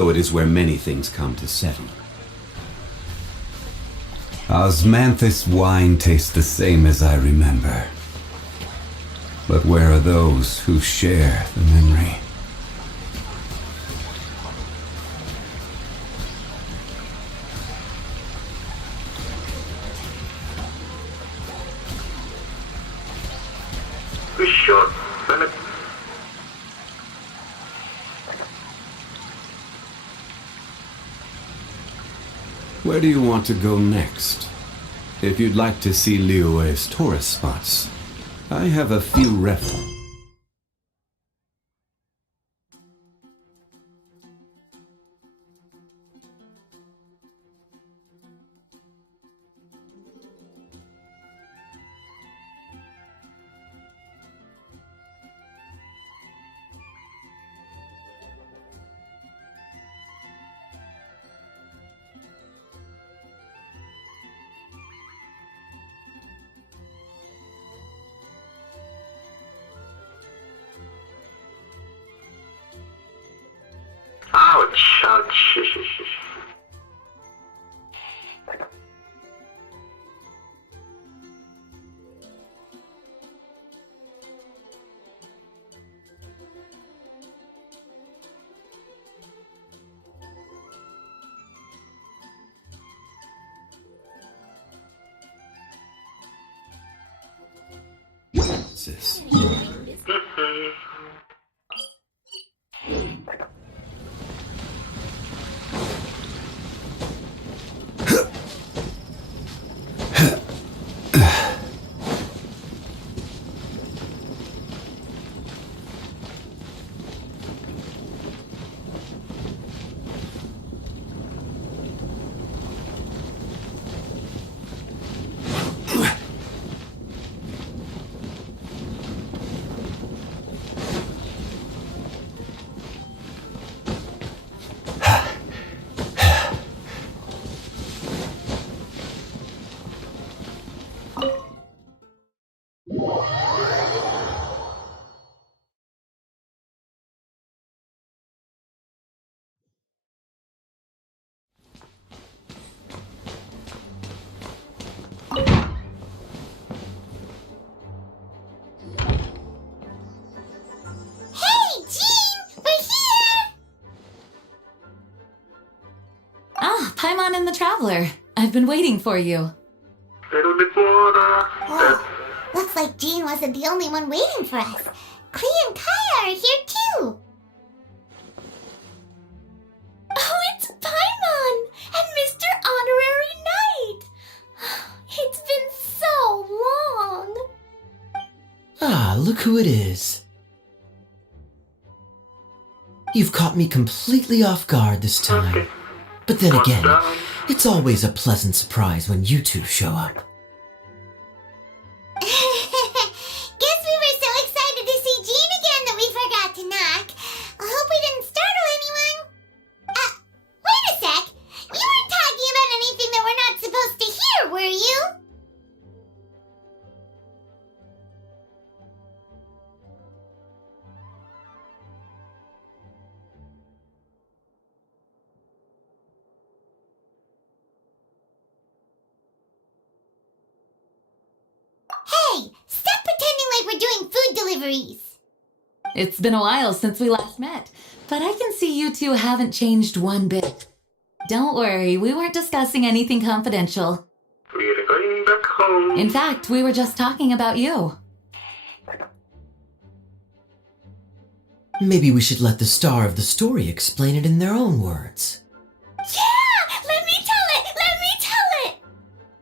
so it is where many things come to settle. Osmanthus wine tastes the same as I remember. But where are those who share the memory? Where do you want to go next? If you'd like to see Liyue's tourist spots, I have a few references. Ouch, ouch. Sis. Paimon and the Traveler. I've been waiting for you. Whoa, looks like Jean wasn't the only one waiting for us. Klee and Kaya are here too. Oh, it's Paimon and Mr. Honorary Knight. It's been so long. Ah, look who it is. You've caught me completely off guard this time. But then again, it's always a pleasant surprise when you two show up. Guess we were so excited to see Jean again that we forgot to knock. I hope we didn't startle anyone. Wait a sec. You weren't talking about anything that we're not supposed to hear, were you? Hey, stop pretending like we're doing food deliveries. It's been a while since we last met, but I can see you two haven't changed one bit. Don't worry, we weren't discussing anything confidential. We're going back home. In fact, we were just talking about you. Maybe we should let the star of the story explain it in their own words. Yeah! Let me tell it!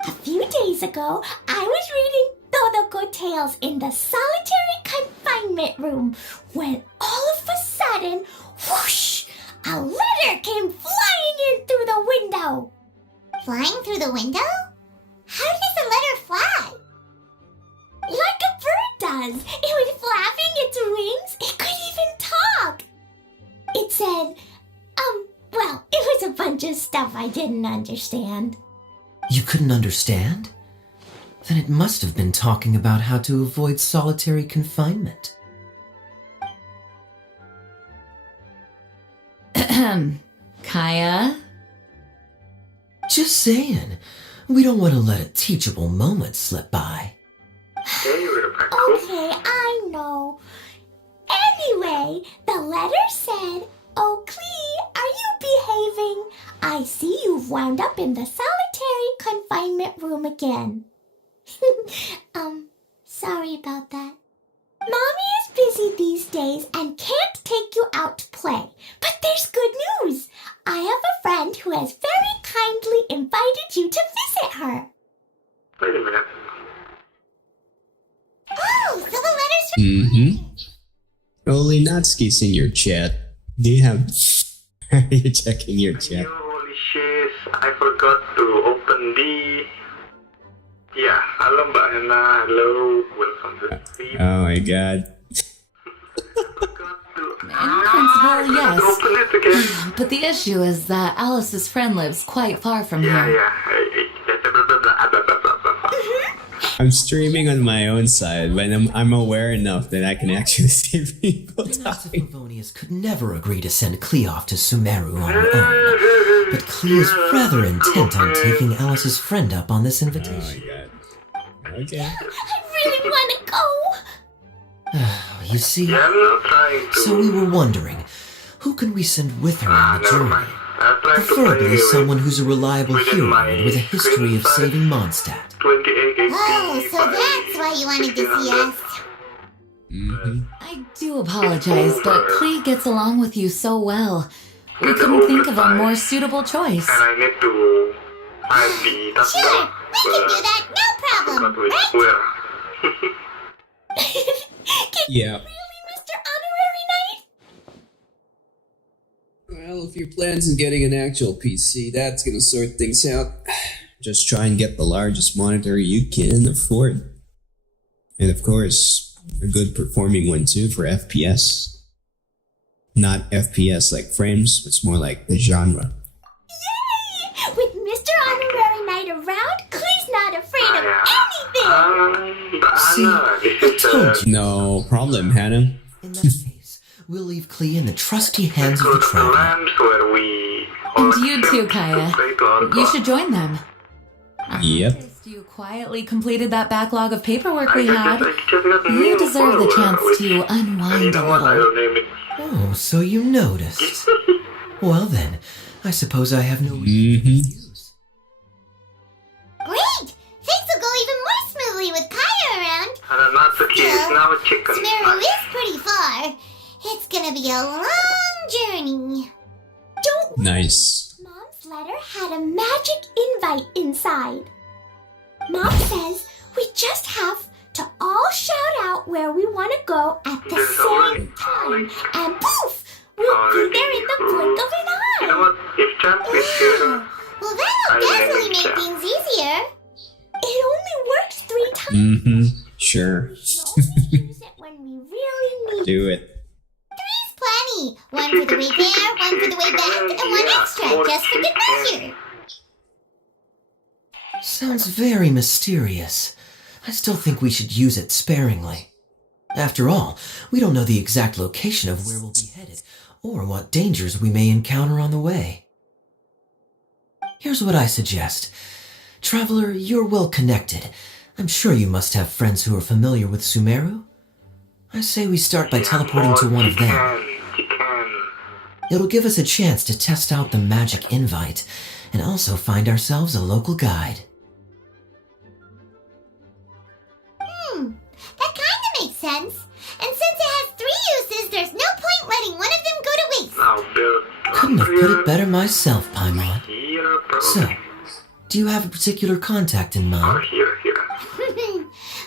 A few days ago, I was reading Todoko Tales in the solitary confinement room when all of a sudden, whoosh! A letter came flying in through the window. Flying through the window? How does a letter fly? Like a bird does. It was flapping its wings. It could even talk. It said, well, it was a bunch of stuff I didn't understand. You couldn't understand? Then it must have been talking about how to avoid solitary confinement. Kaya? Just saying. We don't want to let a teachable moment slip by. We're back home. Okay, I know. Anyway, the letter said, "Oh, Klee, are you behaving? I see you've wound up in the solitary confinement room again." Sorry about that. Mommy is busy these days and can't take you out to play. But there's good news. I have a friend who has very kindly invited you to visit her. Wait a minute. Oh, so the letters from... Mm-hmm. Only Natsuki's in your chat. Do you have... Are you checking your chat? Holy shit, I forgot to open the... Yeah, hello Mbak Hana, hello, welcome to the stream. Oh my god. Forgot to... In principle, yes. Open it again. But the issue is that Alice's friend lives quite far from Yeah, here. yeah. I'm streaming on my own side, but I'm aware enough that I can actually see people talking. Favonius could never agree to send Klee off to Sumeru on her own, but Klee is rather intent on taking Alice's friend up on this Oh my invitation. god. Okay. I really want to go. You see, Yeah, I'm not trying to... so we were wondering, who can we send with her on the never journey? mind. I'm trying to Preferably play someone who's a reliable within hero my and with a history of screen saving Mondstadt. 2880 Oh, so that's why you wanted to see us. Mm-hmm. I do apologize, but Klee gets along with you so well. We couldn't think of a more suitable choice. And I need to find the task Sure, bar, we can do that, no problem, but wait, right? where? Yeah. Really, Mr. Honorary Knight? Well, if your plans on getting an actual PC, that's gonna sort things out. Just try and get the largest monitor you can afford. And of course, a good performing one too for FPS. Not FPS like frames, it's more like the genre. Yay! With Mr. Honorary Knight around, Klee's not afraid of anything. See, Anna, I this is told you. No problem, Hannah. In that case, we'll leave Klee in the trusty hands of go the to the traveler. lands where we... And you too, Kaya. You should join them. Yep. Noticed you quietly completed that backlog of paperwork we I had. just got a You new deserve the follower, chance which- to and unwind you a know what, little. I'll name it. Oh, so you noticed. Well then, I suppose I have no reason to Mm-hmm. refuse. Great! Things will go even more smoothly with Kaya around. And Natsuki is now a chicken. Sumeru is pretty far. It's gonna be a long journey. Don't Nice. Mom's letter had a magic invite inside. Mom says we just have to all shout out where we want to go at the There's same already- time. And poof! We'll be there in the blink of an You know eye. what? If Champ is here, Wow. Well, that'll I'll definitely name make it. things easier. It only works 3 times. Mm-hmm. Sure. We only use it when we really need it. Do it. Three's plenty. One for the way there, one for the way back, and one extra, just for good measure. Sounds very mysterious. I still think we should use it sparingly. After all, we don't know the exact location of where we'll be headed, or what dangers we may encounter on the way. Here's what I suggest. Traveler, you're well connected. I'm sure you must have friends who are familiar with Sumeru. I say we start by teleporting to one of them. He can. It'll give us a chance to test out the magic invite, and also find ourselves a local guide. That kinda makes sense. And since it has 3 uses, there's no point letting one of them go to waste. Now build. Couldn't have put it better myself, Paimon. Here, So, probably. do you have a particular contact in Or mind? here.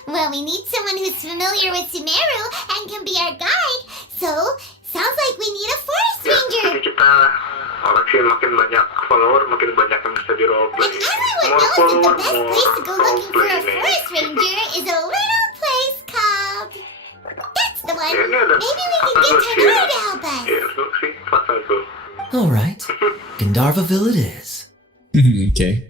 Well, we need someone who's familiar with Sumeru and can be our guide. So, sounds like we need a forest Ya, ranger. jadi kita orang sih makin banyak follower, makin banyak yang bisa di roleplay. And everyone More knows that the follower, best more place to go looking for a roleplay nih. forest ranger is a little place called... That's the one. Ya, ini ada Maybe we can pasar get sih. Teyvat to help us. Ya, itu sih pasar tuh. Alright, Gandharvaville it is. Okay.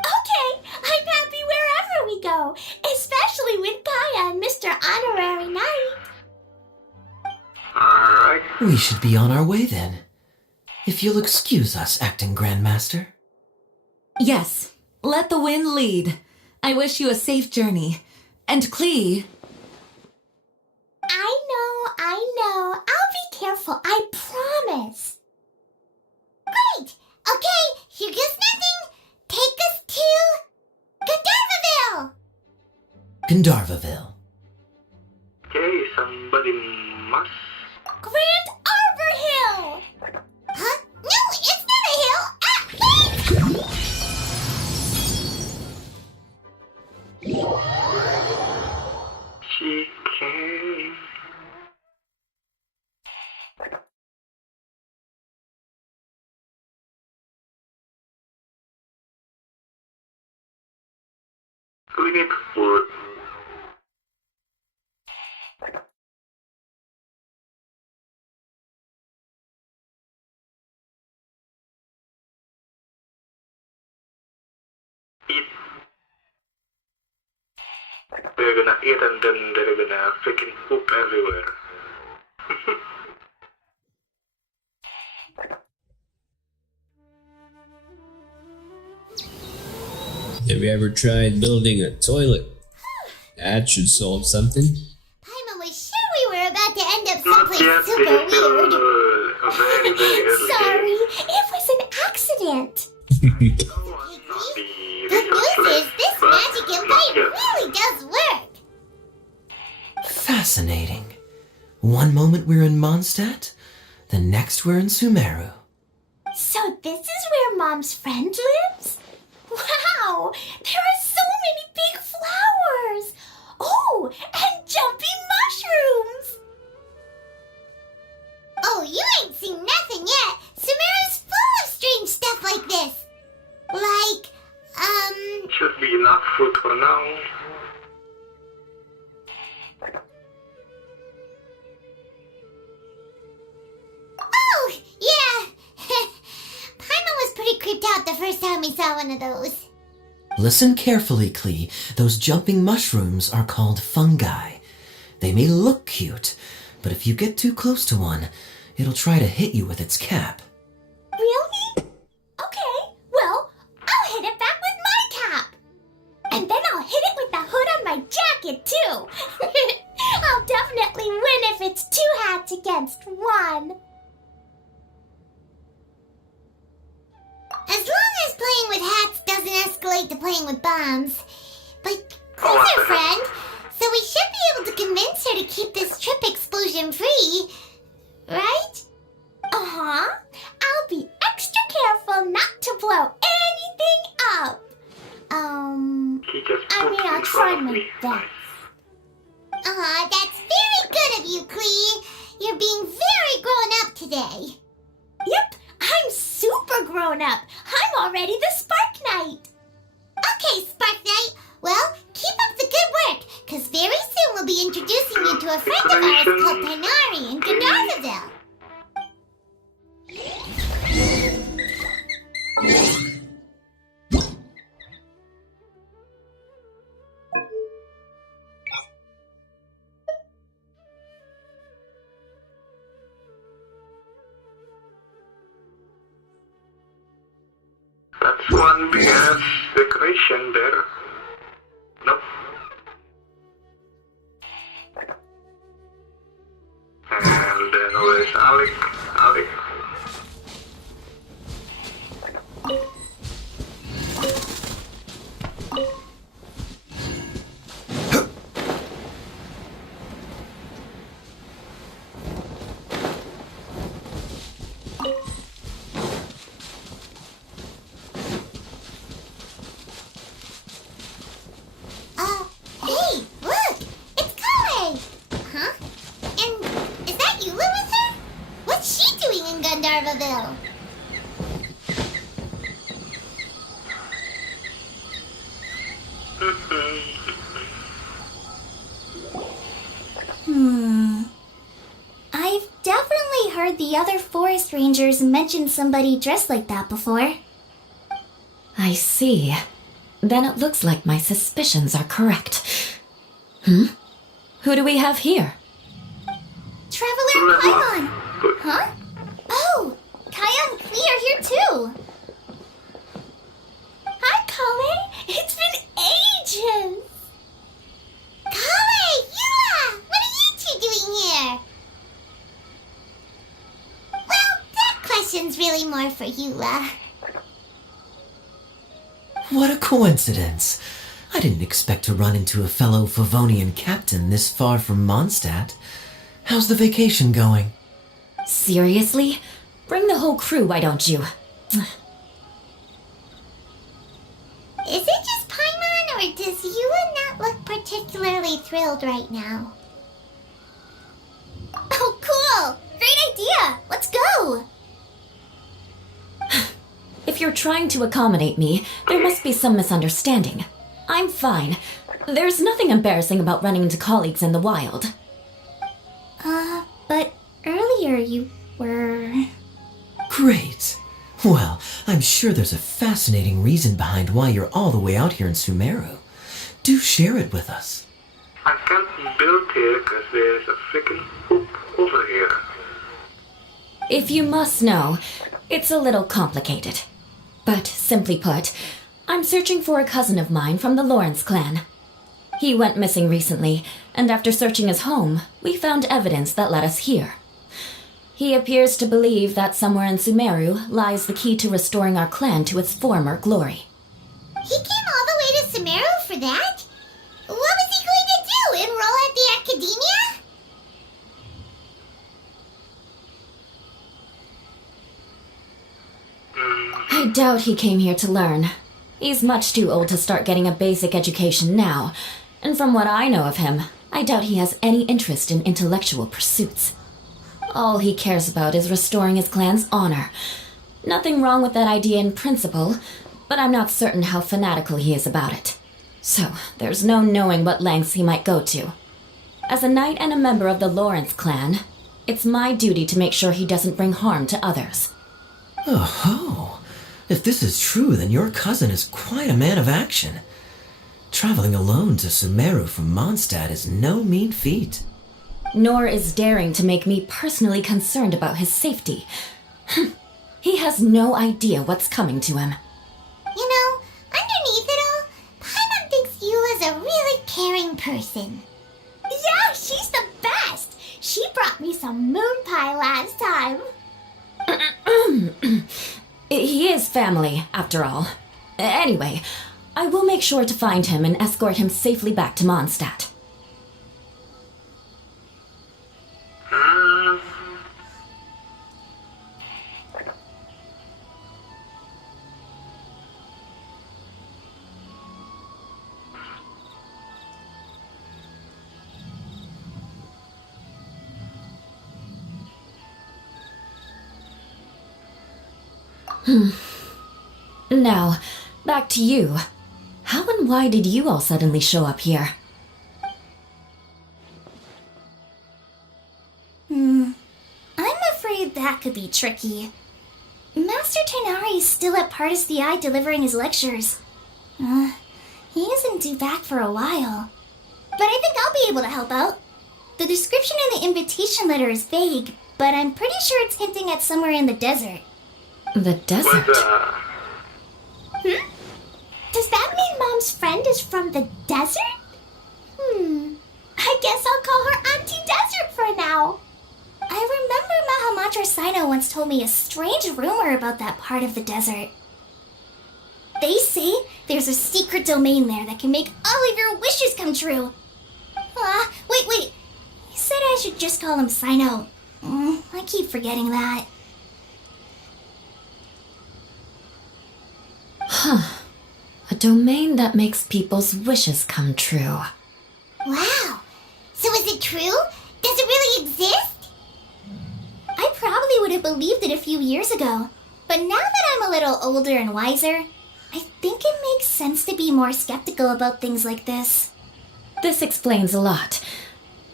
Okay, I'm happy wherever we go, especially with Kaya and Mr. Honorary Knight. Alright. We should be on our way then. If you'll excuse us, Acting Grandmaster. Yes, let the wind lead. I wish you a safe journey. And Klee, I know. I'll be careful, I promise. Great! Okay, here goes nothing. Take us to Gandharvaville! Gandharvaville. Okay, somebody must. Grand Arbor Hill! Huh? No, it's not a hill! Ah! She came. We need food. Eat. They're gonna eat and then they're gonna freaking poop everywhere. Have you ever tried building a toilet? That should solve something. Paimon was sure we were about to end up Not someplace yet, super this is still weird. a very, very early Sorry, game. it was an accident. No one on the Good news research is list, this but magic not invite yet. really does work. Fascinating. One moment we're in Mondstadt, the next we're in Sumeru. So this is where Mom's friend lives? Wow, there are so many big flowers. Oh, and jumping mushrooms. Oh, you ain't seen nothing yet. Sumeru's full of strange stuff like this. Like, Should be enough food for now. oh, yeah. Paimon was pretty creeped out the first time we saw one of those. Listen carefully, Klee. Those jumping mushrooms are called fungi. They may look cute, but if you get too close to one, it'll try to hit you with its cap. Really? Okay, well, I'll hit it back with my cap. And then I'll hit it with the hood on my jacket, too. I'll definitely win if it's 2 hats against 1. As long as playing with hats doesn't escalate to playing with bombs. But Oh, what Klee's the our heck? friend, so we should be able to convince her to keep this trip explosion free. Right? Uh-huh. I'll be extra careful not to blow anything up. He just I pooped mean, in I'll front try of my me. best. That's very good of you, Klee. You're being very grown up today. Yep, I'm super grown up. I'm already the Spark Knight. Okay, Spark Knight. Well, keep up the good work, because very soon we'll be introducing you to a friend of ours called Tainari in Gandharvaville. That's one big ass decoration there. Nope. And then where's Alec? Alec. Hey, look! It's Kale! Huh? And is that you live with her? What's she doing in Gandharvaville? I've definitely heard the other forest rangers mention somebody dressed like that before. I see. Then it looks like my suspicions are correct. Who do we have here? Traveler Paimon! Good. Huh? Oh, Kaya and Klee are here too. Hi, Kale. It's been ages. Kale, Yula, what are you two doing here? Well, that question's really more for Yula. What a coincidence. I didn't expect to run into a fellow Favonian captain this far from Mondstadt. How's the vacation going? Seriously? Bring the whole crew, why don't you? Is it just Paimon, or does Yula not look particularly thrilled right now? Oh, cool! Great idea! Let's go! If you're trying to accommodate me, there must be some misunderstanding. I'm fine. There's nothing embarrassing about running into colleagues in the wild. But earlier you were... Great. Well, I'm sure there's a fascinating reason behind why you're all the way out here in Sumeru. Do share it with us. I can't build here because there's a freaking hoop over here. If you must know, it's a little complicated. But simply put, I'm searching for a cousin of mine from the Lawrence clan. He went missing recently, and after searching his home, we found evidence that led us here. He appears to believe that somewhere in Sumeru lies the key to restoring our clan to its former glory. He came all the way to Sumeru for that? What was he going to do, enroll at the academia? I doubt he came here to learn. He's much too old to start getting a basic education now, and from what I know of him, I doubt he has any interest in intellectual pursuits. All he cares about is restoring his clan's honor. Nothing wrong with that idea in principle, but I'm not certain how fanatical he is about it. So, there's no knowing what lengths he might go to. As a knight and a member of the Lawrence clan, it's my duty to make sure he doesn't bring harm to others. Oh-ho. If this is true, then your cousin is quite a man of action. Traveling alone to Sumeru from Mondstadt is no mean feat. Nor is daring to make me personally concerned about his safety. He has no idea what's coming to him. You know, underneath it all, Paimon thinks Yula's a really caring person. Yeah, she's the best! She brought me some moon pie last time. He is family, after all. Anyway, I will make sure to find him and escort him safely back to Mondstadt. Now, back to you. How and why did you all suddenly show up here? I'm afraid that could be tricky. Master Tainari is still at Partis the Eye delivering his lectures. He isn't due back for a while. But I think I'll be able to help out. The description in the invitation letter is vague, but I'm pretty sure it's hinting at somewhere in the desert. The desert? Does that mean Mom's friend is from the desert? I guess I'll call her Auntie Desert for now. I remember Mahamatra Sino once told me a strange rumor about that part of the desert. They say there's a secret domain there that can make all of your wishes come true. Wait. He said I should just call him Sino. I keep forgetting that. A domain that makes people's wishes come true. Wow. So is it true? Does it really exist? I probably would have believed it a few years ago. But now that I'm a little older and wiser, I think it makes sense to be more skeptical about things like this. This explains a lot.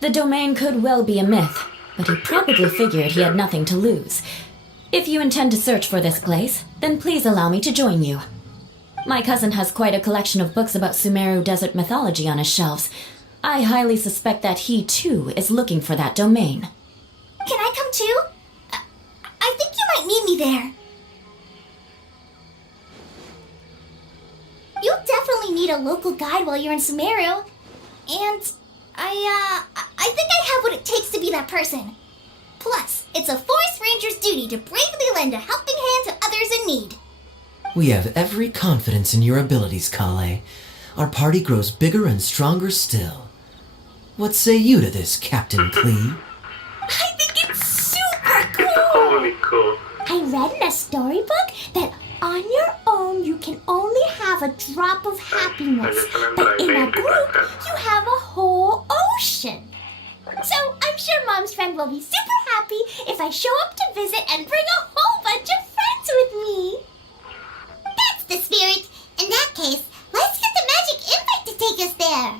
The domain could well be a myth, but he probably figured he had nothing to lose. If you intend to search for this place, then please allow me to join you. My cousin has quite a collection of books about Sumeru desert mythology on his shelves. I highly suspect that he, too, is looking for that domain. Can I come too? meet me there. You'll definitely need a local guide while you're in Sumeru. And I think I have what it takes to be that person. Plus, it's a forest ranger's duty to bravely lend a helping hand to others in need. We have every confidence in your abilities, Kale. Our party grows bigger and stronger still. What say you to this, Captain Klee? I think it's super cool! Totally cool. I read in a storybook that on your own you can only have a drop of happiness, but in a group you have a whole ocean. So I'm sure Mom's friend will be super happy if I show up to visit and bring a whole bunch of friends with me. That's the spirit. In that case, let's get the magic invite to take us there.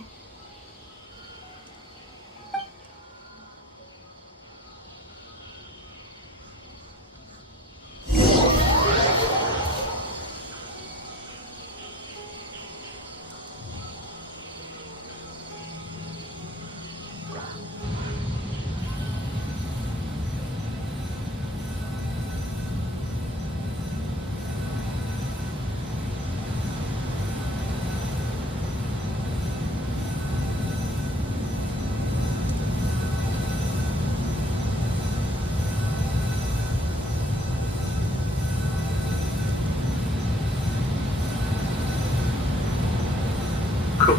Cool.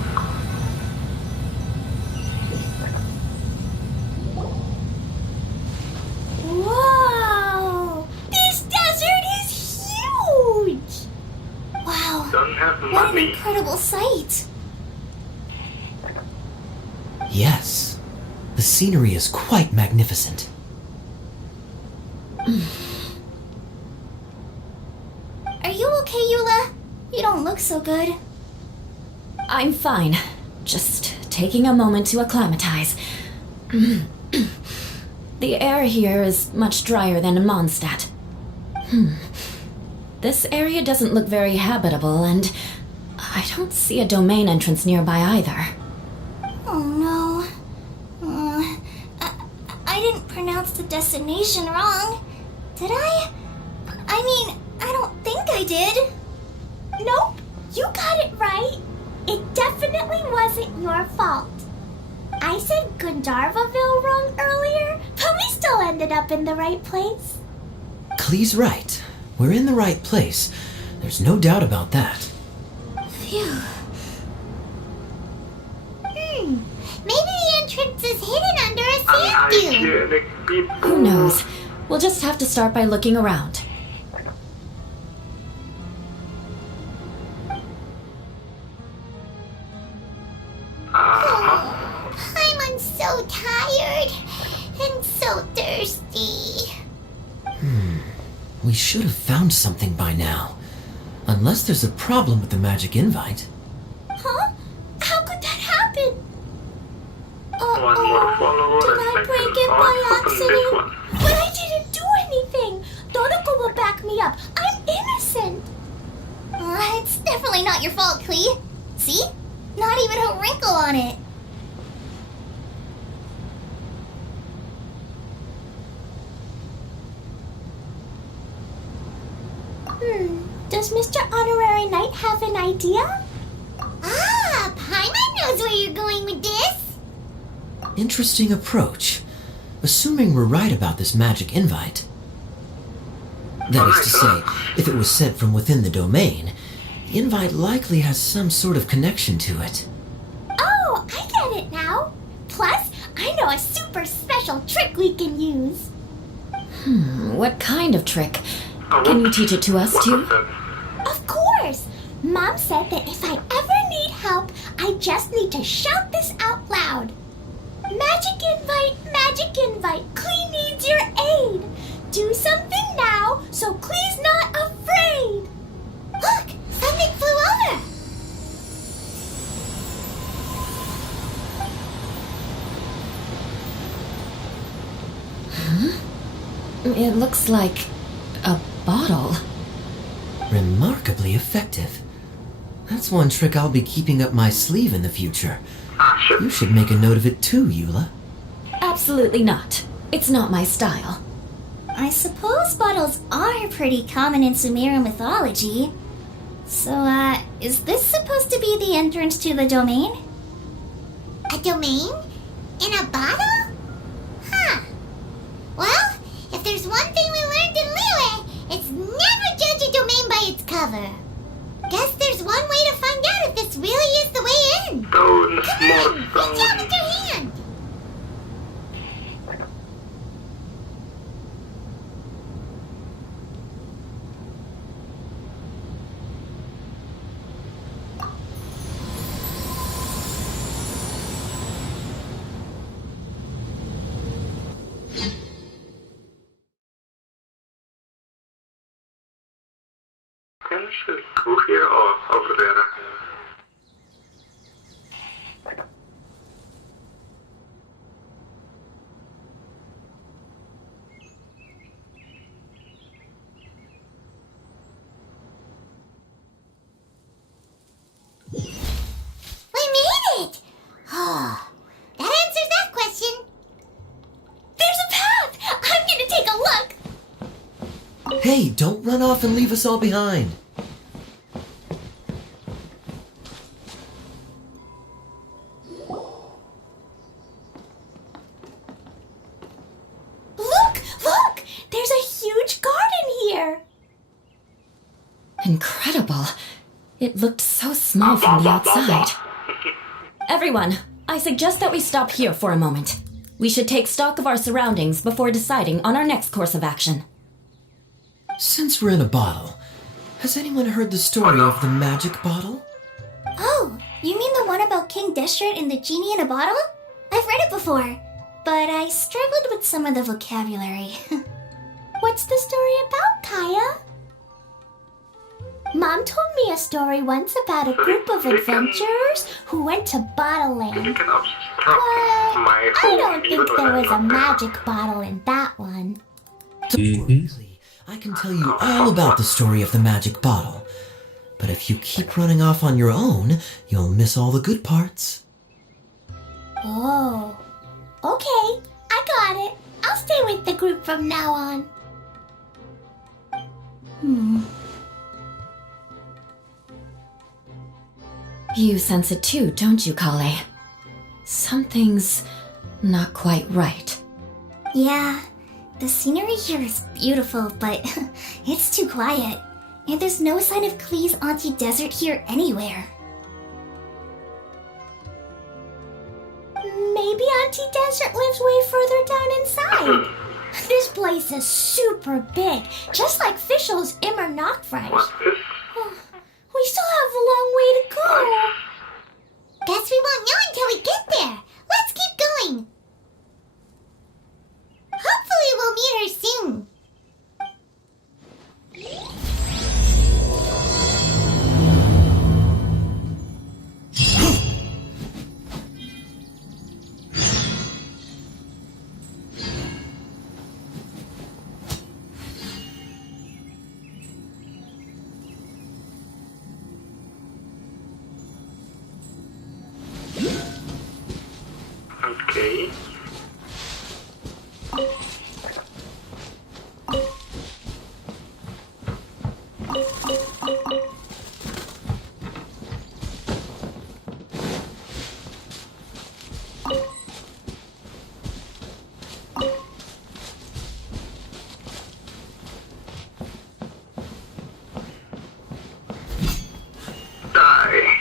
Whoa! This desert is huge! Wow, Don't have what an money. incredible sight! Yes. The scenery is quite magnificent. Are you okay, Eula? You don't look so good. I'm fine. Just taking a moment to acclimatize. The air here is much drier than in Mondstadt. This area doesn't look very habitable, and I don't see a domain entrance nearby either. Oh no. I didn't pronounce the destination wrong. Did I? I mean, I don't think I did. Nope, you got it right. It definitely wasn't your fault. I said Gandharvaville wrong earlier, but we still ended up in the right place. Klee's right. We're in the right place. There's no doubt about that. Phew. Maybe the entrance is hidden under a sand dune. Unhygienic people. Who knows? We'll just have to start by looking around. I'm so tired and so thirsty. We should have found something by now. Unless there's a problem with the magic invite. Huh? How could that happen? One more follower Did and I like break it I'll by open this accident? one. But I didn't do anything. Todoko will back me up. I'm innocent. It's definitely not your fault, Klee. See? Not even a wrinkle on it. Does Mr. Honorary Knight have an idea? Ah, Paimon knows where you're going with this. Interesting approach. Assuming we're right about this magic invite. That is to say, if it was sent from within the domain, the invite likely has some sort of connection to it. Oh, I get it now. Plus, I know a super special trick we can use. What kind of trick? Can you teach it to us too? Of course! Mom said that if I ever need help, I just need to shout this out loud. Magic invite, Klee needs your aid. Do something now so Klee's not afraid. Look, something flew over. It looks like a bottle. Remarkably effective. That's one trick I'll be keeping up my sleeve in the future. Ah, shit. You should make a note of it too, Eula. Absolutely not. It's not my style. I suppose bottles are pretty common in Sumerian mythology. So, is this supposed to be the entrance to the domain? A domain? In a bottle? Huh. Well, if there's one thing we learned in Liyue, it's never judge a domain by its cover. Guess there's one way to find out if this really is the way in. Stones, Come more on, reach out stones. with your hand. Can she go here or over there? We made it! Oh, that answers that question. There's a path! I'm gonna take a look! Hey, don't run off and leave us all behind. Look! There's a huge garden here! Incredible. It looked so small from the outside. Everyone, I suggest that we stop here for a moment. We should take stock of our surroundings before deciding on our next course of action. Since we're in a bottle, has anyone heard the story of the magic bottle? Oh, you mean the one about King Deshret and the genie in a bottle? I've read it before, but I struggled with some of the vocabulary. What's the story about, Kaya? Mom told me a story once about a group of adventurers who went to Bottle You Land. can But obstruct my I home don't even think when there I'm was a not there. magic bottle in that one. Don't worry, Lee. I can tell you all about the story of the magic bottle. But if you keep running off on your own, you'll miss all the good parts. Oh, okay, I got it. I'll stay with the group from now on. You sense it too, don't you, Kale? Something's not quite right. Yeah, the scenery here is beautiful, but it's too quiet. And there's no sign of Klee's Auntie Desert here anywhere. Maybe Auntie Desert lives way further down inside. This place is super big, just like Fischl's Immer Nachtreich. What's this? We still have a long way to go. Guess we won't know until we get there. Let's keep going. Hopefully we'll meet her soon. Okay. Die.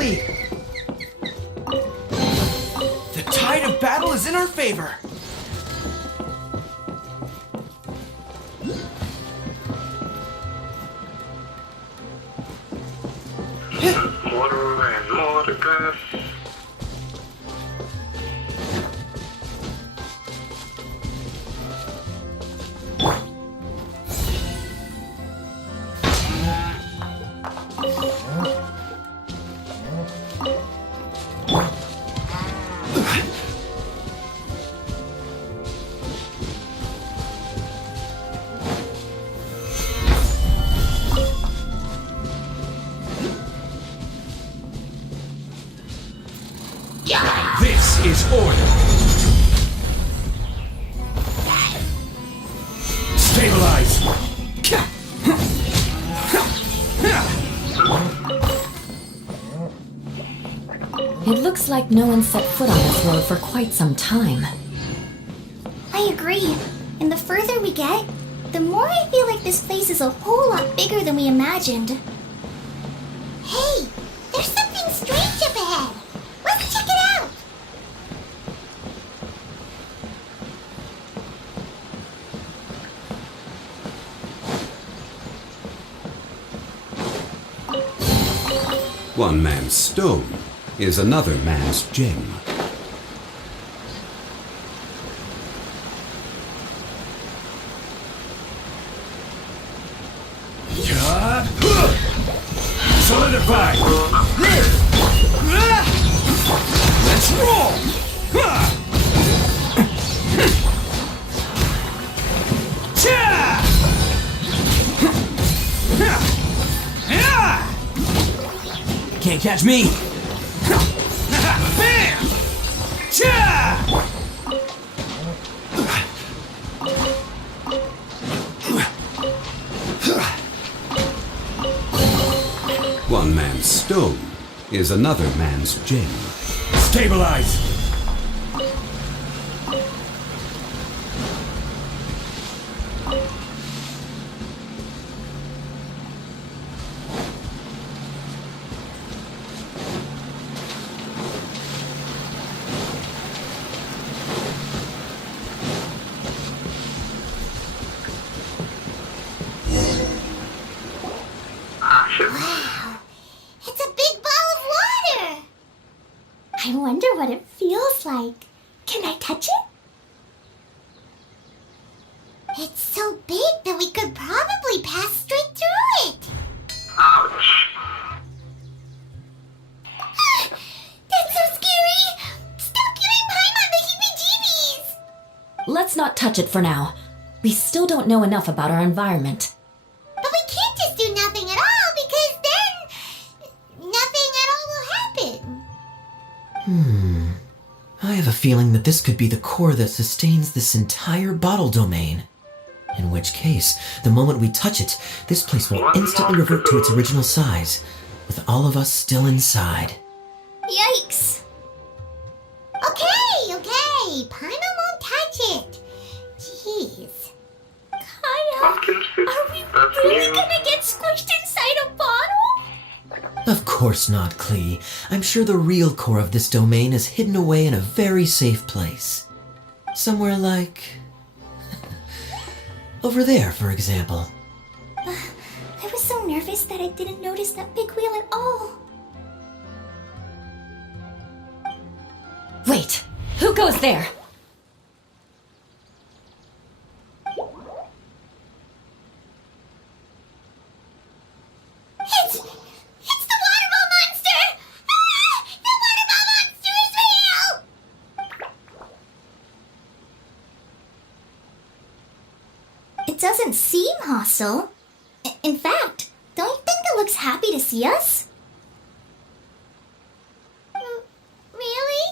Riley! The tide of battle is in our favor. More and more grass. This is order. Stabilize. It looks like no one set foot on this road for quite some time. I agree. And the further we get, the more I feel like this place is a whole lot bigger than we imagined. Hey, there's something strange up ahead. Let's check it out. One man's stone is another man's gem. Solidify. Let's roll. Can't catch me. Bam! Cha! One man's stone is another man's gem. Stabilize. Wow, it's a big ball of water. I wonder what it feels like. Can I touch it? It's so big that we could probably pass straight through it. Ouch. That's so scary. Stop giving Paimon the heebie-jeebies. Let's not touch it for now. We still don't know enough about our environment. But we can't just do nothing at all because then nothing at all will happen. I have a feeling that this could be the core that sustains this entire bottle domain. In which case, the moment we touch it, this place will instantly revert to its original size, with all of us still inside. Yikes! Okay. Paimon won't touch it. Jeez. Kaya, Pumpkin soup. are we That's really new. gonna get squished inside a bottle? Of course not, Klee. I'm sure the real core of this domain is hidden away in a very safe place. Somewhere like... over there, for example. I was so nervous that I didn't notice that big wheel at all. Wait, who goes there? It's the waterball monster! Ah, the waterball monster is real! It doesn't seem hostile. In fact, don't you think it looks happy to see us? Really?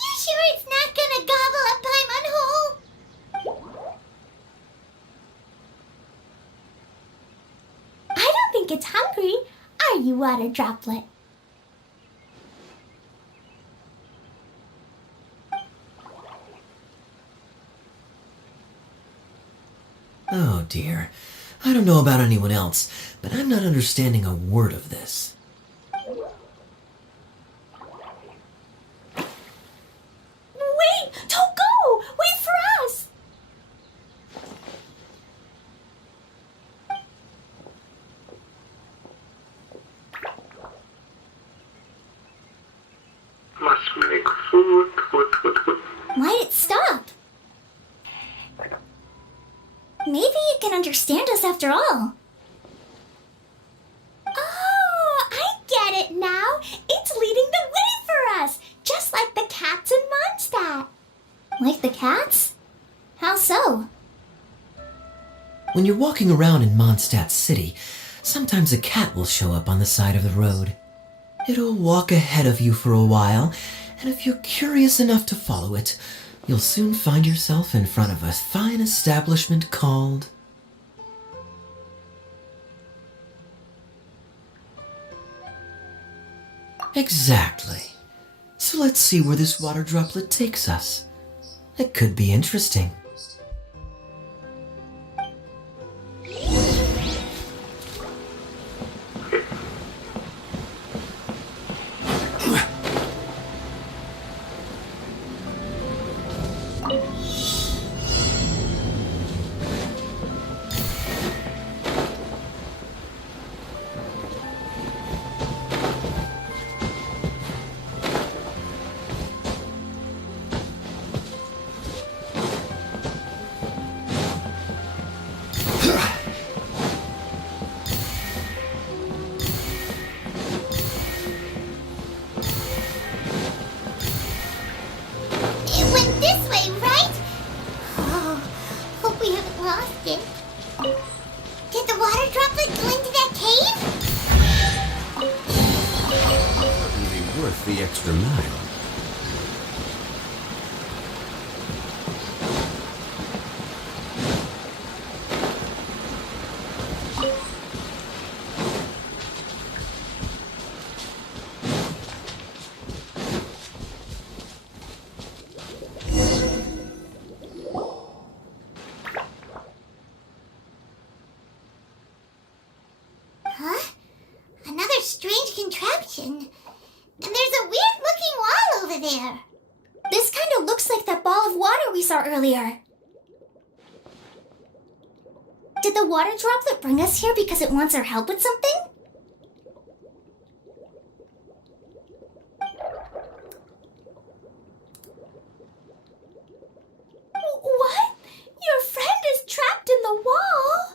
You sure it's not gonna gobble up Paimon whole? I don't think it's hungry. Are you, water droplet? Oh dear. I don't know about anyone else, but I'm not understanding a word of this. after all. Oh, I get it now. It's leading the way for us, just like the cats in Mondstadt. Like the cats? How so? When you're walking around in Mondstadt City, sometimes a cat will show up on the side of the road. It'll walk ahead of you for a while, and if you're curious enough to follow it, you'll soon find yourself in front of a fine establishment called... Exactly. So let's see where this water droplet takes us. It could be interesting. It went this way, right? Oh, hope we haven't lost it. Did the water droplet go into that cave? Certainly worth the extra mile. Huh? Another strange contraption. And there's a weird-looking wall over there. This kind of looks like that ball of water we saw earlier. Did the water droplet bring us here because it wants our help with something? What? Your friend is trapped in the wall?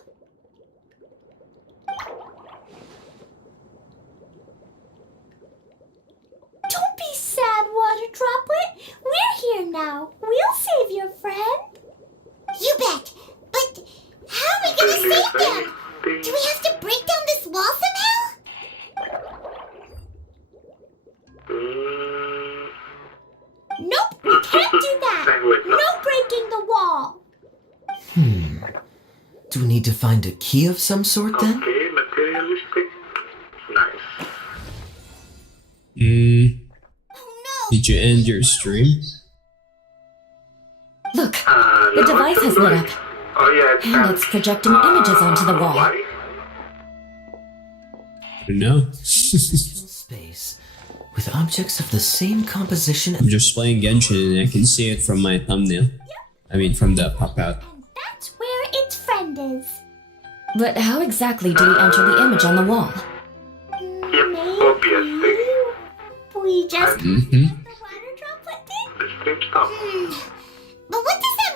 Don't be sad, water droplet. We're here now. We'll save your friend. You bet. But how are we gonna save them? Do we have to break down this wall somehow? Nope, we can't do that. No breaking the wall. Do we need to find a key of some sort then? Okay, materialistic. Nice. Oh Did you end your stream? Look, the device has lit up, Oh yeah, and it's projecting images onto the wall. Why? No. Space with objects of the same composition. I'm just playing Genshin and I can see it from my thumbnail. I mean, from the pop-out. And that's where its friend is. But how exactly do we enter the image on the wall? Yep, obviously. We just Mm-hmm. the water droplet did. The stream stopped. But what does that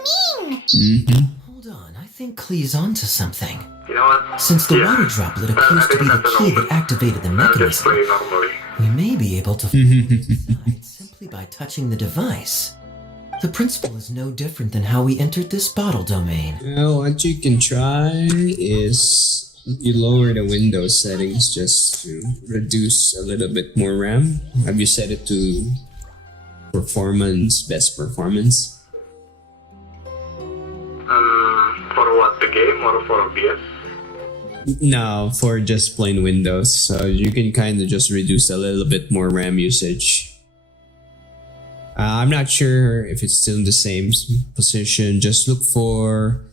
mean? Mm-hmm. Hold on, I think Klee's onto something. You know what? Since the Yeah. water droplet appears to be the key that activated the I'll just mechanism, play normally. we may be able to find it inside simply by touching the device. The principle is no different than how we entered this bottle domain. Well, what you can try is you lower the Windows settings just to reduce a little bit more RAM. Have you set it to performance, best performance? For what, the game or for OBS? No, for just plain Windows. So you can kind of just reduce a little bit more RAM usage. I'm not sure if it's still in the same position. Just look for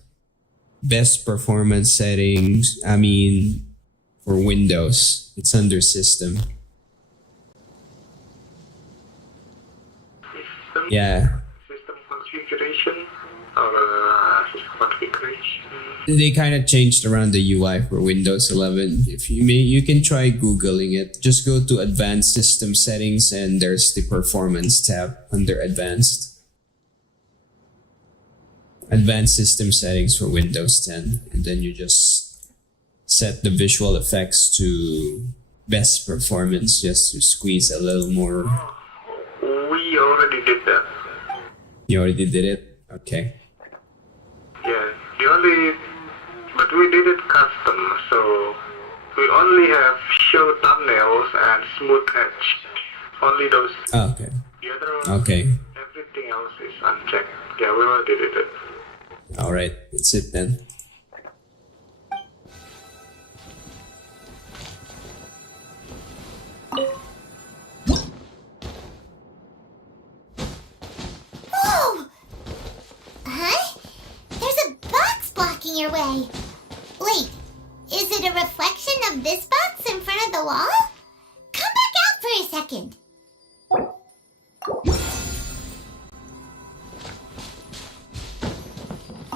best performance settings. I mean, for Windows, it's under system. System? Yeah, System configuration? Or system configuration? they kind of changed around the UI for Windows 11. If you may, you can try Googling it. Just go to Advanced System Settings and there's the Performance tab under Advanced. Advanced System Settings for Windows 10. And then you just set the visual effects to best performance just to squeeze a little more. We already did that. You already did it? Okay. Yeah, but we did it custom, so we only have show thumbnails and smooth edge. Only those. Oh, okay. The other one, Okay. everything else is unchecked. Yeah, we already did it. Alright, that's it then. Whoa! Huh? There's a box blocking your way. Wait, is it a reflection of this box in front of the wall? Come back out for a second.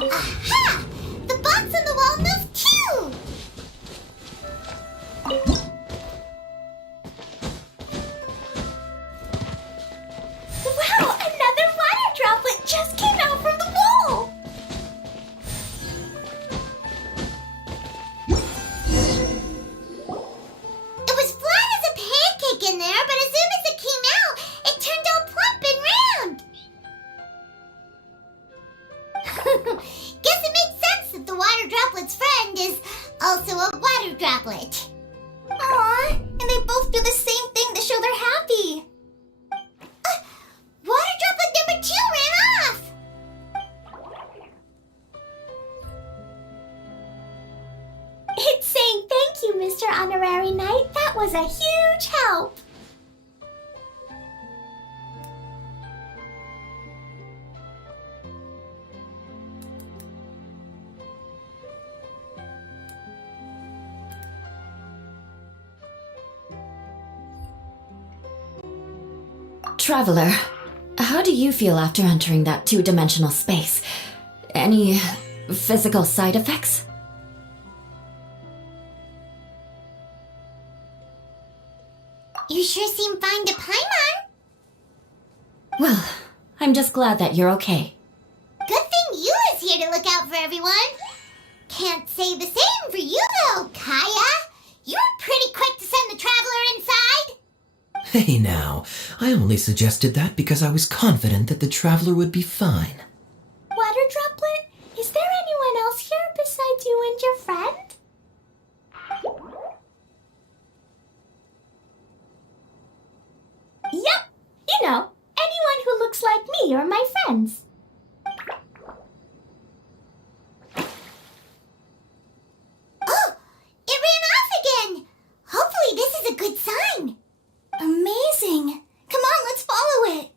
Aha! The box on the wall moved too! Wow, another water droplet just came out from the wall! It was flat as a pancake in there, but as soon as it came out, it turned all plump and round. Guess it makes sense that the water droplet's friend is also a water droplet. Aw, and they both do the same thing to show they're happy. Water droplet number 2 ran off. It's saying thank you, Mr. Honorary Knight. That was a huge help. Traveler, how do you feel after entering that two-dimensional space? Any physical side effects? You sure seem fine to Paimon. Well, I'm just glad that you're okay. Good thing you is here to look out for everyone. Can't say the same for you though, Kaya. You were pretty quick to send the traveler inside. Hey now, I only suggested that because I was confident that the traveler would be fine. Water droplet, is there anyone else here besides you and your friend? Yep, you know, anyone who looks like me or my friends. Oh, it ran off again. Hopefully this is a good sign. Amazing. Come on, let's follow it.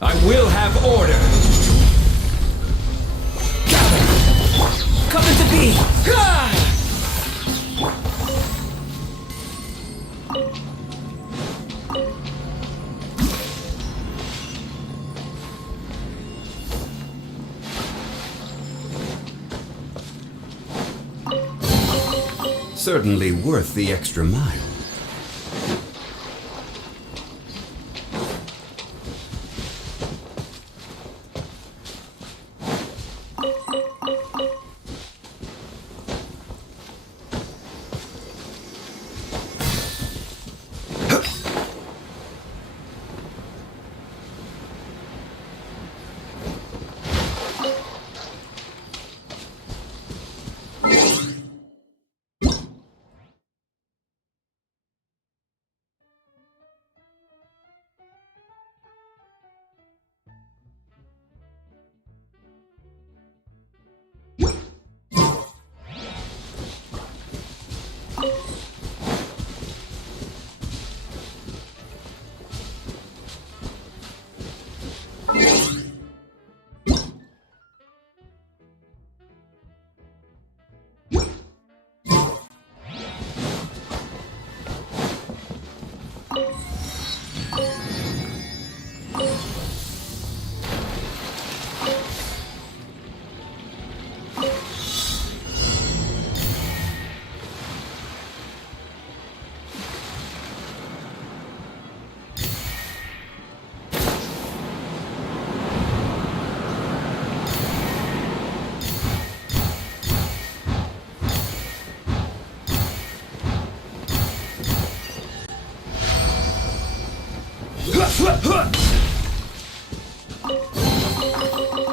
I will have order. Gather! Come into being! Ah! Certainly worth the extra mile.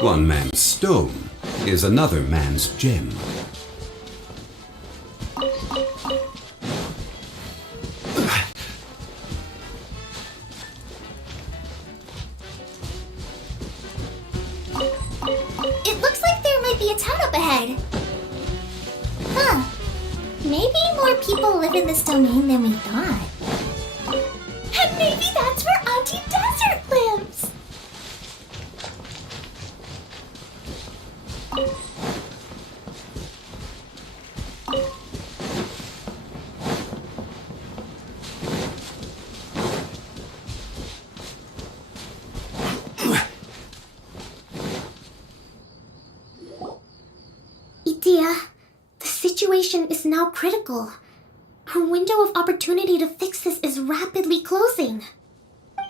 One man's stone is another man's gem. It looks like there might be a town up ahead. Huh. Maybe more people live in this domain than we thought. And maybe that's where Auntie Desert lives. Idea, the situation is now critical. Our window of opportunity to fix this is rapidly closing.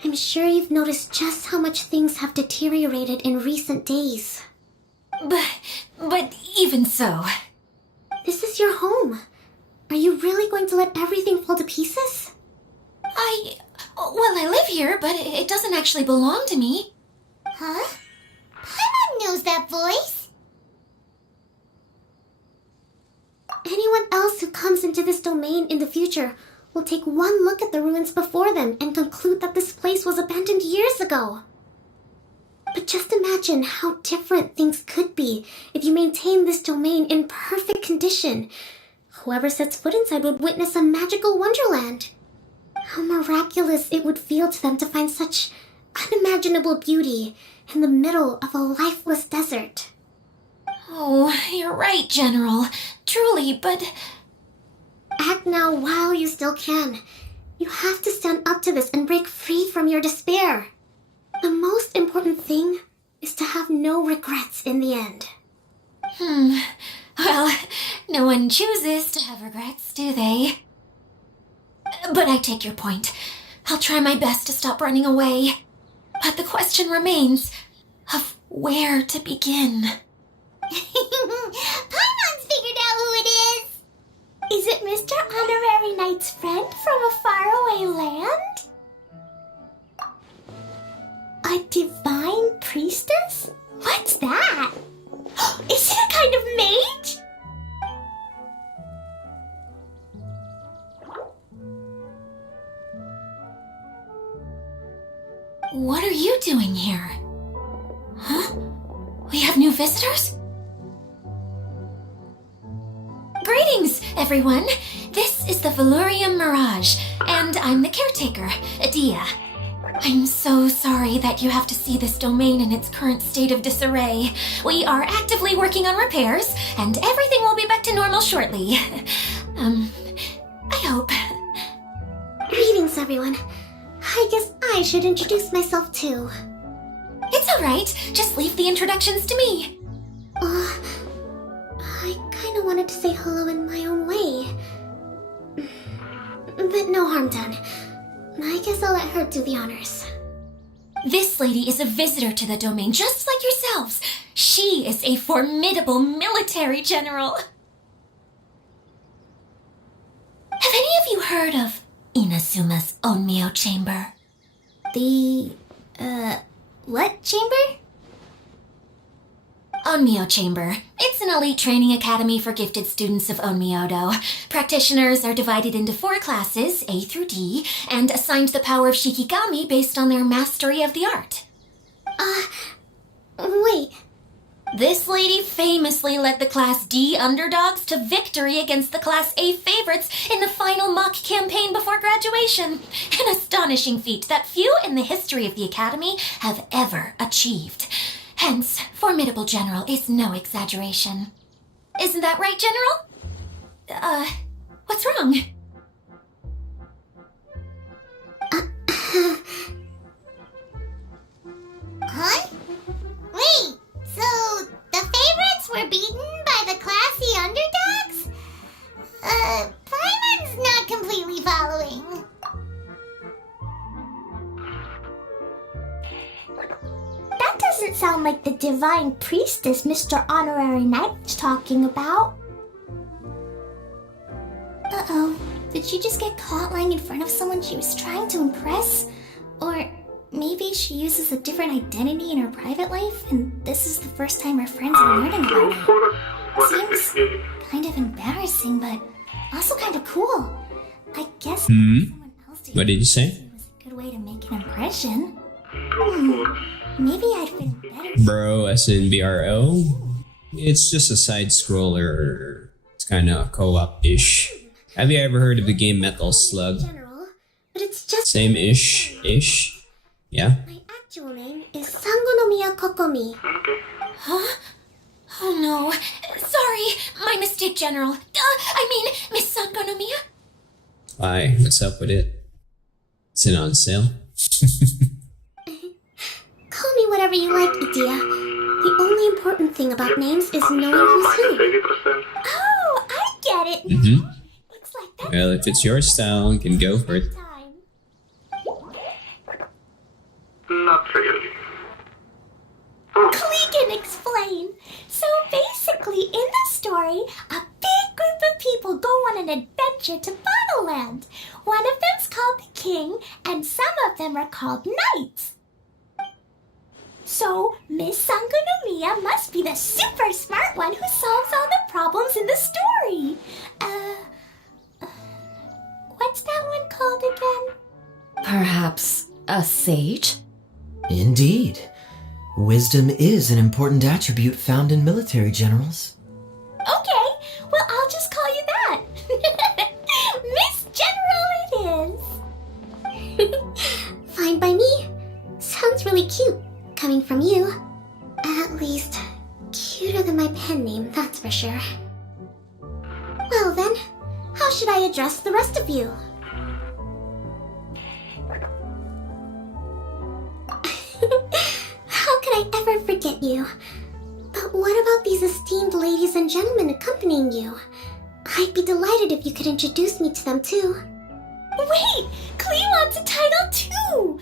I'm sure you've noticed just how much things have deteriorated in recent days. But even so... This is your home. Are you really going to let everything fall to pieces? I live here, but it doesn't actually belong to me. Huh? Paimon knows that voice. Anyone else who comes into this domain in the future will take one look at the ruins before them and conclude that this place was abandoned years ago. But just imagine how different things could be if you maintain this domain in perfect condition. Whoever sets foot inside would witness a magical wonderland. How miraculous it would feel to them to find such unimaginable beauty in the middle of a lifeless desert. Oh, you're right, General. Truly, but... Act now while you still can. You have to stand up to this and break free from your despair. The most important thing is to have no regrets in the end. Well, no one chooses to have regrets, do they? But I take your point. I'll try my best to stop running away. But the question remains of where to begin. Paimon's figured out who it is. Is it Mr. Honorary Knight's friend from a faraway land? A divine priestess? What's that? Is it a kind of mage? What are you doing here? Huh? We have new visitors? Greetings, everyone. This is the Valurium Mirage, and I'm the caretaker, Adia. I'm so sorry that you have to see this domain in its current state of disarray. We are actively working on repairs, and everything will be back to normal shortly. I hope. Greetings, everyone. I guess I should introduce myself too. It's alright. Just leave the introductions to me. I kinda wanted to say hello in my own way. But no harm done. I guess I'll let her do the honors. This lady is a visitor to the domain, just like yourselves. She is a formidable military general. Have any of you heard of Inazuma's Onmyo Chamber? The, what chamber? Onmyo Chamber. It's an elite training academy for gifted students of Onmyodo. Practitioners are divided into 4 classes, A through D, and assigned the power of Shikigami based on their mastery of the art. Wait. This lady famously led the Class D underdogs to victory against the Class A favorites in the final mock campaign before graduation. An astonishing feat that few in the history of the academy have ever achieved. Hence, formidable general is no exaggeration. Isn't that right, General? What's wrong? Huh? Wait, so the favorites were beaten by the classy underdogs? Paimon's not completely following. That doesn't sound like the divine priestess Mr. Honorary Knight was talking about. Uh-oh. Did she just get caught lying in front of someone she was trying to impress? Or maybe she uses a different identity in her private life, and this is the first time her friends are learning So about it. for us, what is this Seems game? kind of embarrassing, but also kind of cool. I guess someone else to What did you say? it was a good way to make an impression. So for us. Maybe I'd fit in better. Bro, as in BRO? It's just a side scroller. It's kind of co-op-ish. Have you ever heard of the game Metal Slug? General, but it's just Same-ish? Yeah? my actual name is Sangonomiya Kokomi. Okay. Huh? Oh no. Sorry, my mistake, General. I mean, Miss Sangonomiya. Why? What's up with it? Is it on sale? Call me whatever you like, Idia. The only important thing about names is On knowing sale who's minus who. 80%. Oh, I get it. Mm-hmm. Looks like that's Well, if it's your style, you can go for it. time. Not really. Klee can explain. So basically, in the story, a big group of people go on an adventure to Bottleland. One of them's called the King, and some of them are called Knights. So, Miss Sangonomiya must be the super smart one who solves all the problems in the story. What's that one called again? Perhaps a sage? Indeed. Wisdom is an important attribute found in military generals. Okay, well, I'll just call you that. Miss General it is. Fine by me. Sounds really cute, coming from you. At least, cuter than my pen name, that's for sure. Well then, how should I address the rest of you? How could I ever forget you? But what about these esteemed ladies and gentlemen accompanying you? I'd be delighted if you could introduce me to them too. Wait, Klee wants a title too.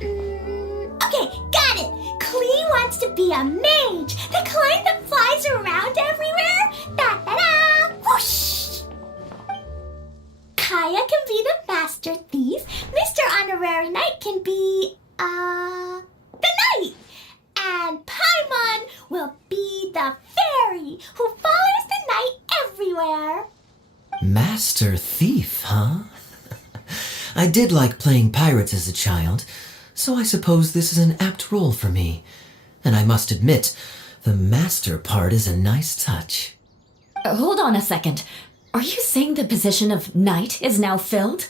Okay, got it. Klee wants to be a mage, the kind that flies around everywhere. Da da da! Whoosh! Kaya can be the master thief. Mr. Honorary Knight can be the knight. And Paimon will be the fairy who follows the knight everywhere. Master Thief, huh? I did like playing pirates as a child, so I suppose this is an apt role for me. And I must admit, the master part is a nice touch. Hold on a second. Are you saying the position of knight is now filled?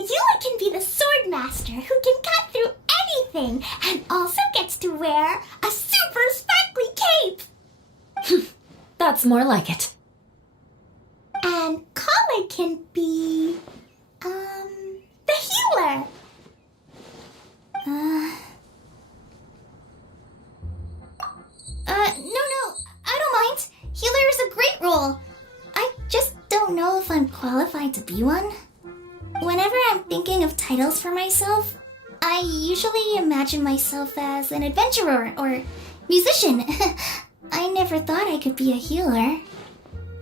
Yula can be the sword master who can cut through anything and also gets to wear a super sparkly cape. That's more like it. And Kale can be, the healer. No, I don't mind. Healer is a great role. I just don't know if I'm qualified to be one. Whenever I'm thinking of titles for myself, I usually imagine myself as an adventurer or musician. I never thought I could be a healer.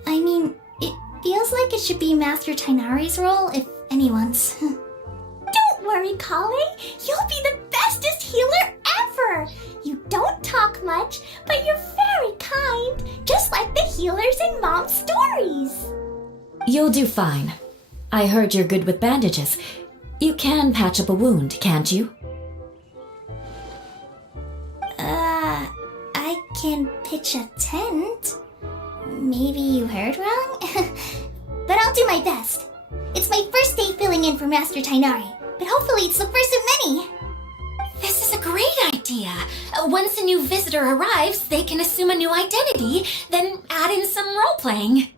I mean, it feels like it should be Master Tainari's role, if anyone's. Don't worry, Kale. You'll be the bestest healer ever. You don't talk much, but you're very kind, just like the healers in Mom's stories. You'll do fine. I heard you're good with bandages. You can patch up a wound, can't you? I can pitch a tent. Maybe you heard wrong? But I'll do my best. It's my first day filling in for Master Tainari, but hopefully it's the first of many. This is a great idea. Once a new visitor arrives, they can assume a new identity, then add in some role-playing.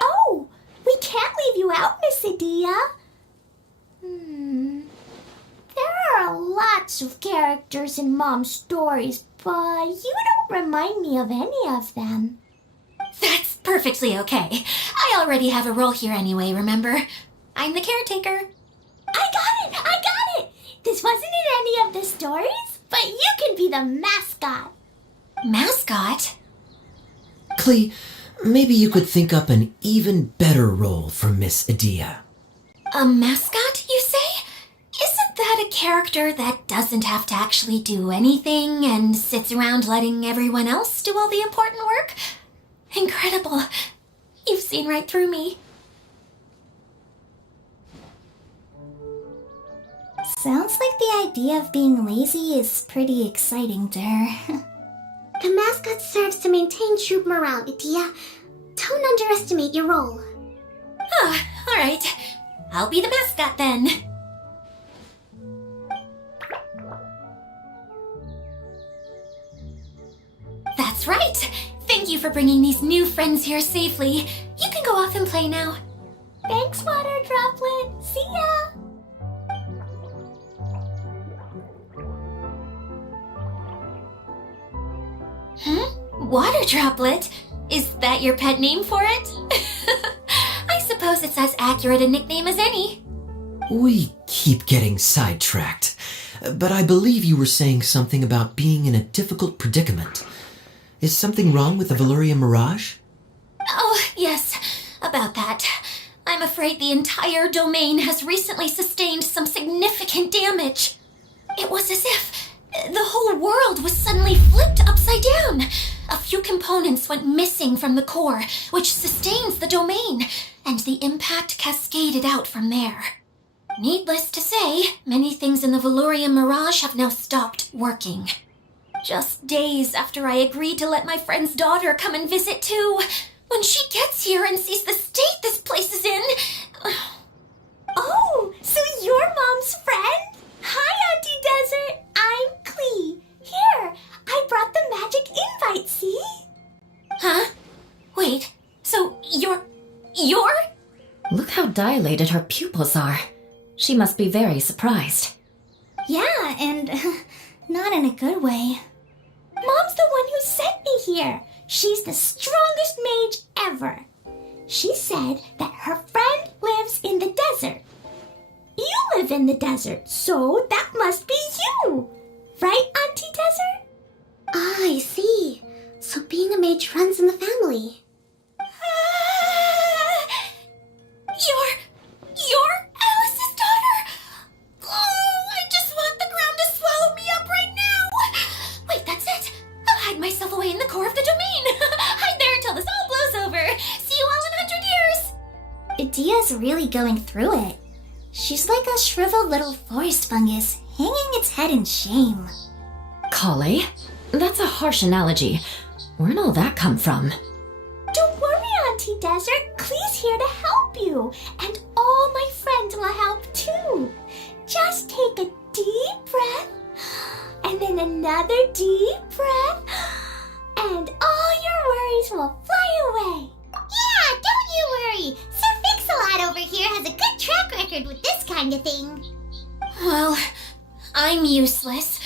Oh, we can't leave you out, Miss Idia. There are lots of characters in Mom's stories, but you don't remind me of any of them. That's perfectly okay. I already have a role here anyway, remember? I'm the caretaker. I got it! This wasn't in any of the stories, but you can be the mascot. Mascot? Klee, maybe you could think up an even better role for Miss Idia. A mascot, you say? get a character that doesn't have to actually do anything and sits around letting everyone else do all the important work? Incredible. You've seen right through me. Sounds like the idea of being lazy is pretty exciting to her. The mascot serves to maintain troop morale, Itia. Don't underestimate your role. Ah, alright. I'll be the mascot then. That's right! Thank you for bringing these new friends here safely. You can go off and play now. Thanks, Water Droplet. See ya! Water Droplet? Is that your pet name for it? I suppose it's as accurate a nickname as any. We keep getting sidetracked, but I believe you were saying something about being in a difficult predicament. Is something wrong with the Valuria Mirage? Oh, yes, about that. I'm afraid the entire domain has recently sustained some significant damage. It was as if the whole world was suddenly flipped upside down. A few components went missing from the core, which sustains the domain, and the impact cascaded out from there. Needless to say, many things in the Valuria Mirage have now stopped working. Just days after I agreed to let my friend's daughter come and visit too, when she gets here and sees the state this place is in... Oh, so you're Mom's friend? Hi, Auntie Desert. I'm Klee. Here, I brought the magic invite, see? Huh? Wait, so you're... Look how dilated her pupils are. She must be very surprised. Yeah, and not in a good way. Mom's the one who sent me here. She's the strongest mage ever. She said that her friend lives in the desert. You live in the desert, so that must be you. Right, Auntie Desert? Ah, I see. So being a mage runs in the family. You're Alice's daughter? Oh, I just want the ground to swallow me up right now. Wait, that's it. I'll hide myself away in the core of the domain. Hide there until this all blows over. See you all in 100 years. Idia's really going through it. She's like a shriveled little forest fungus, hanging its head in shame. Kale? That's a harsh analogy. Where'd all that come from? Don't worry, Auntie Desert. Klee's here to help you. And all my friends will help too. Just take a deep breath, and then another deep breath, and all your worries will fly away. Yeah, don't you worry. Sir Fix-a-Lot over here has a good track record with this kind of thing. Well, I'm useless,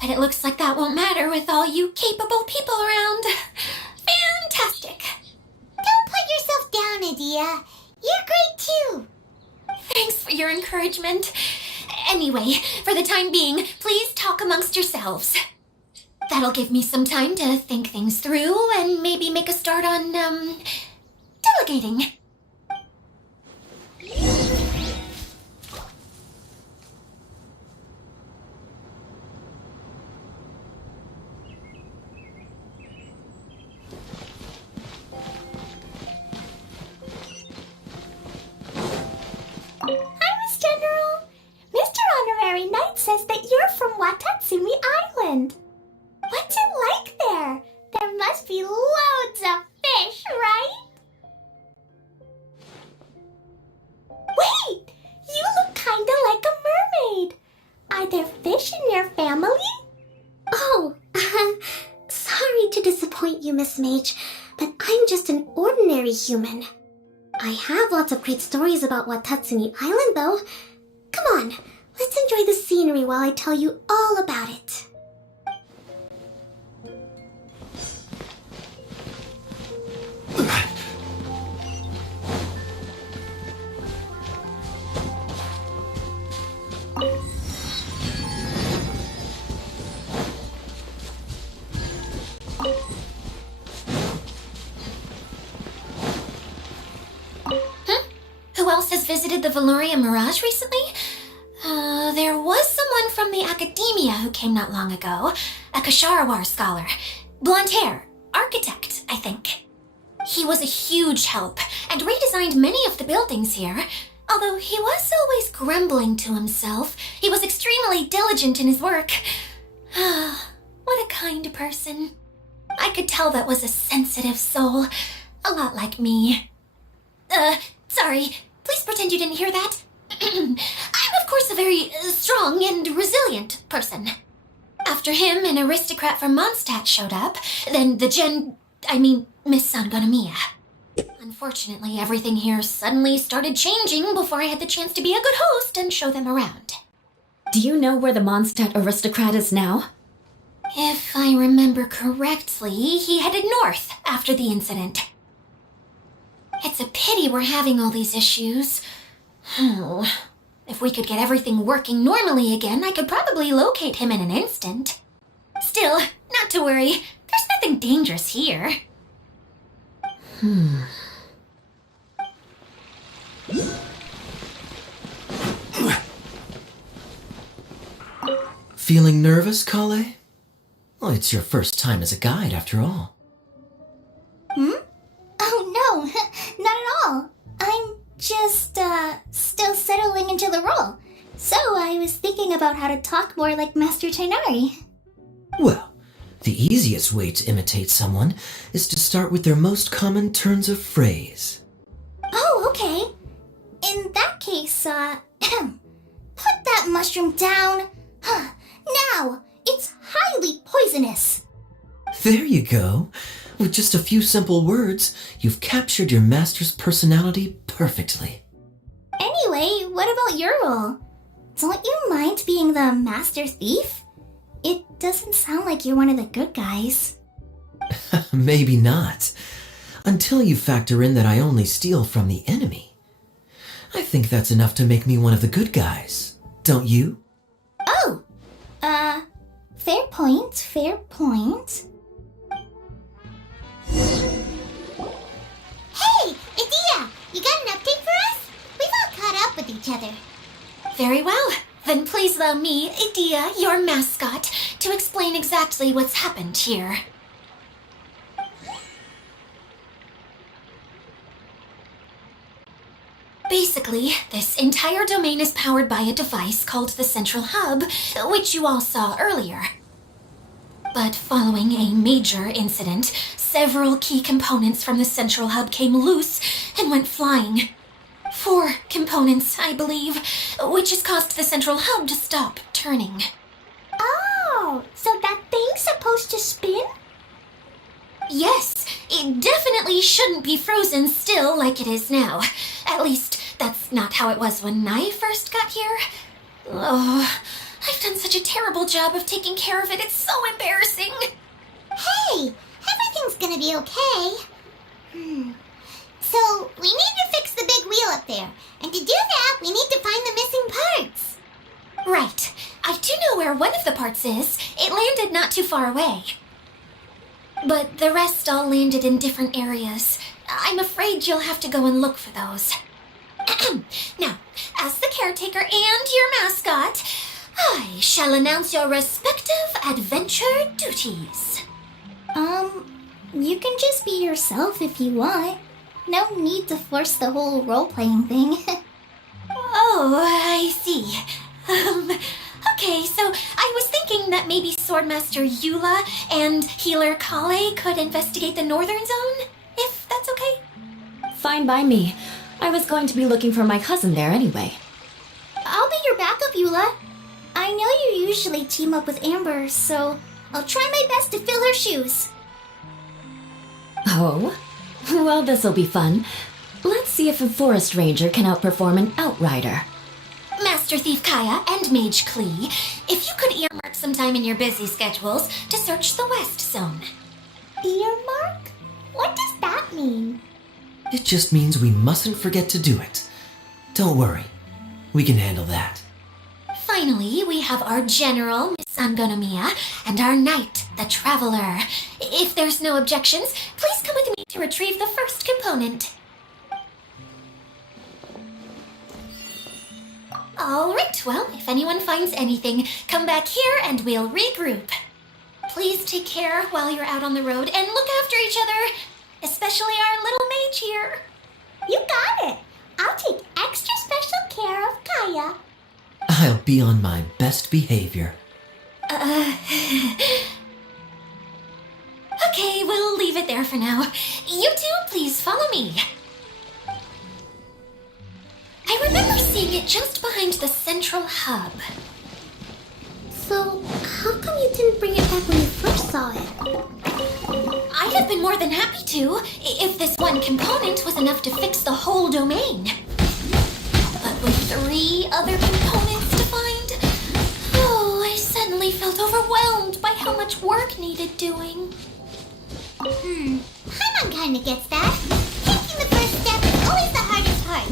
but it looks like that won't matter with all you capable people around. Fantastic. Don't put yourself down, Idia. You're great too. Thanks for your encouragement. Anyway, for the time being, please talk amongst yourselves. That'll give me some time to think things through and maybe make a start on, delegating. General, Mr. Honorary Knight says that you're from Watatsumi Island. What's it like there? There must be loads of fish, right? Wait! You look kinda like a mermaid. Are there fish in your family? Oh, sorry to disappoint you, Miss Mage, but I'm just an ordinary human. I have lots of great stories about Watatsumi Island, though. Come on, let's enjoy the scenery while I tell you all about it. Who else has visited the Valuria Mirage recently? There was someone from the academia who came not long ago. A Kasharawar scholar. Blonde hair. Architect, I think. He was a huge help and redesigned many of the buildings here. Although he was always grumbling to himself, he was extremely diligent in his work. What a kind person. I could tell that was a sensitive soul. A lot like me. Sorry. Please pretend you didn't hear that. I'm of course a very strong and resilient person. After him, an aristocrat from Mondstadt showed up, then Miss Sangonomiya. Unfortunately, everything here suddenly started changing before I had the chance to be a good host and show them around. Do you know where the Mondstadt aristocrat is now? If I remember correctly, he headed north after the incident. It's a pity we're having all these issues. If we could get everything working normally again, I could probably locate him in an instant. Still, not to worry. There's nothing dangerous here. Feeling nervous, Kale? Well, it's your first time as a guide, after all. Oh no, not at all. I'm just, still settling into the role. So I was thinking about how to talk more like Master Tainari. Well, the easiest way to imitate someone is to start with their most common turns of phrase. Oh, okay. In that case, put that mushroom down. Now, it's highly poisonous. There you go. With just a few simple words, you've captured your master's personality perfectly. Anyway, what about your role? Don't you mind being the master thief? It doesn't sound like you're one of the good guys. Maybe not. Until you factor in that I only steal from the enemy. I think that's enough to make me one of the good guys. Don't you? Oh! Fair point, fair point. Hey, Idia! You got an update for us? We've all caught up with each other. Very well. Then please allow me, Idia, your mascot, to explain exactly what's happened here. Basically, this entire domain is powered by a device called the Central Hub, which you all saw earlier. But following a major incident, several key components from the Central Hub came loose and went flying. 4 components, I believe, which has caused the Central Hub to stop turning. Oh, so that thing's supposed to spin? Yes, it definitely shouldn't be frozen still like it is now. At least, that's not how it was when I first got here. Oh, I've done such a terrible job of taking care of it, it's so embarrassing. Hey, everything's gonna be okay. So, we need to fix the big wheel up there. And to do that, we need to find the missing parts. Right. I do know where one of the parts is. It landed not too far away. But the rest all landed in different areas. I'm afraid you'll have to go and look for those. Now, as the caretaker and your mascot, I shall announce your respective adventure duties. You can just be yourself if you want. No need to force the whole role-playing thing. Oh, I see. Okay, so I was thinking that maybe Swordmaster Eula and Healer Kale could investigate the northern zone, if that's okay? Fine by me. I was going to be looking for my cousin there anyway. I'll be your backup, Eula. I know you usually team up with Amber, so I'll try my best to fill her shoes. Oh? Well, this'll be fun. Let's see if a forest ranger can outperform an outrider. Master Thief Kaya and Mage Klee, if you could earmark some time in your busy schedules to search the West Zone. Earmark? What does that mean? It just means we mustn't forget to do it. Don't worry. We can handle that. Finally, we have our General, Miss Sangonomiya, and our Knight, the Traveler. If there's no objections, please come with me to retrieve the first component. Alright, well, if anyone finds anything, come back here and we'll regroup. Please take care while you're out on the road and look after each other, especially our little mage here. You got it. I'll take extra special care of Kaya. I'll be on my best behavior. Okay, we'll leave it there for now. You two, please follow me. I remember seeing it just behind the central hub. So, how come you didn't bring it back when you first saw it? I'd have been more than happy to, if this one component was enough to fix the whole domain. But with 3 other components to find, I suddenly felt overwhelmed by how much work needed doing. Paimon kinda gets that. Taking the first step is always the hardest part.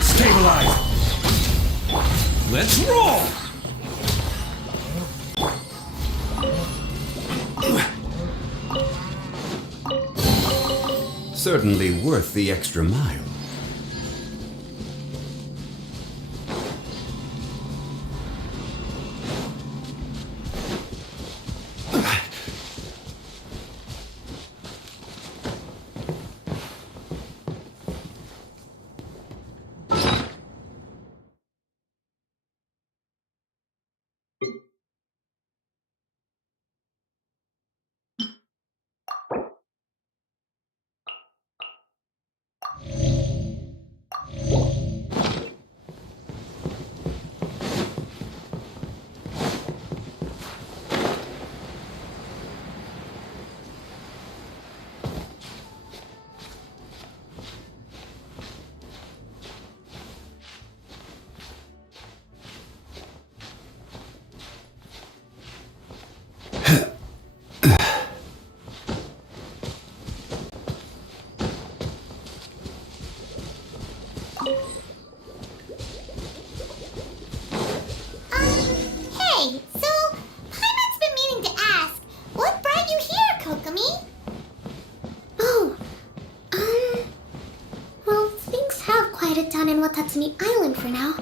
Stabilize! Let's roll! Certainly worth the extra mile. Hey, so Paimon's been meaning to ask, what brought you here, Kokomi? Oh, well, things have quieted down in Watatsumi Island for now,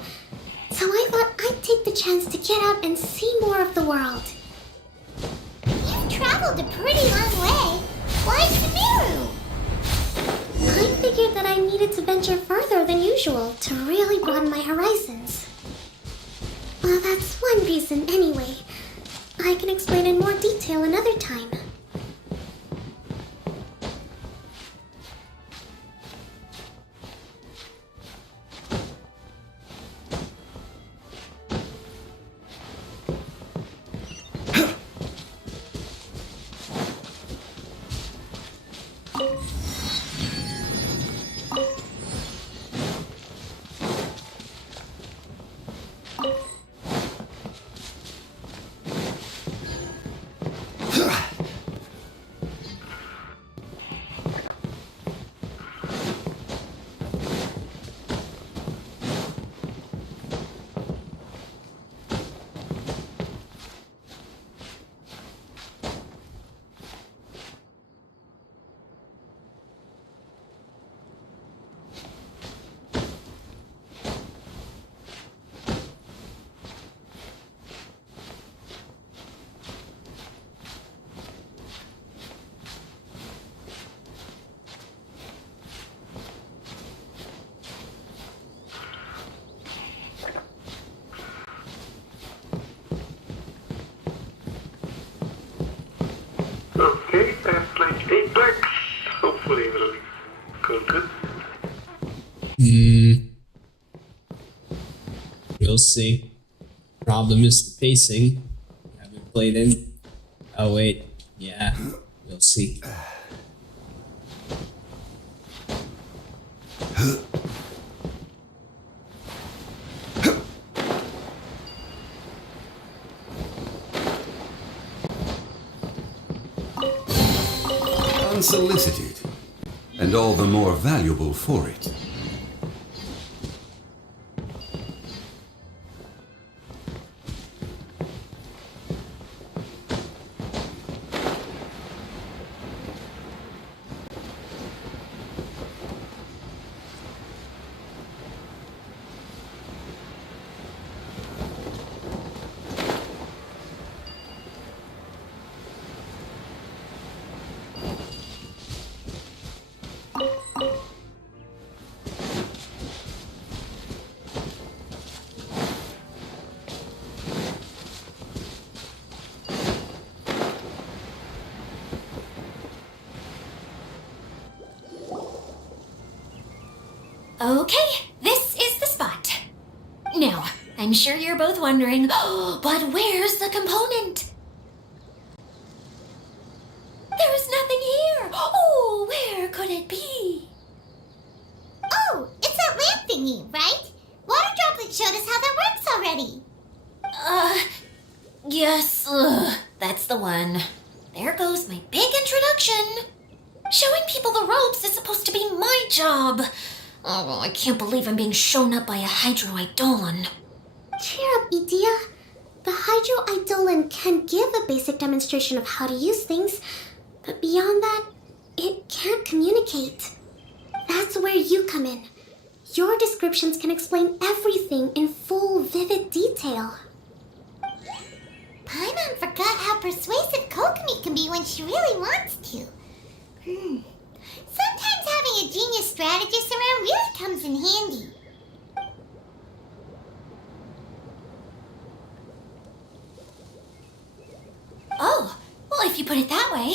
so I thought I'd take the chance to get out and see more of the world. You've traveled a pretty long way. Why Sumeru? I figured that I needed to venture further than usual to really broaden my horizons. Well, that's one reason anyway. I can explain in more detail another time. Okay, that's like Apex. Hopefully it'll go good. We'll see. Problem is the pacing. Haven't played in. Oh wait, yeah, we'll see. Unsolicited, and all the more valuable for it. Okay, this is the spot. Now, I'm sure you're both wondering, but where's the component? There's nothing here. Oh, where could it be? Oh, it's that lamp thingy, right? Water Droplet showed us how that works already. Yes, that's the one. There goes my big introduction. Showing people the ropes is supposed to be my job. Oh, I can't believe I'm being shown up by a Hydro-Eidolon. Cheer up, Edea. The Hydro-Eidolon can give a basic demonstration of how to use things, but beyond that, it can't communicate. That's where you come in. Your descriptions can explain everything in full, vivid detail. Paimon forgot how persuasive Kokomi can be when she really wants to. Sometimes having a genius strategist around really comes in handy. Oh, well, if you put it that way.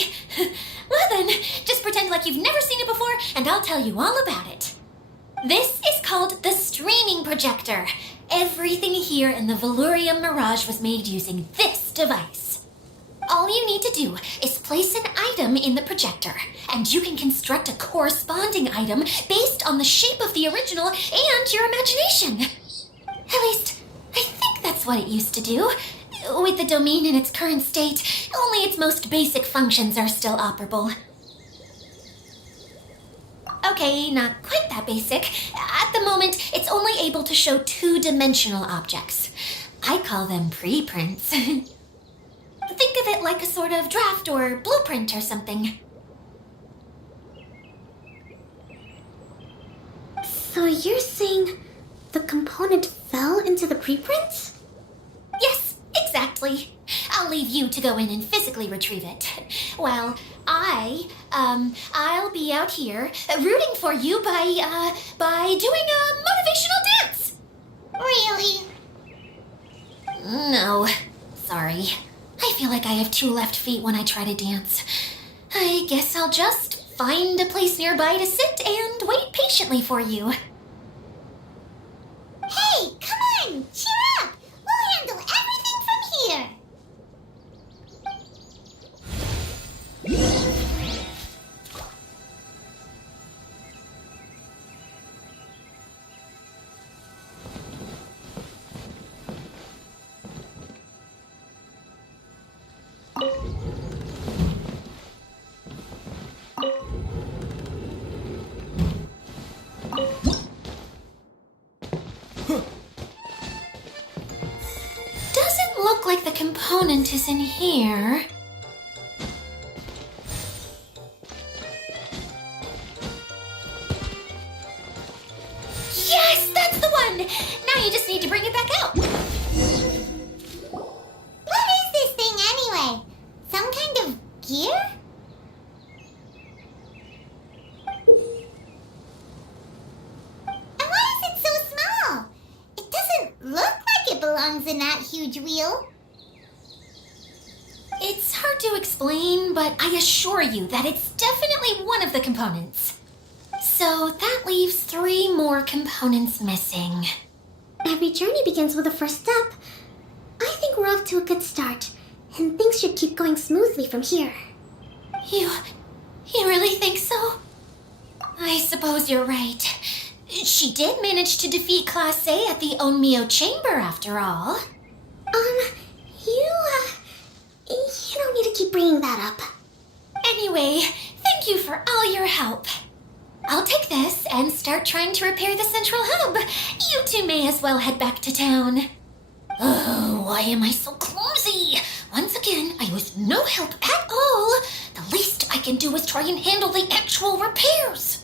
Well then, just pretend like you've never seen it before, and I'll tell you all about it. This is called the streaming projector. Everything here in the Valurium Mirage was made using this device. All you need to do is place an item in the projector, and you can construct a corresponding item based on the shape of the original and your imagination. At least, I think that's what it used to do. With the domain in its current state, only its most basic functions are still operable. Okay, not quite that basic. At the moment, it's only able to show two-dimensional objects. I call them preprints. Think of it like a sort of draft or blueprint or something. So you're saying the component fell into the preprints? Yes, exactly. I'll leave you to go in and physically retrieve it. Well, I'll be out here rooting for you by doing a motivational dance. Really? No, sorry. I feel like I have two left feet when I try to dance. I guess I'll just find a place nearby to sit and wait patiently for you. Hey, come on! Cheer up! We'll handle everything from here! Doesn't look like the component is in here. Yes, that's the one! Now you just need to bring it back out. What is this thing anyway? Some kind of gear? And why is it so small? It doesn't look like it belongs in that huge wheel. It's hard to explain, but I assure you that it's definitely one of the components. So that leaves 3 more components missing. Every journey begins with a first step. I think we're off to a good start, and things should keep going smoothly from here. You really think so? I suppose you're right. She did manage to defeat Class A at the Onmyo Chamber after all. You don't need to keep bringing that up. Anyway, thank you for all your help. I'll take this and start trying to repair the central hub. You two may as well head back to town. Oh, why am I so clumsy? Once again, I was no help at all. The least I can do is try and handle the actual repairs.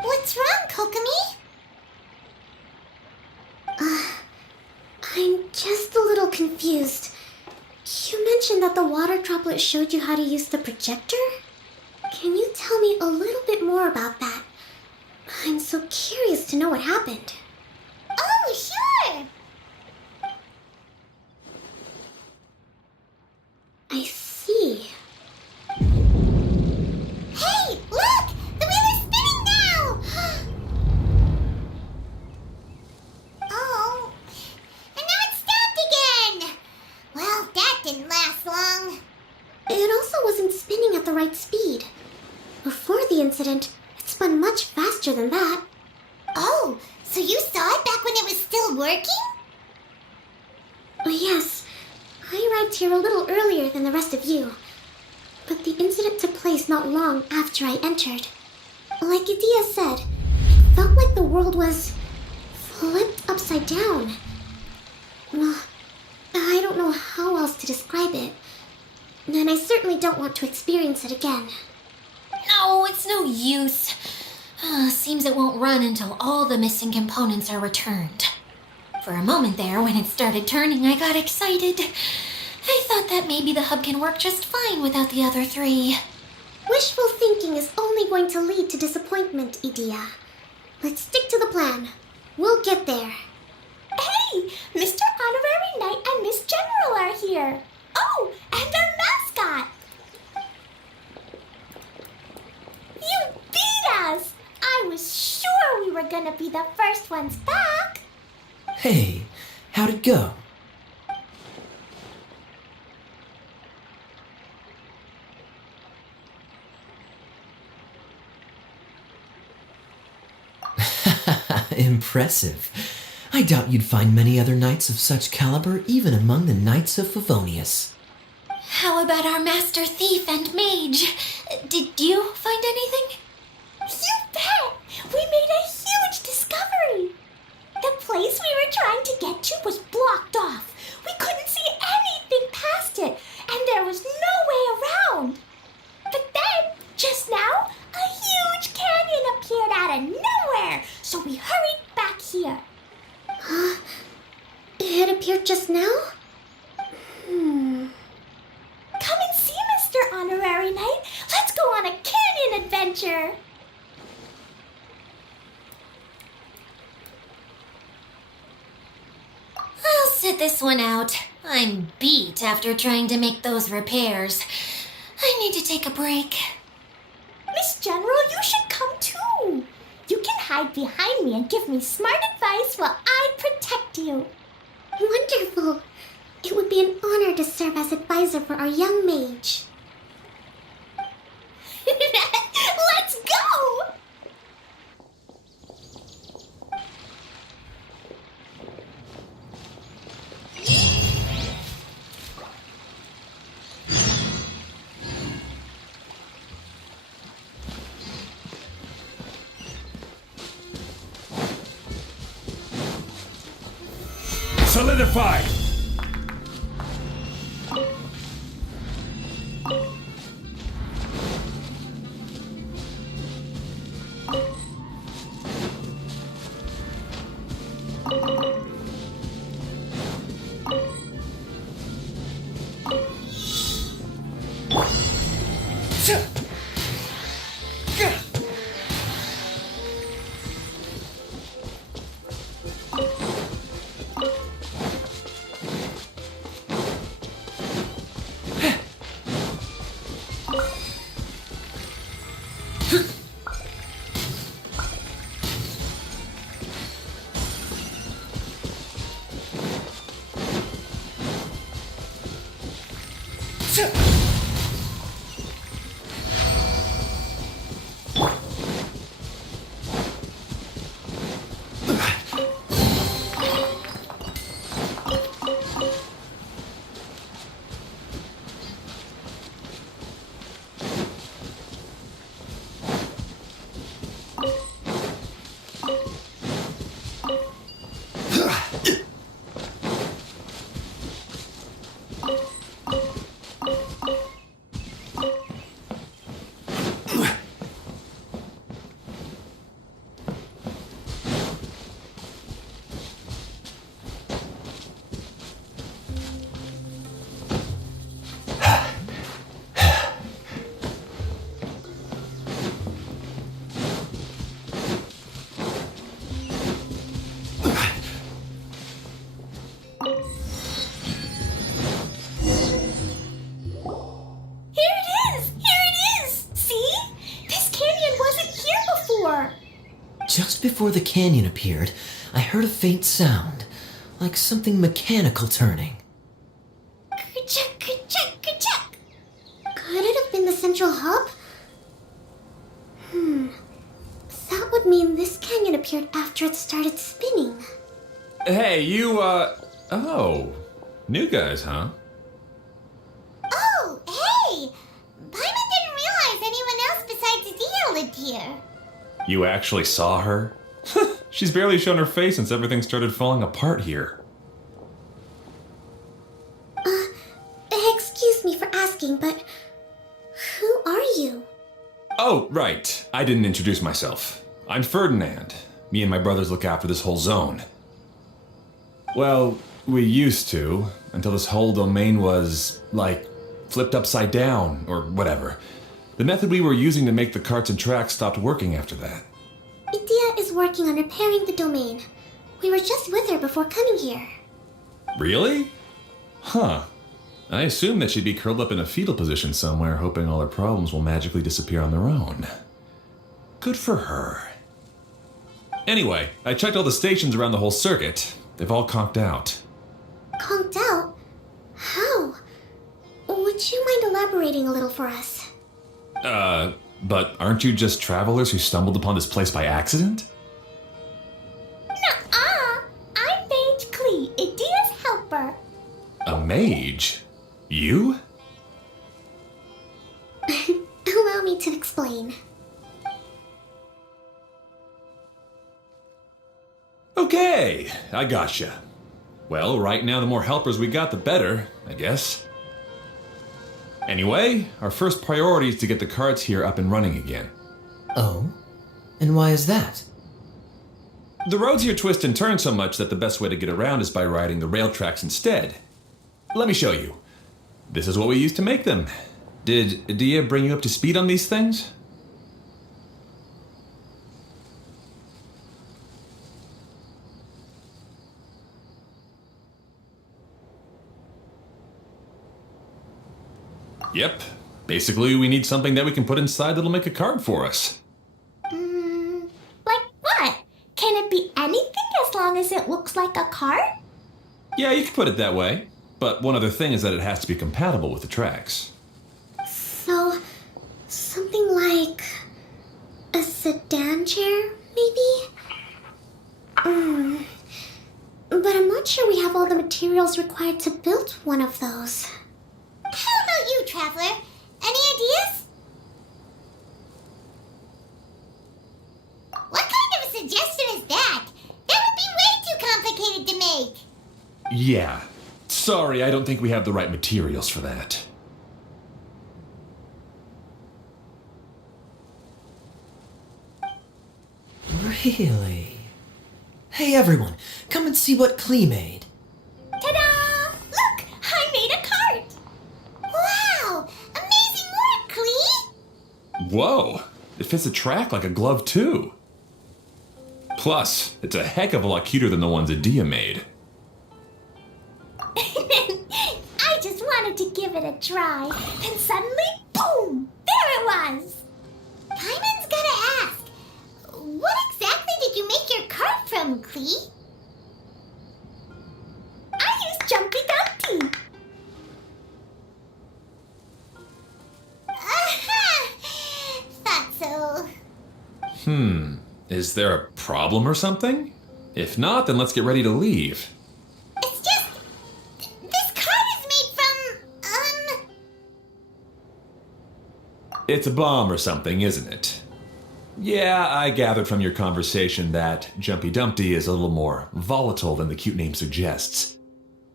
What's wrong, Kokomi? I'm just a little confused. You mentioned that the water droplet showed you how to use the projector? Can you tell me a little bit more about that? I'm so curious to know what happened. Oh, sure! I see. Hey, look! The wheel is spinning now! Oh, and now it's stopped again! Well, that didn't last long. It also wasn't spinning at the right speed. Before the incident, it spun much faster than that. Oh, so you saw it back when it was still working? Yes, I arrived here a little earlier than the rest of you. But the incident took place not long after I entered. Like Idia said, it felt like the world was flipped upside down. Well, I don't know how else to describe it. And I certainly don't want to experience it again. No, it's no use. Seems it won't run until all the missing components are returned. For a moment there, when it started turning, I got excited. I thought that maybe the hub can work just fine without the other 3. Wishful thinking is only going to lead to disappointment, Idia. Let's stick to the plan. We'll get there. Hey, Mr. Honorary Knight and Miss General are here. Oh, and our mascot. You beat us. I was sure we were gonna be the first ones back. Hey, how'd it go? Impressive. I doubt you'd find many other knights of such caliber even among the Knights of Favonius. How about our master thief and mage? Did you find anything? You bet! We made a huge discovery! The place we were trying to get to was blocked off. We couldn't see anything past it, and there was no way around. But then, just now, a huge canyon appeared out of nowhere, so we hurried back here. It appeared just now? Come and see, Mr. Honorary Knight. Let's go on a canyon adventure. I'll sit this one out. I'm beat after trying to make those repairs. I need to take a break. Miss General, you should come too. You can hide behind me and give me smart advice while I protect you. Wonderful. It would be an honor to serve as advisor for our young mage. Let's go! Solidify! Just before the canyon appeared, I heard a faint sound, like something mechanical turning. Ka-chuck, ka-chuck, ka-chuck. Could it have been the central hub? That would mean this canyon appeared after it started spinning. Hey, you, oh. New guys, huh? Oh, hey! Paimon didn't realize anyone else besides Dia lived here. You actually saw her? She's barely shown her face since everything started falling apart here. Excuse me for asking, but who are you? Oh, right. I didn't introduce myself. I'm Ferdinand. Me and my brothers look after this whole zone. Well, we used to, until this whole domain was, like, flipped upside down, or whatever. The method we were using to make the carts and tracks stopped working after that. Idia is working on repairing the domain. We were just with her before coming here. Really? Huh. I assumed that she'd be curled up in a fetal position somewhere, hoping all her problems will magically disappear on their own. Good for her. Anyway, I checked all the stations around the whole circuit. They've all conked out. Conked out? How? Would you mind elaborating a little for us? But aren't you just travelers who stumbled upon this place by accident? Nuh-uh! I'm Mage Klee, Idia's helper. A mage? You? Allow me to explain. Okay, I gotcha. Well, right now the more helpers we got, the better, I guess. Anyway, our first priority is to get the carts here up and running again. Oh? And why is that? The roads here twist and turn so much that the best way to get around is by riding the rail tracks instead. Let me show you. This is what we used to make them. Did Dia bring you up to speed on these things? Yep. Basically, we need something that we can put inside that'll make a card for us. Like what? it be anything as long as it looks like a cart? Yeah, you could put it that way. But one other thing is that it has to be compatible with the tracks. So, something like a sedan chair, maybe? But I'm not sure we have all the materials required to build one of those. How about you, Traveler? Any ideas? What kind of a suggestion is that? That would be way too complicated to make. Yeah. Sorry, I don't think we have the right materials for that. Really? Hey everyone, come and see what Klee made. Ta-da! Look! I made a cart! Wow! Amazing work, Klee! Whoa! It fits a track like a glove, too. Plus, it's a heck of a lot cuter than the ones Adia made. I just wanted to give it a try, and suddenly, boom! There it was! Paimon's gotta ask, what exactly did you make your cart from, Klee? I used Jumpy Dumpty! Aha! Thought so. Is there a problem or something? If not, then let's get ready to leave. It's just... this cart is made from, It's a bomb or something, isn't it? Yeah, I gathered from your conversation that Jumpy Dumpty is a little more volatile than the cute name suggests.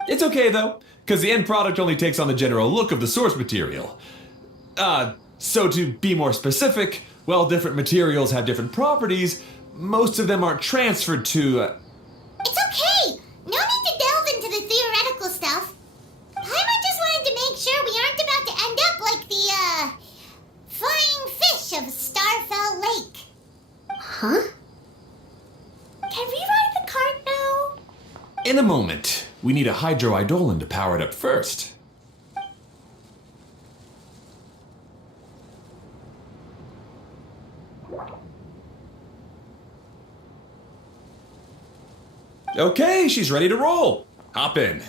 It's okay though, because the end product only takes on the general look of the source material. So to be more specific, while different materials have different properties, most of them aren't transferred to... It's okay! No need to delve into the theoretical stuff. Paimon just wanted to make sure we aren't about to end up like the, flying fish of Starfell Lake. Huh? Can we ride the cart now? In a moment, we need a hydroidolin to power it up first. Okay, she's ready to roll. Hop in.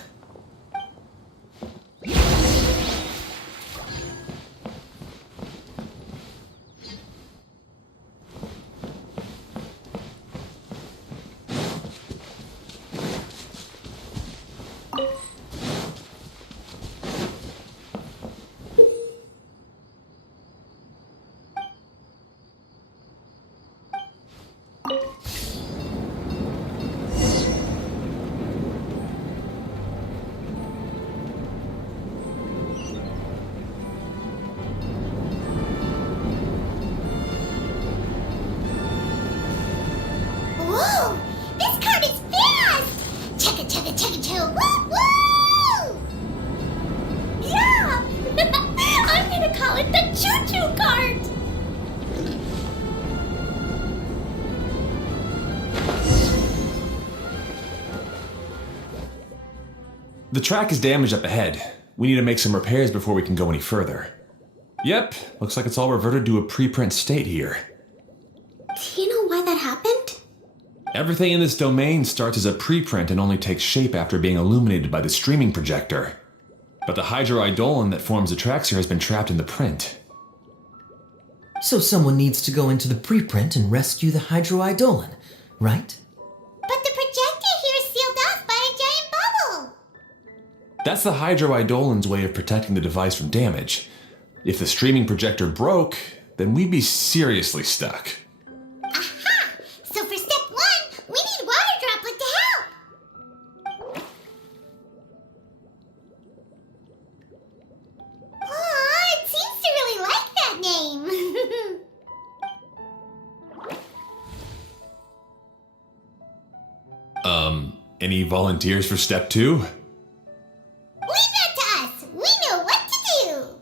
Whoa! This cart is fast! Chugga chugga chugga chugga woo woo! Yeah! I'm gonna call it the choo-choo cart! The track is damaged up ahead. We need to make some repairs before we can go any further. Yep, looks like it's all reverted to a preprint state here. Do you know why that happened? Everything in this domain starts as a preprint and only takes shape after being illuminated by the streaming projector. But the hydroidolin that forms the tracks here has been trapped in the print. So someone needs to go into the preprint and rescue the hydroidolin, right? But the projector here is sealed off by a giant bubble! That's the hydroidolin's way of protecting the device from damage. If the streaming projector broke, then we'd be seriously stuck. Aha! So for step one, we need water droplet to help! Aw, it seems to really like that name! Any volunteers for step 2? Leave that to us! We know what to do!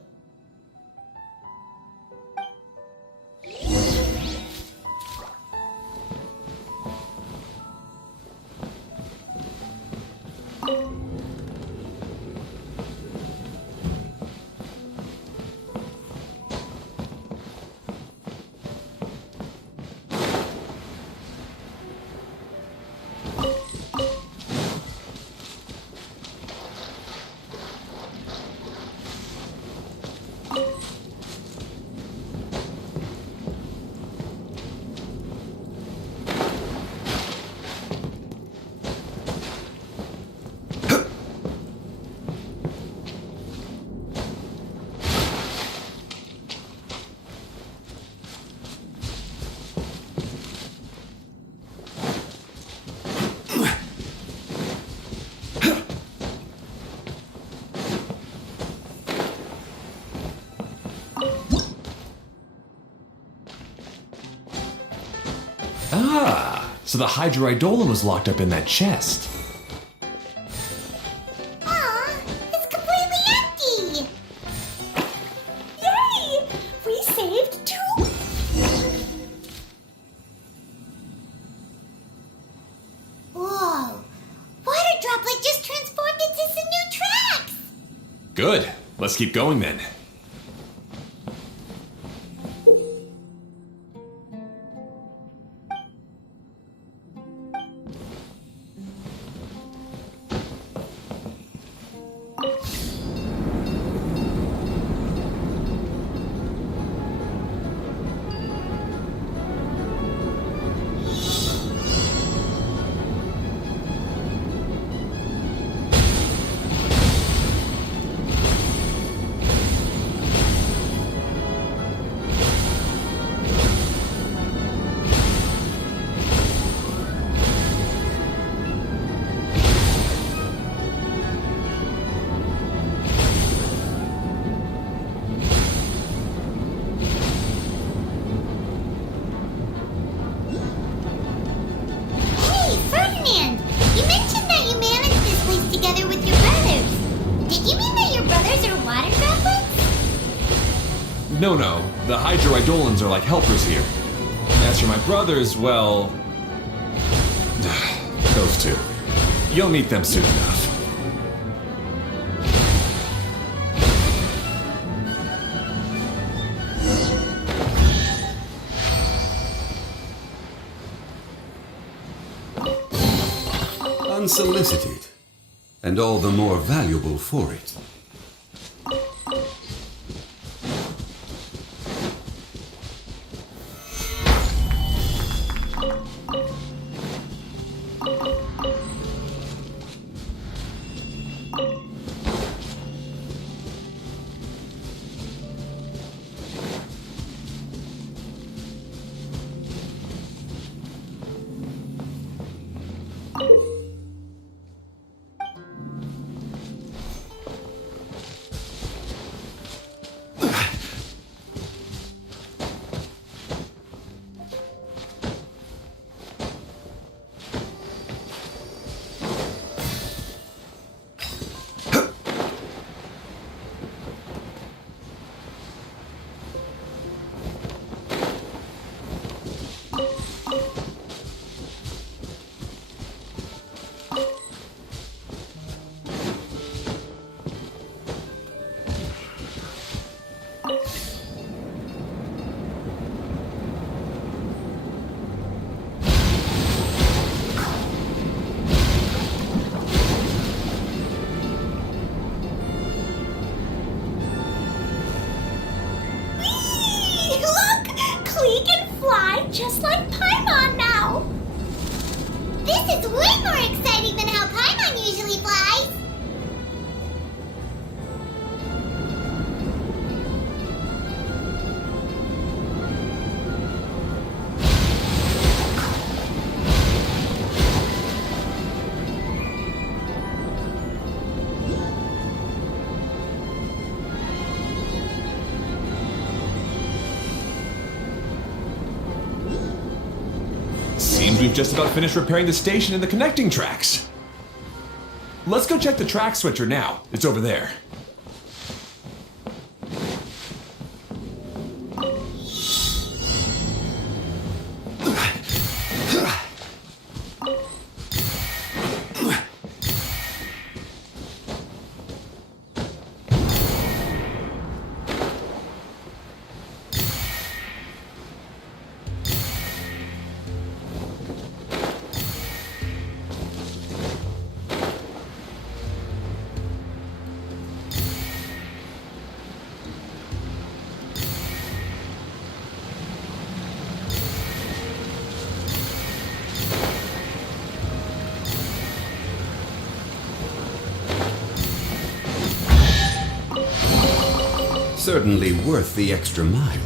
Ah, so the Hydro Eidolon was locked up in that chest. Aw, it's completely empty! Yay! We saved 2. Whoa! Water Droplet just transformed into some new tracks! Good. Let's keep going then. Hey, Ferdinand! You mentioned that you managed this place together with your brothers. Did you mean that your brothers are water droplets? No, the Hydro Eidolons are like helpers here. As for my brothers, well... those two. You'll meet them soon enough. Unsolicited, and all the more valuable for it. Look! Klee can fly just like Paimon now! This is way more exciting than how Paimon usually flies! Seems we've just about finished repairing the station and the connecting tracks. Let's go check the track switcher now. It's over there. Certainly worth the extra mile.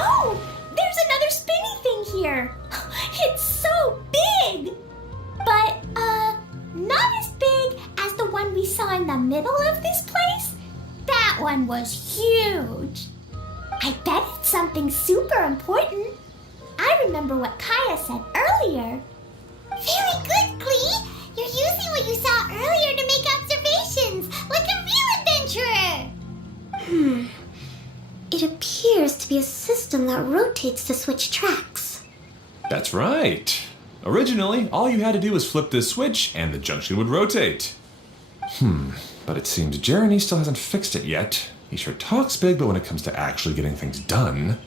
Oh, here. It's so big! But, not as big as the one we saw in the middle of this place. That one was huge. I bet it's something super important. I remember what Kaya said earlier. Very good, Klee. You're using what you saw earlier to make observations, like a real adventurer. It appears to be a system that rotates to switch tracks. That's right. Originally, all you had to do was flip this switch and the junction would rotate. But it seems Jeremy still hasn't fixed it yet. He sure talks big, but when it comes to actually getting things done...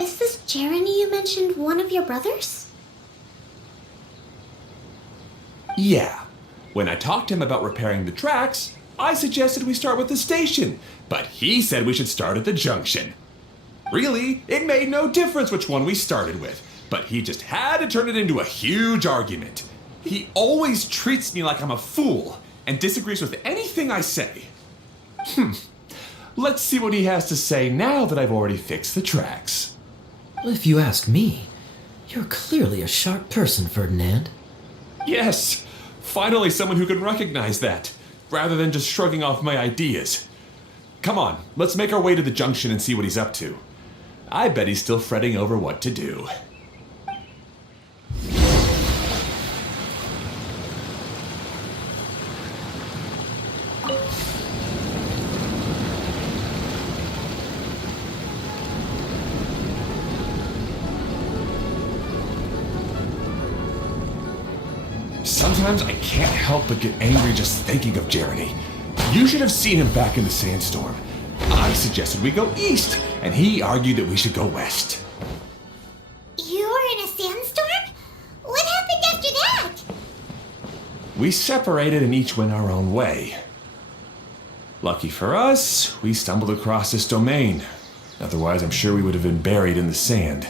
Is this Jeremy you mentioned one of your brothers? Yeah. When I talked to him about repairing the tracks, I suggested we start with the station, but he said we should start at the junction. Really, it made no difference which one we started with, but he just had to turn it into a huge argument. He always treats me like I'm a fool and disagrees with anything I say. Let's see what he has to say now that I've already fixed the tracks. If you ask me, you're clearly a sharp person, Ferdinand. Yes, finally someone who can recognize that, rather than just shrugging off my ideas. Come on, let's make our way to the junction and see what he's up to. I bet he's still fretting over what to do. Sometimes I can't help but get angry just thinking of Jeremy. You should have seen him back in the sandstorm. I suggested we go east, and he argued that we should go west. You were in a sandstorm? What happened after that? We separated and each went our own way. Lucky for us, we stumbled across this domain. Otherwise, I'm sure we would have been buried in the sand.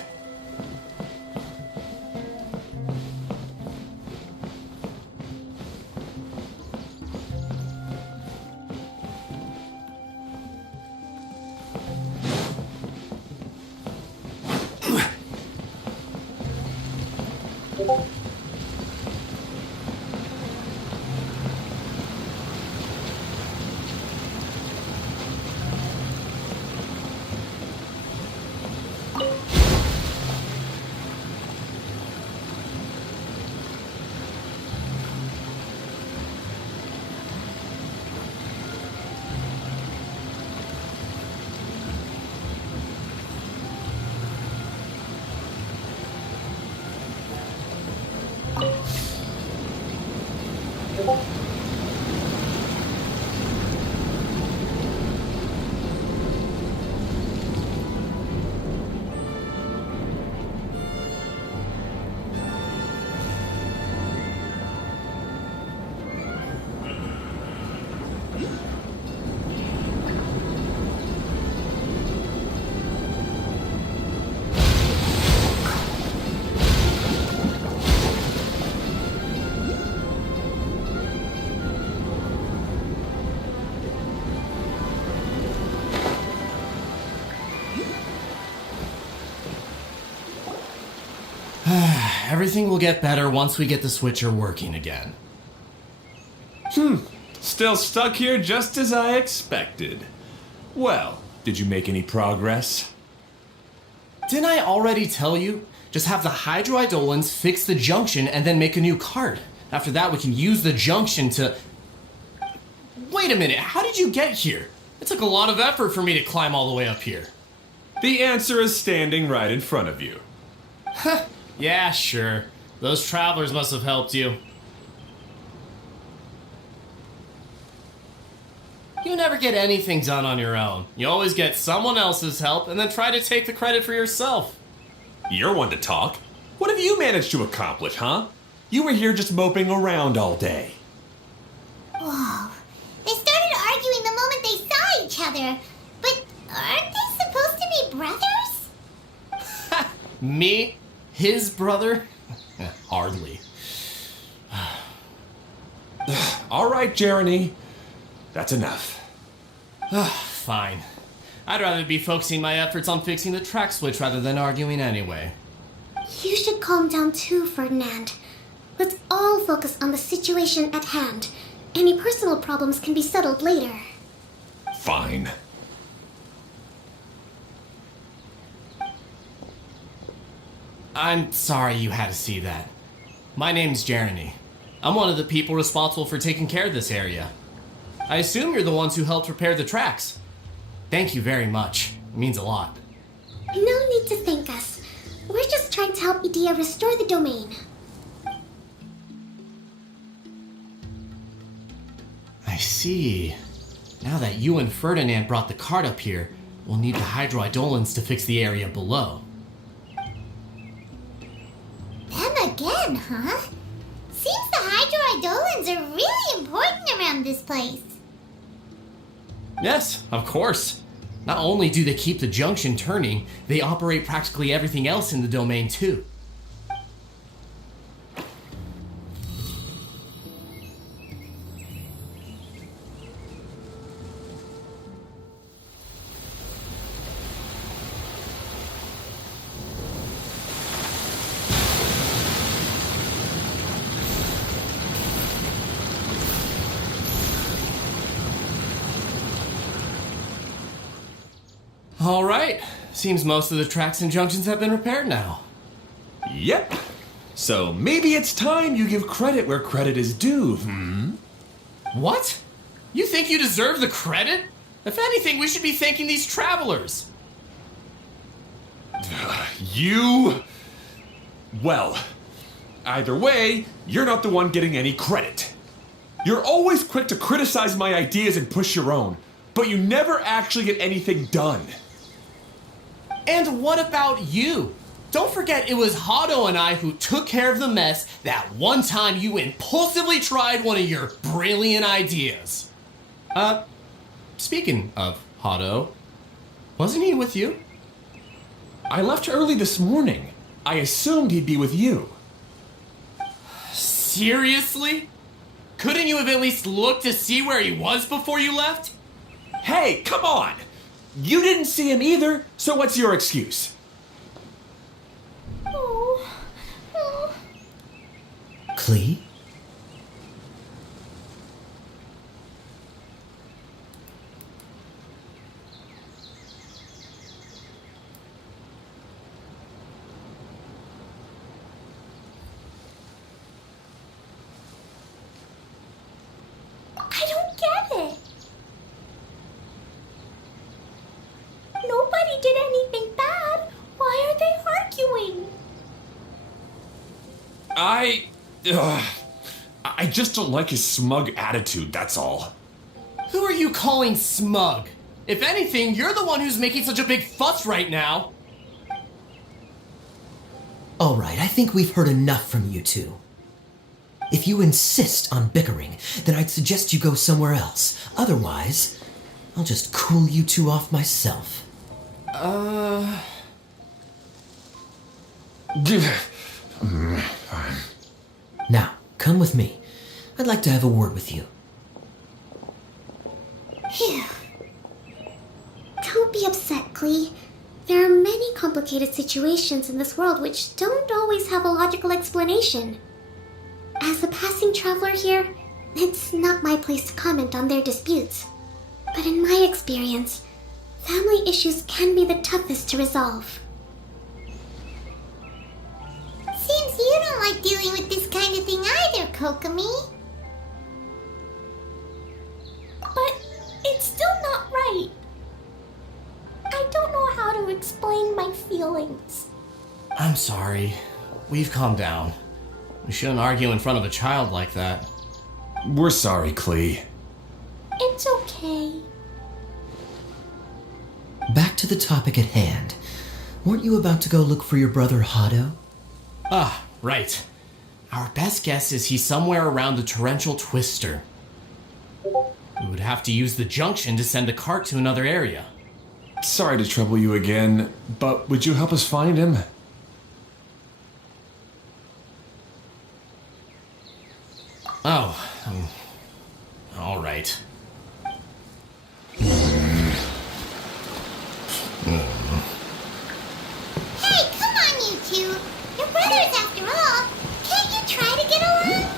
Everything will get better once we get the switcher working again. Still stuck here just as I expected. Well, did you make any progress? Didn't I already tell you? Just have the hydroidolins fix the junction and then make a new card. After that, we can use the junction to... Wait a minute, how did you get here? It took a lot of effort for me to climb all the way up here. The answer is standing right in front of you. Yeah, sure. Those travelers must have helped you. You never get anything done on your own. You always get someone else's help and then try to take the credit for yourself. You're one to talk. What have you managed to accomplish, huh? You were here just moping around all day. Whoa. They started arguing the moment they saw each other. But aren't they supposed to be brothers? Me? His brother? Hardly. All right, Jeremy. That's enough. Fine. I'd rather be focusing my efforts on fixing the track switch rather than arguing anyway. You should calm down too, Ferdinand. Let's all focus on the situation at hand. Any personal problems can be settled later. Fine. I'm sorry you had to see that. My name's Jeremy. I'm one of the people responsible for taking care of this area. I assume you're the ones who helped repair the tracks. Thank you very much. It means a lot. No need to thank us. We're just trying to help Edea restore the domain. I see. Now that you and Ferdinand brought the cart up here, we'll need the hydroidolins to fix the area below. Them again, huh? Seems the hydroidolins are really important around this place. Yes, of course. Not only do they keep the junction turning, they operate practically everything else in the domain too. All right. Seems most of the tracks and junctions have been repaired now. Yep. So maybe it's time you give credit where credit is due, What? You think you deserve the credit? If anything, we should be thanking these travelers. You... Well, either way, you're not the one getting any credit. You're always quick to criticize my ideas and push your own, but you never actually get anything done. And what about you? Don't forget it was Hado and I who took care of the mess that one time you impulsively tried one of your brilliant ideas. Speaking of Hado, wasn't he with you? I left early this morning. I assumed he'd be with you. Seriously? Couldn't you have at least looked to see where he was before you left? Hey, come on! You didn't see him either, so what's your excuse? Klee? I don't get it. Nobody did anything bad. Why are they arguing? I just don't like his smug attitude, that's all. Who are you calling smug? If anything, you're the one who's making such a big fuss right now. All right, I think we've heard enough from you two. If you insist on bickering, then I'd suggest you go somewhere else. Otherwise, I'll just cool you two off myself. Fine. Now, come with me. I'd like to have a word with you. Phew. Don't be upset, Klee. There are many complicated situations in this world which don't always have a logical explanation. As a passing traveler here, it's not my place to comment on their disputes. But in my experience, family issues can be the toughest to resolve. Seems you don't like dealing with this kind of thing either, Kokomi. But it's still not right. I don't know how to explain my feelings. I'm sorry. We've calmed down. We shouldn't argue in front of a child like that. We're sorry, Klee. It's okay. Back to the topic at hand. Weren't you about to go look for your brother Hado? Ah, right. Our best guess is he's somewhere around the torrential twister. We would have to use the junction to send the cart to another area. Sorry to trouble you again, but would you help us find him? Oh, all right. Hey, come on, you two. You're brothers after all. Can't you try to get along?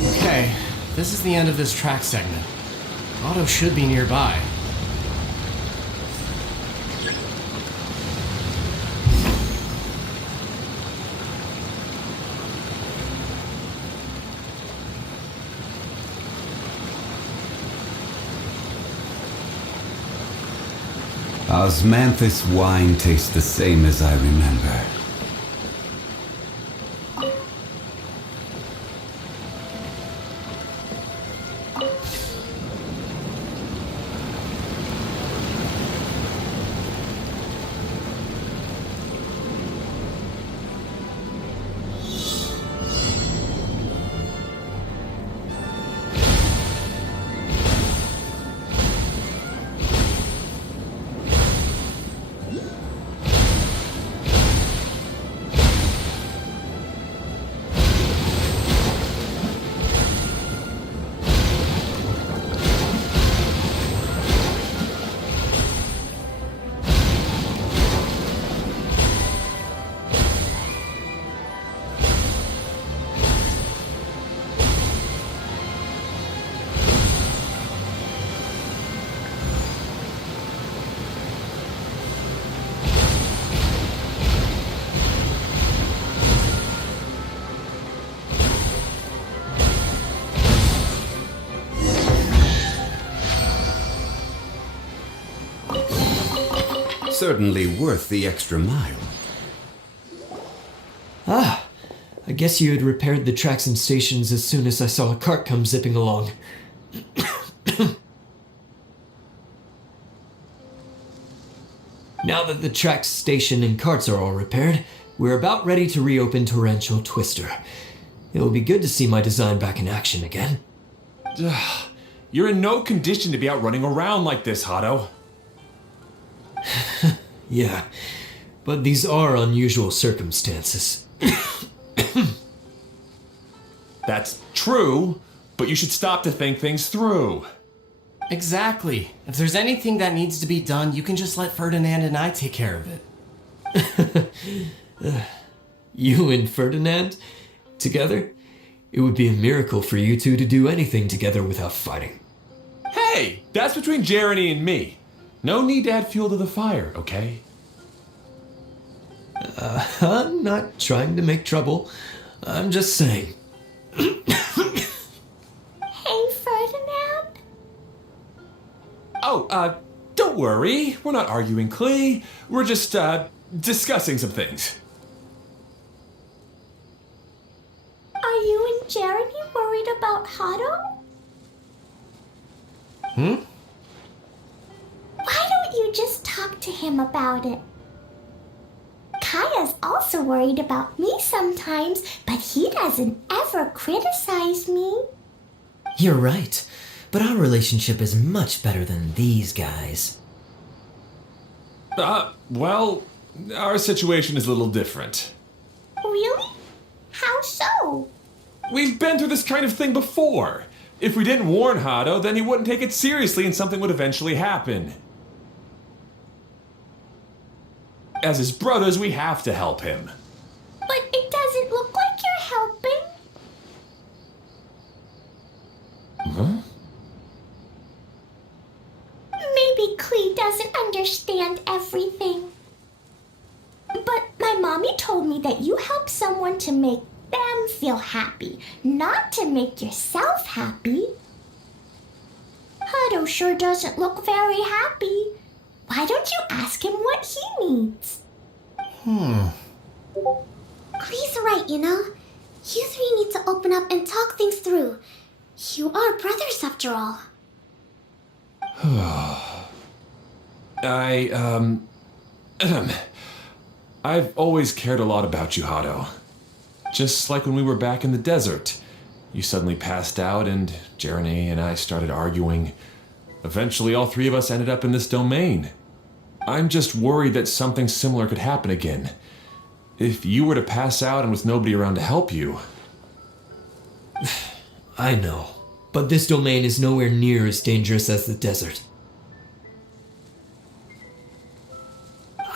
Okay, this is the end of this track segment. Otto should be nearby. Osmanthus wine tastes the same as I remember. Certainly worth the extra mile. Ah, I guess you had repaired the tracks and stations as soon as I saw a cart come zipping along. Now that the tracks, station, and carts are all repaired, we're about ready to reopen Torrential Twister. It will be good to see my design back in action again. You're in no condition to be out running around like this, Hado. Yeah, but these are unusual circumstances. That's true, but you should stop to think things through. Exactly. If there's anything that needs to be done, you can just let Ferdinand and I take care of it. You and Ferdinand? Together? It would be a miracle for you two to do anything together without fighting. Hey, that's between Jeremy and me. No need to add fuel to the fire, okay? I'm not trying to make trouble. I'm just saying. Hey, Ferdinand? Oh, don't worry. We're not arguing, Clee. We're just, discussing some things. Are you and Jeremy worried about Hado? Why don't you just talk to him about it? Kaya's also worried about me sometimes, but he doesn't ever criticize me. You're right, but our relationship is much better than these guys. Well, our situation is a little different. Really? How so? We've been through this kind of thing before. If we didn't warn Hado, then he wouldn't take it seriously and something would eventually happen. As his brothers, we have to help him. But it doesn't look like you're helping. Huh? Maybe Clee doesn't understand everything. But my mommy told me that you help someone to make them feel happy, not to make yourself happy. Hado Hado sure doesn't look very happy. Why don't you ask him what he needs? Please right, you know. You three need to open up and talk things through. You are brothers after all. I've always cared a lot about you, Hado. Just like when we were back in the desert. You suddenly passed out and Jeremy and I started arguing. Eventually all three of us ended up in this domain. I'm just worried that something similar could happen again. If you were to pass out and with nobody around to help you... I know, but this domain is nowhere near as dangerous as the desert.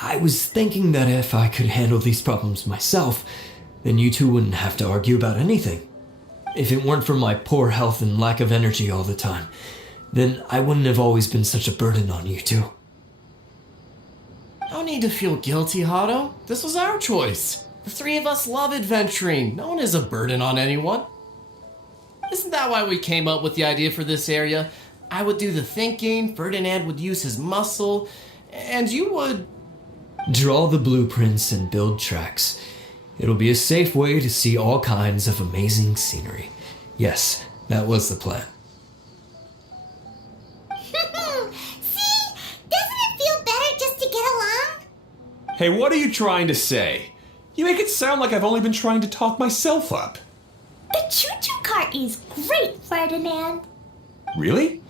I was thinking that if I could handle these problems myself, then you two wouldn't have to argue about anything. If it weren't for my poor health and lack of energy all the time, then I wouldn't have always been such a burden on you two. No need to feel guilty, Hado. This was our choice. The three of us love adventuring. No one is a burden on anyone. Isn't that why we came up with the idea for this area? I would do the thinking, Ferdinand would use his muscle, and you would... Draw the blueprints and build tracks. It'll be a safe way to see all kinds of amazing scenery. Yes, that was the plan. See? Doesn't it feel better just to get along? Hey, what are you trying to say? You make it sound like I've only been trying to talk myself up. The choo-choo cart is great, Ferdinand. Really?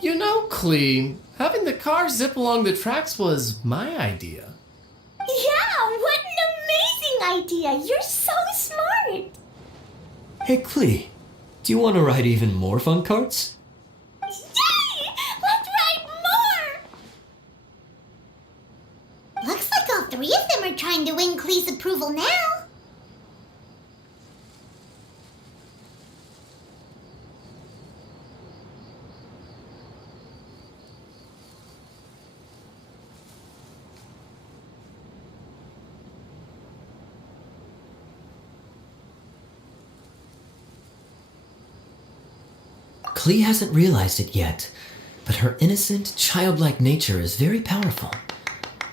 You know, Clee, having the car zip along the tracks was my idea. Yeah, what an amazing idea. You're so smart. Hey, Clee, do you want to ride even more fun carts? Yay! Let's ride more! Looks like all three of them are trying to win Clee's approval now. Clee hasn't realized it yet, but her innocent, childlike nature is very powerful.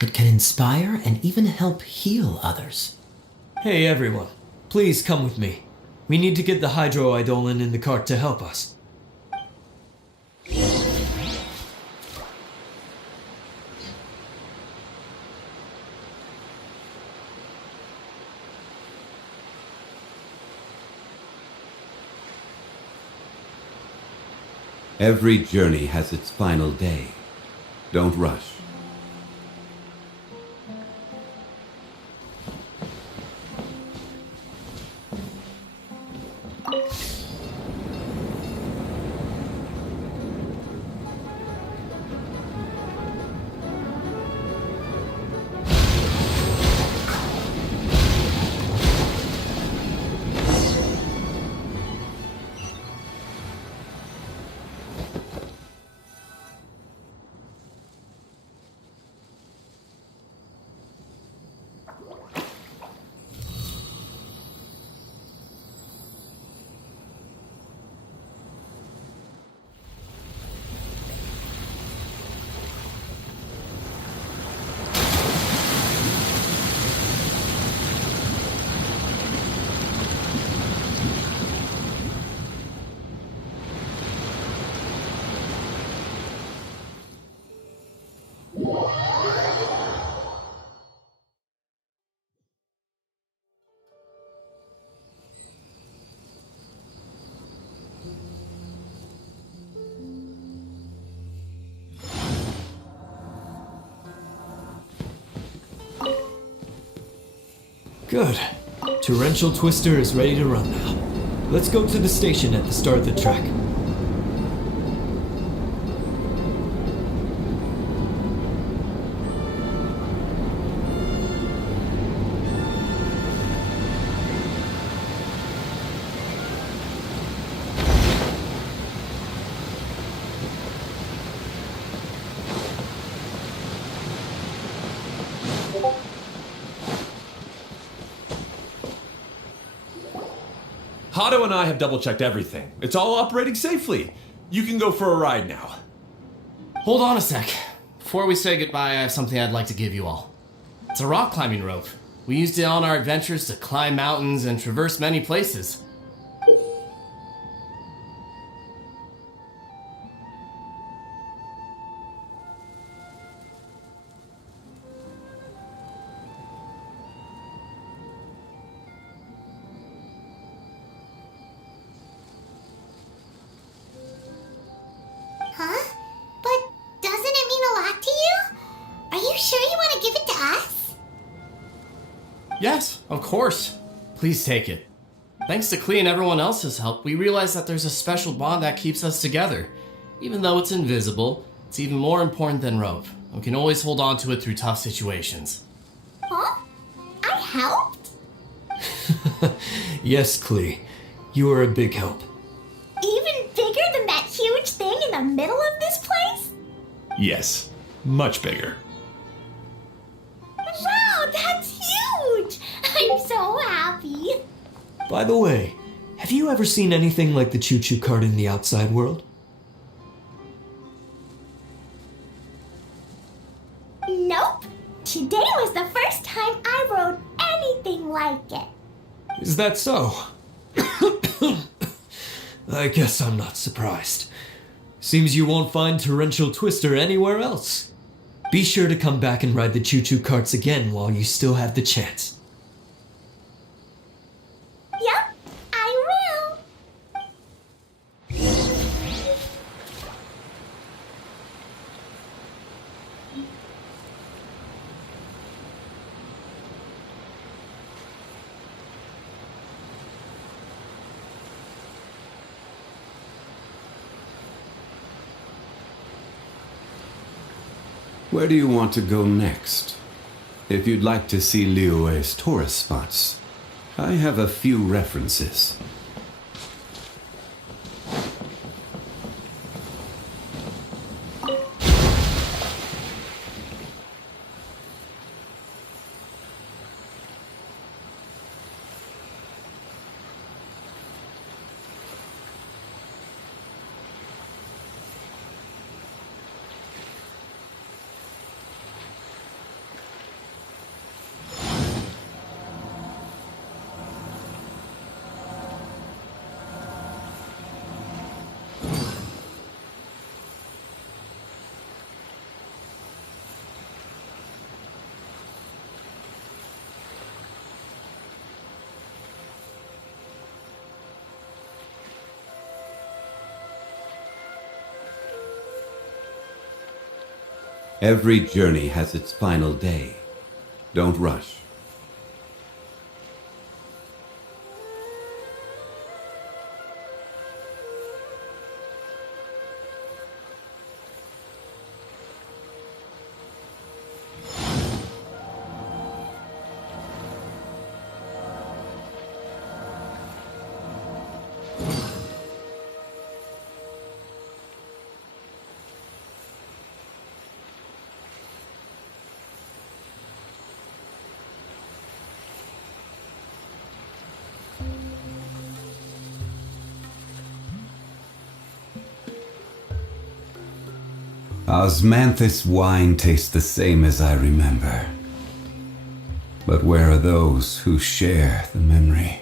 It can inspire and even help heal others. Hey everyone, please come with me. We need to get the Hydro Eidolon in the cart to help us. Every journey has its final day. Don't rush. Good. Torrential Twister is ready to run now. Let's go to the station at the start of the track. Hado and I have double-checked everything. It's all operating safely. You can go for a ride now. Hold on a sec. Before we say goodbye, I have something I'd like to give you all. It's a rock climbing rope. We used it on our adventures to climb mountains and traverse many places. Huh? But doesn't it mean a lot to you? Are you sure you want to give it to us? Yes, of course. Please take it. Thanks to Klee and everyone else's help, we realized that there's a special bond that keeps us together. Even though it's invisible, it's even more important than rope. We can always hold on to it through tough situations. Huh? I helped? Yes, Klee. You are a big help. Even bigger than that huge thing in the middle of this place? Yes, much bigger. Wow, that's huge! I'm so happy. By the way, have you ever seen anything like the choo-choo cart in the outside world? Nope. Today was the first time I rode anything like it. Is that so? I guess I'm not surprised. Seems you won't find Torrential Twister anywhere else. Be sure to come back and ride the choo-choo carts again while you still have the chance. Yep, I will. Where do you want to go next? If you'd like to see Liyue's tourist spots, I have a few references. Every journey has its final day. Don't rush. Osmanthus wine tastes the same as I remember. But where are those who share the memory?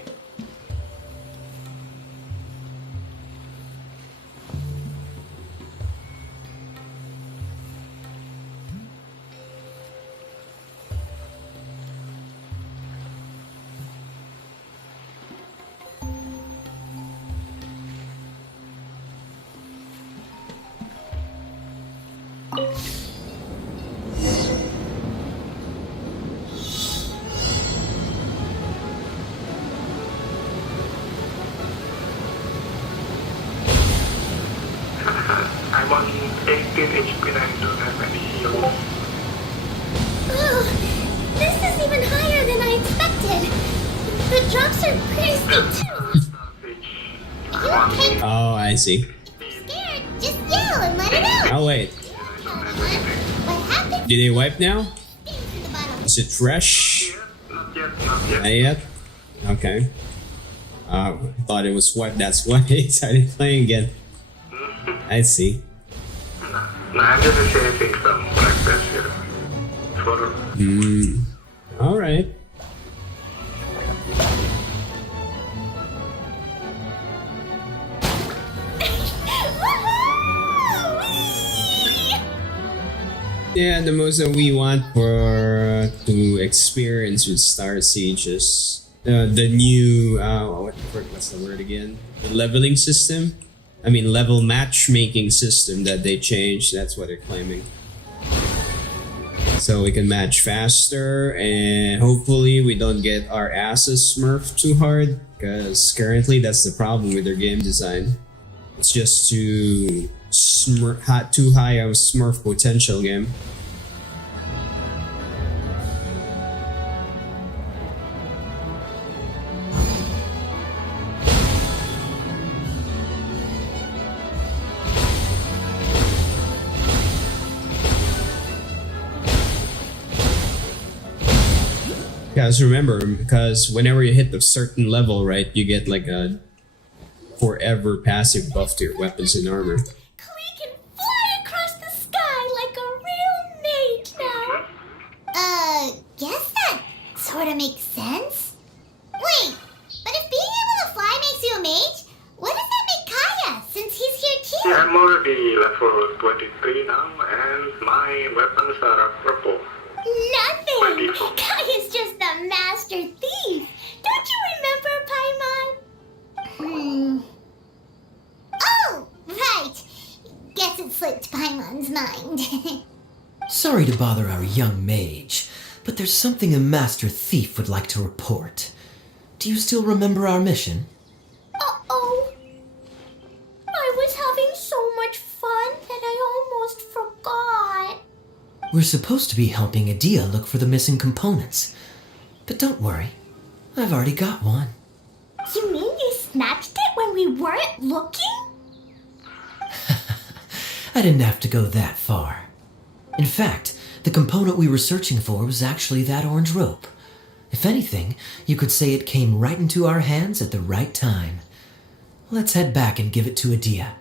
I'm on 18 HP and I don't have any heals. Oh, this is even higher than I expected. The drops are pretty steep too. You okay? Oh, I see. If you're scared, just yell and let it out. Oh, wait. What happened? Did they wipe now? Things in the bottom. Is it fresh? Not yet, not yet. Not yet? Okay. I thought it was wiped. That's why I started playing again. I see. Nah, I'm just receiving some breakfast here. For Alright. Yeah, the most that we want for to experience with Star Siege is the new what's the word again? The leveling system. I mean, level matchmaking system that they changed. That's what they're claiming. So we can match faster, and hopefully we don't get our asses smurfed too hard. Because currently that's the problem with their game design. It's just too high of smurf potential game. Guys, remember, because whenever you hit a certain level, right, you get like a forever passive buff to your weapons and armor. Klee can fly across the sky like a real mage now. Guess that sort of makes sense. Wait, but if being able to fly makes you a mage, what does that make Kaya, since he's here too? yeah, I'm already level 23 now, and my weapons are purple. Nothing! default. Kaya's just a master thief. Don't you remember, Paimon? Oh, right. Guess it slipped Paimon's mind. Sorry to bother our young mage, but there's something a master thief would like to report. Do you still remember our mission? Uh-oh. I was having so much fun that I almost forgot. We're supposed to be helping Adia look for the missing components. But don't worry, I've already got one. You mean you snatched it when we weren't looking? I didn't have to go that far. In fact, the component we were searching for was actually that orange rope. If anything, you could say it came right into our hands at the right time. Let's head back and give it to Adia.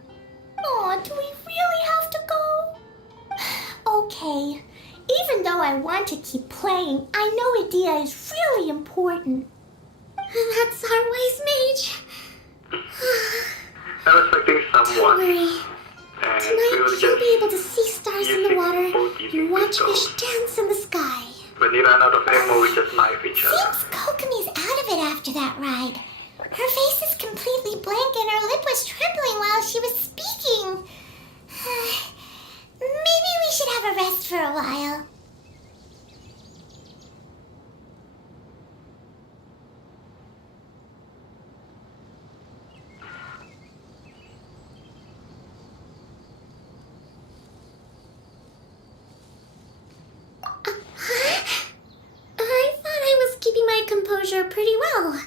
Aw, do we really have to go? Okay. Even though I want to keep playing, I know Adia is really important. That's our wise mage. I was expecting Don't someone, worry. and we Tonight will you'll be just able to see stars in the using water both using and watch pistols. fish dance in the sky. When we run out of ammo, we just knife each other. Seems Kokomi's out of it after that ride. Her face is completely blank and her lip was trembling while she was speaking. Maybe we should have a rest for a while. I thought I was keeping my composure pretty well.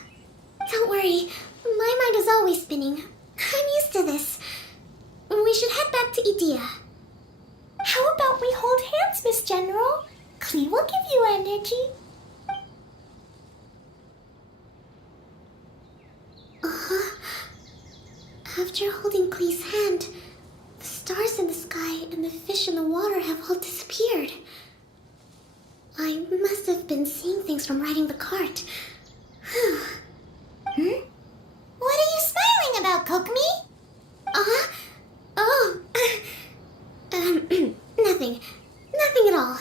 Don't worry, my mind is always spinning. I'm used to this. We should head back to Idia. How about we hold hands, Miss General? Klee will give you energy. After holding Klee's hand, the stars in the sky and the fish in the water have all disappeared. I must have been seeing things from riding the cart. What are you smiling about, Kokomi? Oh, nothing. Nothing at all.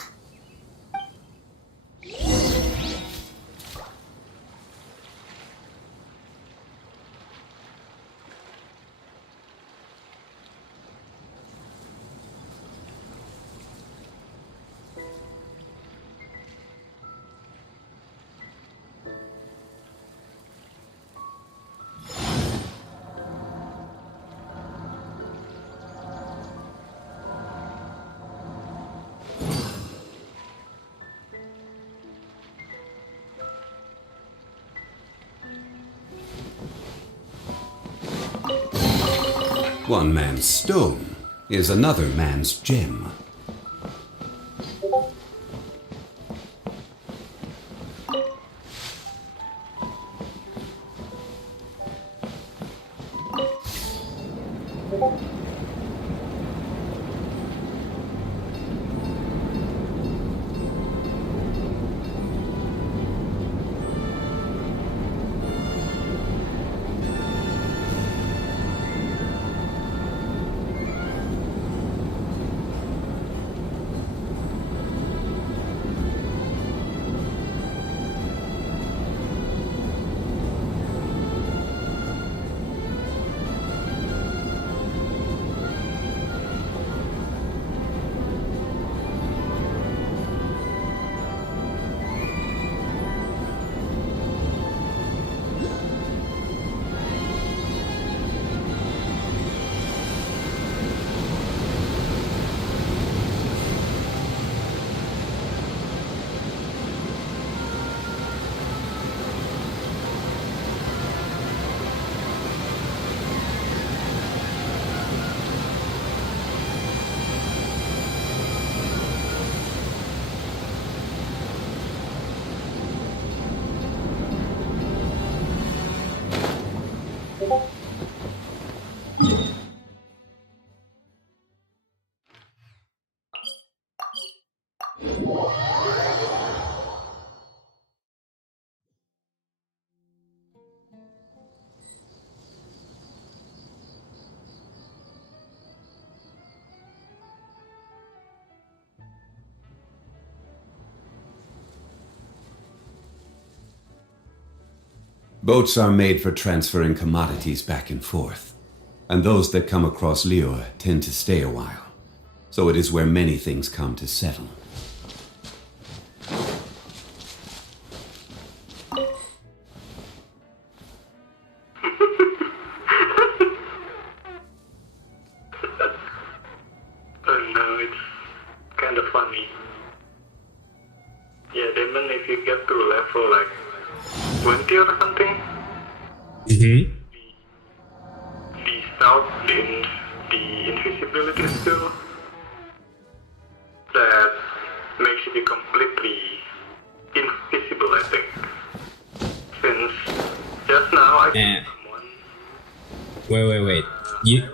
One man's stone is another man's gem. Boats are made for transferring commodities back and forth, and those that come across Liyue tend to stay a while, so it is where many things come to settle. Oh no, it's kind of funny. Yeah, Damon, if you get to level like 20 or something, Mm-hmm. the stealth in the invisibility skill that makes you completely invisible, I think. Since just now I Eh. killed someone. Wait. Yeah.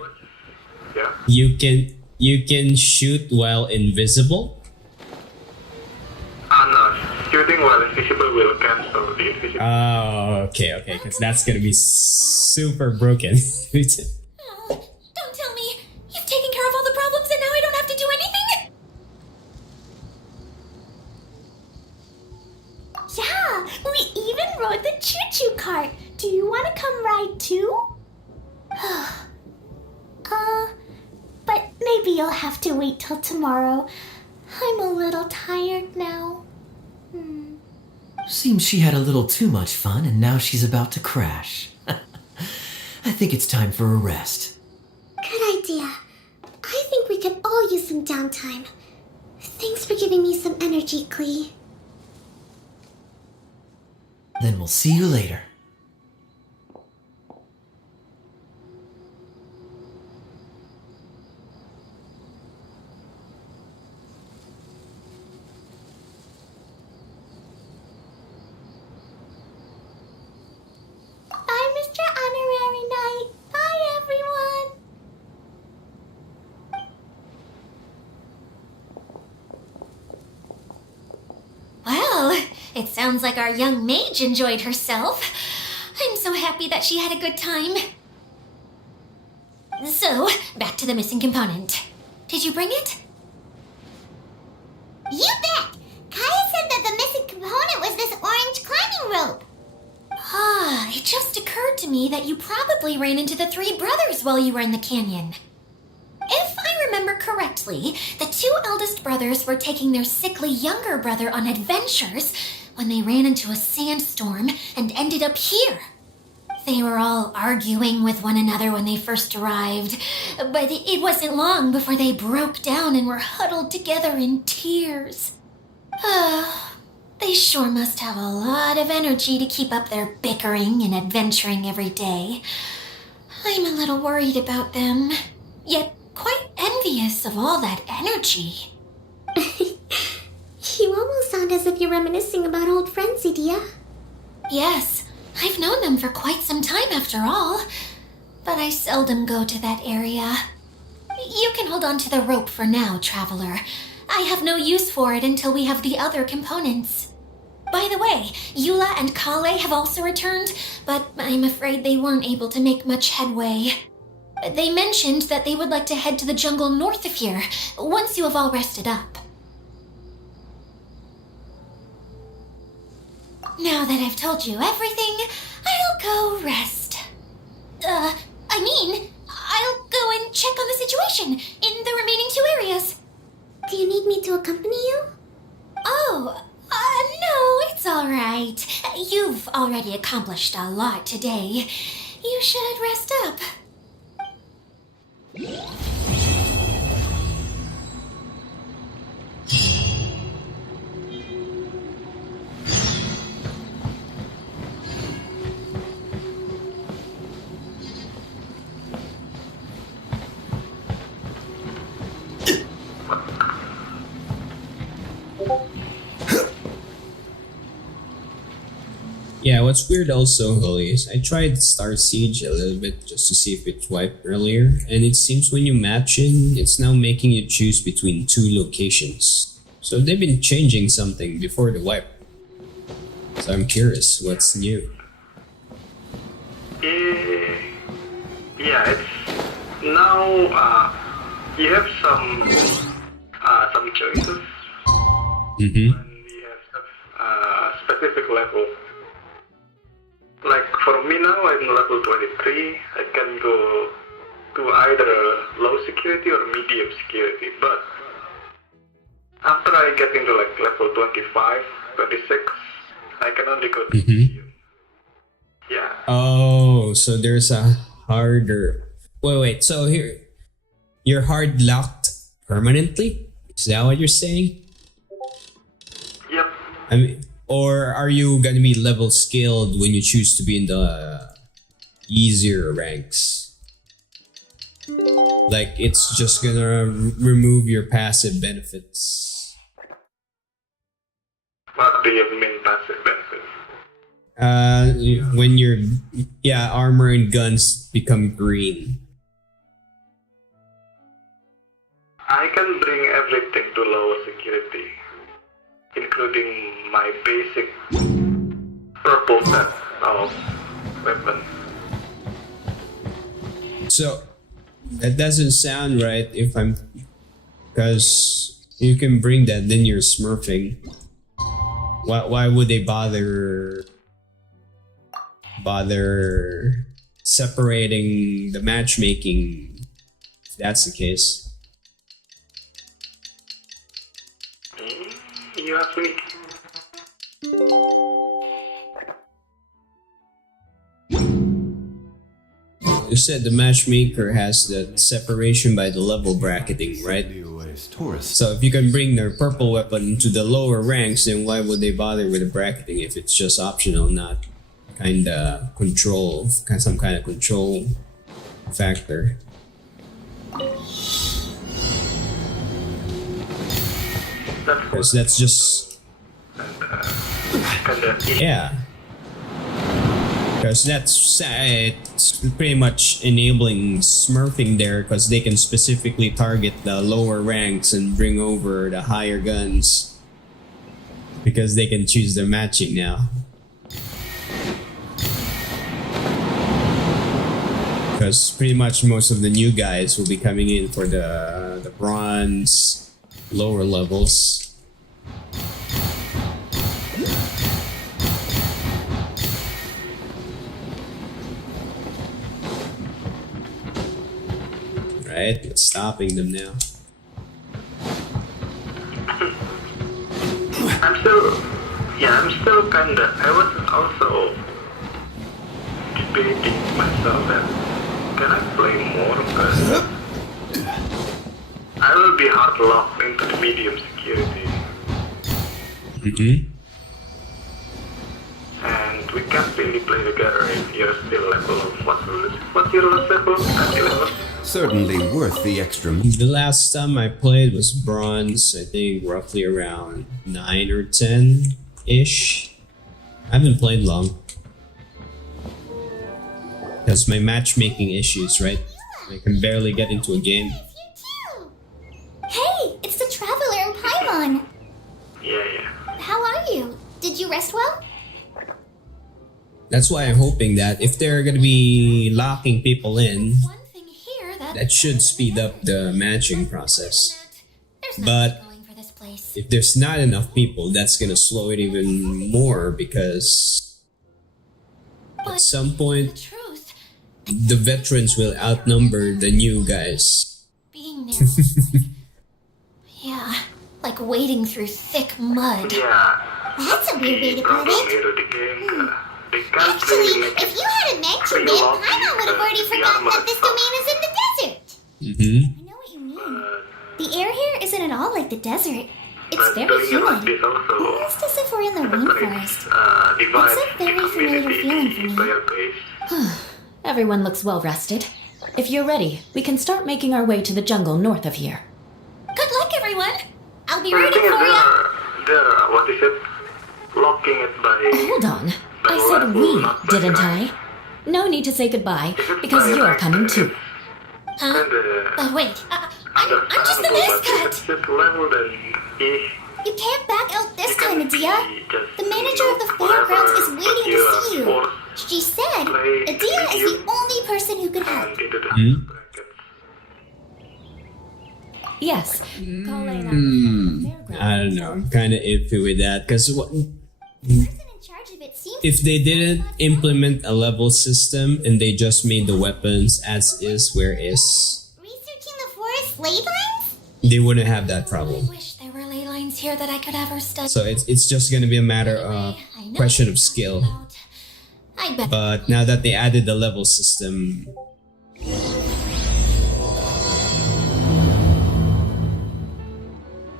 You can shoot while invisible? No, shooting while invisible will cancel the invisibility. Oh, okay, because that's gonna be super broken. Oh, don't tell me. You've taken care of all the problems and now I don't have to do anything? Yeah, we even rode the choo-choo cart. Do you want to come ride too? But maybe you'll have to wait till tomorrow. I'm a little tired now. Seems she had a little too much fun and now she's about to crash. I think it's time for a rest. Good idea. I think we could all use some downtime. Thanks for giving me some energy, Klee. Then we'll see you later. Bye, Mr. Honorary Knight. Bye, everyone. Well, it sounds like our young mage enjoyed herself. I'm so happy that she had a good time. So, back to the missing component. Did you bring it? You bet! Kaya said that the missing component was this orange climbing rope. It just occurred to me that you probably ran into the three brothers while you were in the canyon. If I remember correctly, the two eldest brothers were taking their sickly younger brother on adventures when they ran into a sandstorm and ended up here. They were all arguing with one another when they first arrived, but it wasn't long before they broke down and were huddled together in tears. They sure must have a lot of energy to keep up their bickering and adventuring every day. I'm a little worried about them, yet quite envious of all that energy. You almost sound as if you're reminiscing about old friends, Idia. Yes, I've known them for quite some time after all, but I seldom go to that area. You can hold on to the rope for now, Traveler. I have no use for it until we have the other components. By the way, Eula and Kale have also returned, but I'm afraid they weren't able to make much headway. They mentioned that they would like to head to the jungle north of here, once you have all rested up. Now that I've told you everything, I'll go rest. I'll go and check on the situation in the remaining two areas. Do you need me to accompany you? Oh, no, it's all right. You've already accomplished a lot today. You should rest up. Yeah, what's weird also, Holy, is I tried Star Siege a little bit just to see if it wiped earlier, and it seems when you match in, it's now making you choose between two locations. So they've been changing something before the wipe. So I'm curious, what's new? Yeah, it's now you have some choices. Mm-hmm. And you have specific level. Like for me now, I'm level 23. I can go to either low security or medium security. But after I get into like level 25, 26, I can only go to medium. Yeah. Oh, so there's a harder... Wait, so here... You're hard locked permanently? Is that what you're saying? Yep. I mean, or are you gonna be level scaled when you choose to be in the easier ranks? Like, it's just gonna remove your passive benefits. What do you mean passive benefits? When your armor and guns become green. I can bring everything to lower security, including my basic purple set of weapons. So that doesn't sound right if I'm... Because you can bring that, then you're smurfing. Why would they bother separating the matchmaking if that's the case? You ask me. You said the matchmaker has the separation by the level bracketing, right? So if you can bring their purple weapon to the lower ranks, then why would they bother with the bracketing if it's just optional, not some kind of control factor? Because that's just... Yeah. Because it's pretty much enabling smurfing there, because they can specifically target the lower ranks and bring over the higher guns. Because they can choose their matching now. Because pretty much most of the new guys will be coming in for the bronze lower levels. Right, it's stopping them now. I'm still kinda. I was also debating myself that can I play more? Because I will be hard locked into the medium security. Mm-hmm. And we can't really play together if you're still level of what's your last level? 11? Certainly worth the extra. The last time I played was bronze, I think roughly around 9 or 10-ish. I haven't played long. That's my matchmaking issues, right? I can barely get into a game. Hey, it's the Traveler and Paimon. Yeah. How are you? Did you rest well? That's why I'm hoping that if they're gonna be locking people in, that should speed up the matching process. But if there's not enough people, that's gonna slow it even more, because at some point the veterans will outnumber the new guys. Being there was yeah, like wading through thick mud. Yeah. That's a weird way to put it. Actually, if you hadn't mentioned it, Paimon would have already forgotten that this domain is in the desert. Mm-hmm. I know what you mean. The air here isn't at all like the desert. It's very humid. Almost as if we're in the rainforest. It's a very familiar feeling for me. Everyone looks well rested. If you're ready, we can start making our way to the jungle north of here. Good luck, everyone. I'll be The rooting thing is, for you. they're what is it? Locking it by. Hold on. I said we, didn't I? No need to say goodbye, because you're coming too. Huh? But wait, I'm just the Understandable, mascot. but if it's just leveled, then You can't back out this You can time, Adia. be just, The manager of the whatever, fairgrounds is but waiting to you are see you. forced She said play Adia is the video only person who could help. and into the Hmm? brackets. Yes. Call Lane out of the fairgrounds. I don't know. I'm kind of iffy with that because The person in charge of it seems if they didn't implement a level system and they just made the weapons as is where is, Researching the forest ley lines? they wouldn't have that I problem. wish there were ley lines here that I could ever study. So it's just gonna be a matter of I know question what of you're skill. talking about. I bet. But now that they added the level system,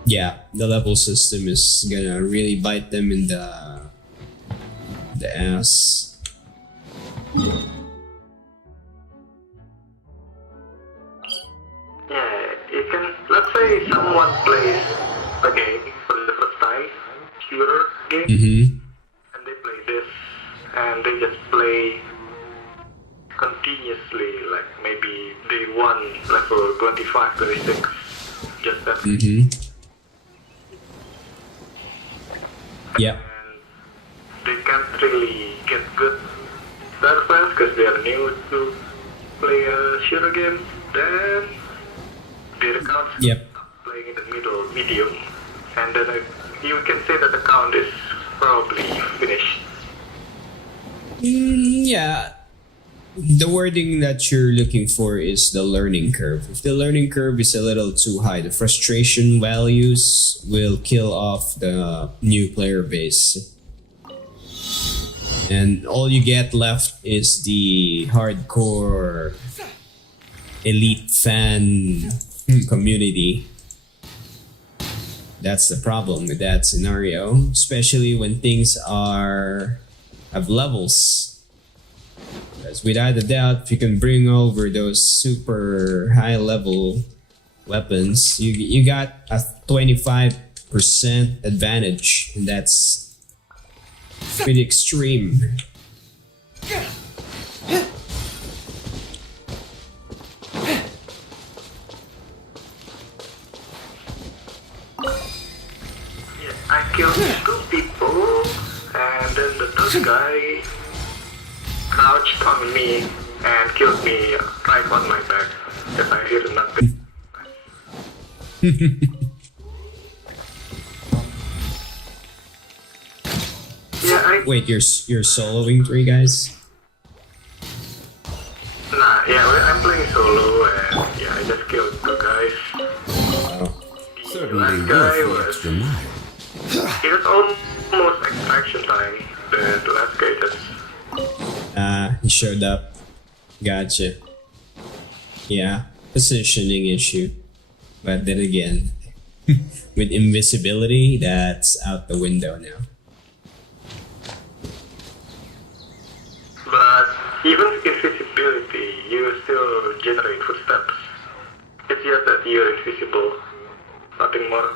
yeah, the level system is gonna really bite them in the ass. Yeah, you can, let's say someone plays a game for the first time, shooter game, Mm-hmm. and they play this, and they just play continuously, like maybe day 1, level 25, 26, just that. Mm-hmm. Yeah. And they can't really get good servers because they are new to play a shooter game. Then their accounts Yep. playing in the medium, and then you can say that the account is probably finished. Yeah. The wording that you're looking for is the learning curve. If the learning curve is a little too high, the frustration values will kill off the new player base. And all you get left is the hardcore elite fan community. That's the problem with that scenario, especially when things have levels. Because without a doubt, if you can bring over those super high level weapons, you got a 25% advantage, and that's pretty extreme. Yeah, I killed 2 people, and then the third guy crouched on me and killed me right on my back because I hear nothing. Yeah, Wait, you're soloing 3 guys? I'm playing solo, and yeah, I just killed 2 guys. Certainly Last guy worth the was, extra mile. it was almost extraction time. The last guy just, He showed up. Gotcha. Yeah, positioning issue. But then again, with invisibility, that's out the window now. but even invisibility, you still generate footsteps. It's just that you're invisible, nothing more.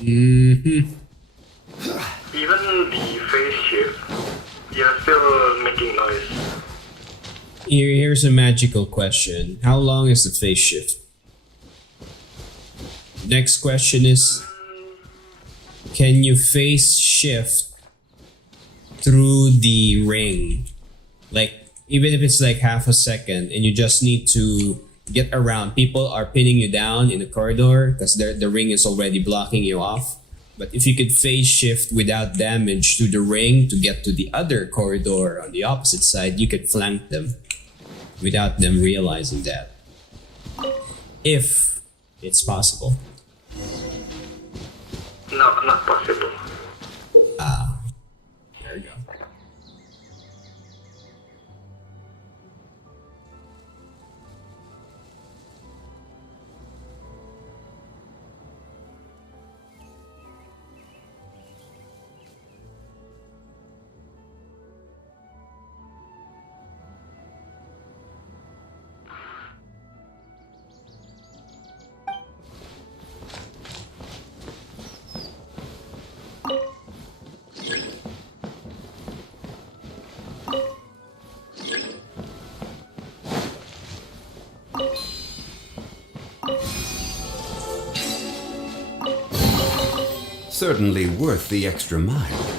Mm-hmm. Even the phase shift, you're still making noise. Here's a magical question. How long is the phase shift? Next question is, can you phase shift through the ring? Like, even if it's like half a second and you just need to get around. People are pinning you down in the corridor because the ring is already blocking you off. But if you could phase shift without damage to the ring to get to the other corridor on the opposite side, you could flank them without them realizing that. If it's possible. No, not possible. There you go. Certainly worth the extra mile.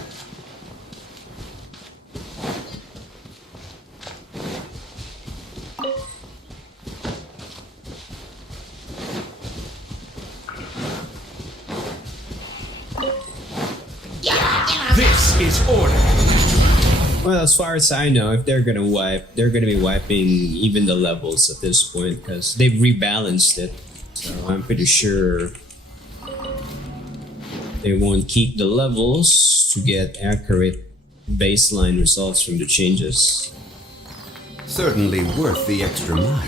This is order. Well, as far as I know, if they're gonna wipe, they're gonna be wiping even the levels at this point because they've rebalanced it. So I'm pretty sure they won't keep the levels to get accurate baseline results from the changes. Certainly worth the extra mile.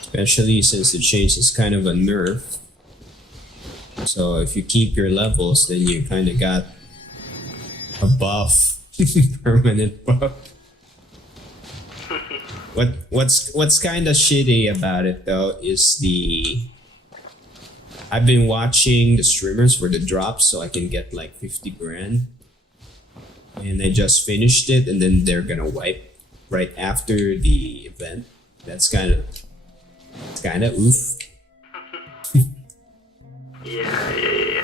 Especially since the change is kind of a nerf. So if you keep your levels, then you kind of got a buff, permanent buff. What's kind of shitty about it though is I've been watching the streamers for the drops so I can get like 50 grand, and I just finished it, and then they're gonna wipe right after the event. That's kind of oof. Yeah.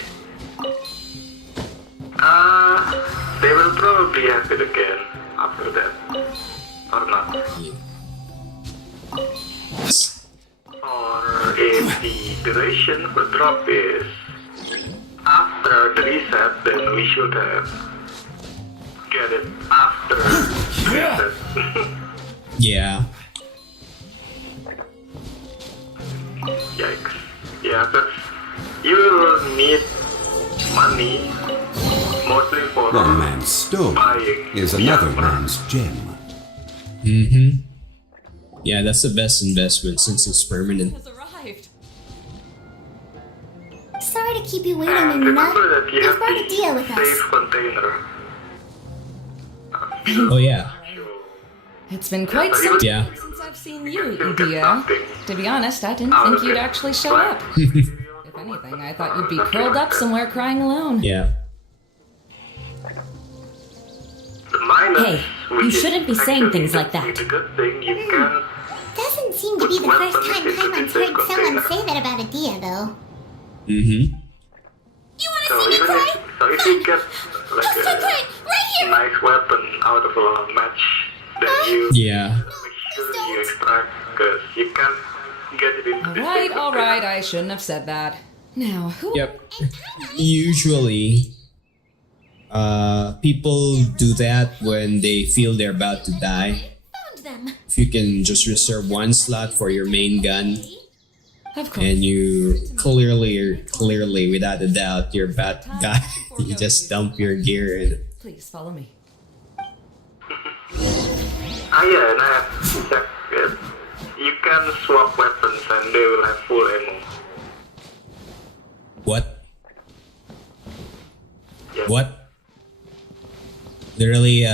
They will probably have it again after that, or not. Yeah. Or if the duration for drop is after the reset, then we should have get it after reset. Yeah. Yikes. Yeah, that's... You will need money, mostly for One man's stone buying. is another armor. man's gem. Mm-hmm. Yeah, that's the best investment since it's permanent. Has arrived. Sorry to keep you waiting, And Minuna. remember that you You've have brought a deal with the us. safe container. Oh yeah. It's been quite some time Yeah. since I've seen you, Still get Edea. something To be honest, I didn't out think of you'd it. actually show But- up. If anything, I thought you'd be curled up somewhere crying alone. Yeah. The minus, Hey, which you is shouldn't be saying actually things like that. The good thing, you can... Doesn't seem to be the first time Paimon's heard someone say that about a Dia, though. Mm-hmm. You wanna So see me even cry? if you get like I'll start crying right a here! nice weapon out of a match, then you Yeah. make sure you extract, because you can't get it into the safe All container. right, I shouldn't have said that. Now, who? Yep. Usually, people do that when they feel they're about to die. Found them. If you can just reserve one slot for your main gun, Of course. and you clearly, without a doubt, you're about to die, you just dump your gear and Please follow me. Yeah, and I have checked it. You can swap weapons and they will have full ammo. what? Yes. What? Literally,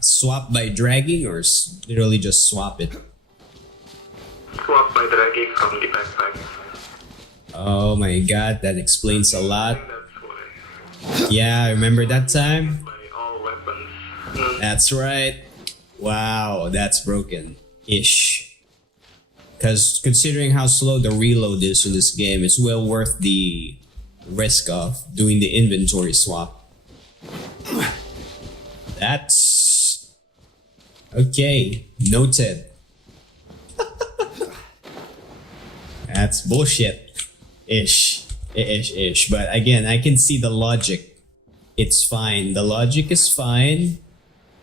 swap by dragging, or literally just swap it? Swap by dragging from the backpack. Oh my god, that explains a lot. That's why. Yeah, remember that time? By all weapons. That's right. Wow, that's broken-ish. Because considering how slow the reload is in this game, it's well worth the risk of doing the inventory swap. That's... okay, noted. That's bullshit. Ish. But again, I can see the logic. It's fine. The logic is fine.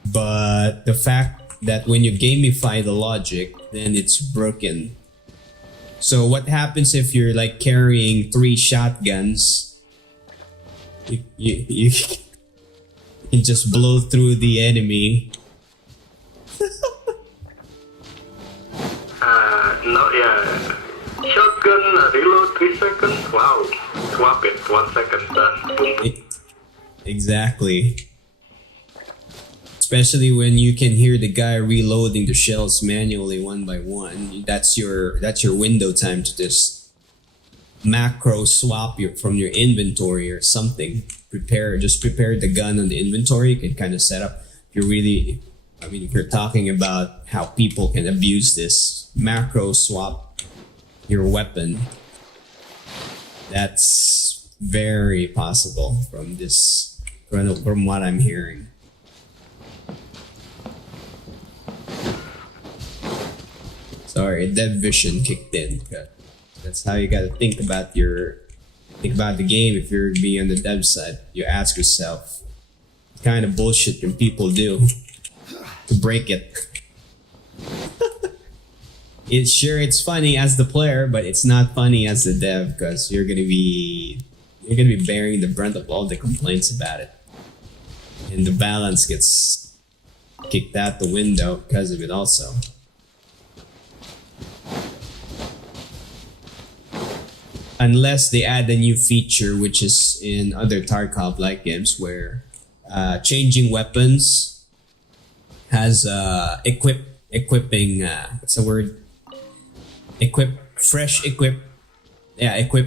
But the fact that when you gamify the logic, then it's broken. So what happens if you're like carrying 3 shotguns? You can just blow through the enemy. No, yeah. Shotgun, reload 3 seconds. Wow. Swap it, 1 second, done. Boom. Exactly. Especially when you can hear the guy reloading the shells manually one by one. That's your window time to just macro swap from your inventory or something. Prepare the gun on the inventory. You can kind of set up. If you're really I mean, if you're talking about how people can abuse this, macro swap your weapon, that's very possible from what I'm hearing. Sorry, dev vision kicked in. That's how you gotta think about the game. If you're being on the dev side, you ask yourself, what kind of bullshit can people do to break it? It's funny as the player, but it's not funny as the dev, because you're gonna be bearing the brunt of all the complaints about it, and the balance gets kicked out the window because of it also. Unless they add a new feature, which is in other Tarkov-like games, where changing weapons has equipping. What's the word? Equip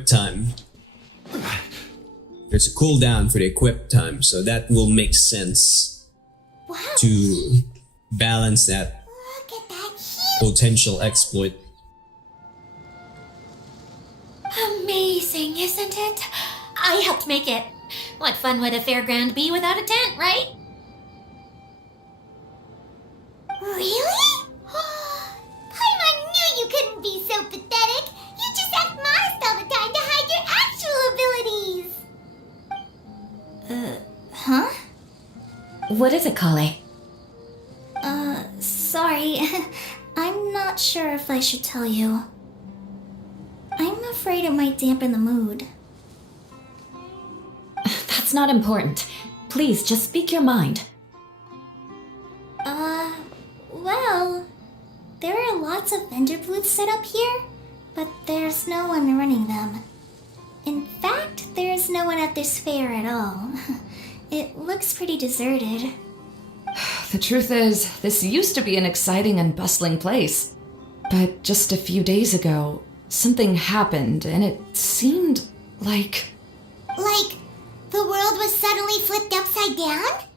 time. There's a cooldown for the equip time, so that will make sense to balance that Look at that huge... potential exploit. Amazing, isn't it? I helped make it. What fun would a fairground be without a tent, right? Really? Paimon knew you couldn't be so pathetic. You just act modest all the time to hide your actual abilities. Huh? What is it, Kale? Sorry. I'm not sure if I should tell you. I'm afraid it might dampen the mood. That's not important. Please, just speak your mind. Well, there are lots of vendor booths set up here, but there's no one running them. In fact, there's no one at this fair at all. It looks pretty deserted. The truth is, this used to be an exciting and bustling place. But just a few days ago, something happened, and it seemed like... Like, the world was suddenly flipped upside down?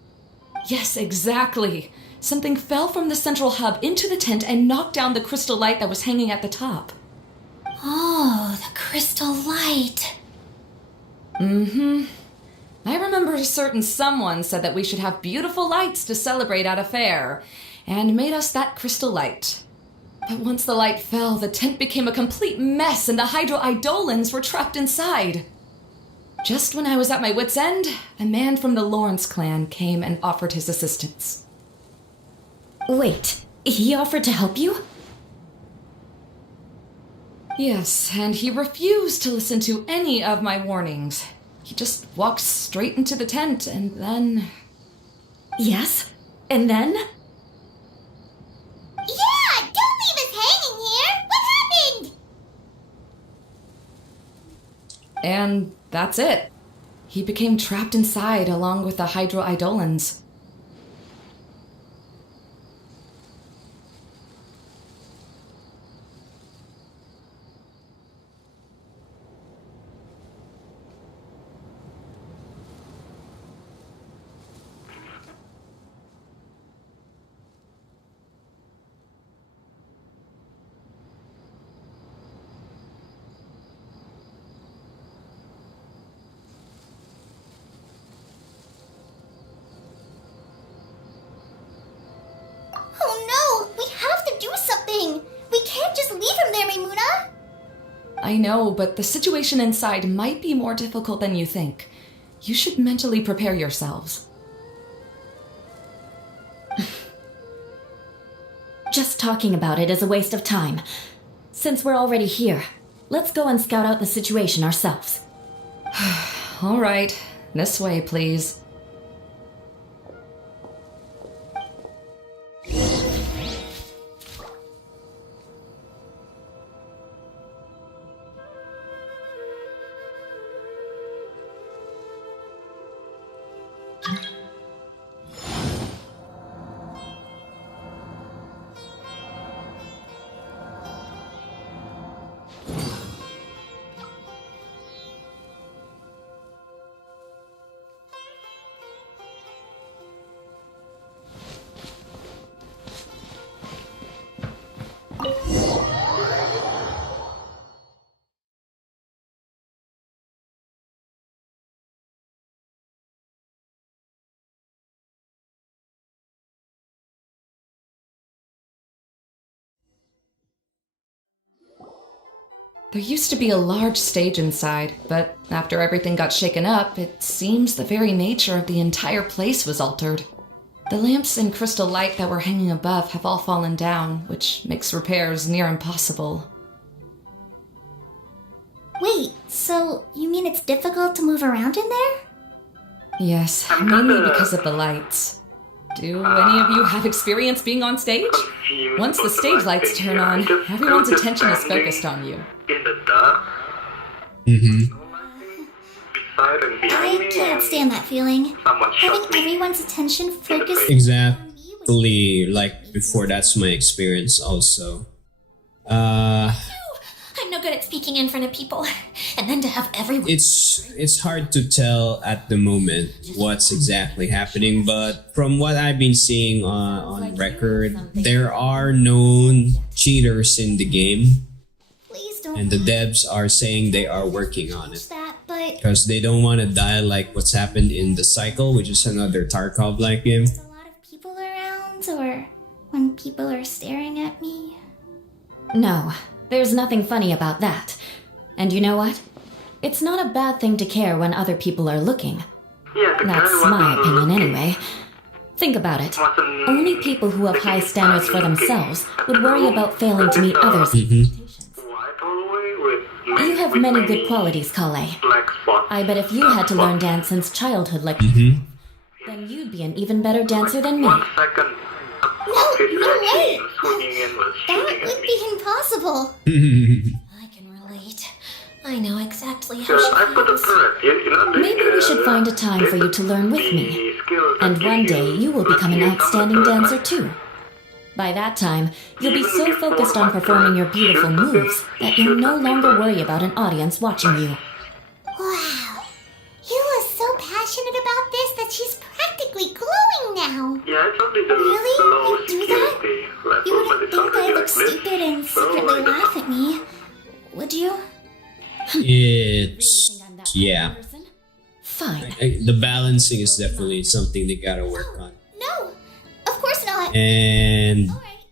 Yes, exactly. Something fell from the central hub into the tent and knocked down the crystal light that was hanging at the top. Oh, the crystal light. Mm-hmm. I remember a certain someone said that we should have beautiful lights to celebrate at a fair, and made us that crystal light. But once the light fell, the tent became a complete mess and the Hydro Eidolons were trapped inside. Just when I was at my wit's end, a man from the Lawrence clan came and offered his assistance. Wait, he offered to help you? Yes, and he refused to listen to any of my warnings. He just walked straight into the tent and then... Yes? And then? Yeah, don't leave us hanging here! What happened? And that's it. He became trapped inside along with the Hydro Eidolons. I know, but the situation inside might be more difficult than you think. You should mentally prepare yourselves. Just talking about it is a waste of time. Since we're already here, let's go and scout out the situation ourselves. All right, this way, please. There used to be a large stage inside, but after everything got shaken up, it seems the very nature of the entire place was altered. The lamps and crystal light that were hanging above have all fallen down, which makes repairs near impossible. Wait, so you mean it's difficult to move around in there? Yes, mainly because of the lights. Do any of you have experience being on stage? Once the stage lights turn on, everyone's attention is focused on you. In the dark. Mm-hmm. Beside and behind me. I can't stand that feeling. Someone shot Having me. everyone's attention focused. Exactly, like before, that's my experience also. I'm no good at speaking in front of people. And then to have everyone. It's hard to tell at the moment what's exactly happening, but from what I've been seeing on record, there are known cheaters in the game, Please don't. and the devs are saying they are working on it That, but because they don't want to die like what's happened in The Cycle, which is another Tarkov-like game. there's a lot of people around, or when people are staring at me. No, there's nothing funny about that. And you know what? It's not a bad thing to care when other people are looking. Yeah, the That's guy my wasn't opinion looking. anyway. Think about it. Wasn't Only people who have high standards for themselves would worry about failing to meet others' Mm-hmm. white hallway with You have with many good qualities, Kale. black spots. I bet if you had to learn dance since childhood like Mm-hmm. then you'd be an even better dancer than me. 1 second. No way! Swinging in was That shooting at would me. be impossible. I can relate. I know exactly how Because she I put a feels. threat. You know, Maybe we should find a time for you to learn with me. And one day you will become an outstanding dancer too. By that time, you'll be so focused on performing your beautiful moves that you'll no longer worry about an audience watching you. Wow. You are so passionate about this that she's practically glowing now. Yeah, it's only the Really? low You do that? security level, You but wouldn't it's think I already look like this. stupid and So, secretly like, laugh at me. Would you? It's yeah. Fine. The balancing is definitely something they gotta work on, No. Of course not. and Alright.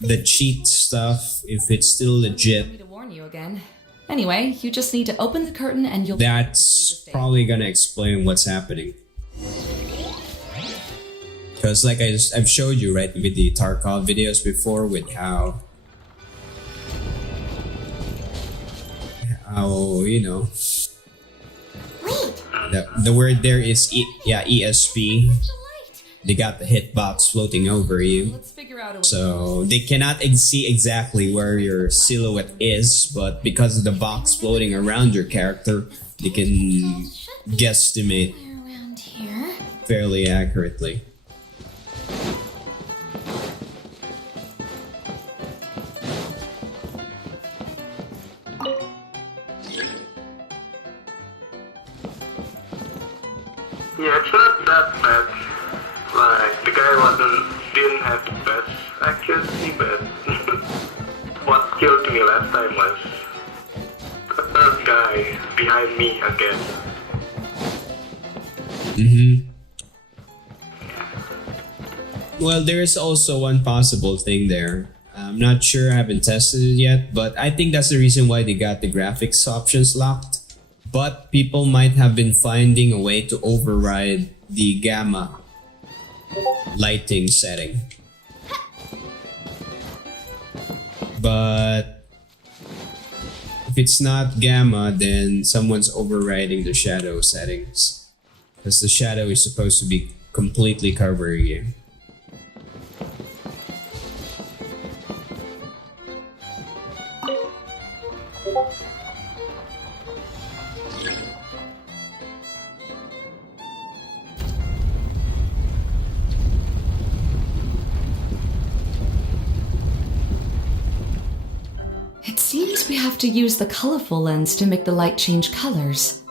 the cheat stuff, if it's still Me legit, to warn you again. Anyway, you just need to open the curtain and you'll. that's probably gonna explain what's happening. Because like I've showed you, right, with the Tarkov videos before, with how you know, Wait. the word there is ESP. They got the hitbox floating over you, Let's figure out a way. so they cannot see exactly where your silhouette is, but because of the box floating around your character, they can guesstimate Around here. fairly accurately. Yeah, it's not that bad. Like, the guy didn't have the best accuracy, but what killed me last time was the third guy behind me again. Mm-hmm. Well, there is also one possible thing there. I'm not sure, I haven't tested it yet, but I think that's the reason why they got the graphics options locked. But people might have been finding a way to override the gamma lighting setting. But if it's not gamma, then someone's overriding the shadow settings. Because the shadow is supposed to be completely covering you. It seems we have to use the colorful lens to make the light change colors.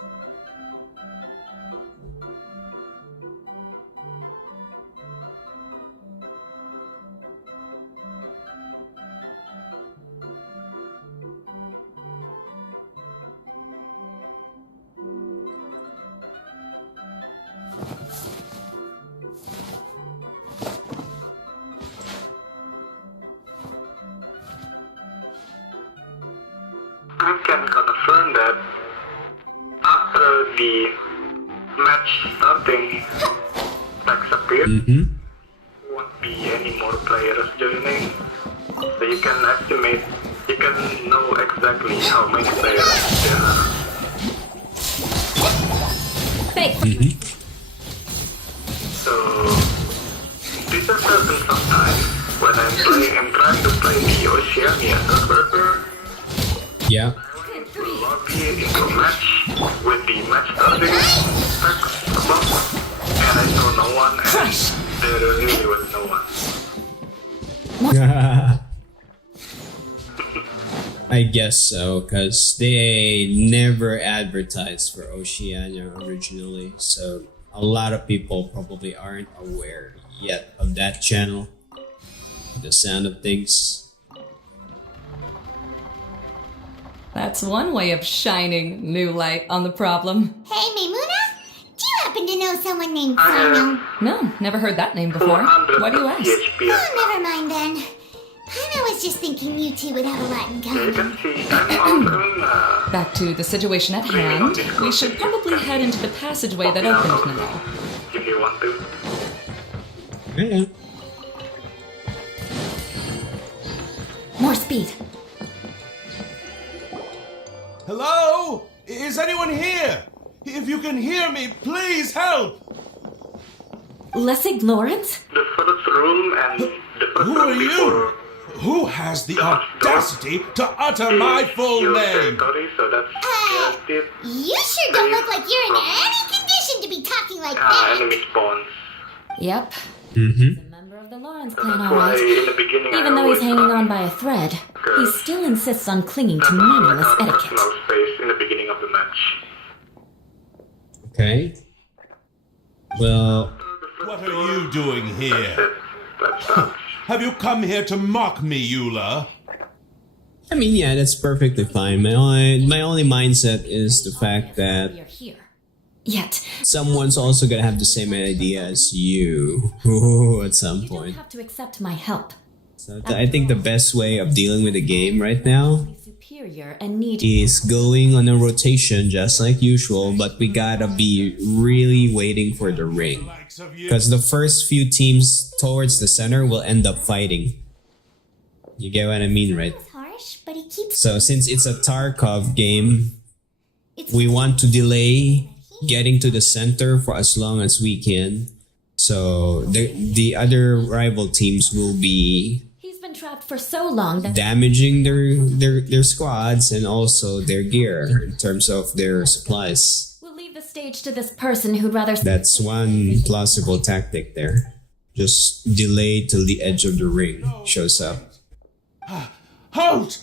I can confirm that after the match starting text appears, won't be any more players joining. So you can estimate, you can know exactly how many players there are. So this has happened sometimes when I'm trying to play the Oceania server. Yeah. Lobby into a match with the match starting text above, and I saw no one, and there really was no one. I guess so, because they never advertised for Oceania originally, so a lot of people probably aren't aware yet of that channel, the sound of things. That's one way of shining new light on the problem. Hey, Maimuna? Do you happen to know someone named Sino? No, never heard that name before. Why do you ask? Oh, never mind then. I was just thinking you two would have a lot in You common. can see I'm often Back to the situation at hand. We should probably head into the passageway that opened now. if you want to. Yeah. More speed. Hello? Is anyone here? If you can hear me, please help! Lessig Lawrence? The first room and the first Who are room you? before Who has the audacity to utter my full your name? territory, so that's guaranteed. You sure don't look like you're in any condition to be talking like that. Enemy spawns. Yep. He's a member of the Lawrence clan, That's why alright. in the beginning Even though he's hanging on by a thread, he still insists on clinging to meaningless etiquette. personal space in the beginning of the match. Okay. Well, What are you doing here? That sucks. Have you come here to mock me, Eula? I mean, yeah, that's perfectly fine. My only mindset is the fact that You're here. Yet, someone's also gonna have the same idea as you at some you don't point. have to accept my help. So I think the best way of dealing with the game right now Superior and need is going on a rotation just like usual, but we gotta be really waiting for the ring. Because the first few teams towards the center will end up fighting. You get what I mean, right? It's harsh, but he keeps... So since it's a Tarkov game, we want to delay getting to the center for as long as we can. So the other rival teams will be He's been trapped for so long that damaging their squads and also their gear in terms of their supplies. we'll leave the stage to this person who'd rather... That's one plausible tactic there. Just delay till the edge of the ring shows up. Halt!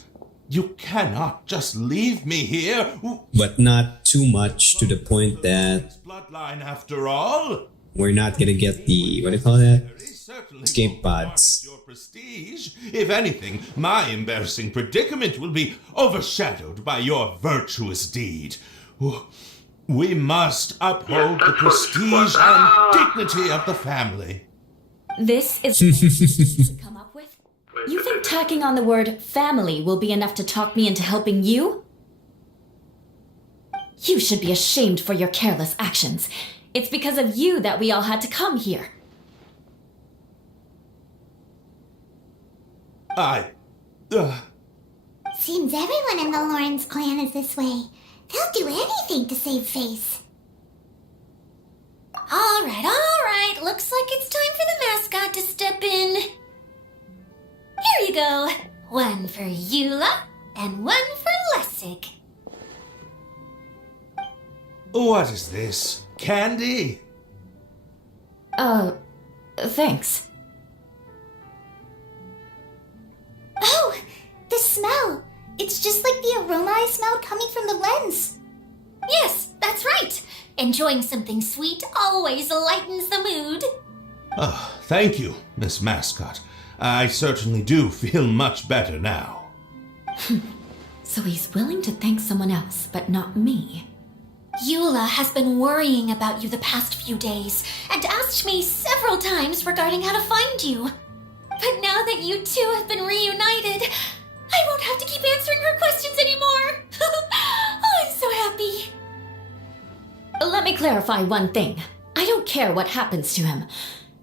You cannot just leave me here. But not too much to the point that Bloodline, after all. we're not gonna get the, what do you call that? Certainly Escape won't pods. tarnish your prestige. If anything, my embarrassing predicament will be overshadowed by your virtuous deed. We must uphold the prestige and dignity of the family. This is the best to come up with? You think tacking on the word family will be enough to talk me into helping you? You should be ashamed for your careless actions. It's because of you that we all had to come here. Seems everyone in the Lawrence clan is this way. They'll do anything to save face. Alright. Looks like it's time for the mascot to step in. Here you go. One for Eula and one for Lessig. What is this? Candy? Thanks. Oh, the smell. It's just like the aroma I smelled coming from the lens. Yes, that's right. Enjoying something sweet always lightens the mood. Oh, thank you, Miss Mascot. I certainly do feel much better now. So he's willing to thank someone else, but not me. Eula has been worrying about you the past few days and asked me several times regarding how to find you. But now that you two have been reunited, I won't have to keep answering her questions anymore. Oh, I'm so happy. Let me clarify one thing. I don't care what happens to him.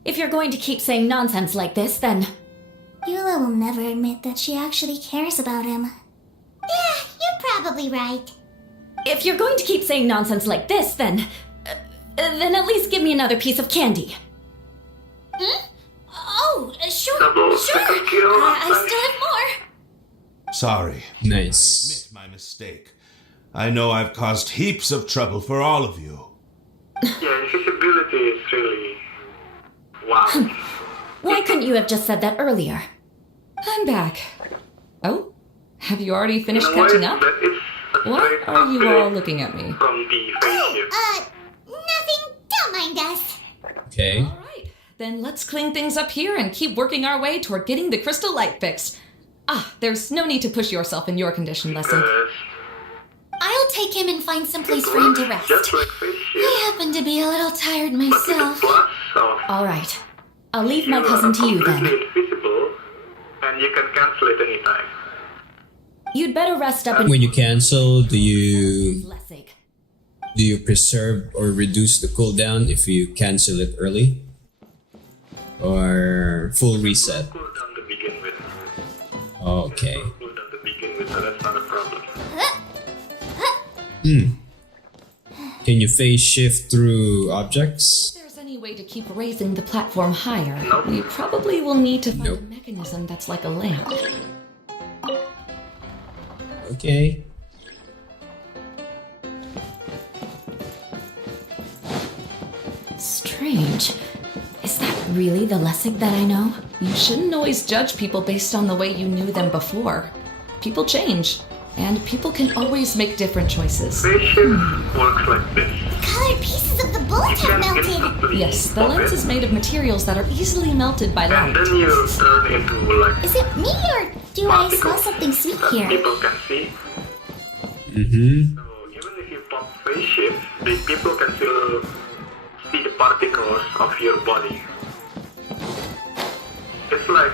If you're going to keep saying nonsense like this, then... Eula will never admit that she actually cares about him. Yeah, you're probably right. If you're going to keep saying nonsense like this, then at least give me another piece of candy. Hmm? Oh, sure. Double Sure. second kill. I still have more. Sorry. Nice. I admit my mistake. I know I've caused heaps of trouble for all of you. Yeah, invisibility is really... wow. Why couldn't you have just said that earlier? I'm back. Oh? Have you already finished In a way, catching up? that is a What straight are you all upgrade looking at me? from the face shift. Nothing. Don't mind us. Okay. Alright, then let's clean things up here and keep working our way toward getting the crystal light fixed. There's no need to push yourself in your condition, Leslie. Because I'll take him and find some place for him to rest. just like face shift, I happen to be a little tired but with the myself. plus of All right. I'll leave my you cousin are to you completely then. invisible, and you can cancel it anytime. You'd better rest up and... When you cancel, do you less sake. preserve or reduce the cooldown if you cancel it early? Or full reset? Cooldown to begin with. Okay. Cooldown to begin with, so that's not a problem. Can you phase shift through objects? If there's any way to keep raising the platform higher, Nope. we probably will need to find Nope. a mechanism that's like a lamp. Okay. Strange. Is that really the Lessig that I know? You shouldn't always judge people based on the way you knew them before. People change, and people can always make different choices. Face shift works like this. Colored pieces of the bullet You have can melted. instantly Yes, the pop lens it, is made of materials that are easily melted by and light. then you turn into like Is it me or do I smell something sweet that here? people can see. Mm-hmm. So even if you pop face shift, the people can still see the particles of your body. It's like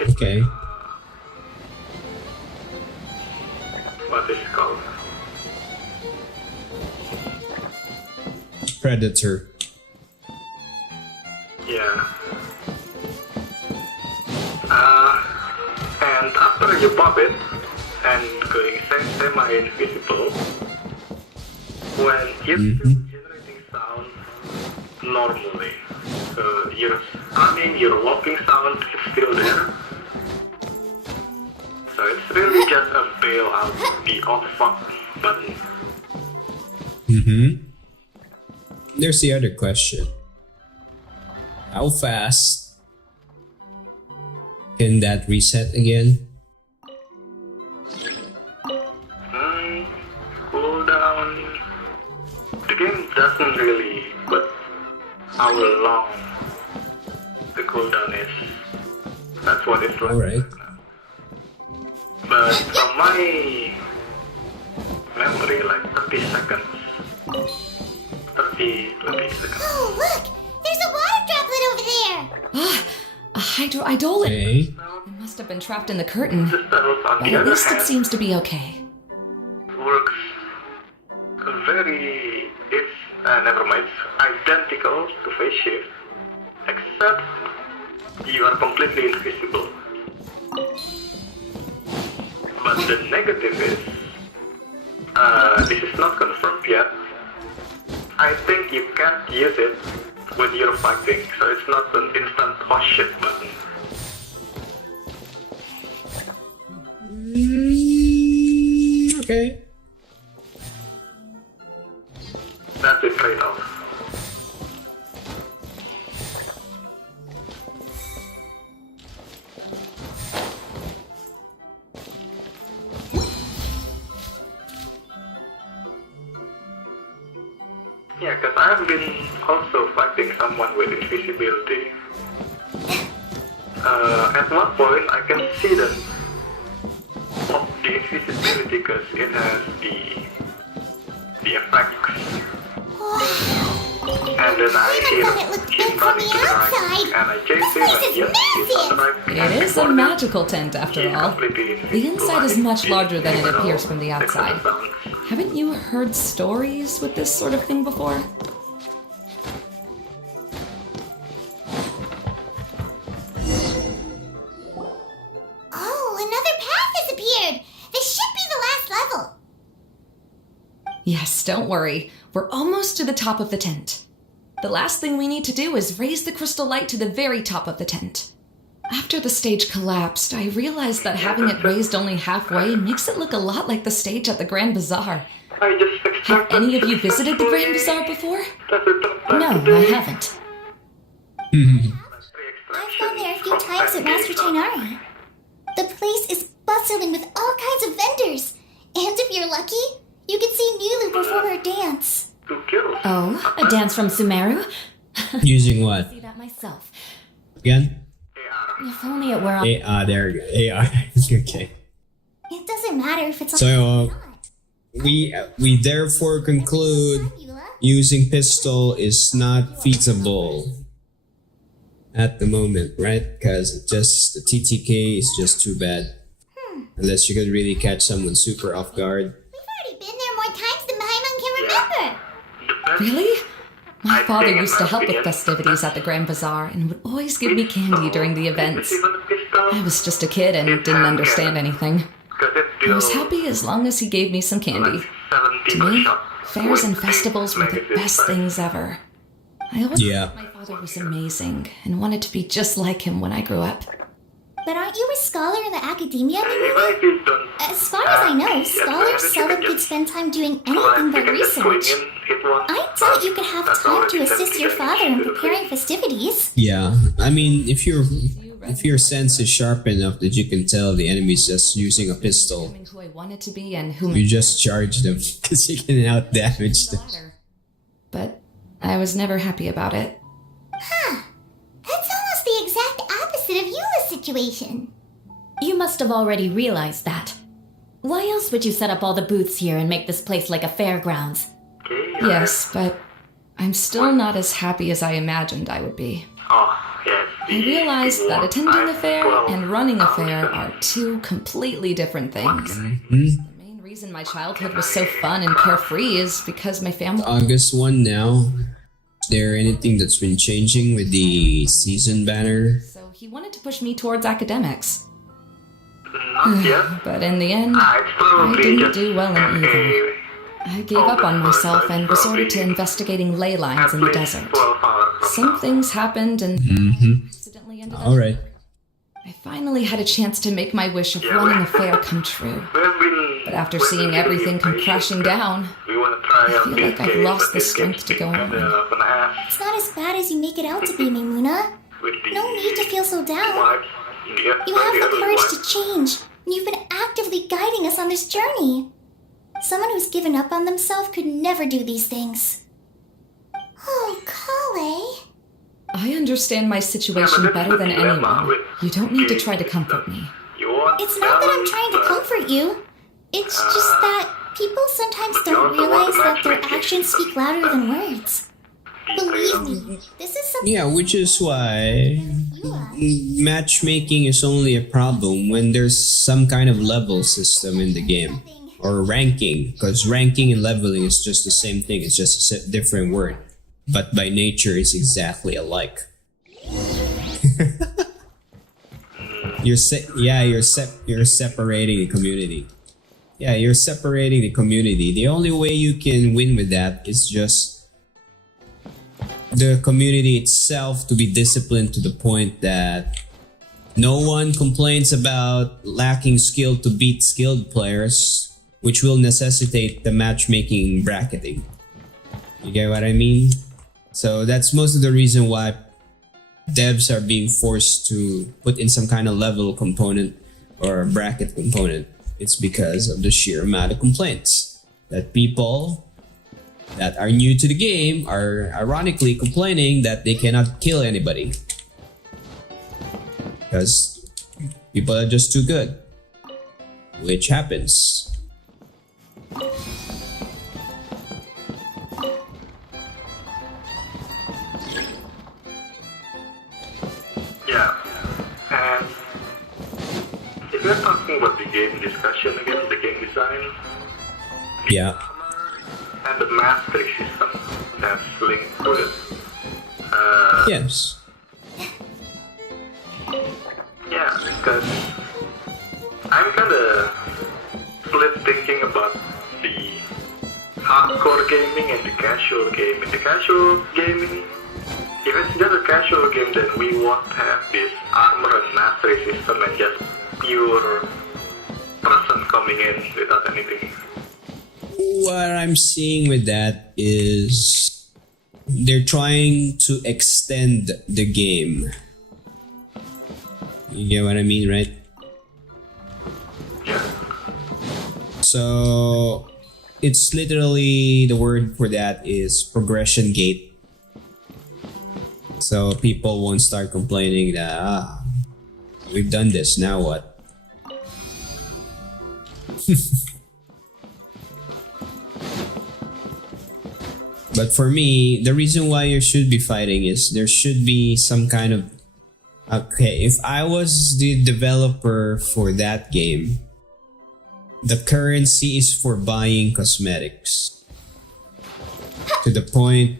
Okay. what is it called? Predator. Yeah. And after you pop it and going semi-invisible, when you're still generating sound normally, so your humming, your walking sound is still there. So it's really just a bailout, the off fuck button. Mm-hmm. There's the other question. How fast can that reset again? Cooldown. The game doesn't really put how long the cooldown is. That's what it's like. Alright. But from my memory, like 30 seconds. 20 seconds. Oh, look! There's a water droplet over there! A hydroidolin! Okay. It must have been trapped in the curtain, Systems, on but the at other least it hand, seems to be okay. works very... It's, never mind, identical to face shift, except you are completely invisible. But the negative is, this is not confirmed yet. I think you can't use it when you're fighting, so it's not an instant oh shit button. Okay. That's the trade-off. Yeah, because I have been also fighting someone with invisibility. At one point, I can see them pop the invisibility because it has the effects. And then I I thought it hear looked him from the outside, and I this chased him, place and is yes, he's on the massive! right. It is a magical tent, after all. The inside is much larger than it appears from the outside. Haven't you heard stories with this sort of thing before? Oh, another path has appeared! This should be the last level! Yes, don't worry. We're almost to the top of the tent. The last thing we need to do is raise the crystal light to the very top of the tent. After the stage collapsed, I realized that having it raised only halfway makes it look a lot like the stage at the Grand Bazaar. Have any of you visited the Grand Bazaar before? No, I haven't. I've gone there a few times at Master Tainari. The place is bustling with all kinds of vendors. And if you're lucky, you can see Nulu perform her dance. Oh, a dance from Sumeru? Using what? See that myself. Again? If only it were on. There we go. AR. Okay. It doesn't matter if it's on So, we therefore conclude using pistol is not feasible at the moment, right? Because just the TTK is just too bad. Unless you could really catch someone super off guard. We've already been there more times than Paimon can remember! Really? My father used to help with festivities at the Grand Bazaar and would always give me candy during the events. I was just a kid and didn't understand anything. I was happy as long as he gave me some candy. To me, fairs and festivals were the best things ever. I always thought my father was amazing and wanted to be just like him when I grew up. But aren't you a scholar in the academia, Mimuna? As far as I know, scholars seldom could spend time doing anything but research. I doubt you could have time to assist your father in preparing festivities. Yeah, I mean, if your sense is sharp enough that you can tell the enemy's just using a pistol, Who I wanted to be and whom you just charge them because you can out damage them. But I was never happy about it. Huh. That's almost the exact opposite of Eula's situation. You must have already realized that. Why else would you set up all the booths here and make this place like a fairgrounds? Yes, but I'm still not as happy as I imagined I would be. I realized that attending a fair and running a fair are two completely different things. The main reason my childhood was so fun and carefree is because my family... August 1 now. Is there anything that's been changing with the season banner? So he wanted to push me towards academics. Not yet. But in the end, I didn't do well in either. I gave up on myself and resorted to investigating ley lines in the desert. Some things happened and accidentally ended up. Alright. I finally had a chance to make my wish of running a fair come true. But after seeing everything come crashing down, I feel like I've lost the strength to go on. It's not as bad as you make it out to be, Mimuna. No need to feel so down. You have the courage to change, and you've been actively guiding us on this journey. Someone who's given up on themselves could never do these things. Oh, Kale. I understand my situation better than anyone. You don't need to try to comfort me. It's not that I'm trying to comfort you. It's just that people sometimes don't realize that their actions speak louder than words. Believe me, this is something... Yeah, which is why matchmaking is only a problem when there's some kind of level system in the game. Or ranking, because ranking and leveling is just the same thing, it's just a different word. But by nature, it's exactly alike. You're separating the community. Yeah, you're separating the community. The only way you can win with that is just the community itself to be disciplined to the point that no one complains about lacking skill to beat skilled players, which will necessitate the matchmaking bracketing. You get what I mean? So that's most of the reason why devs are being forced to put in some kind of level component or bracket component. It's because of the sheer amount of complaints that people that are new to the game are ironically complaining that they cannot kill anybody because people are just too good, which happens. Yeah. And if we're talking about the game discussion again, the game design, Yeah. and the mastery system that's linked to it. Yes. Yeah, because I'm kinda split thinking about the hardcore gaming and the casual gaming. The casual gaming, if it's just a casual game, then we won't have this armor and mastery system and just pure person coming in without anything. What I'm seeing with that is they're trying to extend the game. You get what I mean, right? Yeah. So it's literally, the word for that is progression gate. So people won't start complaining that we've done this, now what? But for me, the reason why you should be fighting is there should be some kind of, okay, if I was the developer for that game, the currency is for buying cosmetics. To the point,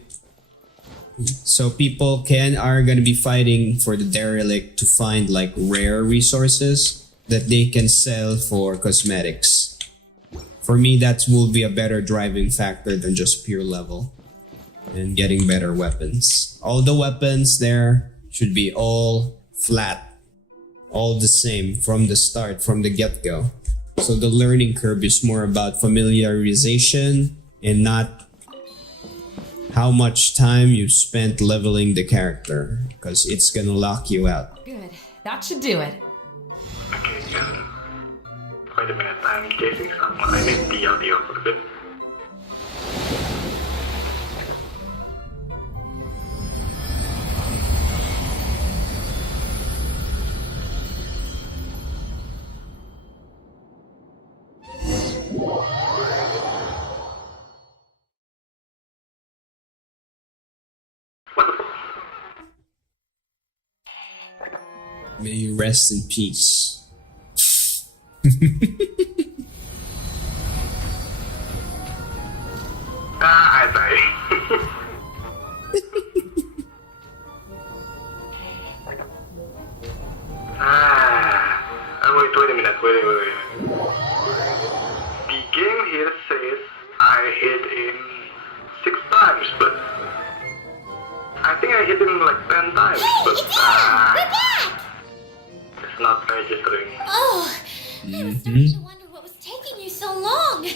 so people are gonna be fighting for the derelict to find like rare resources that they can sell for cosmetics. For me, that will be a better driving factor than just pure level and getting better weapons. All the weapons there should be all flat, all the same from the start, from the get-go. So the learning curve is more about familiarization and not how much time you spent leveling the character, because it's gonna lock you out. Good. That should do it. Okay, wait a minute, I'm chasing someone. I need the audio for a bit. May you rest in peace. I die. Wait a minute. The game here says I hit him 6 times, but I think I hit him like 10 times, but We're back! it's not registering. Oh, I was starting to wonder what was taking you so long.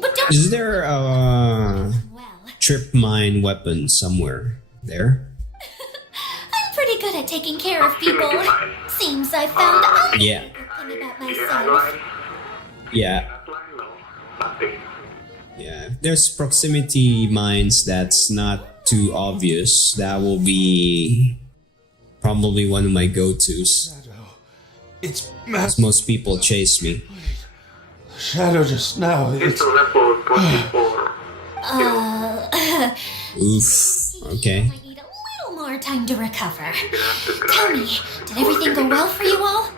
But don't. Is there a Well, trip mine weapon somewhere there? I'm pretty good at taking care of Give me people. the mine. Seems I found out Yeah. something about The myself. line? Yeah. That line? No, nothing. Yeah. If there's proximity mines that's not too obvious, that will be probably one of my go-tos. It's Because most people chase me. Shadow just now. It's a level 24. Oof. Okay. I need a little more time to recover. You're gonna have to Tell grind. me, did everything go well for you all?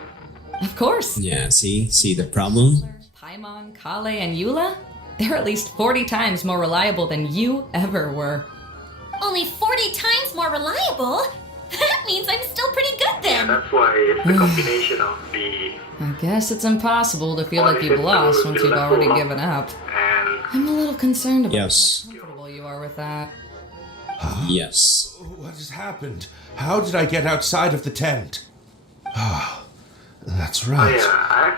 Of course. Yeah, see the problem? Paimon, Kale, and Eula? They're at least 40 times more reliable than you ever were. Only 40 times more reliable? That means I'm still pretty good Yeah, then. that's why it's the combination of the I guess it's impossible to feel like you've lost once you've already given up. and I'm a little concerned about Yes. how comfortable you are with that. Yes. What has happened? How did I get outside of the tent? Ah, that's right.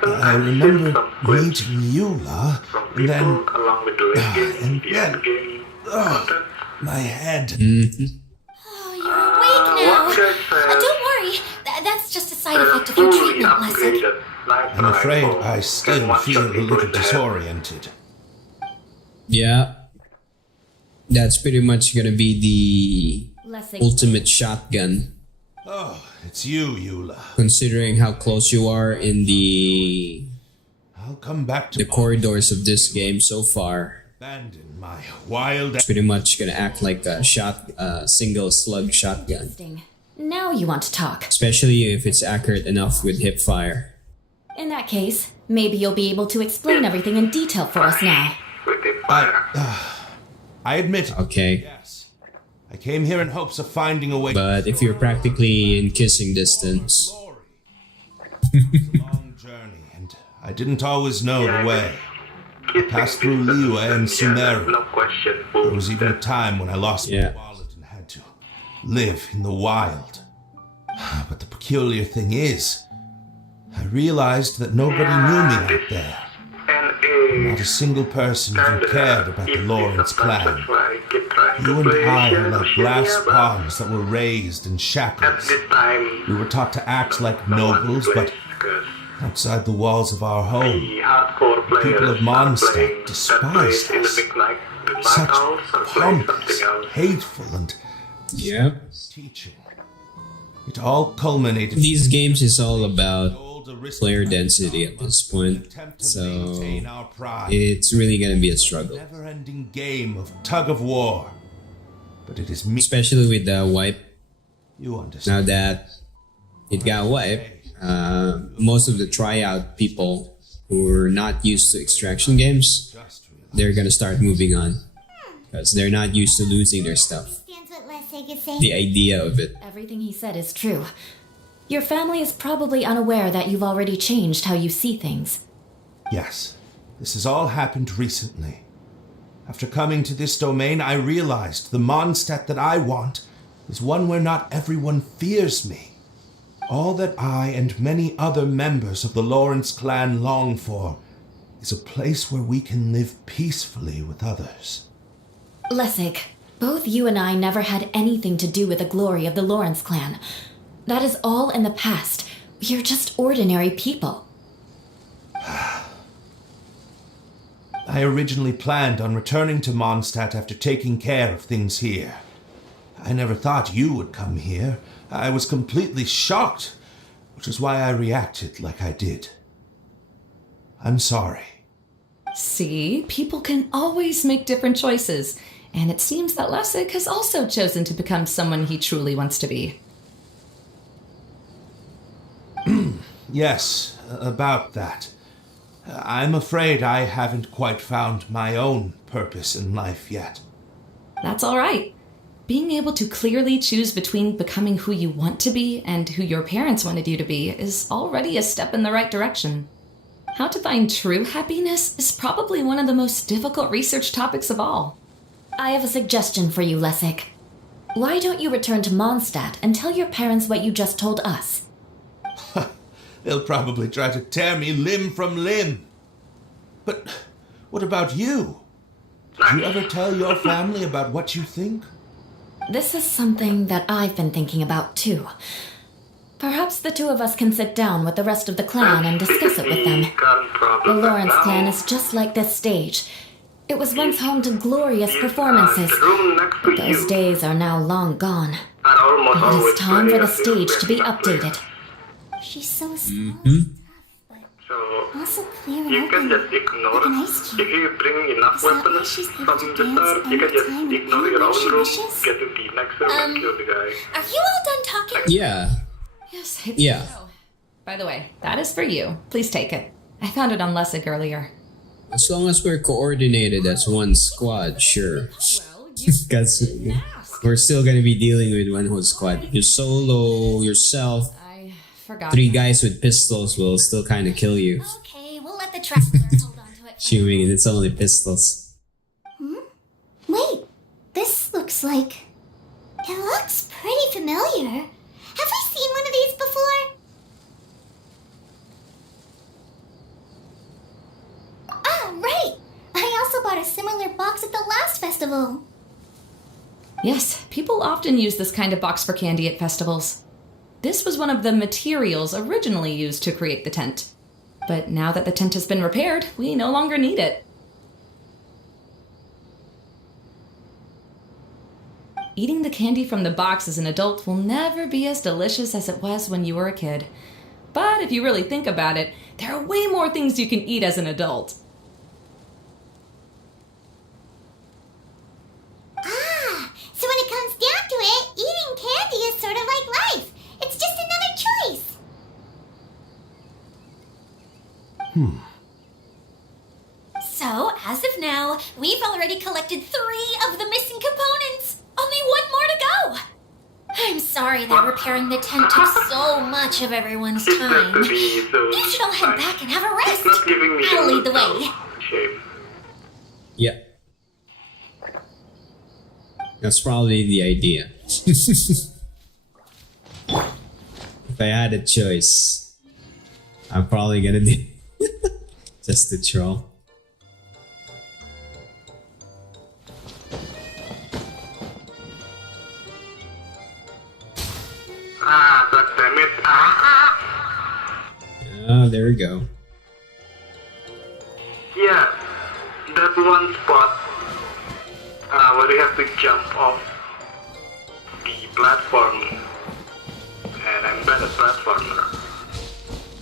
I remember meeting Eula, from and people then along with the late game, and the then- end game content. my head. Oh, you're awake now. What I said, Don't worry, that's just a side there's effect of your fully treatment, Blessed. upgraded night I'm afraid rifle I can still one-shot feel a people little in the head. disoriented. Yeah. That's pretty much gonna be the Less ultimate shotgun, Oh, it's you, Eula. considering how close you are in the I'll come back to the corridors of this game so far. abandon my wild. It's pretty much gonna act like a single slug shotgun. Interesting. Now you want to talk. Especially if it's accurate enough with hipfire. In that case, maybe you'll be able to explain everything in detail for us now. I admit. Okay. Yes. I came here in hopes of finding a way. But if you're practically in kissing distance. It was a long journey, and I didn't always know the way. I passed through Liyue and Sumeru. No question. There was even a time when I lost my wallet and had to live in the wild. But the peculiar thing is, I realized that nobody knew me out there. Not a single person even cared about the Lawrence clan. You and I are like glass pawns that were raised in shackles. We were taught to act like nobles, but outside the walls of our home, the people of Mondstadt despised us. Such pompous, hateful, and teaching. It all culminated. These games is all about player density at this point, so it's really gonna be a struggle. Never-ending game of tug of war. But it is me. Especially with the wipe. You understand. Now that it got wiped, most of the tryout people who are not used to extraction games, they're gonna start moving on. Because they're not used to losing their stuff. The idea of it. Everything he said is true. Your family is probably unaware that you've already changed how you see things. Yes, this has all happened recently. After coming to this domain, I realized the Mondstadt that I want is one where not everyone fears me. All that I and many other members of the Lawrence clan long for is a place where we can live peacefully with others. Lessig, both you and I never had anything to do with the glory of the Lawrence clan. That is all in the past. We are just ordinary people. I originally planned on returning to Mondstadt after taking care of things here. I never thought you would come here. I was completely shocked, which is why I reacted like I did. I'm sorry. See, people can always make different choices, and it seems that Lessig has also chosen to become someone he truly wants to be. Yes, about that. I'm afraid I haven't quite found my own purpose in life yet. That's all right. Being able to clearly choose between becoming who you want to be and who your parents wanted you to be is already a step in the right direction. How to find true happiness is probably one of the most difficult research topics of all. I have a suggestion for you, Lessig. Why don't you return to Mondstadt and tell your parents what you just told us? They'll probably try to tear me limb from limb. But what about you? Did you ever tell your family about what you think? This is something that I've been thinking about, too. Perhaps the two of us can sit down with the rest of the clan and discuss it with them. The Lawrence clan is just like this stage. It was once home to glorious performances, but those days are now long gone. And it is time for the stage to be updated. She's so small, but So, also clear and you can open, just ignore like an it. ice cube. If you bring enough Is that why weapons she's from able the to dance start, you can just anytime ignore your anyone own she room, wishes? get to the next room and kill the guy. Are you all done talking? Yeah. Yes, it's Yeah. so. By the way, that is for you. Please take it. I found it on Lessig earlier. As long as we're coordinated as one squad, sure. Well, you Because we're still gonna be dealing with one whole squad. You solo yourself, I forgot. 3 guys with pistols will still kind of kill you. Okay, we'll let the traveler hold on to it. Assuming it's only pistols. Wait, this looks like... It looks pretty familiar. Have we seen one of these before? Ah, right! I also bought a similar box at the last festival. Yes, people often use this kind of box for candy at festivals. This was one of the materials originally used to create the tent. But now that the tent has been repaired, we no longer need it. Eating the candy from the box as an adult will never be as delicious as it was when you were a kid. But if you really think about it, there are way more things you can eat as an adult. Ah, so when it comes down to it, eating candy is sort of like life. sorry that repairing the tent took so much of everyone's It's that time. to be so You should all head back and have a rest. It's not giving me I'll lead the way. shape. Yeah. That's probably the idea. If I had a choice, I'm probably gonna do just the troll. Ah, god damn it. Ah! Oh, there we go. Yeah, that one spot where you have to jump off the platform, and I'm bad at platformer.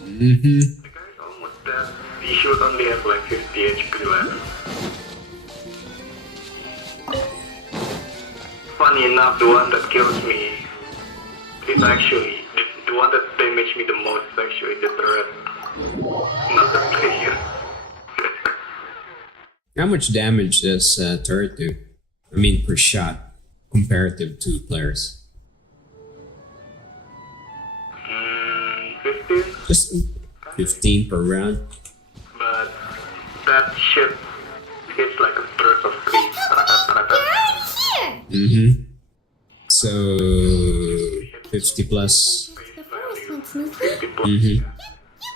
Mm-hmm. The guy's almost dead. He should only have like 50 HP left. Funny enough, the one that kills me is actually the one that damaged me the most is actually the turret, not the player. How much damage does turret do? I mean, per shot, comparative to players. 15? Just 15 per round. But that shit hits like a burst of trees. Mm-hmm. So 50 plus. The forest went smoothly. Mm-hmm. You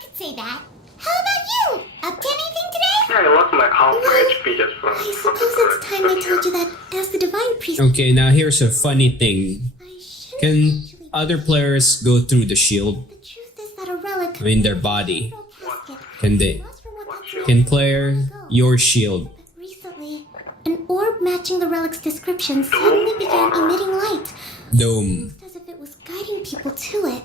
could say that. How about you? Up to anything today? Yeah, I lost my half my HP just from I the suppose turret. it's time I told you that as the divine priest, Okay, now here's a funny thing. I should Can actually. other players go through the shield? The truth is that a relic. I mean, their body. casket Can they? was for what that shield Can clear your shield? But recently, an orb matching the relic's description suddenly began emitting light, Dome. as if it was guiding people to it.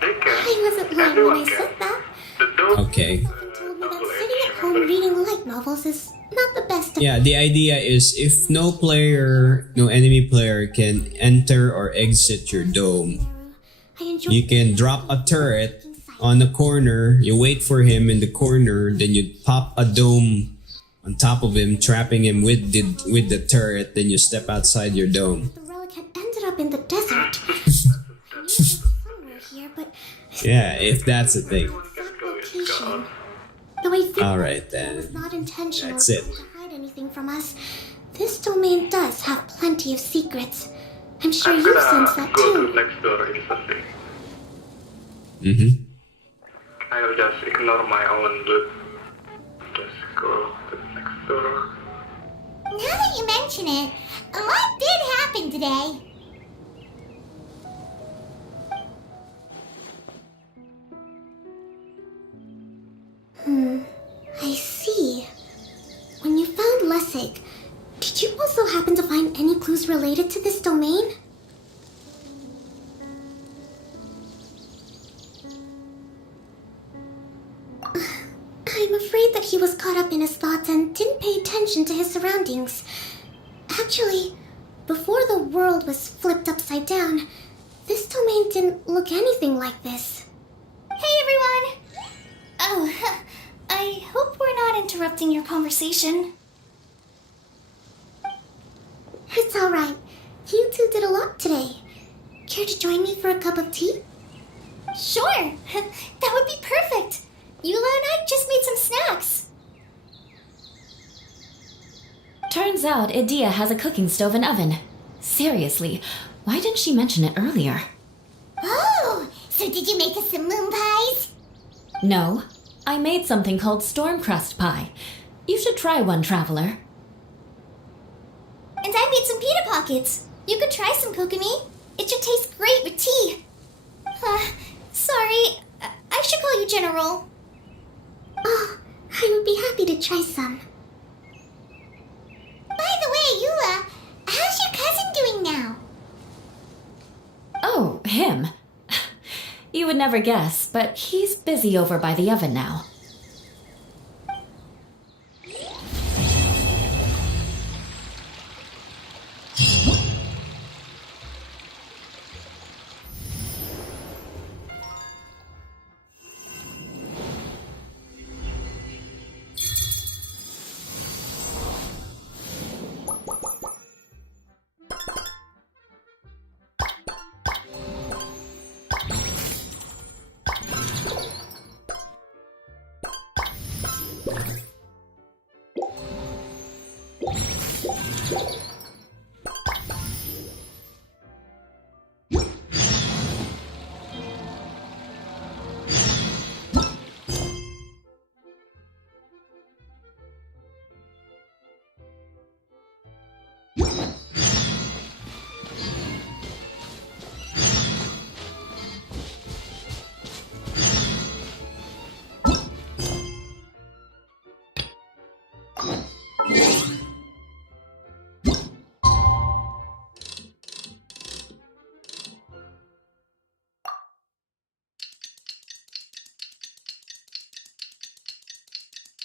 They can. I wasn't lying when I Everyone said can. that. The dome Okay. Someone told me that sitting at home reading light novels is not the best. Yeah, the idea is if no enemy player can enter or exit your dome, I enjoy you can drop a turret on the corner, you wait for him in the corner, then you pop a dome on top of him, trapping him with the turret, then you step outside your dome. The relic had ended up in the desert. I knew it was somewhere here, but Yeah, if that's a thing. exact location. Though I think Alright that was then. not intentional That's it. to hide anything from us. This domain does have plenty of secrets. I'm sure I'm you've gonna sensed that go to too. next door instantly. Mm-hmm. I'll just ignore my own loot. Just go to the next door. Now that you mention it, a lot did happen today. I see. When you found Lessig, did you also happen to find any clues related to this domain? I'm afraid that he was caught up in his thoughts and didn't pay attention to his surroundings. Actually, before the world was flipped upside down, this domain didn't look anything like this. Hey everyone! Oh, I hope we're not interrupting your conversation. It's alright. You two did a lot today. Care to join me for a cup of tea? Sure! That would be perfect! Eula and I just made some snacks. Turns out Idia has a cooking stove and oven. Seriously, why didn't she mention it earlier? Oh, so did you make us some moon pies? No, I made something called Stormcrust pie. You should try one, traveler. And I made some pita pockets. You could try some, Kokomi. It should taste great with tea. Sorry, I should call you General. Oh, I would be happy to try some. By the way, Eula, how's your cousin doing now? Oh, him. You would never guess, but he's busy over by the oven now.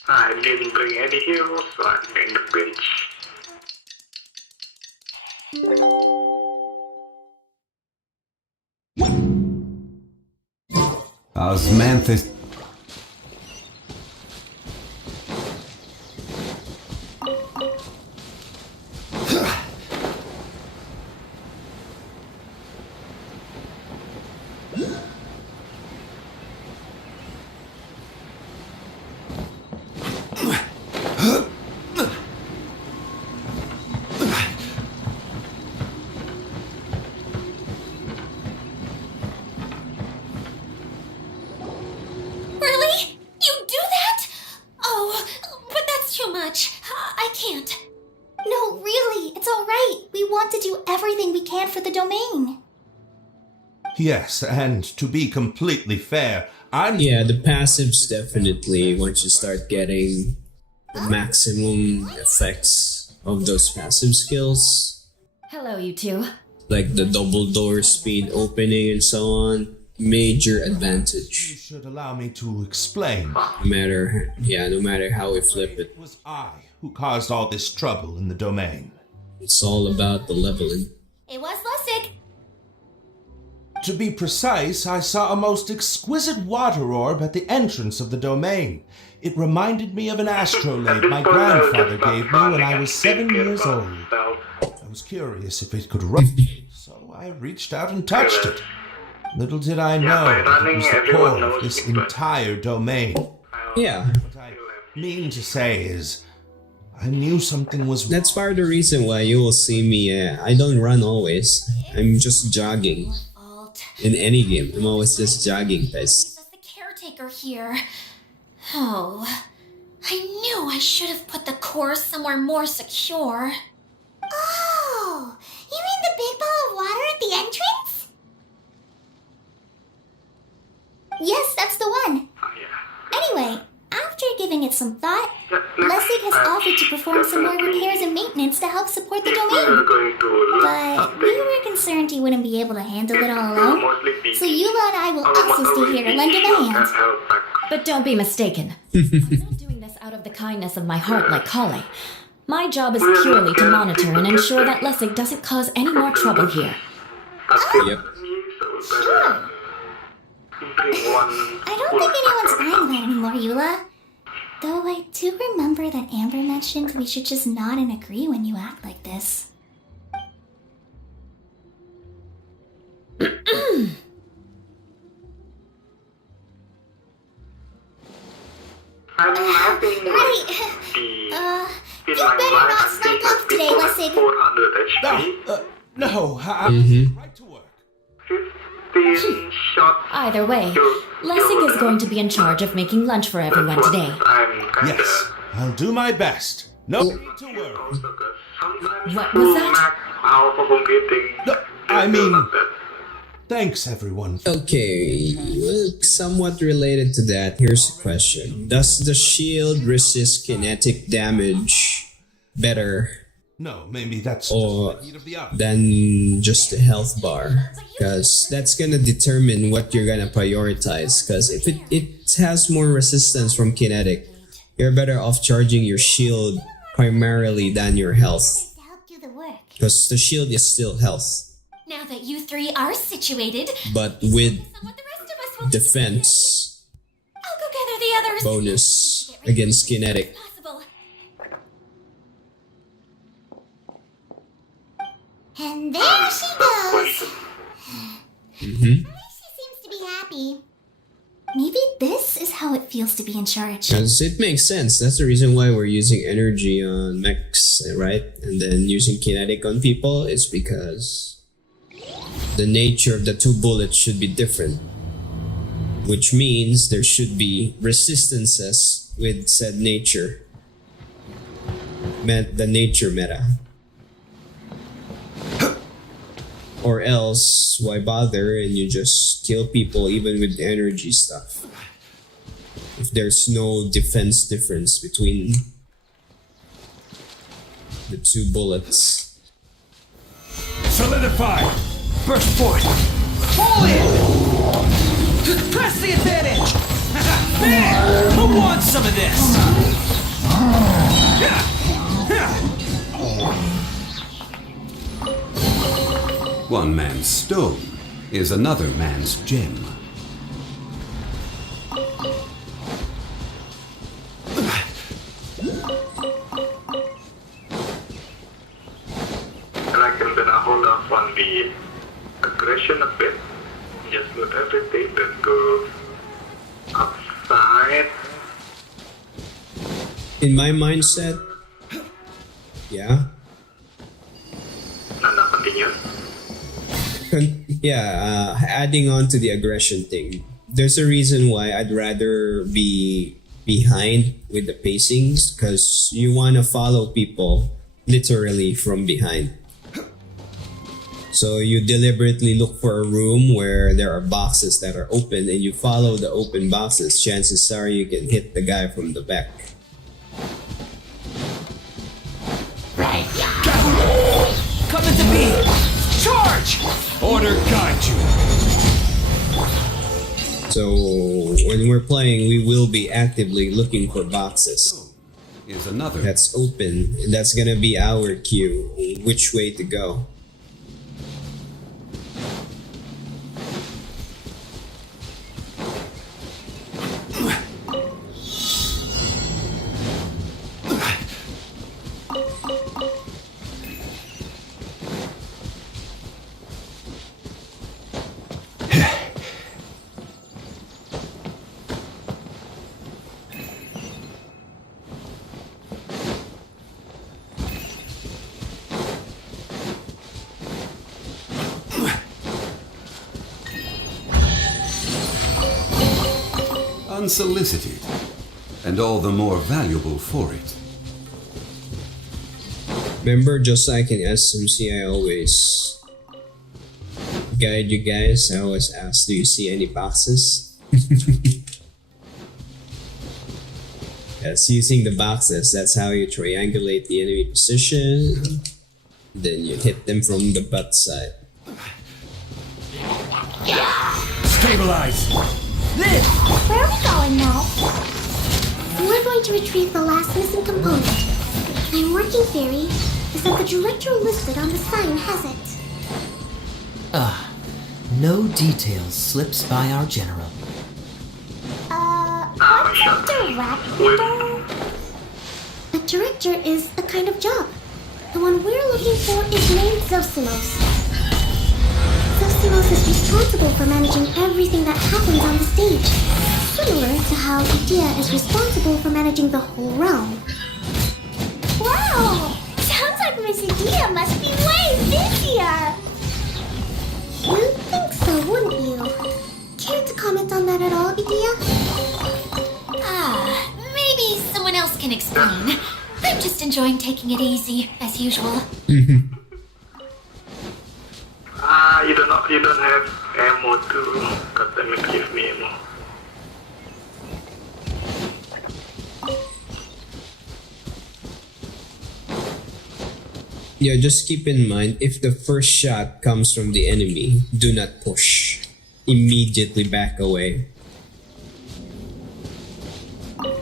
I didn't bring any heroes, so I'm in the bench. Osmanthus. Really? You do that? Oh, but that's too much. I can't. No, really, it's alright. We want to do everything we can for the domain. Yes, and to be completely fair, I'm... Yeah, the passives definitely, once you start getting the maximum effects of those passive skills, Hello, you two. like the double door speed opening and so on, major You advantage. should allow me to explain. No matter how we flip it, It was I who caused all this trouble in the domain. it's all about the leveling. It was Lustig. To be precise, I saw a most exquisite water orb at the entrance of the domain. It reminded me of an astrolabe my grandfather gave me when I was 7 years old. I was curious if it could run, so I reached out and touched it. Little did I know that it was the core of this entire domain. Yeah, What I mean to say is, I knew something was wrong. that's part of the reason why you will see me, I don't run always. I'm just jogging. Fault. In any game, I'm always just jogging, guys. As the caretaker here. Oh, I knew I should have put the core somewhere more secure. Oh, you mean the big ball of water at the entrance? Yes, that's the one. Oh, yeah. Anyway, after giving it some thought, Yeah, Lustig has offered to perform some more repairs and maintenance to help support the We're domain. going to But we were concerned he wouldn't be able to handle it all alone. So Eula and I will also stay here to lend him a hand. But don't be mistaken. I'm not doing this out of the kindness of my heart like Kale. My job is purely to monitor and ensure that Lustig doesn't cause any more trouble here. Yep. Sure. I don't think anyone's buying that anymore, Eula. Though I do remember that Amber mentioned we should just nod and agree when you act like this. I'm having Right. You better not sneak off today, Lustig. 400 HP, No, I'm right to work. 15 shots. Either way, Lustig is going to be in charge of making lunch for everyone today. I'm kinda Yes, I'll do my best. No need to worry. also, 'cause sometimes What was that? full max alpha computing No, I is mean- not that. Thanks, everyone. Okay, well, somewhat related to that, here's a question. Does the shield resist kinetic damage better No, maybe that's or just the heat of the oven. than just the health bar? Because that's gonna determine what you're gonna prioritize. Because if it has more resistance from kinetic, you're better off charging your shield primarily than your health. To help do the work. Because the shield is still health. Now that you three are situated, But with on what the rest of us will do. defense I'll go gather the others. bonus against kinetic. Possible. And there she goes. Mm-hmm. She seems to be happy. Maybe this is how it feels to be in charge. Because it makes sense. That's the reason why we're using energy on mechs, right? And then using kinetic on people is because the nature of the two bullets should be different. Which means there should be resistances with said nature. The nature meta. Or else, why bother and you just kill people even with the energy stuff? If there's no defense difference between the two bullets. Solidify! Burst forth! Pull in! Press the advantage! Man, who wants some of this? One man's stone is another man's gem. I reckon then I hold off on the aggression a bit. Just let everything that goes outside. In my mindset, yeah. No, continue. Adding on to the aggression thing, there's a reason why I'd rather be behind with the pacings, because you want to follow people literally from behind. So you deliberately look for a room where there are boxes that are open and you follow the open boxes. Chances are you can hit the guy from the back. Coming to me! Charge! Order guide you! So when we're playing, we will be actively looking for boxes Is another. that's open, and that's gonna be our cue, which way to go. Unsolicited, and all the more valuable for it. Remember, just like in SMC, I always guide you guys. I always ask, do you see any boxes? Yes, using the boxes, that's how you triangulate the enemy position. Then you hit them from the butt side. Stabilize! Live! Where are we going now? We're going to retrieve the last missing component. I'm working theory is that the director listed on the sign has it. No details slips by our general. What's a director? A director is a kind of job. The one we're looking for is named Zosimos. Zosimos is responsible for managing everything that happens on the stage, similar to how Idea is responsible for managing the whole realm. Wow! Sounds like Miss Idea must be way busier! You'd think so, wouldn't you? Care to comment on that at all, Idea? Maybe someone else can explain. I'm just enjoying taking it easy, as usual. You don't have ammo to cut them and give me ammo. Yeah, just keep in mind, if the first shot comes from the enemy, do not push. Immediately back away.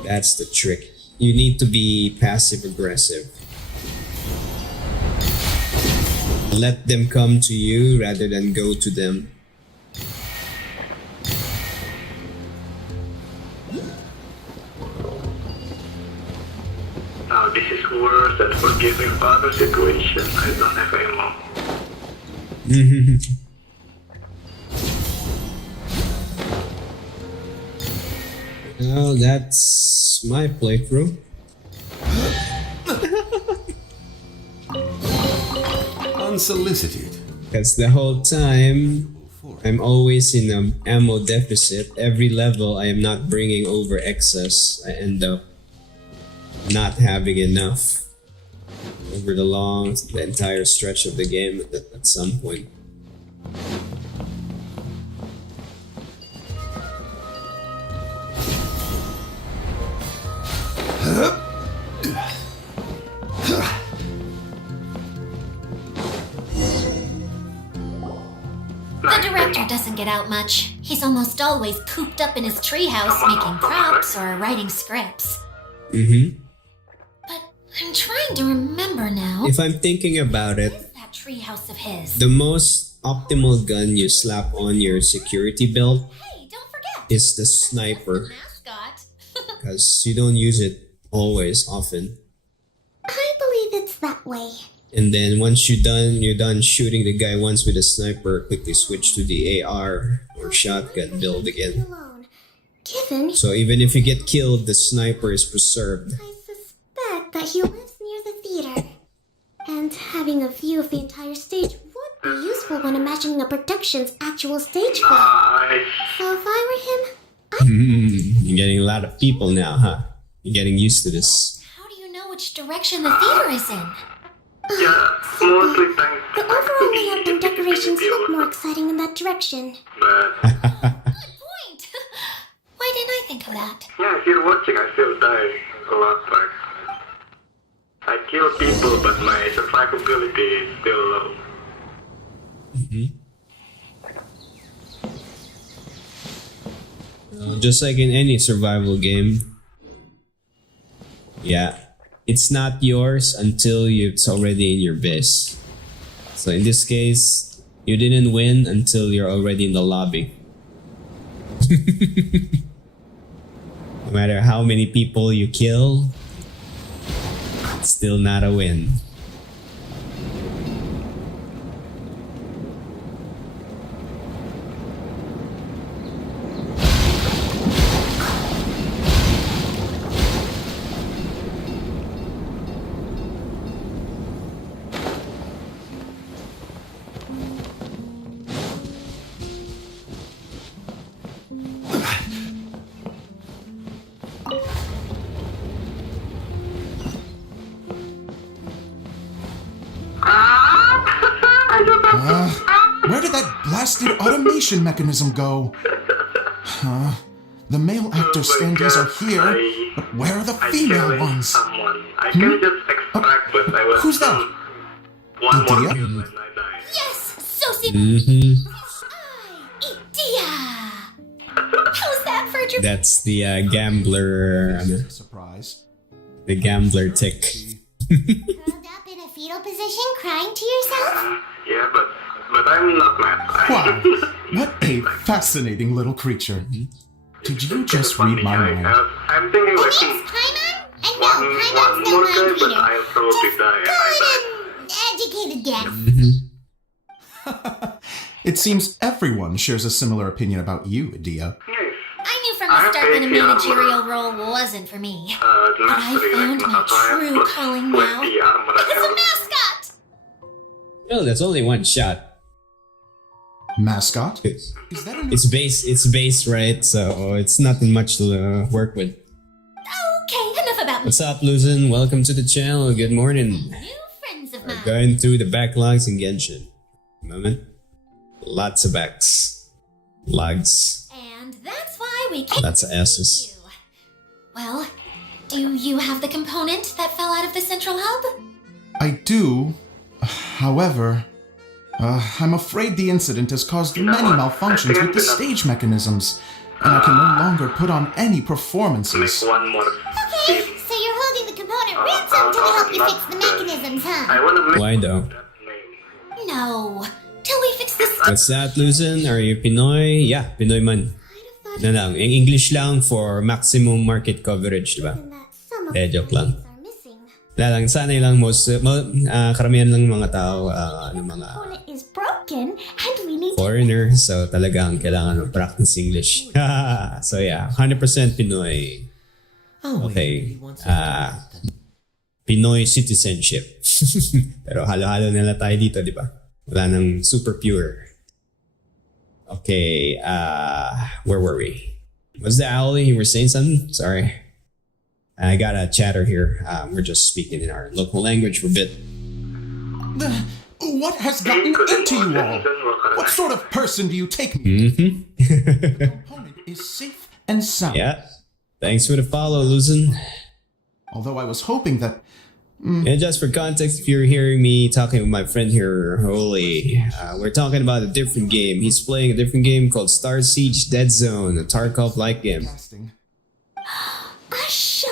That's the trick. You need to be passive aggressive. Let them come to you rather than go to them. Now this is worse than forgiving father situation. I don't have ammo. Well, that's my playthrough. Unsolicited. Because the whole time, I'm always in an ammo deficit. Every level, I am not bringing over excess. I end up not having enough over the entire stretch of the game at some point. The director doesn't get out much. He's almost always cooped up in his treehouse making props or writing scripts. Mm-hmm. But I'm trying to remember now. If I'm thinking about What it, is that treehouse of his? the most optimal gun you slap on your security belt Hey, don't forget. is the sniper, Mascot. because you don't use it always often. I believe it's that way. And then once you're done shooting the guy once with a sniper, quickly switch to the AR or shotgun build again. Alone. Given So even if you get killed, the sniper is preserved. I suspect that he lives near the theater. And having a view of the entire stage would be useful when imagining a production's actual stage flow. Nice. So if I were him, You're getting a lot of people now, huh? You're getting used to this. How do you know which direction the theater is in? Yeah, mostly thanks the to overall the layout and decorations look more exciting in that direction. But Good point. Why didn't I think of that? yeah, if you're watching, I still die a lot. Like, I kill people, but my survivability is still low. Just like in any survival game. Yeah. It's not yours until it's already in your base. So in this case, you didn't win until you're already in the lobby. No matter how many people you kill, it's still not a win. Where did that blasted automation mechanism go? The male actor standees are here, but where are the female challenge ones? Someone. I can just extract, but I was Who's that? one more Idea? kill and I died. Yes, Sosie. Mm-hmm. Idea. How's that for a That's the gambler, Surprise. the gambler tick. curled up in a fetal position, crying to yourself? Yeah, but I'm not mad. Wow, what a fascinating little creature. Did you just read my mind? I'm thinking like Yes, Paimon? And no, one Paimon's no more guy, mind but reader. I'll probably die. Good and educated guess. It seems everyone shares a similar opinion about you, Adia. Yes. I knew from the start that a managerial role wasn't for me. But I found my true calling now. As a mascot! Oh, that's only one shot. Mascot? It's Is that a it's base, right? So it's nothing much to work with. Okay, enough about me. What's up, Luzin? Welcome to the channel. Good morning. New friends of We're mine. going through the backlogs in Genshin. Moment. Lots of backs. Logs. And that's why we came Lots of S's. you. Well, do you have the component that fell out of the central hub? I do. However, I'm afraid the incident has caused many malfunctions with the stage mechanisms, and I can no longer put on any Make performances. one more Okay, team. so you're holding the component ransom till we help you fix the mechanisms, huh? I wanna make Why though? that name. No. Till we fix this. What's that, Luzin? Are you Pinoy? Yeah, Pinoy man. Na lang. In English lang for maximum market coverage, diba? that some of Eh, the joke lang. things are missing. Lang, sanay lang karamihan lang ng mga tao, mga Component is broken, and we need foreigner, so talagang kailangan ng practice English. So yeah, 100% Pinoy. Oh, Okay. Pinoy citizenship. Pero halo-halo nila tayo dito, di ba? Wala nang super pure. Okay, where were we? Was the owl? You were saying something? Sorry. I got a chatter here. We're just speaking in our local language for a bit. What has gotten into you all? What sort of person do you take me? The component is safe and sound. Yeah. Thanks for the follow, Luzin. Although I was hoping that And just for context, if you're hearing me talking with my friend here, Holy, we're talking about a different game. He's playing a different game called Star Siege Dead Zone, a Tarkov-like game. A show?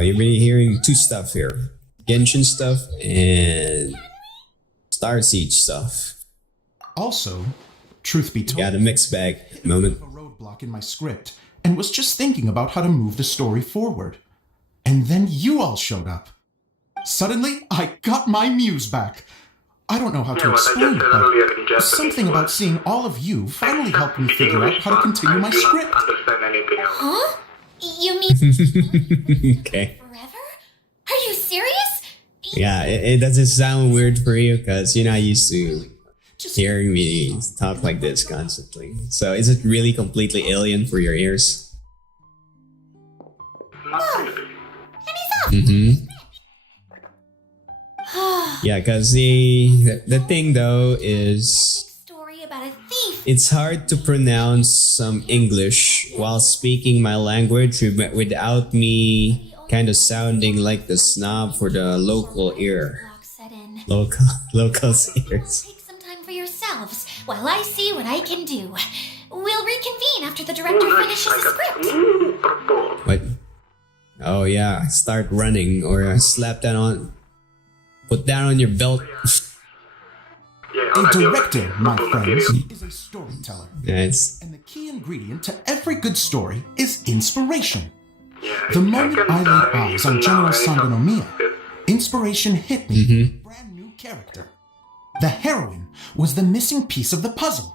You're really hearing two stuff here. Genshin stuff and Star Siege stuff. Also, truth be told, got a mixed bag moment. a roadblock in my script and was just thinking about how to move the story forward. And then you all showed up. Suddenly, I got my muse back. I don't know how to explain it, but something about seeing all of you finally helped me figure out how to continue my script. Huh? You mean Okay. forever? Are you serious? Yeah, it doesn't sound weird for you because you're not used to hearing me talk like this constantly. So is it really completely alien for your ears? Mm-hmm. Yeah, because the thing though is Story about a thief. it's hard to pronounce some English while speaking my language without me kind of sounding like the snob for the local ear. Set in. Locals ears. Take some time for yourselves while I see what I can do. We'll reconvene after the director finishes the script. What? Oh yeah, start running or slap that on. Put that on your belt. A director, my friends, is a storyteller. Nice. And the key ingredient to every good story is inspiration. The moment I laid eyes on General Sangonomiya, inspiration hit me with a brand new character. The heroine was the missing piece of the puzzle.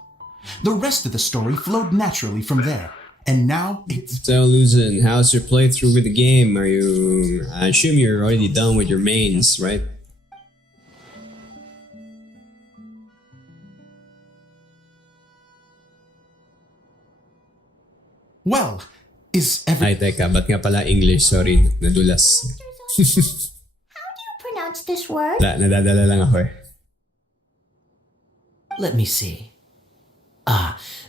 The rest of the story flowed naturally from there. And now it's... So, Luzin, how's your playthrough with the game? I assume you're already done with your mains, right? Well, is Ay, teka, ba't nga pala English? Sorry, nadulas. How do you pronounce this word? Nadadala lang ako eh. Let me see.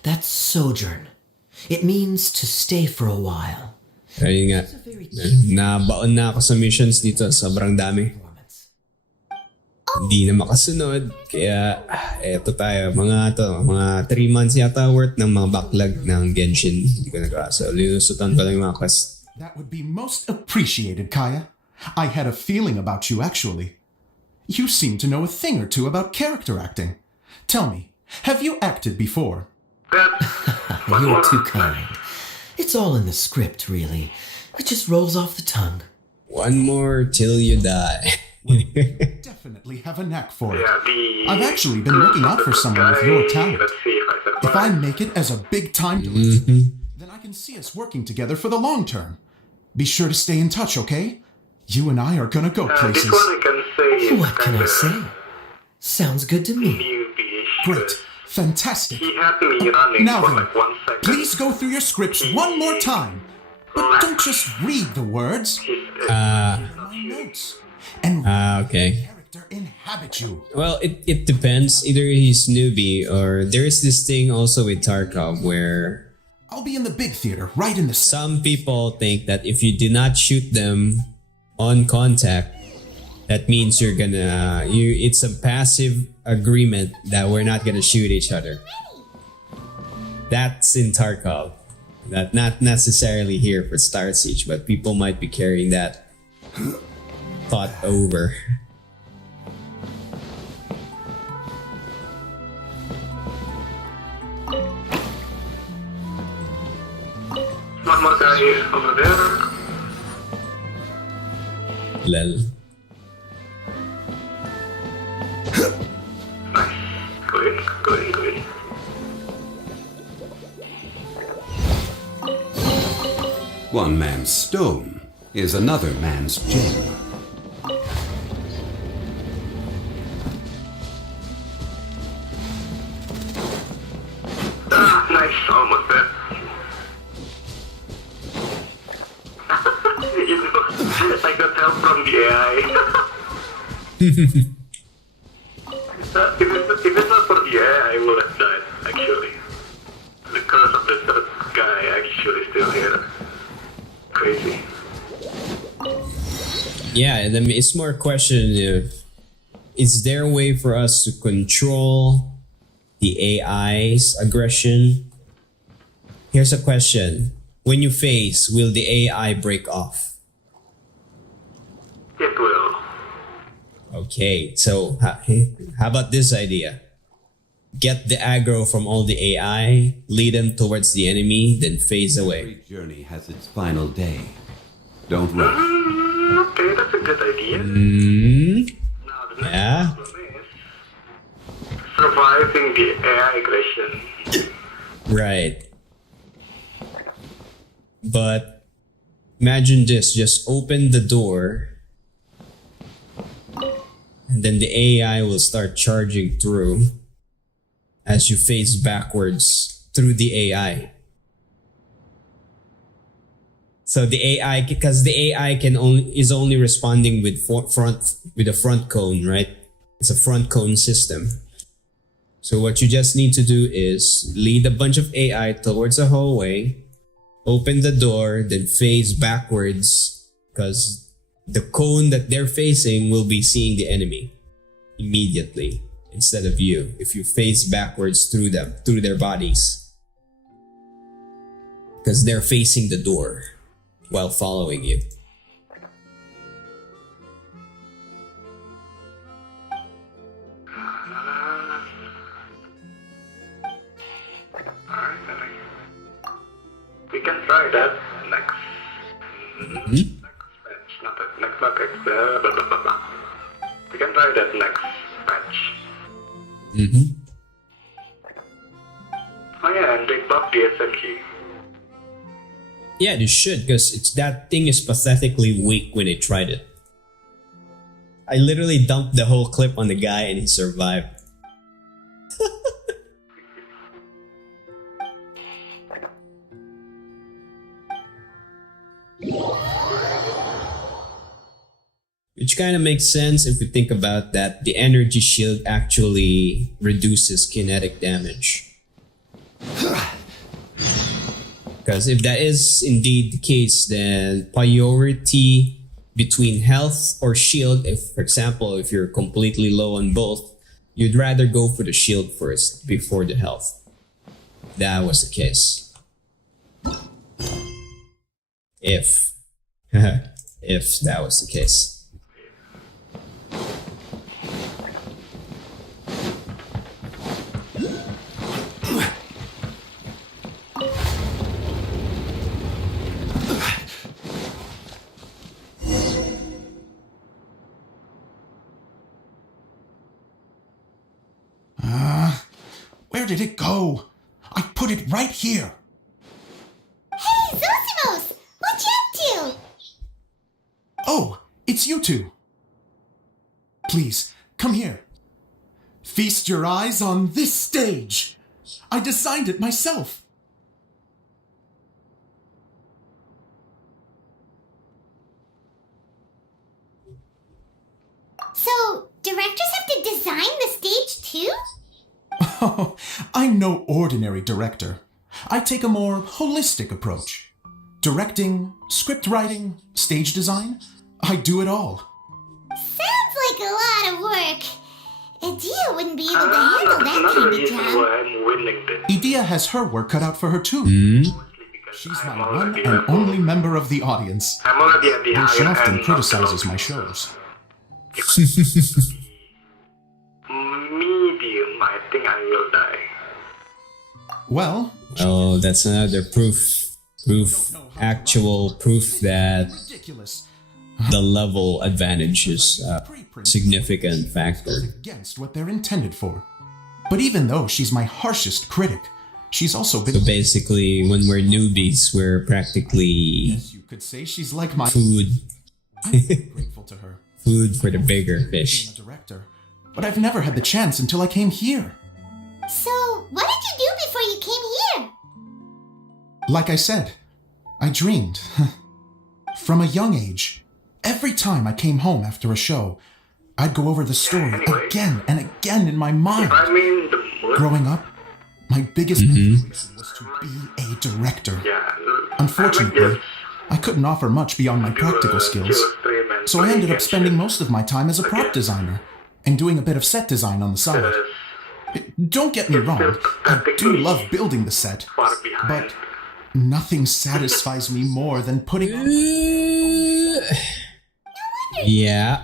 That's sojourn. It means to stay for a while. Ayun nga. Nabaon na ako sa missions dito. Sobrang dami. Hindi na makasunod. Kaya, eto tayo. Mga 3 months yata worth ng mga backlog ng Genshin. Hindi ko nagawa. So, linusutan ko lang yung mga quest. That would be most appreciated, Kaya. I had a feeling about you, actually. You seem to know a thing or two about character acting. Tell me, have you acted before? You're too kind. It's all in the script, really. It just rolls off the tongue. One more till you die. Definitely have a knack for it. I've actually been looking out for someone with your talent. If I make it as a big-time director, then I can see us working together for the long term. Be sure to stay in touch, okay? You and I are gonna go places. What can I say? Sounds good to me. Great. Fantastic. He had me running Now for then, like 1 second. please go through your scripts one more time. But don't just read the words. My notes. And Okay. character inhabit you. Well, it depends. Either he's newbie or there's this thing also with Tarkov where I'll be in the big theater, right in the some people think that if you do not shoot them on contact, that means it's a passive agreement that we're not gonna shoot each other. That's in Tarkov. That not necessarily here for Star Siege, but people might be carrying that thought over. One more guy over there. Lel. Nice. Go in. One man's stone is another man's gem. Nice, almost there. I got help from the AI. If it's not for the AI, I would have died, actually. The curse of the third guy actually still here. Crazy. Yeah, and then it's more a question of, is there a way for us to control the AI's aggression? Here's a question. When you phase, will the AI break off? It will. Okay, so how about this idea? Get the aggro from all the AI, lead them towards the enemy, then phase away. Every journey has its final day. Don't rush. Okay, that's a good idea. Now the next Yeah. problem is surviving the AI aggression. Right. But imagine this, just open the door and then the AI will start charging through as you phase backwards through the AI. So the AI, because the AI is only responding with a front cone, right? It's a front cone system. So what you just need to do is lead a bunch of AI towards a hallway, open the door, then phase backwards, because the cone that they're facing will be seeing the enemy immediately instead of you if you phase backwards through them, through their bodies, because they're facing the door while following you. We can try that next. Next patch, not next. Blah, blah, blah, blah. We can try that next patch. Oh yeah, and they buffed the SMG. Yeah, they should, because that thing is pathetically weak when they tried it. I literally dumped the whole clip on the guy and he survived. Which kind of makes sense if you think about that. The energy shield actually reduces kinetic damage. Because if that is indeed the case, then priority between health or shield, if for example, if you're completely low on both, you'd rather go for the shield first before the health. That was the case. If that was the case. Where did it go? I put it right here. Hey, Zosimos! What you up to? Oh, it's you two. Please, come here. Feast your eyes on this stage. I designed it myself. So, directors have to design the stage too? Oh, I'm no ordinary director. I take a more holistic approach. Directing, script writing, stage design, I do it all. Sounds like a lot of work. Idea wouldn't be able to handle that kind of job. I'm winning this. Idea has her work cut out for her too. She's my one and only member of the audience. I'm already at the And she higher often end criticizes of my shows. medium, I think I will die. Well, Oh, that's another proof actual proof that ridiculous. the level advantage is a significant factor. Against what they're intended for. But even though she's my harshest critic, she's also been. So basically, when we're newbies, we're practically Yes, you could say she's like my. food. I'm very grateful to her. Food for the bigger I'm fish. a director, but I've never had the chance until I came here. So, what did you do before you came here? Like I said, I dreamed. From a young age. Every time I came home after a show, I'd go over the story again and again in my mind. I mean, Growing up, my biggest motivation was to be a director. yeah. Unfortunately, I couldn't offer much beyond my practical skills. Kill a stray man so I ended up spending most of my time as a prop designer and doing a bit of set design on the side. Don't get me wrong, I do love building the set, but nothing satisfies me more than putting on... Yeah,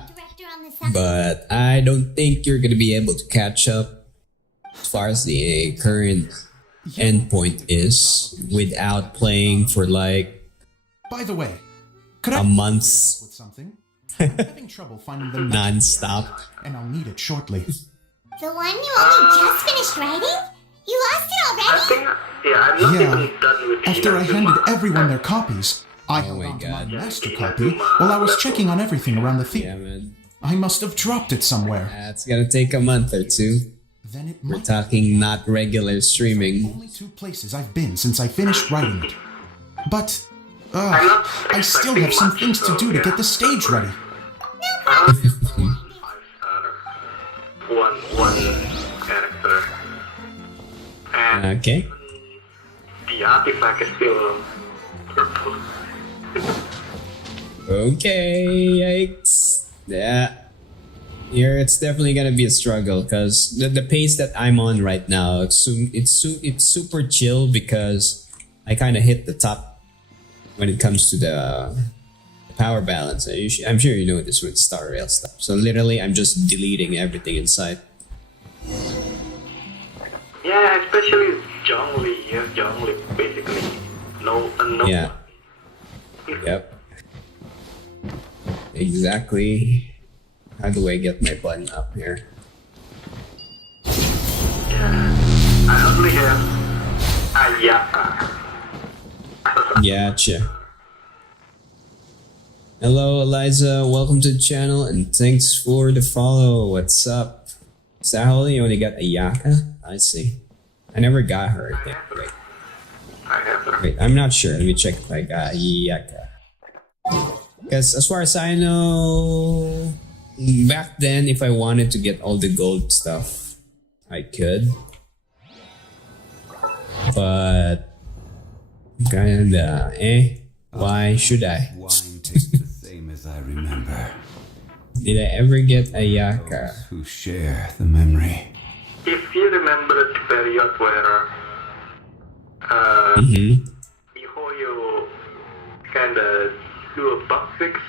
but I don't think you're gonna be able to catch up as far as the current endpoint is without playing for like By the way, could I a month with something? I'm having trouble finding the non-stop. and I'll need it shortly. The one you only just finished writing? You lost it already? I'm not even done with After I handed everyone their copies, I held on to my master copy while I was checking on everything around the theater. Yeah, man. I must have dropped it somewhere. That's gonna take a month or two. Then it We're talking not regular streaming. only 2 places I've been since I finished writing it. But, I still have some things to do to get the stage ready. One character. And Okay. the artifact is still purple. Okay, yikes. Yeah. Here it's definitely gonna be a struggle because the pace that I'm on right now, it's super chill because I kind of hit the top when it comes to the power balance. I'm sure you know this with Star Rail stuff. So literally, I'm just deleting everything inside. Yeah, especially Zhongli. Yeah, Zhongli basically no. Yeah. Yep. Exactly. How do I get my button up here? Yeah, I only have Ayaka. Gotcha. Hello, Eliza. Welcome to the channel and thanks for the follow. What's up? Is that how you only got Ayaka? I see. I never got her, I think. Wait. I have her. Wait, I'm not sure. Let me check if I got Ayaka. Because as far as I know, back then, if I wanted to get all the gold stuff, I could. But kinda, why should I? Wine tastes the same as I remember. Did I ever get Ayaka? Who share the memory. If you remember the period where Mihoyo kinda do a bug fix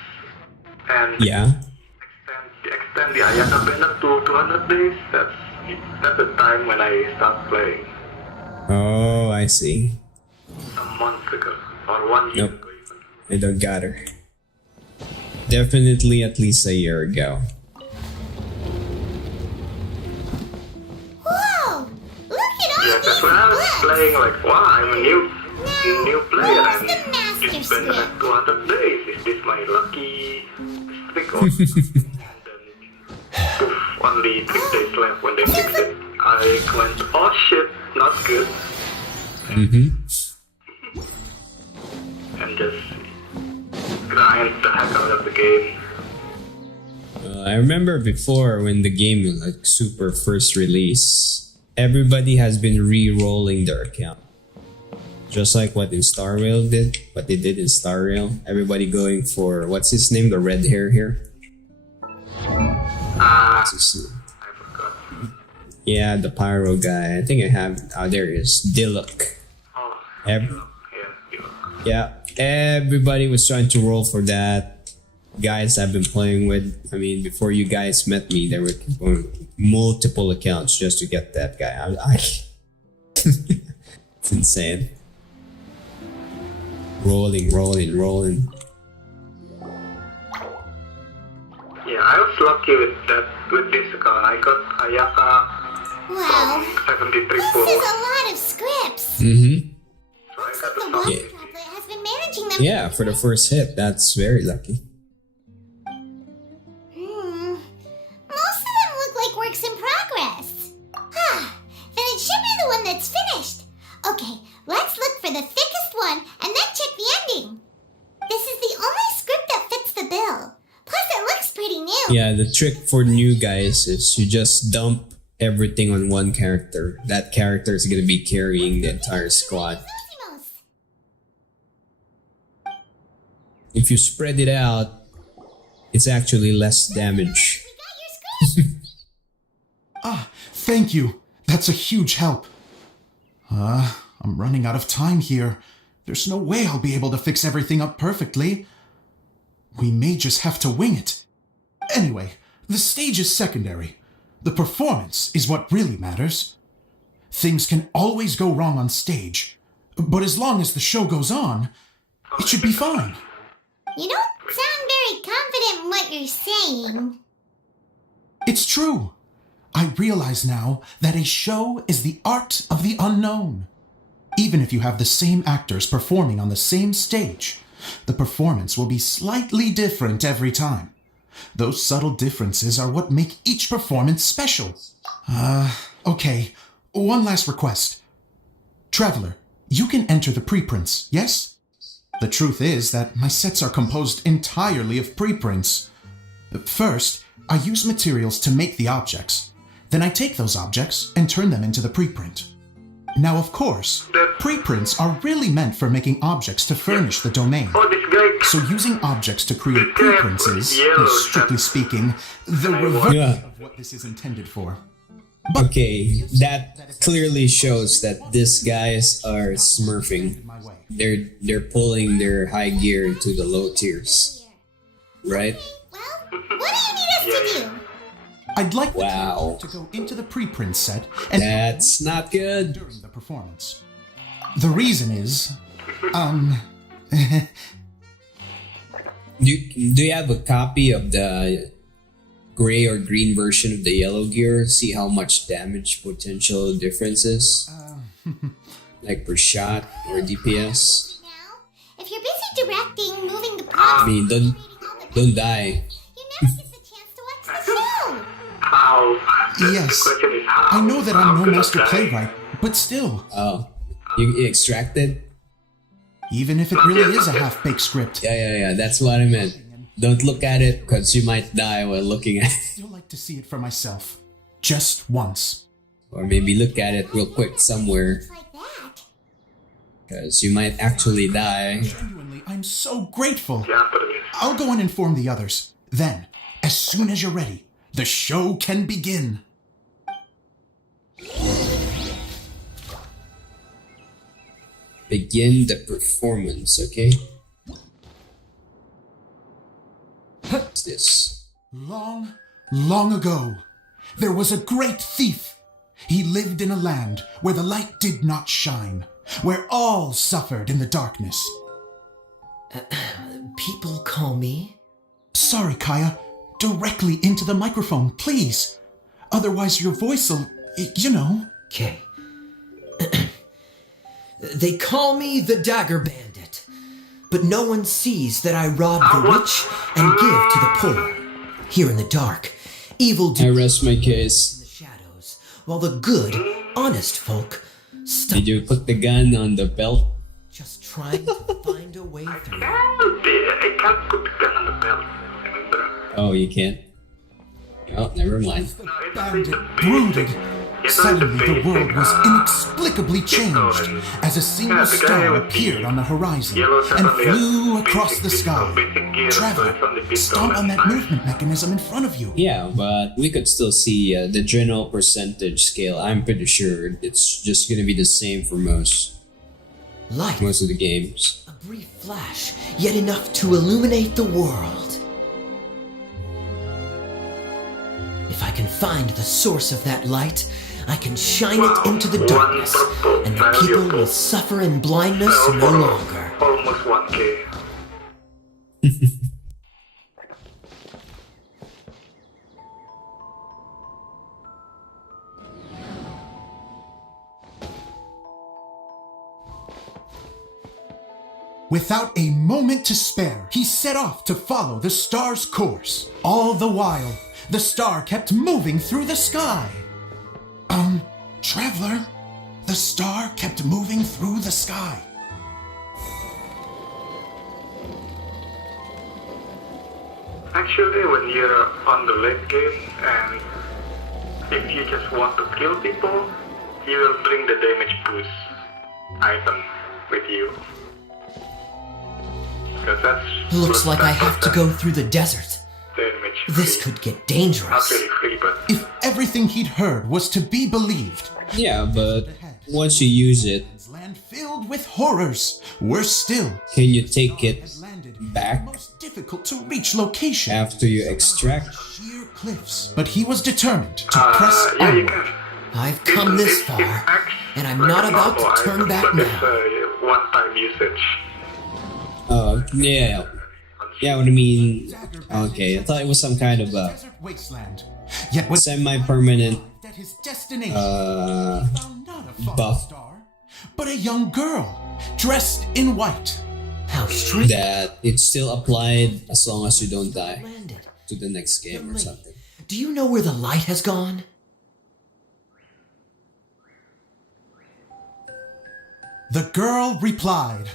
and extend the Ayaka banner to 200 days, that's the time when I stopped playing. Oh, I see. A month ago, or 1 year ago even. I don't got her. Definitely at least a year ago. Whoa! Look at all Yeah, that's when I was playing like, wow, I'm a new player and it's been like 200 days. Is this my lucky streak or... And then, poof, only 3 days left when they fixed it. I went, oh shit, not good. And just grind the heck out of the game. I remember before when the game was like super first release, everybody has been re-rolling their account. Just like what they did in Star Rail. Everybody going for, what's his name, the red hair here? What's his name? I forgot. Yeah, the pyro guy. I think I have, there he is, Diluc. Oh, Yeah, everybody was trying to roll for that. Guys I've been playing with, I mean, before you guys met me, there were multiple accounts just to get that guy. It's insane. Rolling. Yeah, I was lucky with this account. I got Ayaka from 73 This pools. is a lot of scripts. So I got The the Water Yeah. Droplet has been managing them. Yeah, for the first hit, that's very lucky. Most of them look like works in progress. Then it should be the one that's finished. Okay, let's look for the thickest one and then check the ending. This is the only script that fits the bill. Plus, it looks pretty new. Yeah, the trick for new guys is you just dump everything on one character. That character is going to be carrying the entire squad. If you spread it out, It's actually less damage. Thank you. That's a huge help. I'm running out of time here. There's no way I'll be able to fix everything up perfectly. We may just have to wing it. Anyway, the stage is secondary. The performance is what really matters. Things can always go wrong on stage, but as long as the show goes on, it should be fine. You don't sound very confident in what you're saying. It's true. I realize now that a show is the art of the unknown. Even if you have the same actors performing on the same stage, the performance will be slightly different every time. Those subtle differences are what make each performance special. Okay. One last request. Traveler, you can enter the preprints, yes? The truth is that my sets are composed entirely of preprints. First, I use materials to make the objects. Then I take those objects and turn them into the preprint. Now, of course, preprints are really meant for making objects to furnish the domain. So using objects to create preprints is, strictly speaking, the reverse of what this is intended for. But okay, that clearly shows that these guys are smurfing. They're pulling their high gear into the low tiers. Right? Well, what do you need us to do? I'd like to go into the preprint set and that's not good during the performance. The reason is, do you have a copy of the gray or green version of the yellow gear? See how much damage potential difference is? Like per shot or DPS? Now, if you're busy directing, moving the props, I mean, don't die. you never get the chance to watch the show. yes, I know that I'm no master playwright, but still. Oh, you extracted? Even if it really is a half-baked script. Yeah, that's what I meant. Don't look at it, because you might die while looking at it. I'd still like to see it for myself. Just once. Or maybe look at it real quick somewhere. Like that. Because you might actually die. Genuinely, I'm so grateful. I'll go and inform the others. Then, as soon as you're ready, the show can begin. Begin the performance, okay? What's this? Long, long ago, there was a great thief. He lived in a land where the light did not shine, where all suffered in the darkness. People call me? Sorry, Kaya. Directly into the microphone, please. Otherwise your voice'll, you know. Okay. They call me the Dagger Bandit, but no one sees that I rob the rich and give to the poor. Here in the dark, evil I rest my case. in the shadows, while the good, honest folk Did you put the gun on the belt? just trying to find a way through. I can't put the gun on the belt. Oh, you can't? Oh, never mind. Bandit brooded. Suddenly the world was inexplicably changed as a single star appeared on the horizon and flew across the sky. Traveler, stomp on that movement mechanism in front of you. Yeah, but we could still see the general percentage scale. I'm pretty sure it's just gonna be the same for most of the games. A brief flash, yet enough to illuminate the world. If I can find the source of that light, I can shine it into the darkness, and the people will suffer in blindness no longer. Almost 1K. Without a moment to spare, he set off to follow the star's course. All the while, the star kept moving through the sky. Traveler, the star kept moving through the sky. Actually, when you're on the late game and if you just want to kill people, you will bring the damage boost item with you. Because that's Looks like I have to go through the desert. This could get Not dangerous. really free, but If everything he'd heard was to be believed, Yeah, but once you use it, land filled with horrors. Worse still, can you take it landed back most difficult to reach location. after you extract? Sheer cliffs. But he was determined to press yeah, you onward. can. I've come this It far, acts and I'm like not a about normal to turn item, back but now. it's a one-time usage. Yeah. Yeah, what I mean... Okay, I thought it was some kind of a Desert wasteland. Yet was semi-permanent that his destination found not a falling buff. star, but a young girl dressed in white. How strange. that it's still applied as long as you don't die Landed. to the next game or Wait, something. do you know where the light has gone? The girl replied,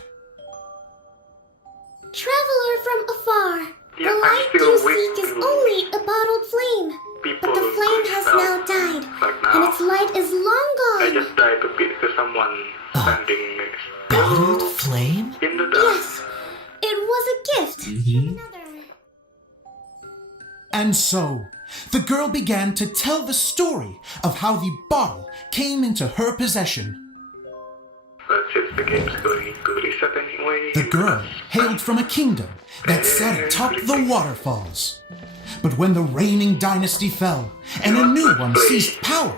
Traveler from afar, Yeah, the I'm light still you waiting seek is to- only a bottled flame. People But the flame has out now died, like and now. its light is long I gone. just died to beat to someone standing next Bottled flame? in the dark. Yes, it was a gift. Another. and so the girl began to tell the story of how the bottle came into her possession. But since the game's going to reset anyway, The girl hailed from a kingdom that sat atop the waterfalls. But when the reigning dynasty fell and a new one seized power,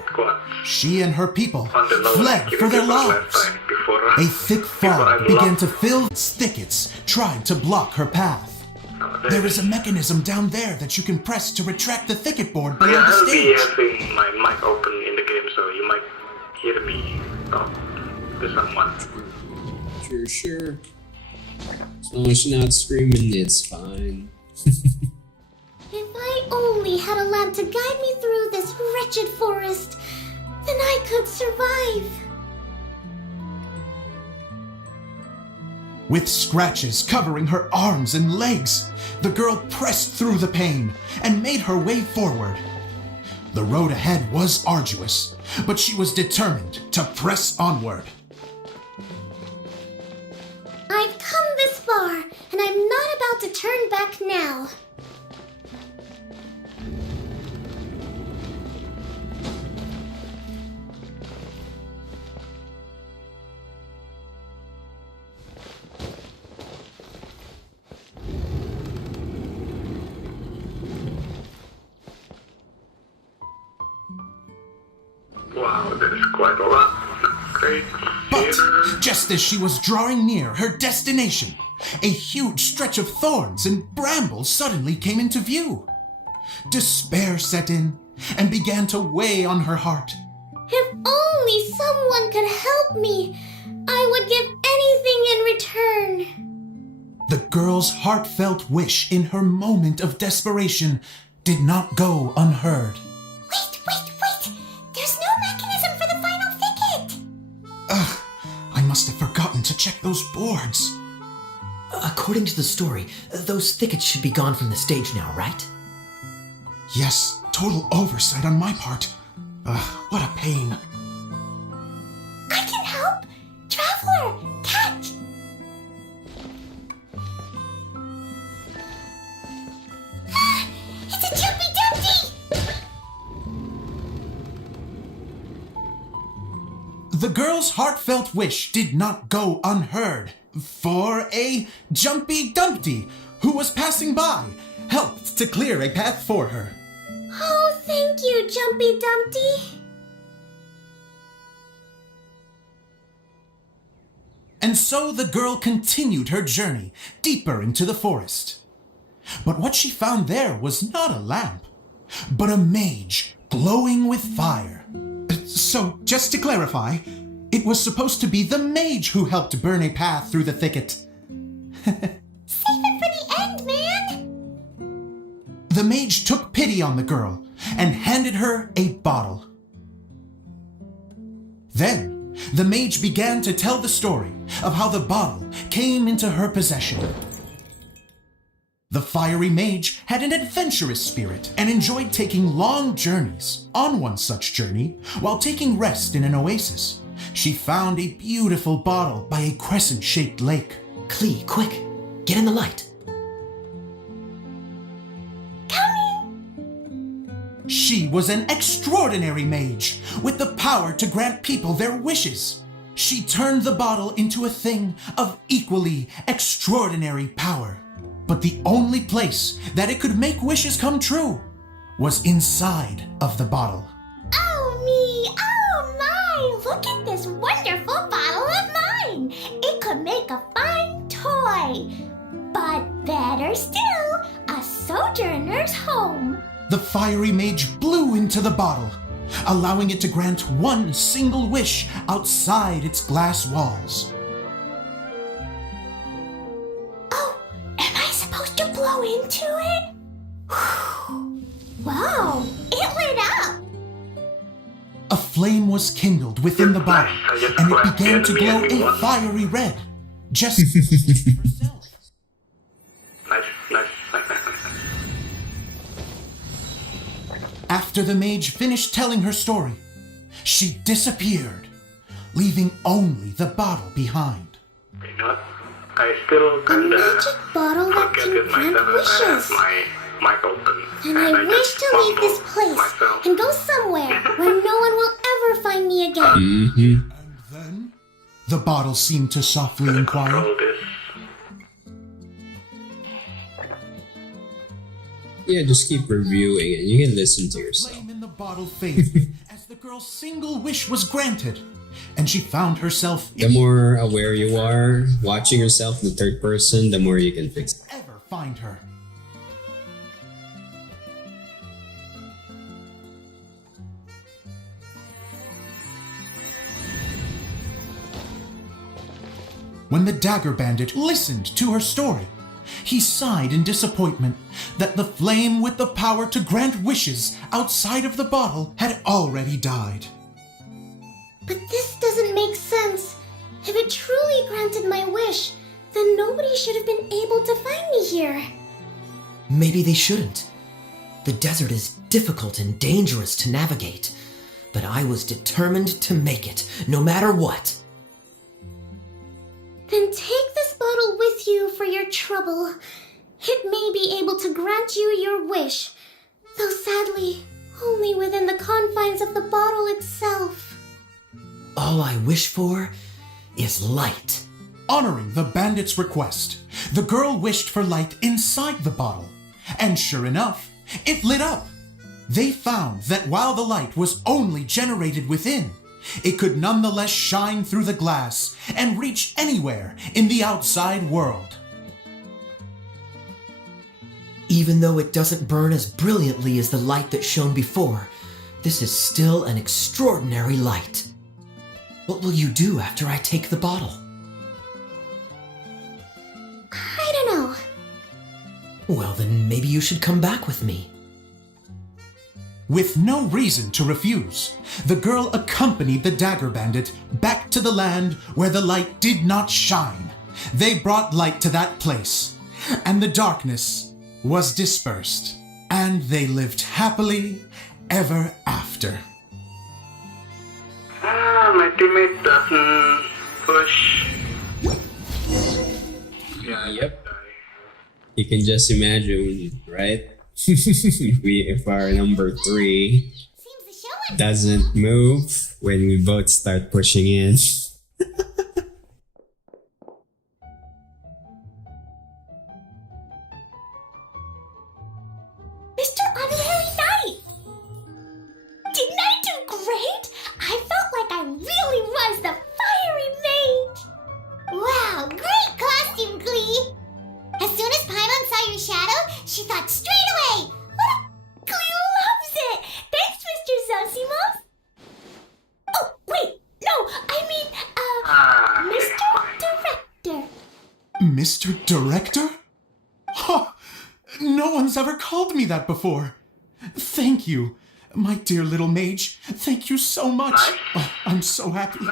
she and her people on the low fled for their security lives. lifetime before A thick fog began to fill its thickets, trying to block her path. There is a mechanism down there that you can press to retract the thicket board below Yeah, the I'll be stage. having my mic open in the game, so you might hear me talk to someone. Sure. As long as you're not screaming, it's fine. If I only had a lamp to guide me through this wretched forest, then I could survive. With scratches covering her arms and legs, the girl pressed through the pain and made her way forward. The road ahead was arduous, but she was determined to press onward. I've come this far, and I'm not about to turn back now. Wow, that is quite a lot. Great. But just as she was drawing near her destination, a huge stretch of thorns and brambles suddenly came into view. Despair set in and began to weigh on her heart. If only someone could help me, I would give anything in return. The girl's heartfelt wish in her moment of desperation did not go unheard. Wait! There's no mechanism for the final thicket! Ugh, I must have forgotten to check those boards. According to the story, those thickets should be gone from the stage now, right? Yes, total oversight on my part. What a pain. I can help! Traveler! Catch! Ah, it's a Jumpy Dumpty! The girl's heartfelt wish did not go unheard, for a Jumpy Dumpty, who was passing by, helped to clear a path for her. Oh, thank you, Jumpy Dumpty. And so the girl continued her journey deeper into the forest. But what she found there was not a lamp, but a mage glowing with fire. So, just to clarify, it was supposed to be the mage who helped burn a path through the thicket. Save it for the end, man! The mage took pity on the girl and handed her a bottle. Then, the mage began to tell the story of how the bottle came into her possession. The fiery mage had an adventurous spirit and enjoyed taking long journeys. On one such journey, while taking rest in an oasis, she found a beautiful bottle by a crescent-shaped lake. Klee, quick! Get in the light! Coming! She was an extraordinary mage with the power to grant people their wishes. She turned the bottle into a thing of equally extraordinary power. But the only place that it could make wishes come true was inside of the bottle. Oh me, oh my, look at this wonderful bottle of mine. It could make a fine toy. But better still, a sojourner's home. The fiery mage blew into the bottle, allowing it to grant one single wish outside its glass walls. Oh, am I supposed to blow into it? Wow, it lit up. A flame was kindled within the bottle, and it began to glow a fiery red, just herself. Nice. After the mage finished telling her story, she disappeared, leaving only the bottle behind. You know what? I still kinda magic bottle that forget can it grant myself. I have wishes. my mic open. And I wish just to leave this mumble place myself. and go somewhere where no one will ever find me again. Mm-hmm. And then, the bottle seemed to softly inquire, Control this. Yeah, just keep reviewing and you can listen to the yourself. flame in the bottle faded as the girl's single wish was granted, and she found herself The more aware you are, watching yourself in the third person, the more you can fix it. ever find her. When the dagger bandit listened to her story, he sighed in disappointment that the flame with the power to grant wishes outside of the bottle had already died. But this doesn't make sense. If it truly granted my wish, then nobody should have been able to find me here. Maybe they shouldn't. The desert is difficult and dangerous to navigate, but I was determined to make it, no matter what. Then take this bottle with you for your trouble. It may be able to grant you your wish, though sadly, only within the confines of the bottle itself. All I wish for is light. Honoring the bandit's request, the girl wished for light inside the bottle, and sure enough, it lit up. They found that while the light was only generated within, it could nonetheless shine through the glass and reach anywhere in the outside world. Even though it doesn't burn as brilliantly as the light that shone before, this is still an extraordinary light. What will you do after I take the bottle? I don't know. Well, then maybe you should come back with me. With no reason to refuse, the girl accompanied the dagger bandit back to the land where the light did not shine. They brought light to that place, and the darkness was dispersed, and they lived happily ever after. My teammate doesn't push. Yeah, Yep. You can just imagine, right? if our number 3 Seems the show doesn't move when we both start pushing in. Mr. Honorary Knight! Didn't I do great? I felt like I really was the fiery mage! Wow, great costume, Glee! As soon as Paimon saw your shadow, she thought straight away! Glee loves it! Thanks, Mr. Zosimov! Oh, wait, no, I mean, Mr. Director. Mr. Director? Huh! No one's ever called me that before. Thank you, my dear little mage. Thank you so much. Oh, I'm so happy.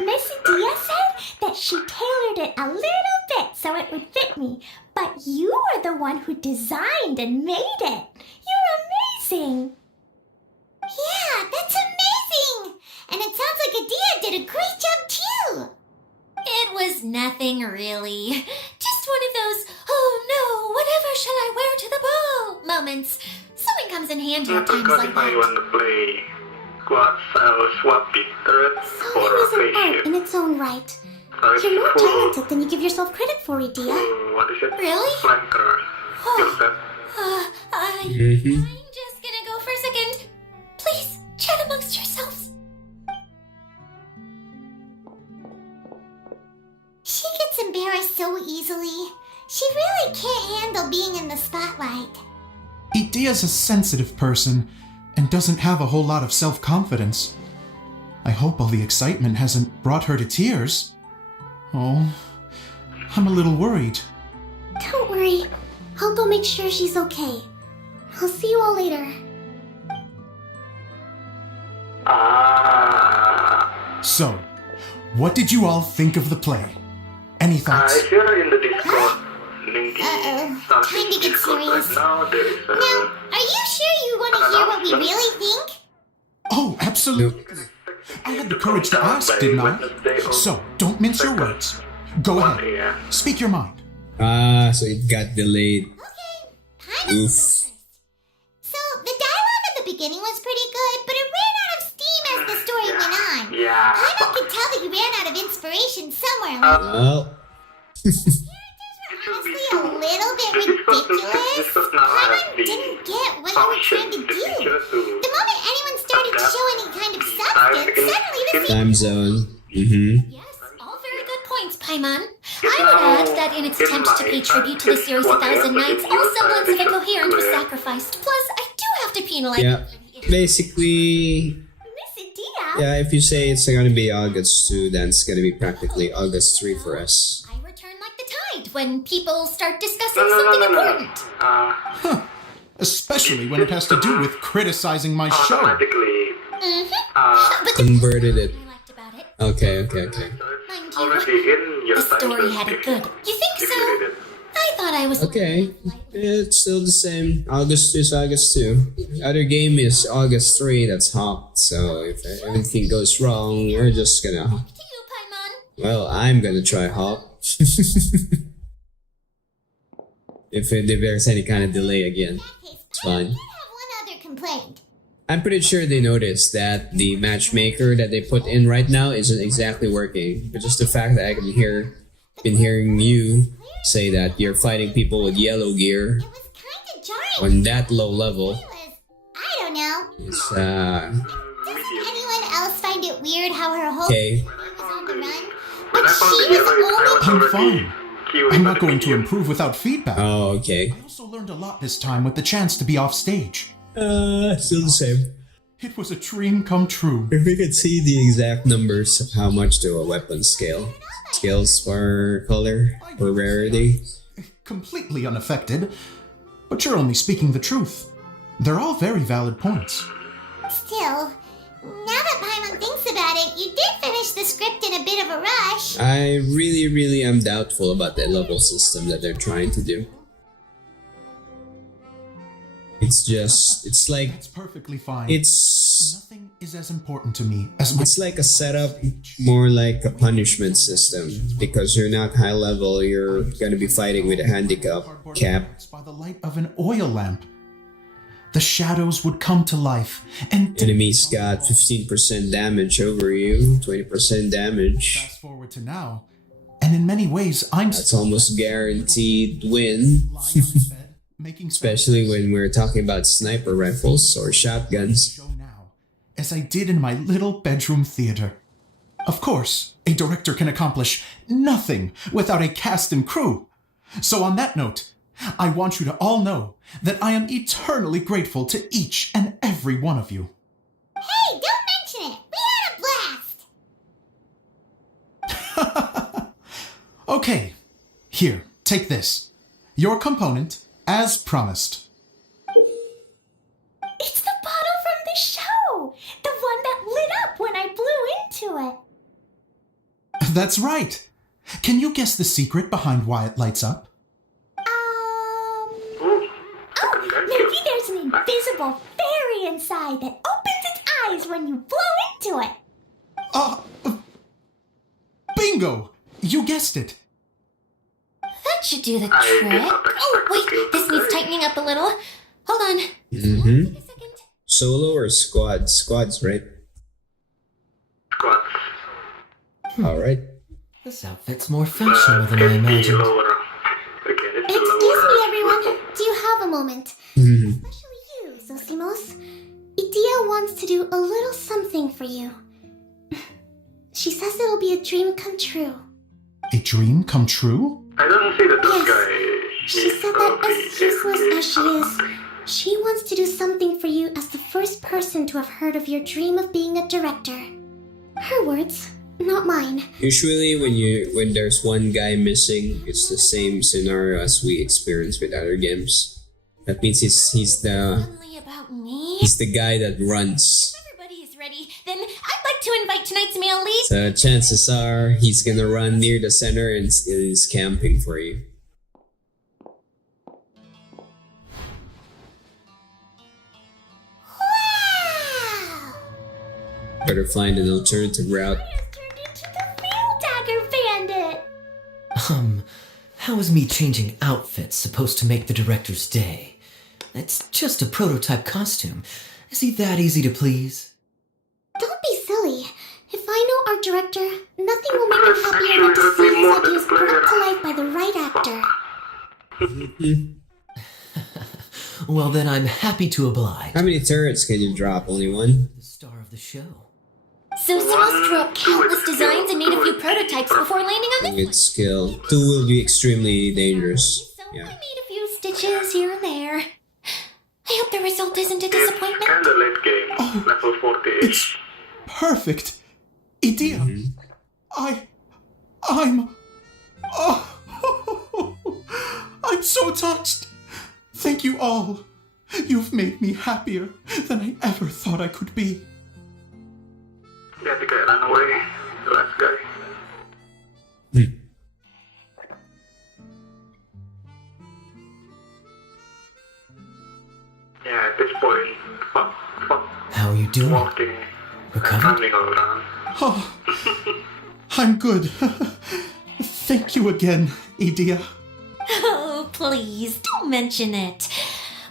Miss Dia said that she tailored it a little bit so it would fit me, but you are the one who designed and made it. You're amazing. Yeah, that's amazing! And it sounds like Adia did a great job too! It was nothing really. Just one of those, oh no, whatever shall I wear to the ball moments. Sewing comes in handy I at times forgot like if I that. want to play squad style swap beat turret Sewing or is an face art shift. in its own right. So it's You're more full, talented than you give yourself credit for, Idia. what is it? Really? Flanker skill set. I'm just gonna go for a second. Please, chat amongst yourselves. She gets embarrassed so easily. She really can't handle being in the spotlight. Idia's a sensitive person and doesn't have a whole lot of self-confidence. I hope all the excitement hasn't brought her to tears. Oh, I'm a little worried. Don't worry. I'll go make sure she's okay. I'll see you all later. So, what did you all think of the play? Any thoughts? If you're in the Discord, link Uh-oh. Time to get serious. right now, there is a... Now, are you sure you want to hear what we really think? Oh, absolutely. I had the courage to ask, didn't I? So, don't mince your words. Go ahead. Speak your mind. So it got delayed. Oof. So, the dialogue at the beginning was pretty good, but it ran out of steam as the story went on. Yeah. Paimon could tell that you ran out of inspiration somewhere along the Well, honestly a little bit ridiculous. Paimon didn't get what you were trying to do. The moment anyone started to show any kind of substance, suddenly the scene... time zone. Yes, all very good points, Paimon. I would add that in its attempt to pay tribute to the series 1000 Nights, all semblance of incoherence was sacrificed. Plus, I do have to penalize... Yeah, basically, Miss Idia! yeah, if you say it's gonna be August 2, then it's gonna be practically August 3 for us. I return like the tide when people start discussing something important. Huh. Especially when it has to do with criticizing my show. Automatically. But the Converted it. I liked about it, Okay. mind Already you, in your the story time had it if good. You think you so? read it. I thought I was... Okay. It's still the same. August is August 2. The other game is August 3, that's Hop. So if everything goes wrong, we're just gonna... To you, Paimon. Well, I'm gonna try Hop. if there's any kind of delay again, it's fine. I have one other complaint. I'm pretty sure they noticed that the matchmaker that they put in right now isn't exactly working. But just the fact that I can been hearing you say that you're fighting people with yellow gear It was kind of jarring. on that low level I don't know. is Does anyone else find it weird how her whole okay. was on the run? When But I found she the was yellow, I only... was I'm already fine. queuing I'm for not the going to video. improve without feedback. Oh, okay. I also learned a lot this time with the chance to be off stage. Still the same. It was a dream come true. If we could see the exact numbers of how much do a weapon scale. Scales for color, or rarity. Completely unaffected. But you're only speaking the truth. They're all very valid points. Still, now that Paimon thinks about it, you did finish the script in a bit of a rush. I really am doubtful about the level system that they're trying to do. It's like That's perfectly fine. it's Nothing is as important to me as my... it's like a setup, more like a punishment system. Because you're not high level, you're gonna be fighting with a handicap cap. by the light of an oil lamp. The shadows would come to life, and Enemies got 15% damage over you, 20% damage. fast forward to now, and in many ways, I'm That's almost guaranteed win. making Especially when we're talking about sniper rifles or shotguns. show now, as I did in my little bedroom theater. Of course, a director can accomplish nothing without a cast and crew. So on that note, I want you to all know that I am eternally grateful to each and every one of you. Hey, don't mention it. We had a blast. Okay, here, take this. Your component, as promised. It's the bottle from the show! The one that lit up when I blew into it. That's right. Can you guess the secret behind why it lights up? Maybe there's an invisible fairy inside that opens its eyes when you blow into it. Bingo! You guessed it. That should do the I did trick. not expect Oh, to kill wait, this the needs guy. tightening up a little. Hold on. Mm-hmm. Solo or squad? Squads, right? Squads. Alright. This outfit's more fashionable than I imagined. Excuse me, everyone. Do you have a moment? Mhm. Especially you, Zosimos. Idia wants to do a little something for you. She says it'll be a dream come true. A dream come true? I don't see that this Yes. guy. She said that as useless as she is, she wants to do something for you as the first person to have heard of your dream of being a director. Her words, not mine. Usually when there's one guy missing, it's the same scenario as we experience with other games. That means he's the Only about me? he's the guy that runs. Everybody is ready. Then I'd like to invite tonight's male lead. So chances are he's gonna run near the center and is camping for you. Wow! Better find an alternative route. Turned into the real Dagger Bandit. How is me changing outfits supposed to make the director's day? It's just a prototype costume. Is he that easy to please? Don't be silly. If I know our director, nothing will make him happier than to see his ideas brought to life by the right actor. Well, then I'm happy to oblige. How many turrets can you drop? Only one? The star of the show. Zosimos drew up countless designs and made a few prototypes before landing on this. Good skill. 2 will be extremely dangerous. So I Yeah. made a few stitches here and there. I hope the result isn't a It's disappointment. kinda late game. Level 48. It's perfect. Idia. I'm... Oh, I'm so touched. Thank you all. You've made me happier than I ever thought I could be. Yeah, the guy ran away. The last guy. Yeah, at this point, fuck, How are you doing? walking, Recovered? running all around. Oh, I'm good. Thank you again, Idia. Oh, please, don't mention it.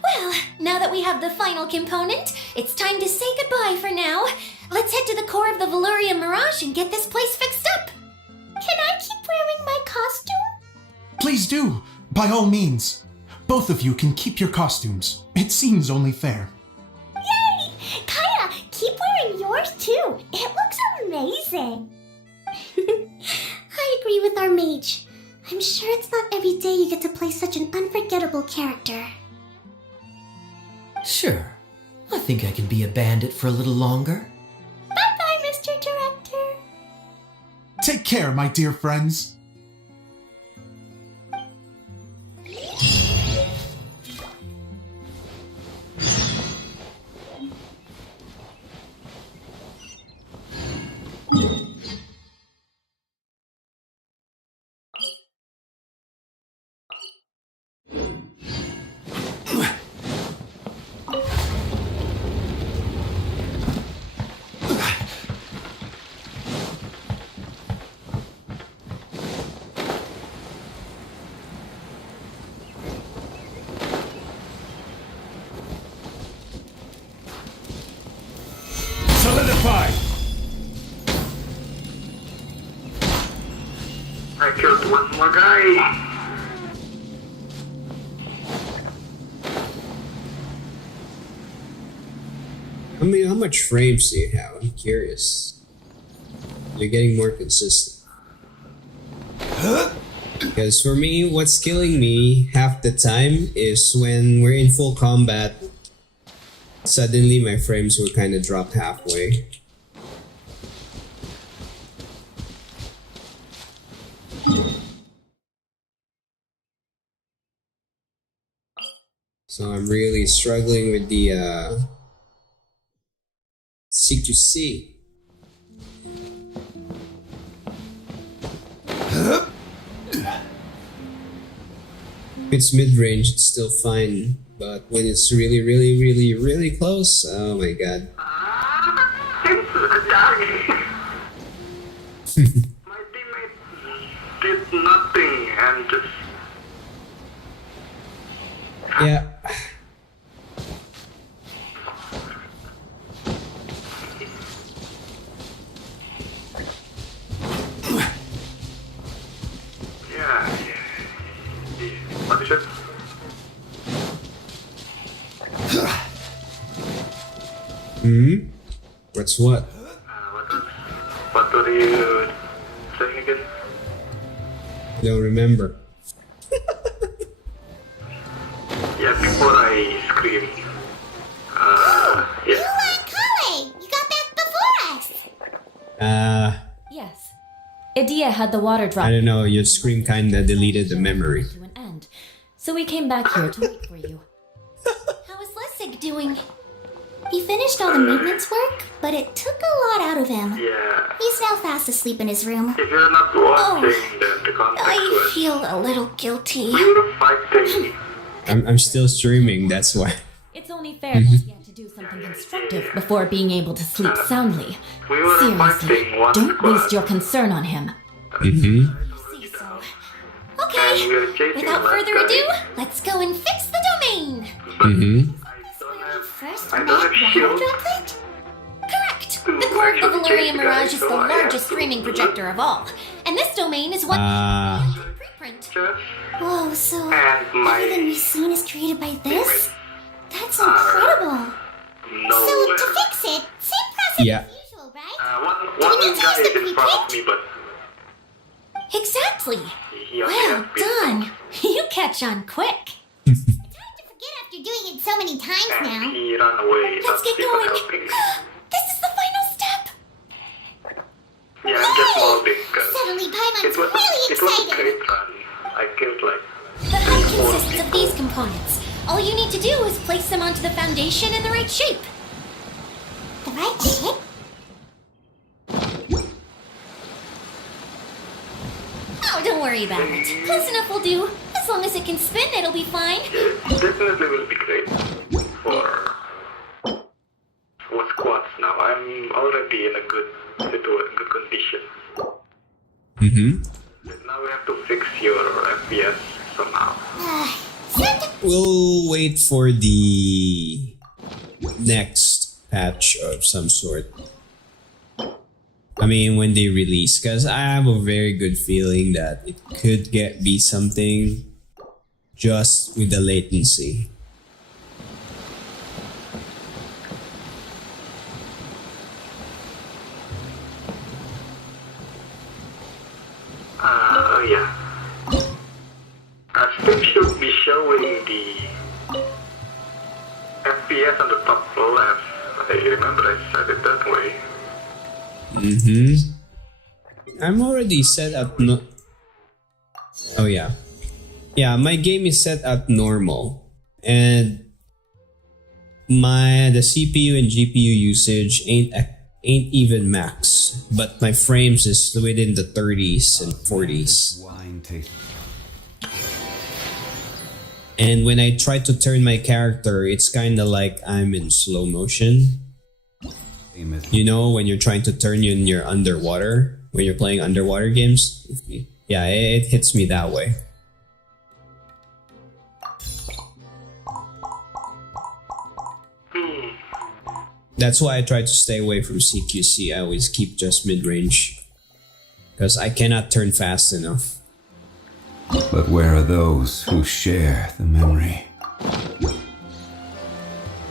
Well, now that we have the final component, it's time to say goodbye for now. Let's head to the core of the Valyria Mirage and get this place fixed up. Can I keep wearing my costume? Please do, by all means. Both of you can keep your costumes. It seems only fair. Yay! Kaya, keep wearing yours too. It looks amazing. I agree with our mage. I'm sure it's not every day you get to play such an unforgettable character. Sure. I think I can be a bandit for a little longer. Bye-bye, Mr. Director. Take care, my dear friends. Solidify! I killed one more guy. How much frames do you have? I'm curious. You're getting more consistent. Because for me, what's killing me half the time is when we're in full combat, suddenly my frames will kind of drop halfway. So I'm really struggling with the C2C. If it's mid-range, it's still fine, but when it's really, really, really, really close, oh my god. It's a guy. My teammate did nothing and just... Yeah. Hmm? What's what? What were you saying again? Don't remember. Yeah, before I scream. Yeah. Kale, you got back before us. Yes. Idia had the water drop I don't know, your scream kinda deleted the memory. to an end. So we came back here to wait for you. How is Lessig doing? He finished all the maintenance work, but it took a lot out of him. Yeah. He's now fast asleep in his room. If you're not watching, then the context I was feel a little guilty. we were fighting. I'm still streaming, that's why. It's only fair that he had to do something constructive before being able to sleep soundly. We were Seriously, fighting one don't squad. waste your concern on him. Mm-hmm. See so. And Okay, we were chasing without that further guy. ado, let's go and fix the domain. Mm-hmm. First, I make don't have water shield. droplet? Correct. The core of the Valyria Mirage is the largest streaming projector of all, and this domain is one preprint. Whoa, so And my everything we've seen is created by this? That's incredible. no. So to fix it, same process Yeah. as usual, right? One need to guy use is the in front of me, but Exactly. he Well done. You catch on quick. It's hard to forget after doing it so many times And now. he ran away. Let's not get even going. helping me. This is the final step. Yeah, I'm just molding because Suddenly, Paimon's it was really it was a excited. great run. I killed like The hub consists of these components. All you need to do is place them onto the foundation in the right shape. The right shape? Oh, don't worry about it. Close enough will do. As long as it can spin, it'll be fine. it definitely will be great for squads now. I'm already in a good good condition. Mm-hmm. Now we have to fix your FPS somehow. We'll wait for the next patch of some sort. I mean, when they release, because I have a very good feeling that it could be something just with the latency. Yeah. Stream should be showing the FPS on the top left. I remember I set it that way. Mm-hmm. I'm already set at Oh yeah. Yeah, my game is set at normal. And the CPU and GPU usage ain't even max, but my frames is within the 30s and 40s. Wine taste. And when I try to turn my character, it's kind of like I'm in slow motion. You know, when you're trying to turn you and you're underwater, when you're playing underwater games? Yeah, it hits me that way. That's why I try to stay away from CQC. I always keep just mid-range. Because I cannot turn fast enough. But where are those who share the memory?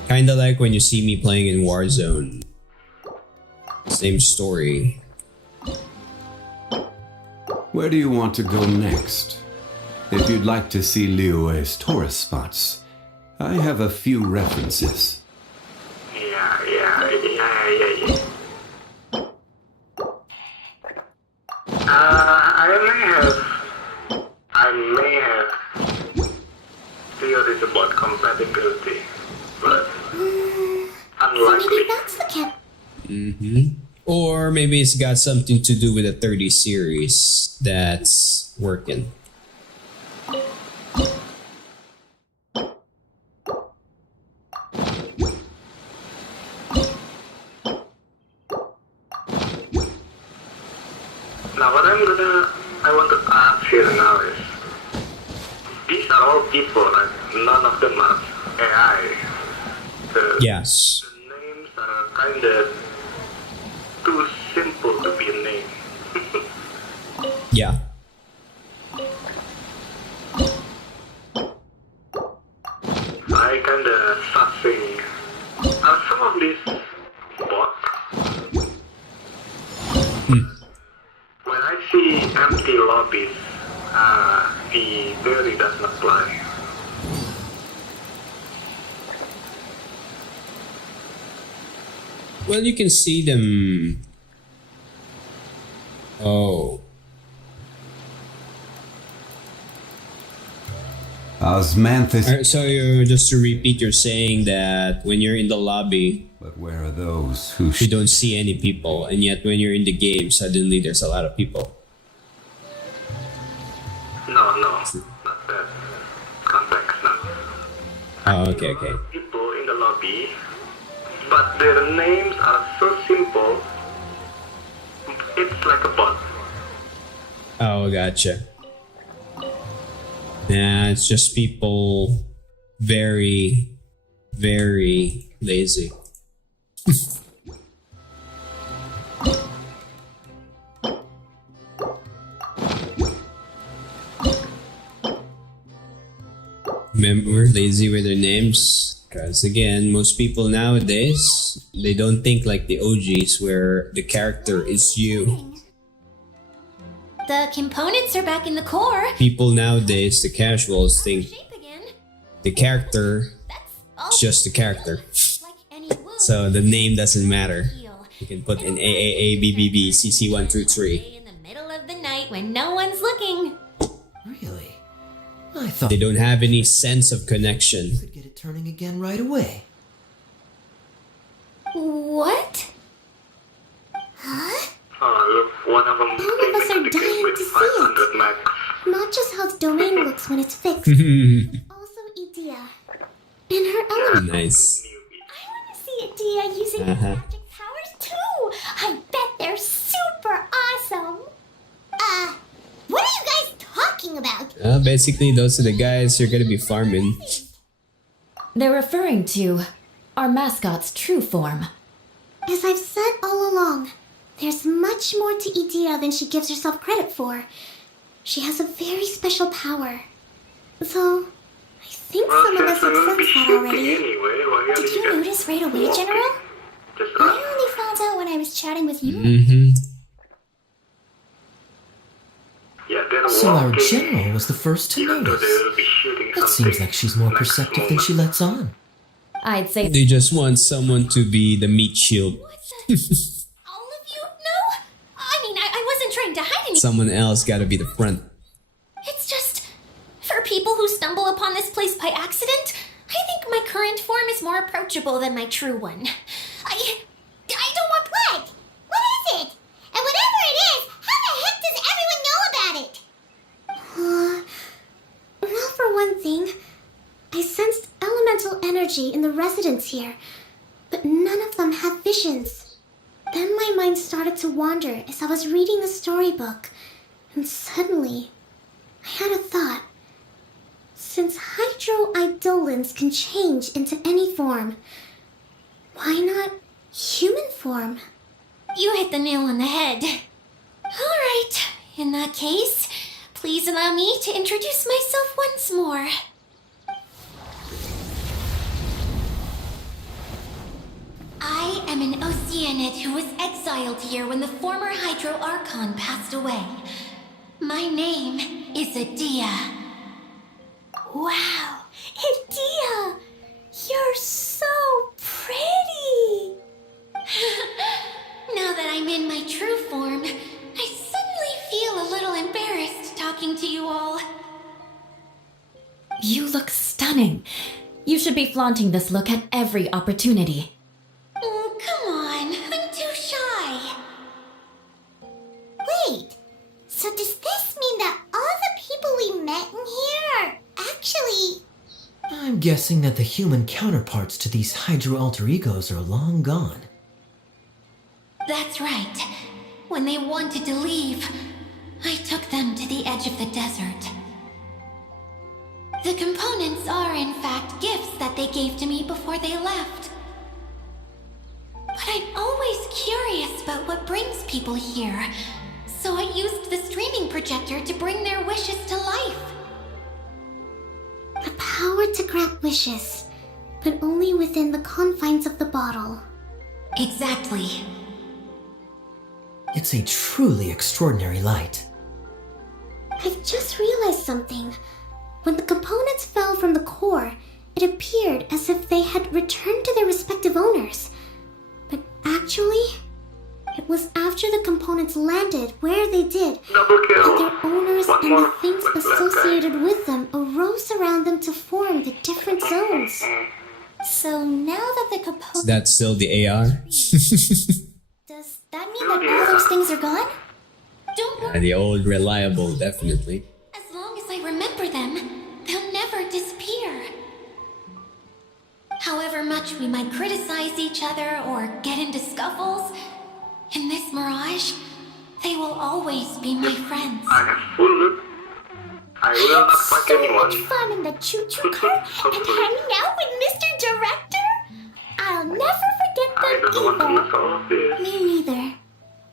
Kinda like when you see me playing in Warzone. Same story. Where do you want to go next? If you'd like to see Liyue's tourist spots, I have a few references. Yeah. I may have theories about compatibility, but unlikely. Maybe that's the cap. Mm-hmm. Or maybe it's got something to do with the 30 series that's working. Now what I want to ask here now is, these are all people and none of them are AI. Yes. The names are kinda too simple to be a name. Yeah. I kinda sussing. Some of these When I see empty lobbies, the theory doesn't apply. Well, you can see them. Oh. Osmanthus. Alright, so just to repeat, you're saying that when you're in the lobby, But where are those who you don't see any people, and yet when you're in the game, suddenly there's a lot of people. No, not that context, no. Oh, okay. People in the lobby, but their names are so simple, it's like a bot. Oh, gotcha. Nah, it's just people very, very lazy. Remember, lazy with their names? Because again, most people nowadays, they don't think like the OGs where the character is you. The components are back in the core. People nowadays, the casuals, think Shape again. the character All is just the character. like any wound. So the name doesn't matter. Heal. You can put in AAA, BBB, CC1 through 3. In the middle of the night when no one's looking. Really? I thought They don't have any sense of connection. we could get it turning again right away. What? Huh? Look, one of them All of us are came into the game dying with to see it. 500 max. Not just how the domain looks when it's fixed, but also Idea. In her element. Nice. I want to see Adia using her Uh-huh. magic powers too. I bet they're super awesome. What are you guys talking about? Basically, those are the guys you're gonna be farming. They're referring to our mascot's true form. As I've said all along, there's much more to Idea than she gives herself credit for. She has a very special power. Though, I think Well, some of us since have we'll be sensed that shooting already. anyway, why are Did you you notice right away, walking? General? Just I run. only found out when I was chatting with you. Mm-hmm. Yeah, they're So our walking, general was the first to even though notice. they'll be shooting It something seems like she's more next perceptive than she moment. lets on. I'd say They just want someone to be the meat shield. All of you? No? I mean, I wasn't trying to hide anything. Someone else gotta be the front. It's just, for people who stumble upon this place by accident, I think my current form is more approachable than my true one. I don't want What? What is it? And whatever it is, how the heck does everyone know about it? Well, for one thing, I sensed elemental energy in the residents here, but none of them have visions. Then my mind started to wander as I was reading the storybook, and suddenly, I had a thought. Since hydroidolins can change into any form, why not human form? You hit the nail on the head. All right, in that case, please allow me to introduce myself once more. I am an Oceanid who was exiled here when the former Hydro Archon passed away. My name is Adia. Wow, Adia, you're so pretty. Now that I'm in my true form, I suddenly feel a little embarrassed talking to you all. you look stunning. You should be flaunting this look at every opportunity. Oh, come on, I'm too shy. Wait, so does this mean that all the people we met in here are actually... I'm guessing that the human counterparts to these hydro alter egos are long gone. That's right. When they wanted to leave, I took them to the edge of the desert. The components are, in fact, gifts that they gave to me before they left. But I'm always curious about what brings people here, so I used the streaming projector to bring their wishes to life. The power to grant wishes, but only within the confines of the bottle. Exactly. It's a truly extraordinary light. I've just realized something. When the components fell from the core, it appeared as if they had returned to their respective owners. But actually, it was after the components landed where they did that their owners and the things associated with them arose around them to form the different zones. So now that the components... That's still the AR? Does that mean that all those things are gone? Don't worry. And the old reliable, definitely. As long as I remember them, they'll never disappear. However much we might criticize each other or get into scuffles, in this mirage, they will always be my friends. I have full look. I will not fight anyone. So much fun in the choo-choo cart and hanging out with Mr. Director. I'll never forget I don't want to them lose all of this. either. Me neither.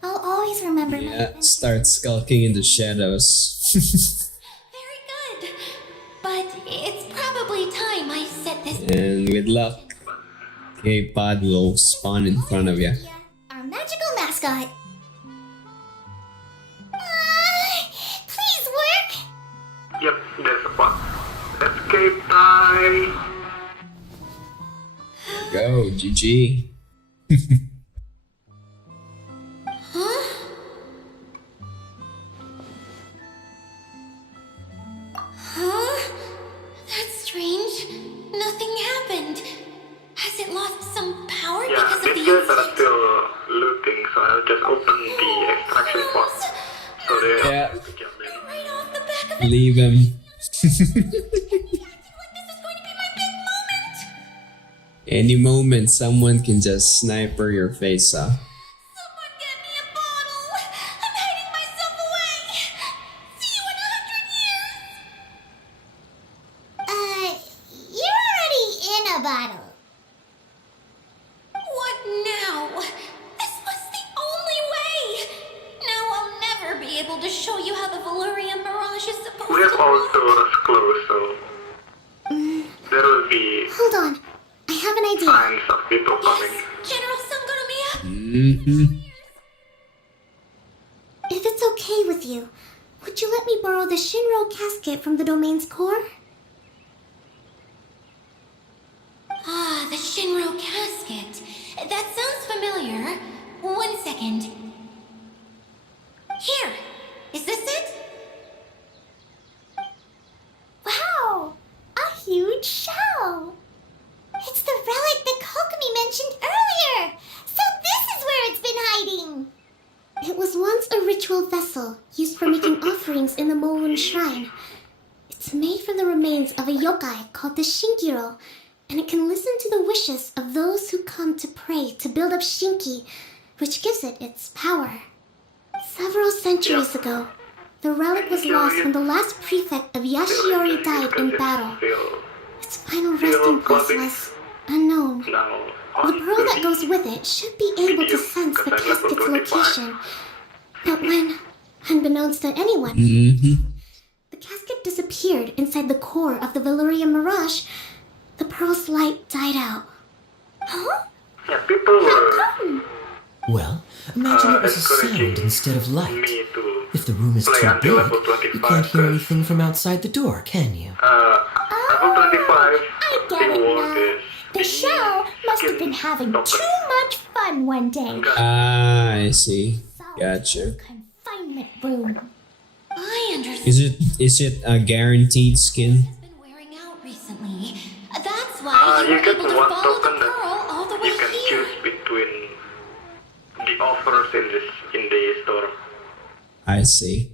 I'll always remember my Yeah, friends. start skulking in the shadows. Very good. But it's probably time I set this... And with luck, K-Pod will spawn in front of you. Our magical mascot. Please work. Yep, there's a bot. Escape time. Go, GG. Huh? Huh? That's strange. Nothing happened. Has it lost some power Yeah, because of these the guys are still looting, so I'll just open the extraction pod. So they Yeah. have to jump in. right off the back of it? Leave him. This is going to be my big moment. Any moment, someone can just sniper your face off. Someone get me a bottle. I'm hiding myself away. See you in 100 years. You're already in a bottle. What now? This was the only way. Now I'll never be able to show you how the Valurian Mirage is supposed We have to all work. doors closed, so there will be Hold on. I have an idea. signs of people coming. General Sangonomiya? Mm-hmm. If it's okay with you, would you let me borrow the Shinro casket from the domain's core? Ah, the Shinro casket. That sounds familiar. 1 second. Here. Is this it? Wow, a huge shell. It's the relic that Kokomi mentioned earlier! So this is where it's been hiding! It was once a ritual vessel used for making offerings in the Moon Shrine. It's made from the remains of a yokai called the Shinkiro, and it can listen to the wishes of those who come to pray to build up Shinki, which gives it its power. Several centuries ago, the relic was lost when the last prefect of Yashiori died in battle. Its final resting place was unknown. Now, The pearl that goes with it should be able to sense the casket's location. But when, unbeknownst to anyone, the casket disappeared inside the core of the Valurian Mirage, the pearl's light died out. Huh? yeah, people were Well, imagine it was a sound instead of light. me to If the room is play too big, until level you 25. can't hear anything from outside the door, can you? Level 25. I get it reward now. is The shell must have been having too much fun one day. Ah, I see. Gotcha. Confinement room. I understand. Is it a guaranteed skin? It's been wearing out recently. That's why you you were get able to one follow the token that pearl all the way you can here. choose between the offers in the store. I see.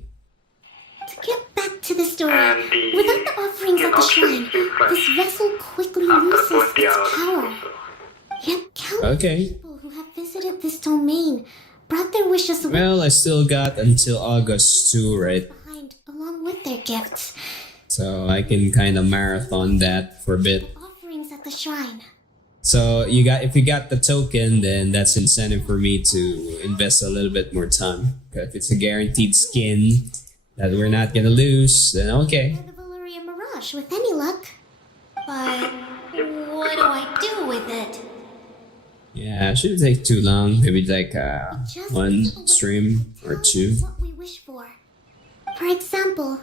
To get back to the story, And the without the offerings at the shrine, options refresh this vessel quickly after loses 20 its hours. power. or so. Yet countless Okay. people who have visited this domain brought their wishes away Well, I still got until August 2, right? behind along with their gifts. So I can kind of marathon that for a bit. Offerings at the shrine. So if you got the token, then that's incentive for me to invest a little bit more time. 'Cause if it's a guaranteed skin that we're not gonna lose, then okay. Or the Valurian Mirage with any luck. But what do I do with it? Yeah, it shouldn't take too long. Maybe like Just one wait stream or until two. what we wish for. For example,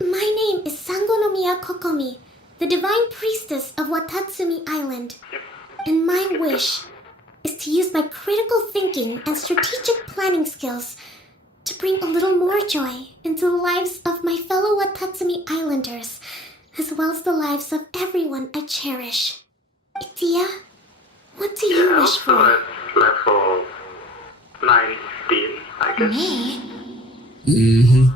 my name is Sangonomiya Kokomi, the divine priestess of Watatsumi Island. And my wish is to use my critical thinking and strategic planning skills to bring a little more joy into the lives of my fellow Watatsumi Islanders, as well as the lives of everyone I cherish. Itia, what do you wish Also for? at level 19, I guess. Me? Mm-hmm.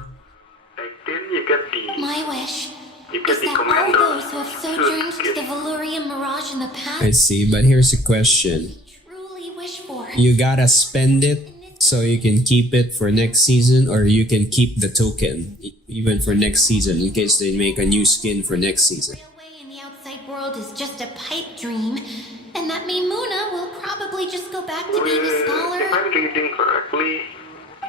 18, you get the... My wish You get is the that all commander. those who have sojourned to the Valurian Mirage in the past I see, but here's a question. truly wish for. You gotta spend it so you can keep it for next season, or you can keep the token even for next season in case they make a new skin for next season. Railway in the outside world is just a pipe dream, and that Maimuna will probably just go back to being a If scholar. I'm reading correctly,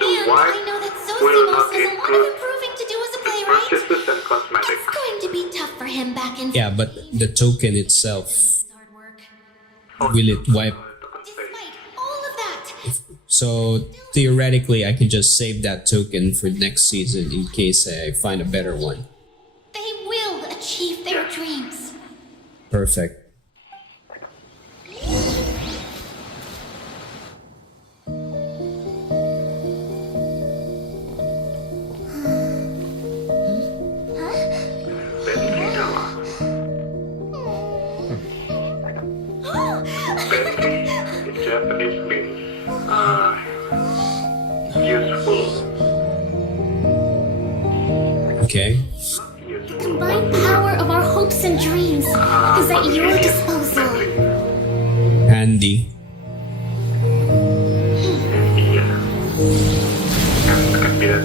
the And wife I know that will Sosimos not has a lot of include improving to do as a playwright. purchases and cosmetics. It's going to be tough for him back in Yeah, but the token itself, hard work. will it wipe? Despite all of that, So theoretically, I can just save that token for next season in case I find a better one. they will achieve their dreams. Perfect. Benri in Japanese means useful. Okay. Useful. Combined power of our hopes and dreams is at your disposal. Handy. Yeah. Can be that.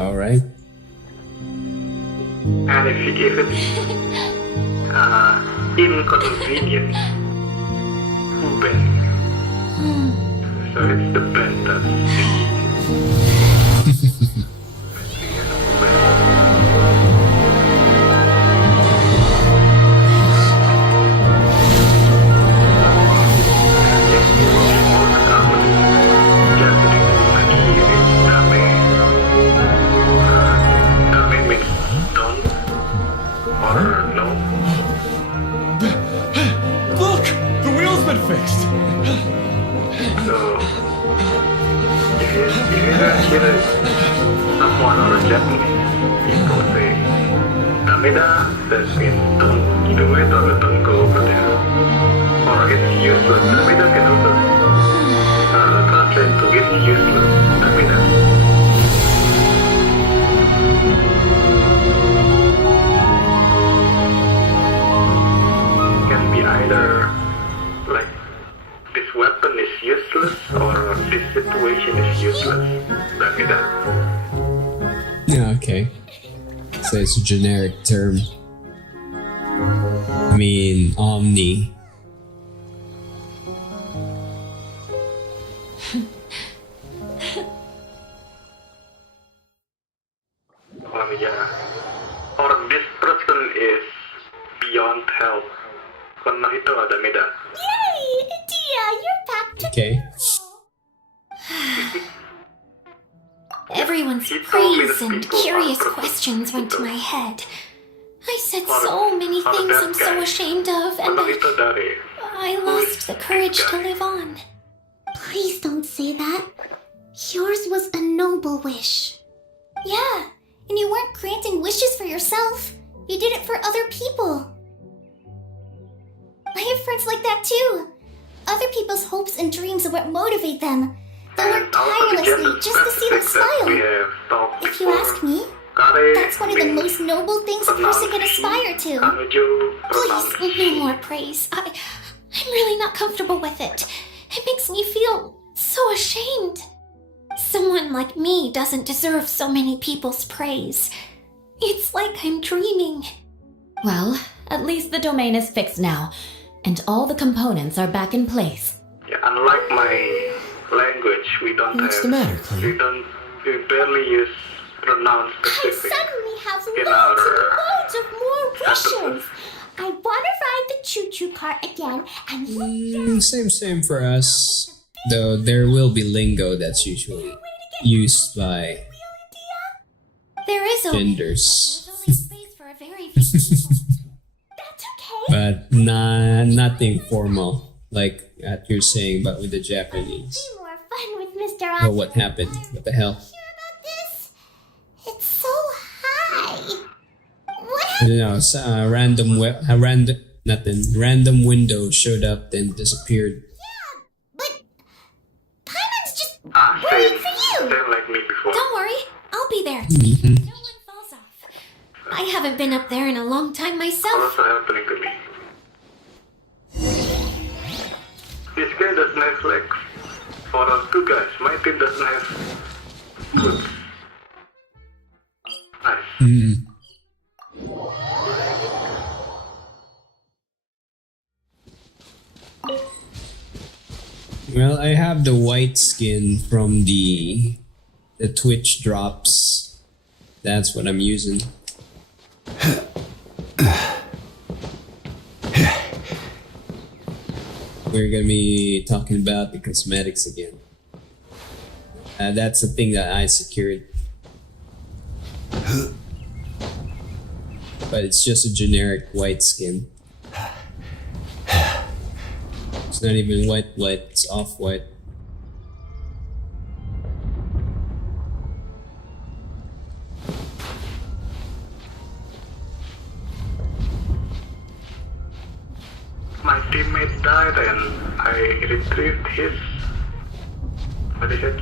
Alright. And if it inconvenient, who Ben? So it's the Ben that's Dame means don't or no. Look! The wheel's been fixed! So if you hear someone or a Japanese people say Dameda, that means don't do it or don't go over there. Or it's useless. Dameda can also translate to it's useless. Dameda. Can be either like this weapon is useless or this situation is useless. Dameda. Yeah, okay. So it's a generic term. I mean, Omni. Yeah. Or this person is beyond help. Kono itu ada Meda. Yay! Dia, you're back to Okay. Everyone's He told me praise that and people curious are questions went to my head. I said Or- so many or things that I'm so guy. ashamed of, and Kono itu dari. I lost the courage to live on. Please don't say that. Yours was a noble wish. Yeah, and you weren't granting wishes for yourself. You did it for other people. I have friends like that too. Other people's hopes and dreams are what motivate them. They work And also the tirelessly gender just to see them specific that we smile. have talked If you before. ask me, Kare that's one of the means most noble things a person can aspire to. Kanuju Please, pronouns. no more praise. I'm really not comfortable with it. It makes me feel so ashamed. Someone like me doesn't deserve so many people's praise. It's like I'm dreaming. Well, at least the domain is fixed now, and all the components are back in place. Yeah, unlike my language, we don't What's have. the matter, Clem? We barely use pronoun I specific. suddenly have In loads our, and loads of more wishes. I want to ride the choo-choo cart again, and Same for us. Though there will be lingo that's usually used by There is genders. only space for a very few people. that's okay. But nothing formal, like you're saying, but with the Japanese. Be more fun with Mr. Well, what happened? What the hell? Hear about this? It's so high. What I don't know. Random window showed up, then disappeared. But Paimon's just Ah, waiting same. for you. Same like me before. Don't worry, I'll be there. Mhm. No one falls off. I haven't been up there in a long time myself. Also happening to me. This guy doesn't have legs. For our two guys, my team doesn't have foot. Nice. Well, I have the white skin from the Twitch drops. That's what I'm using. We're gonna be talking about the cosmetics again. That's the thing that I secured. But it's just a generic white skin. It's not even white, it's off-white. My teammate died and I retrieved his... What is it?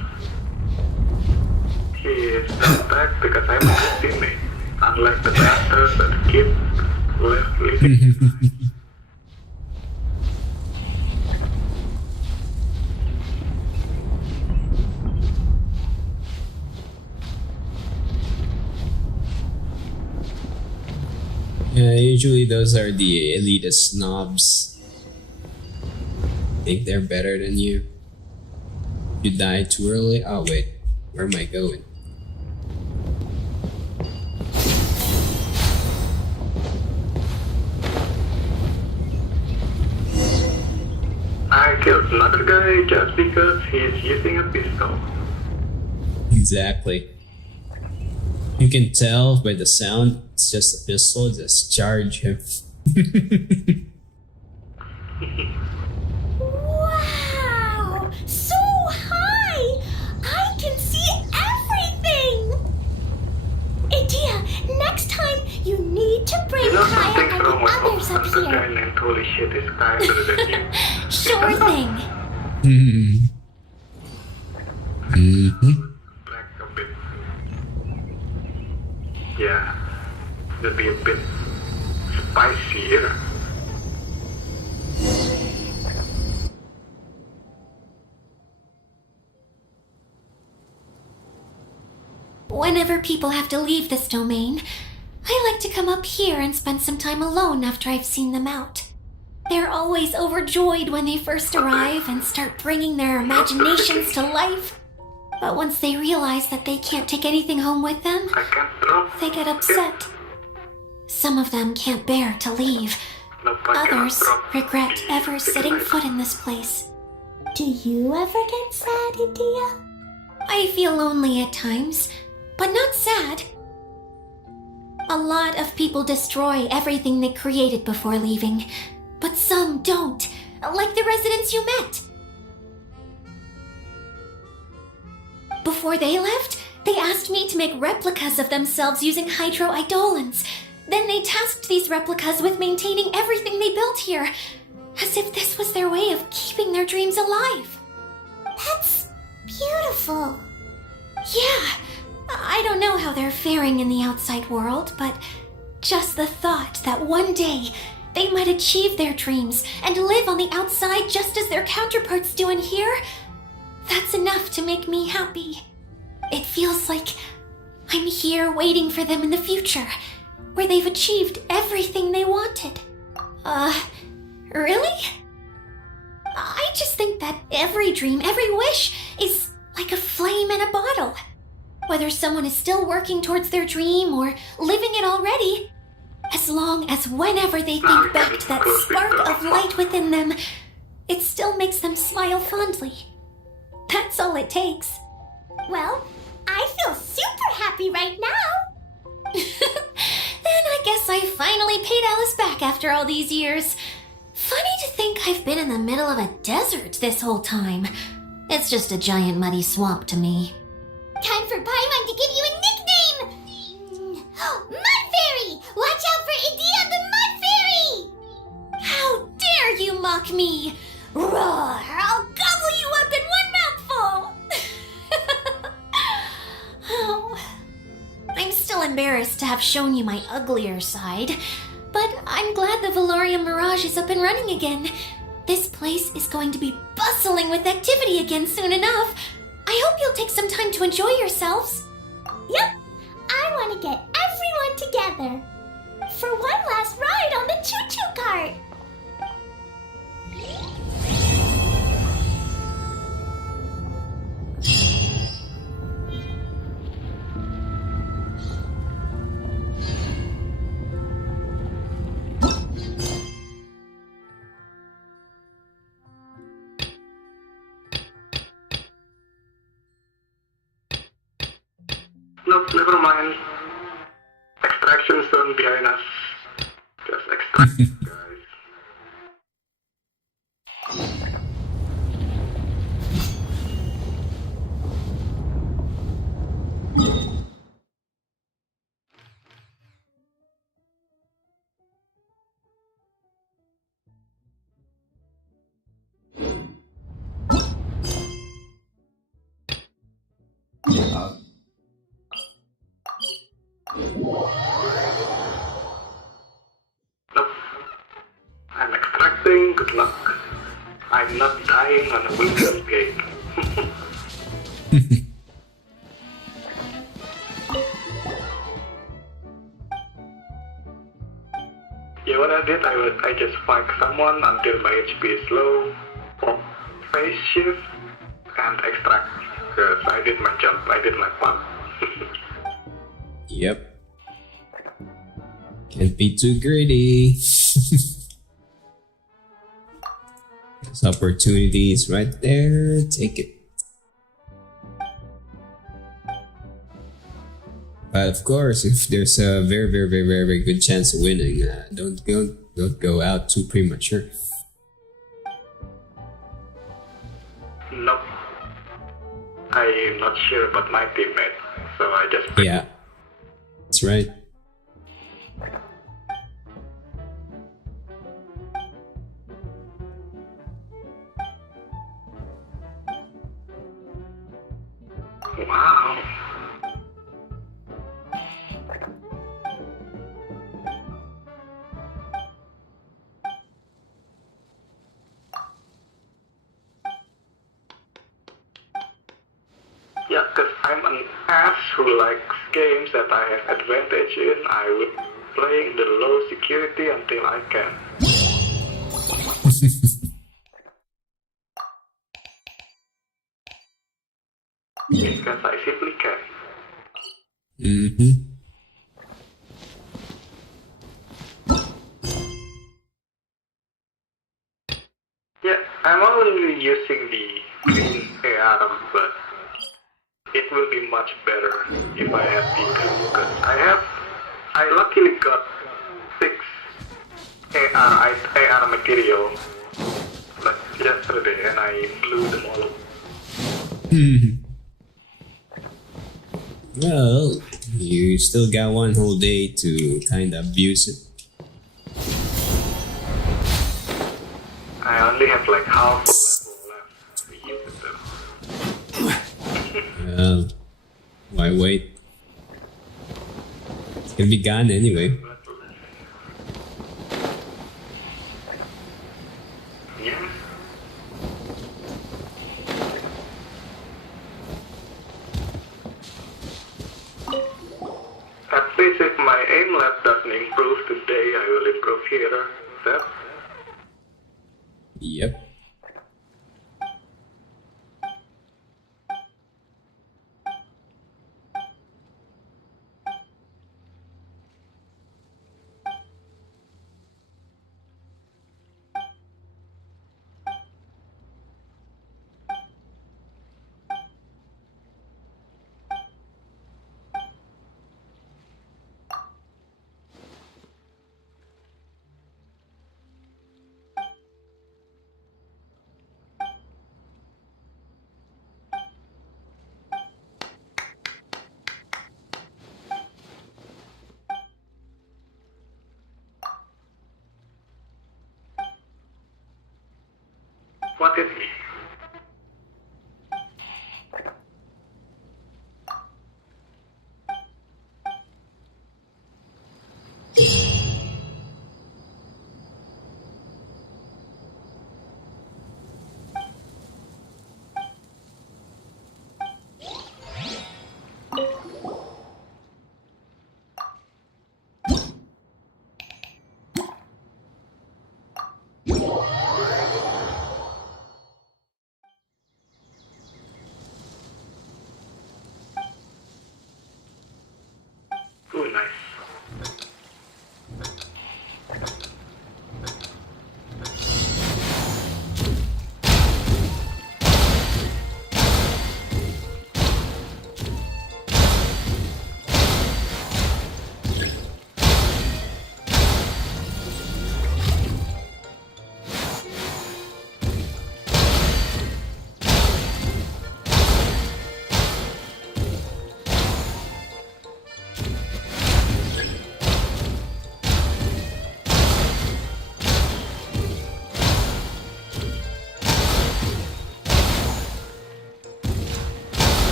He is back because I'm a good teammate. Unlike the bastards that keep leaving. Yeah, usually those are the elitist snobs. Think they're better than you. You died too early? Oh wait, where am I going? I killed another guy just because he's using a pistol. Exactly. You can tell by the sound, it's just a pistol, just charge him. Wow! So high! I can see everything! Idia, next time you need to bring You know Kaya something and from the others up the guy here. named Holy Shit is kinder than you. Sure thing. Black a bit. Yeah. It'll be a bit spicier. Whenever people have to leave this domain, I like to come up here and spend some time alone after I've seen them out. They're always overjoyed when they first arrive and start bringing their imaginations to life. But once they realize that they can't take anything home with them, I can't drop. they get upset. Some of them can't bear to leave. No, I cannot Others drop regret the ever setting signal. foot in this place. Do you ever get sad, Idia? I feel lonely at times, but not sad. A lot of people destroy everything they created before leaving, but some don't, like the residents you met. Before they left, they asked me to make replicas of themselves using hydro-eidolons. Then they tasked these replicas with maintaining everything they built here, as if this was their way of keeping their dreams alive. That's beautiful. Yeah, I don't know how they're faring in the outside world, but just the thought that one day they might achieve their dreams and live on the outside just as their counterparts do in here, that's enough to make me happy. It feels like I'm here waiting for them in the future, where they've achieved everything they wanted. Really? I just think that every dream, every wish is like a flame in a bottle. Whether someone is still working towards their dream or living it already, As long as whenever they think back to that spark of light within them, it still makes them smile fondly. That's all it takes. Well, I feel super happy right now. Then I guess I finally paid Alice back after all these years. Funny to think I've been in the middle of a desert this whole time. It's just a giant muddy swamp to me. Time for Paimon to give you a nickname! Mud Fairy! Watch out for Idea the Mud Fairy! How dare you mock me! Roar! I'll gobble you up in one mouthful! Oh, I'm still embarrassed to have shown you my uglier side, but I'm glad the Valorium Mirage is up and running again. This place is going to be bustling with activity again soon enough. I hope you'll take some time to enjoy yourselves. Yep, I want to get everyone together for one last ride on the choo-choo cart. Nope, never mind. Extraction zone behind us. Just extract, guys. Nope. I'm extracting, good luck. I'm not dying on a Windows game. Yeah, what I did, I just fight someone until my HP is low, pop, phase shift, and extract. Because I did my jump, I did my part. Yep. Can't be too greedy. This opportunity is right there. Take it. But of course, if there's a very good chance of winning, don't go out too premature. Nope. I'm not sure about my teammate, so I just... Yeah, that's right. Wow. Yeah, because I'm an ass who likes games that I have advantage in. I will play in the low security until I can. Because I simply can. Mm-hmm. Yeah, I'm only using the green AR, but it will be much better if I have the blue, because I luckily got 6 AR material like yesterday, and I blew them all up. Well, you still got one whole day to kind of abuse it. I only have like half a level left to use them. Well, why wait? It's gonna be gone anyway. Yeah. At least if my aim lab doesn't improve today, I will improve here. That. Yep. What is he? Oh, nice.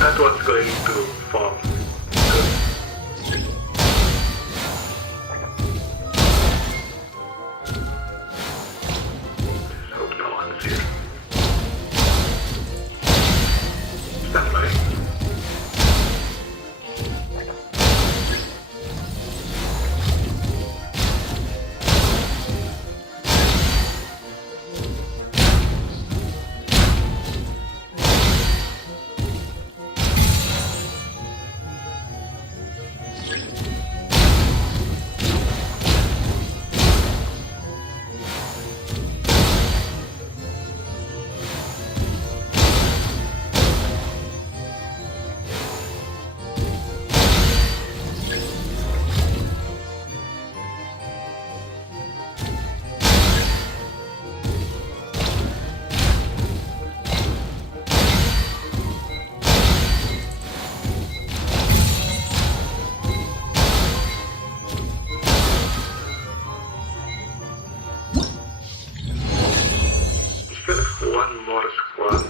that one's going to fall. Hope no one's here. Stand by. One more squad.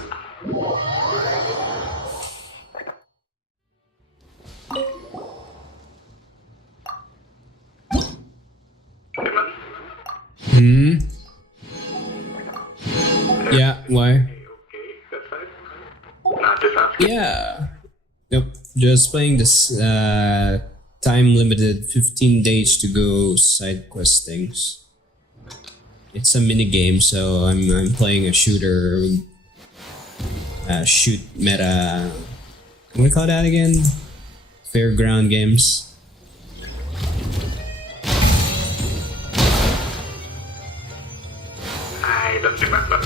Yeah, why? Okay, that's fine. Not just asking. Yeah. Yep. Just playing this time limited 15 days to go side quest things. It's a mini game, so I'm playing a shooter, shoot meta. What do we call that again? Fairground games. I don't remember.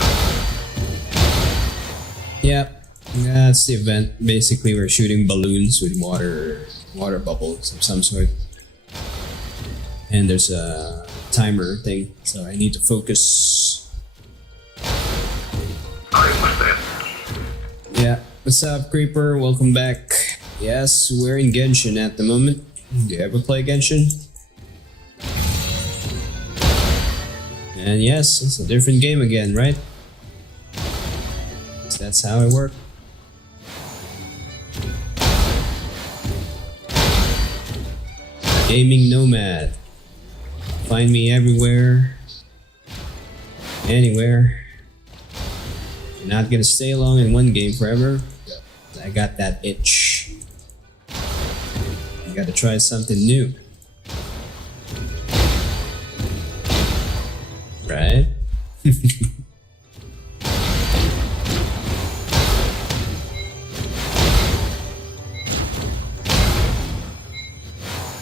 Yep, that's the event. Basically, we're shooting balloons with water bubbles of some sort, and there's a timer thing, so I need to focus. Yeah, what's up, Creeper? Welcome back. Yes, we're in Genshin at the moment. Do you ever play Genshin? And yes, it's a different game again, right? So that's how it works. Gaming nomad. Find me everywhere. Anywhere. You're not gonna stay long in one game forever. I got that itch. You gotta try something new. Right?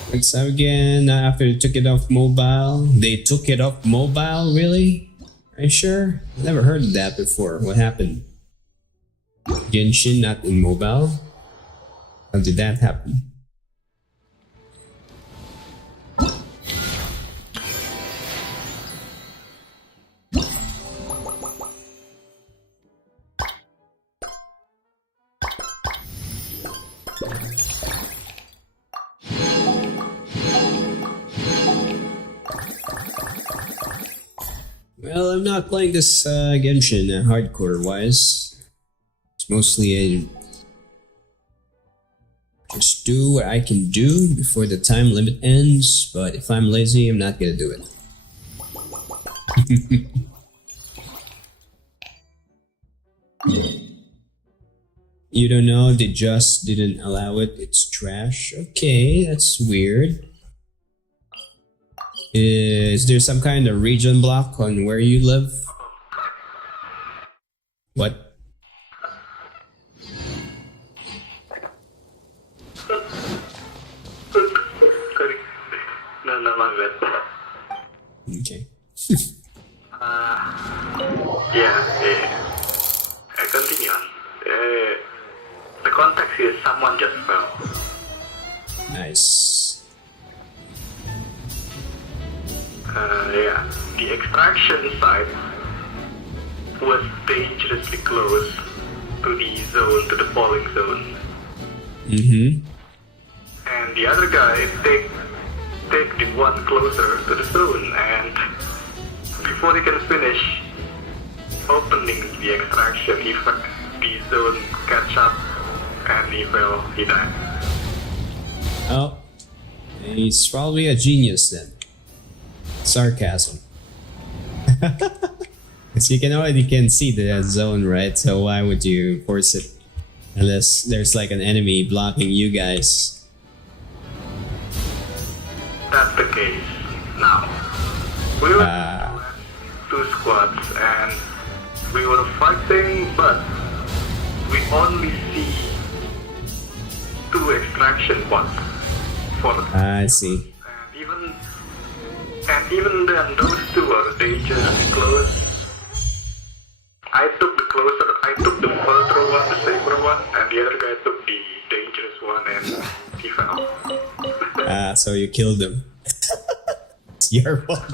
What's up again? After they took it off mobile. They took it off mobile? Really? Are you sure? I've never heard of that before. What happened? Genshin not in mobile? How did that happen? Well, I'm not playing this Genshin hardcore wise. It's mostly a just do what I can do before the time limit ends, but if I'm lazy, I'm not gonna do it. You don't know, they just didn't allow it, it's trash. Okay, that's weird. Is there some kind of region block on where you live? What? No, my bad. Okay. I continue on. The context is someone just fell. Nice. The extraction site was dangerously close to the zone, to the falling zone. Mm-hmm. And the other guy take the one closer to the zone, and before he can finish opening the extraction, if the zone catch up and he fell, he died. Oh, he's probably a genius then. Sarcasm. Because you can already see the zone, right? So why would you force it? Unless there's like an enemy blocking you guys. That's the case. Now, we were two squads and we were fighting, but we only see two extraction points for I see. and even then those two are dangerously close. I took the further one, the safer one, and the other guy took the dangerous one and he fell. So you killed him. It's your fault.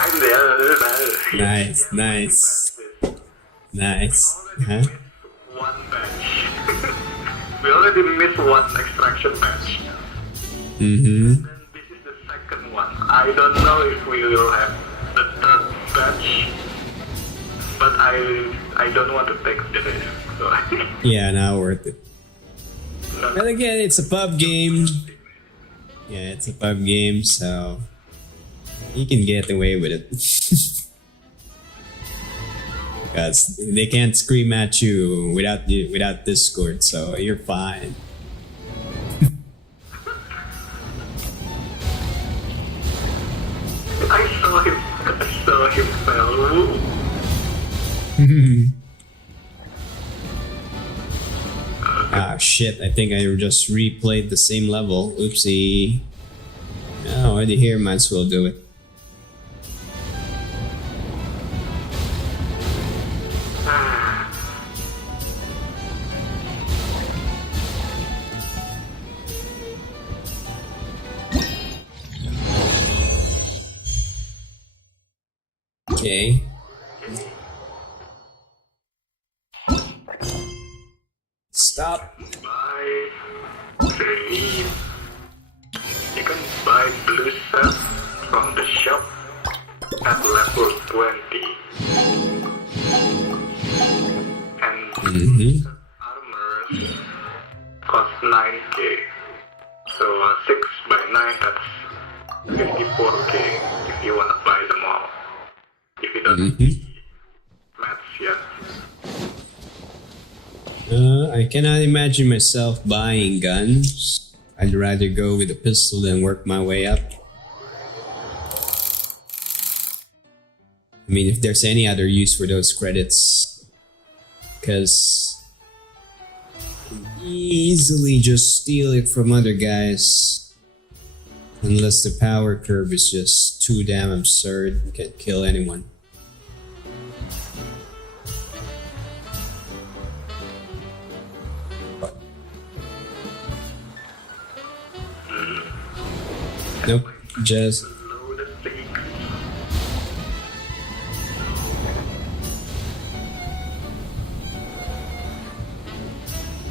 I'm there. Nice. Huh? One batch. We already missed one extraction batch. Mm-hmm. Then this is the second one. I don't know if we will have the third batch, but I don't want to take the risk. So Yeah, not worth it. But again, it's a pub game. Yeah, it's a pub game, so you can get away with it. Because they can't scream at you without Discord, so you're fine. I saw him fell. Ah shit, I think I just replayed the same level. Oopsie. Oh, already here, might as well do it. Okay. Stop. Buy green. You can buy blue set from the shop at level 20. And armors cost 9k. So 6 by 9, that's 54k if you want to buy them all. If you don't maths yet. I cannot imagine myself buying guns. I'd rather go with a pistol than work my way up. I mean, if there's any other use for those credits. Because easily just steal it from other guys. Unless the power curve is just too damn absurd, you can't kill anyone. Nope, just...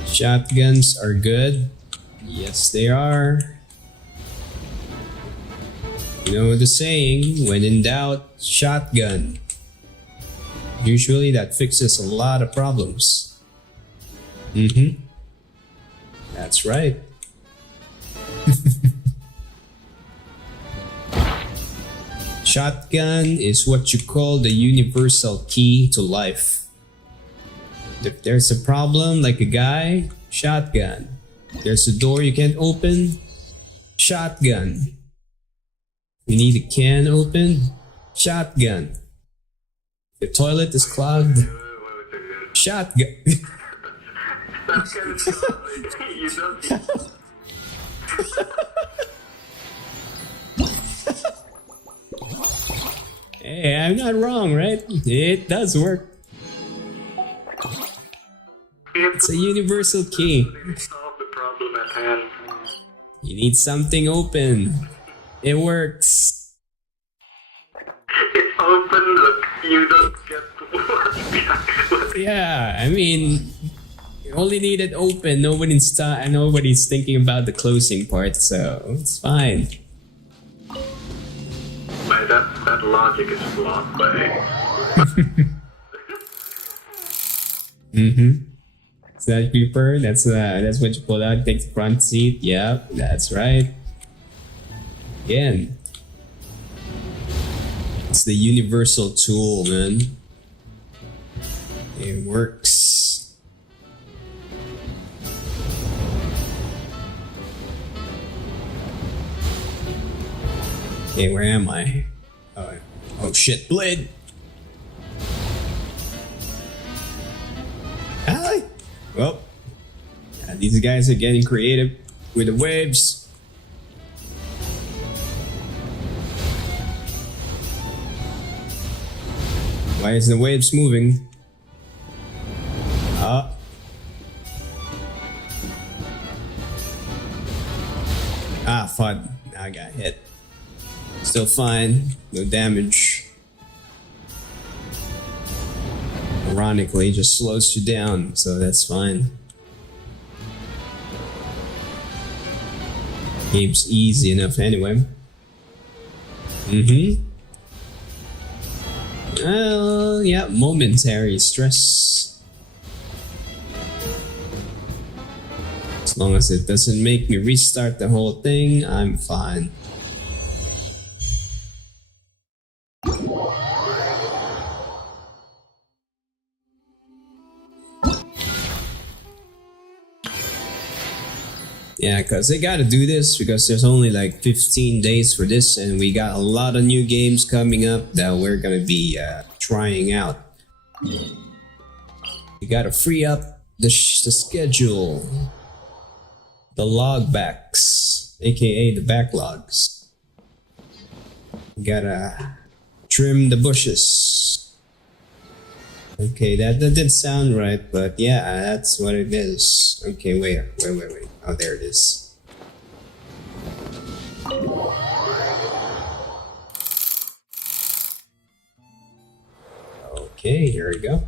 Shotguns are good. Yes, they are. You know the saying, when in doubt, shotgun. Usually that fixes a lot of problems. That's right. Shotgun is what you call the universal key to life. If there's a problem like a guy, shotgun. If there's a door you can't open, shotgun. You need a can open, shotgun. The toilet is clogged, shotgun. Hey, I'm not wrong, right? It does work. It's a universal key. Solve the problem at hand. You need something open. It works. It's open, look, you don't get what. Yeah, I mean, you only need it open. Nobody's thinking about the closing part, so it's fine. But that logic is flawed, but Is that Creeper? That's what you pull out. Take the front seat. Yep, that's right. Again, it's the universal tool, man. It works. Okay, where am I? Oh shit, Blade! Ah, well, yeah, these guys are getting creative with the waves. Why is the waves moving? Ah. Ah, fun. I got hit. Still fine. No damage. Ironically, just slows you down, so that's fine. Game's easy enough anyway. Well, yeah, momentary stress. As long as it doesn't make me restart the whole thing, I'm fine. Yeah, because they gotta do this because there's only like 15 days for this, and we got a lot of new games coming up that we're gonna be trying out. You gotta free up the schedule, the logbacks, aka the backlogs. You gotta trim the bushes. Okay, that didn't sound right, but yeah, that's what it is. Okay, wait. Oh, there it is. Okay, here we go.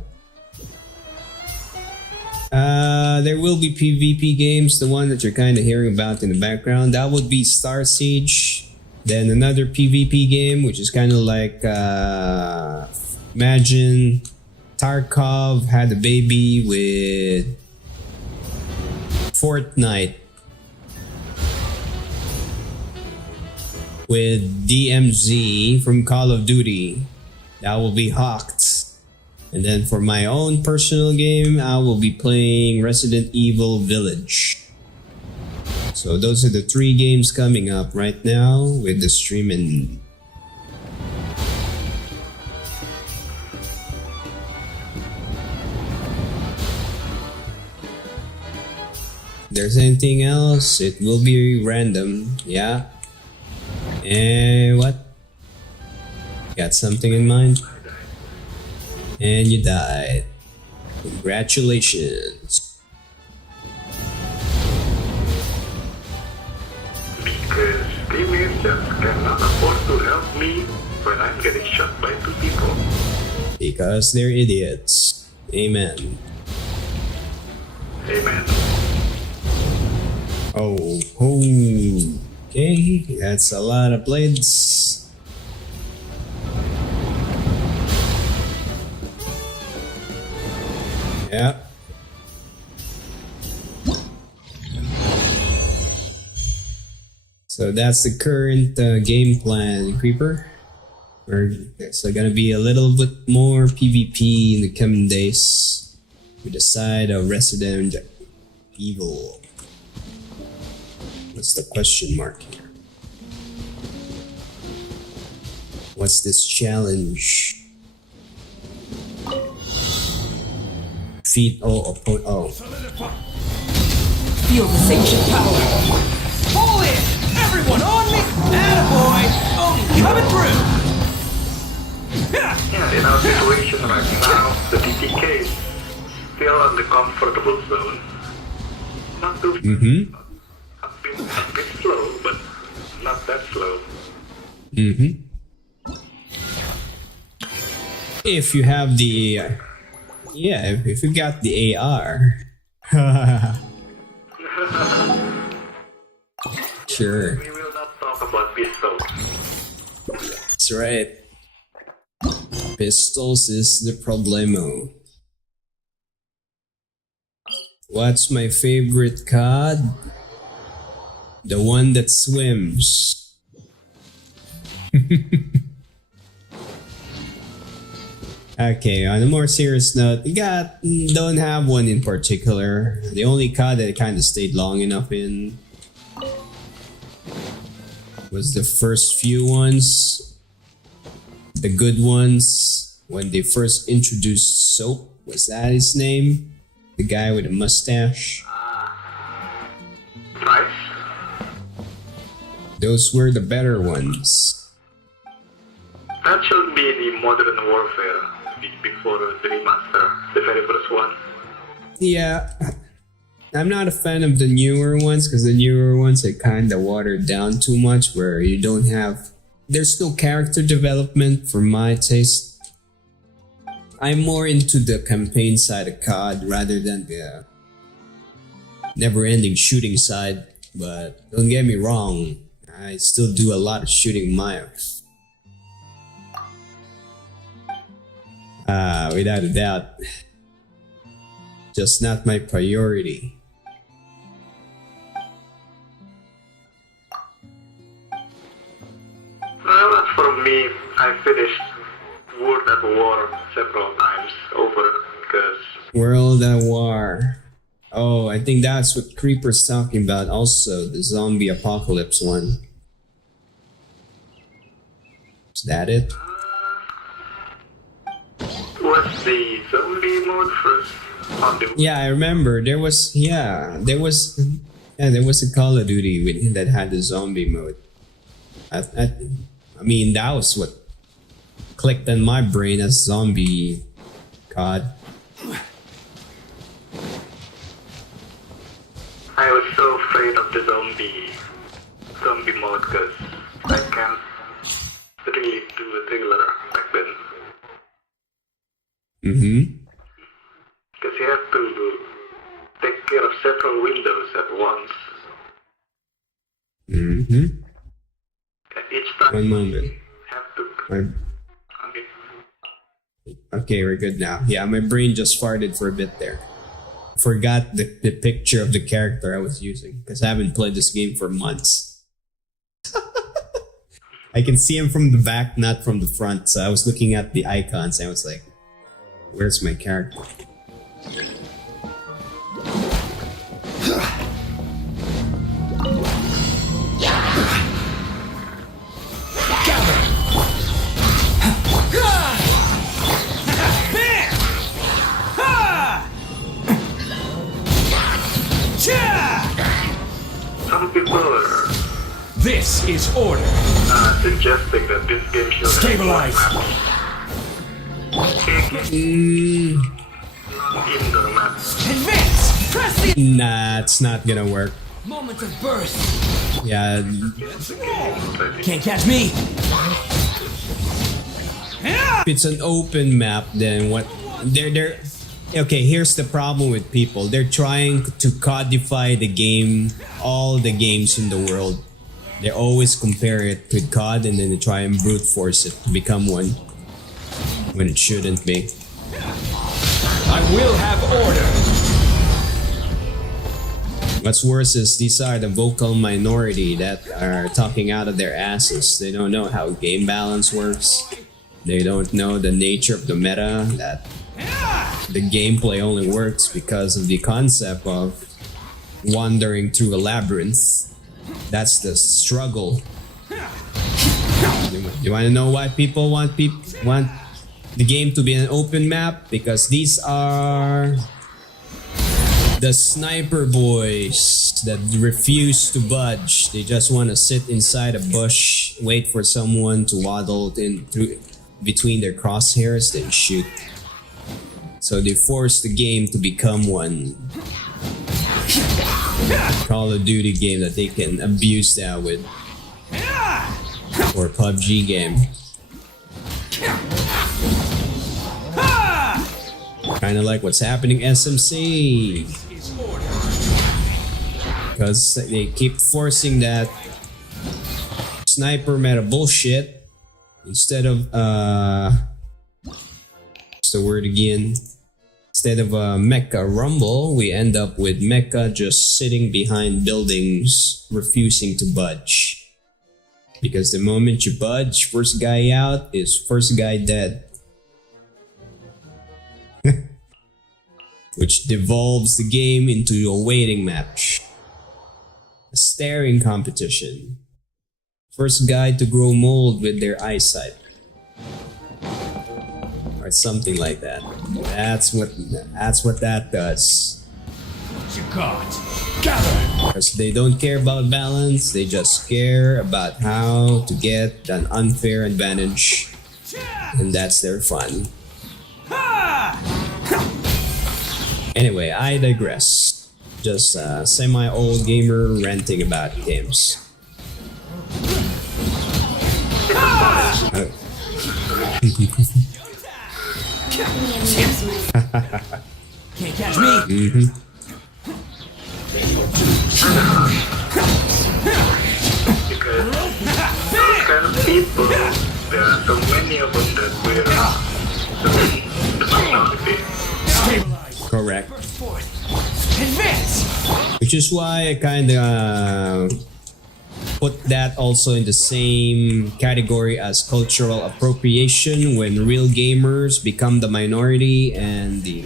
There will be PvP games, the one that you're kind of hearing about in the background. That would be Star Siege. Then another PvP game, which is kind of like, imagine Tarkov had a baby with Fortnite with DMZ from Call of Duty. That will be Hawked. And then for my own personal game, I will be playing Resident Evil Village. So those are the 3 games coming up right now with the streaming. If there's anything else, it will be random, yeah. And what? Got something in mind? And you died. Congratulations. Because teammates just cannot afford to help me when I'm getting shot by 2 people. Because they're idiots. Amen. Amen. Oh, okay, that's a lot of blades. Yeah. So that's the current game plan, Creeper. There's gonna be a little bit more PvP in the coming days with the side of Resident Evil. What's the question mark here? What's this challenge? Defeat all opponents. Oh. Feel the sanctioned power. Pull in! Everyone on me! Attaboy! Odin coming through! Yeah, in our situation right now, the DTK is still on the comfortable zone. Not too a bit slow, but not that slow. If you have the if you got the AR. Sure. We will not talk about pistols. That's right. Pistols is the problemo. What's my favorite COD? The one that swims. Okay, on a more serious note, don't have one in particular. The only COD that I kind of stayed long enough in was the first few ones. The good ones, when they first introduced Soap. Was that his name? The guy with a mustache? Nice. Those were the better ones. That should be the Modern Warfare before the remaster, the very first one. Yeah, I'm not a fan of the newer ones because the newer ones are kind of watered down too much where you don't have... There's no character development for my taste. I'm more into the campaign side of COD rather than the never-ending shooting side, but don't get me wrong, I still do a lot of shooting myself. Without a doubt. Just not my priority. Well, as for me, I finished World at War several times over because... World at War. Oh, I think that's what Creeper's talking about also, the zombie apocalypse one. Is that it? Was the zombie mode first on the... Yeah, I remember. There was a Call of Duty that had the zombie mode. I mean, that was what clicked in my brain as zombie COD. I was so afraid of the zombie mode because I can't really do a regular back then. Because you have to take care of several windows at once. At each time, One moment. you have to... Okay, we're good now. Yeah, my brain just farted for a bit there. Forgot the picture of the character I was using because I haven't played this game for months. I can see him from the back, not from the front. So I was looking at the icons and I was like, where's my character? Some people are This is order. suggesting that this game should Stabilize. Indoor maps. Advance. Press the Nah, it's not gonna work. moment of birth. Yeah, Can't catch me. if it's an open map, then what? They're okay. Here's the problem with people. They're trying to codify the game, all the games in the world. They always compare it with COD and then they try and brute force it to become one when it shouldn't be. I will have order. What's worse is these are the vocal minority that are talking out of their asses. They don't know how game balance works. They don't know the nature of the meta, that the gameplay only works because of the concept of wandering through a labyrinth. That's the struggle. You want to know why people want the game to be an open map? Because these are the sniper boys that refuse to budge. They just want to sit inside a bush, wait for someone to waddle in through between their crosshairs, then shoot. So they force the game to become one Call of Duty game that they can abuse that with, or PUBG game. Kind of like what's happening SMC, because they keep forcing that sniper meta bullshit instead of what's the word again? Instead of a mecha rumble, we end up with mecha just sitting behind buildings, refusing to budge. Because the moment you budge, first guy out is first guy dead. Which devolves the game into a waiting match. A staring competition. First guy to grow mold with their eyesight. Or something like that. That's what that does. What you got? Gather! Because they don't care about balance, they just care about how to get an unfair advantage. And that's their fun. Anyway, I digress. Just a semi-old gamer ranting about games. Can't catch me. Because those kind of people, there are so many of them that we're the minority. Correct. Advance! Which is why I kinda put that also in the same category as cultural appropriation, when real gamers become the minority and the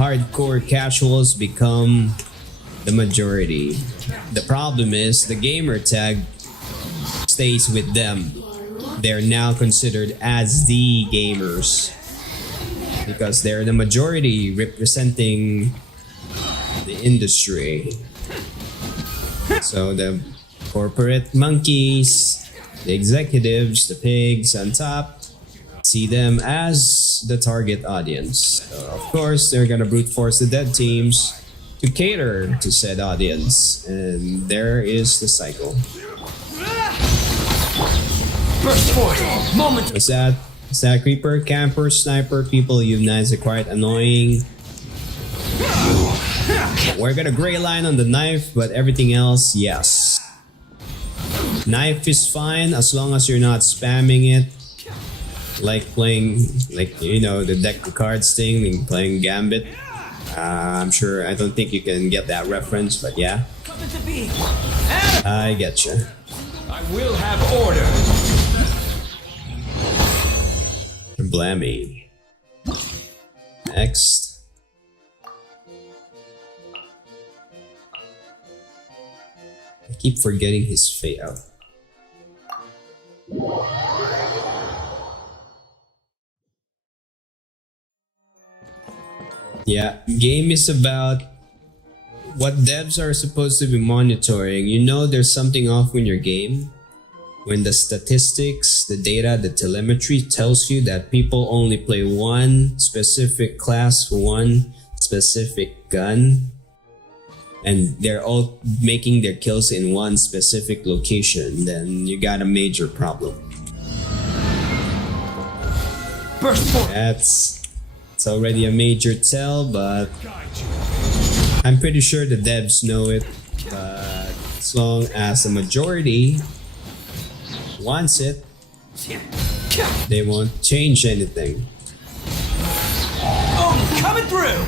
hardcore casuals become the majority. The problem is the gamer tag stays with them. They're now considered as the gamers because they're the majority representing the industry. So the corporate monkeys, the executives, the pigs on top, see them as the target audience. So of course, they're gonna brute force the dev teams to cater to said audience, and there is the cycle. Burst forth! Moment! What's that? Is that creeper, camper, sniper, people you've nice are quite annoying. We're gonna gray line on the knife, but everything else, yes. Knife is fine as long as you're not spamming it. Like playing, the deck of cards thing, and playing Gambit. I'm sure, I don't think you can get that reference, but yeah. I getcha. I will have order. Blammy. Next. I keep forgetting his fate out. Yeah, game is about what devs are supposed to be monitoring. You know there's something off in your game when the statistics, the data, the telemetry tells you that people only play one specific class, one specific gun, and they're all making their kills in one specific location, then you got a major problem. Burst forth! It's already a major tell, but I'm pretty sure the devs know it. But as long as the majority wants it, they won't change anything. Oh, coming through!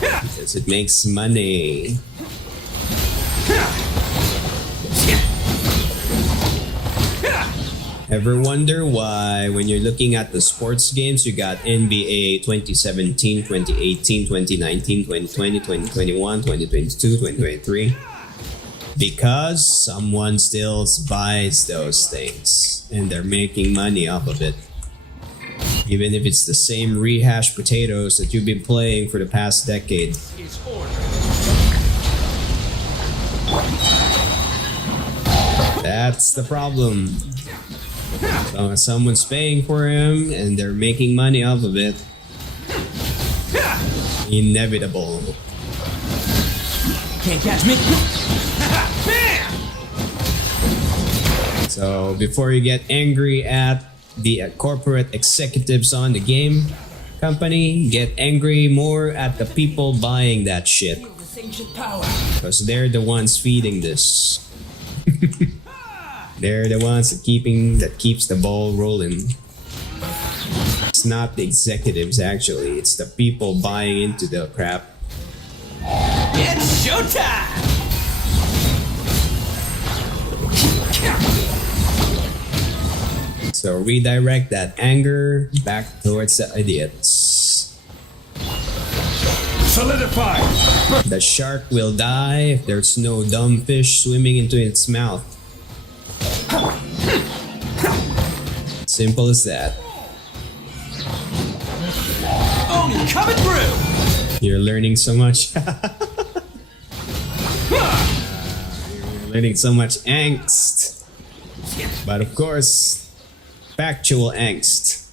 Because it makes money. Ever wonder why when you're looking at the sports games, you got NBA 2017, 2018, 2019, 2020, 2021, 2022, 2023? Because someone still buys those things and they're making money off of it. Even if it's the same rehashed potatoes that you've been playing for the past decade. That's the problem. So someone's paying for him and they're making money off of it. Inevitable. Can't catch me. So before you get angry at the corporate executives on the game company, get angry more at the people buying that shit. Because they're the ones feeding this. They're the ones that keeps the ball rolling. It's not the executives, actually. It's the people buying into the crap. It's showtime! So redirect that anger back towards the idiots. Solidify! The shark will die if there's no dumb fish swimming into its mouth. Simple as that. Oni coming through! You're learning so much. You're learning so much angst. But of course, factual angst.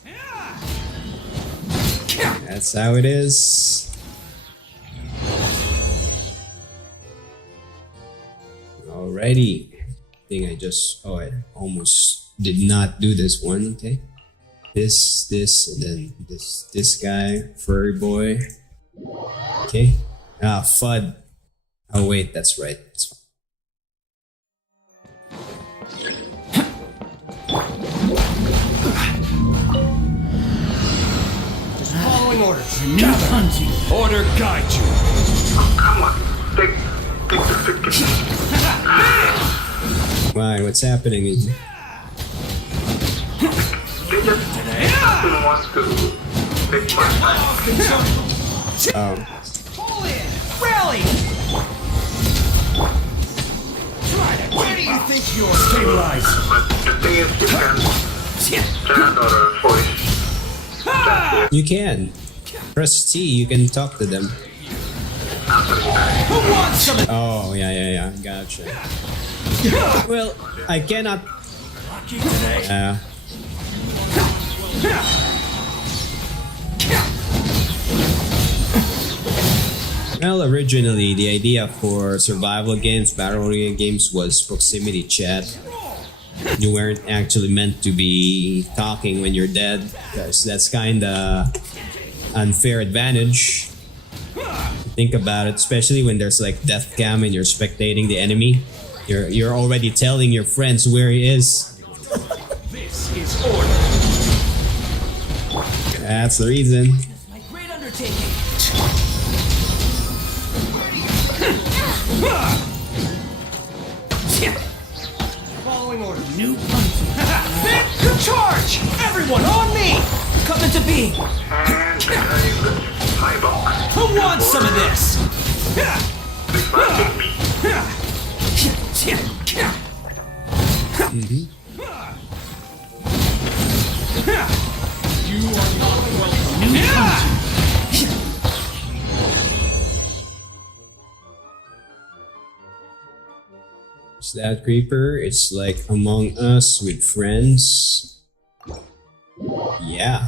That's how it is. Alrighty. I think I almost did not do this one. Okay. This, and then this guy, furry boy. Okay. FUD. Oh wait, that's right. Just following orders. Gather. Hunting. Order guide you. Oh, come on. Take the freaking... Why? What's happening? They just didn't want to take my time. Oh. Pull in. Rally. Where do you think you're stabilized? But the thing is, you can chat or voice. You can. Press T, you can talk to them. Who wants some? Oh, yeah. Gotcha. Well, I cannot. Well, originally, the idea for survival games, battle royale games was proximity chat. You weren't actually meant to be talking when you're dead, because that's kinda unfair advantage. Think about it, especially when there's like death cam and you're spectating the enemy. You're already telling your friends where he is. This is order. That's the reason. My great undertaking. Following order. New punch. Charge! Everyone on me! Come into being. And the guy in the high box. Who wants some of this? You are not welcome. New Is that creeper? It's like Among Us with friends. Yeah.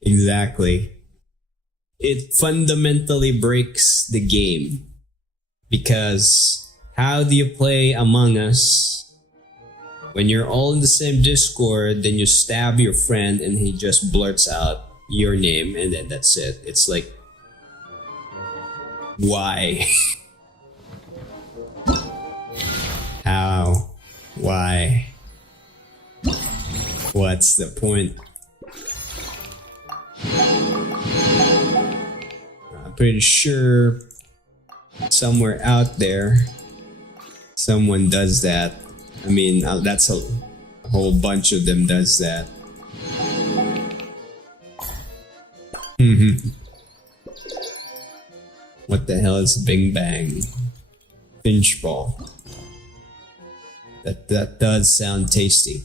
Exactly. It fundamentally breaks the game. Because how do you play Among Us when you're all in the same Discord, then you stab your friend and he just blurts out your name and then that's it. It's like, why? How? Why? What's the point? I'm pretty sure somewhere out there someone does that. I mean, that's a whole bunch of them does that. What the hell is Bing Bang? Finch ball. That does sound tasty.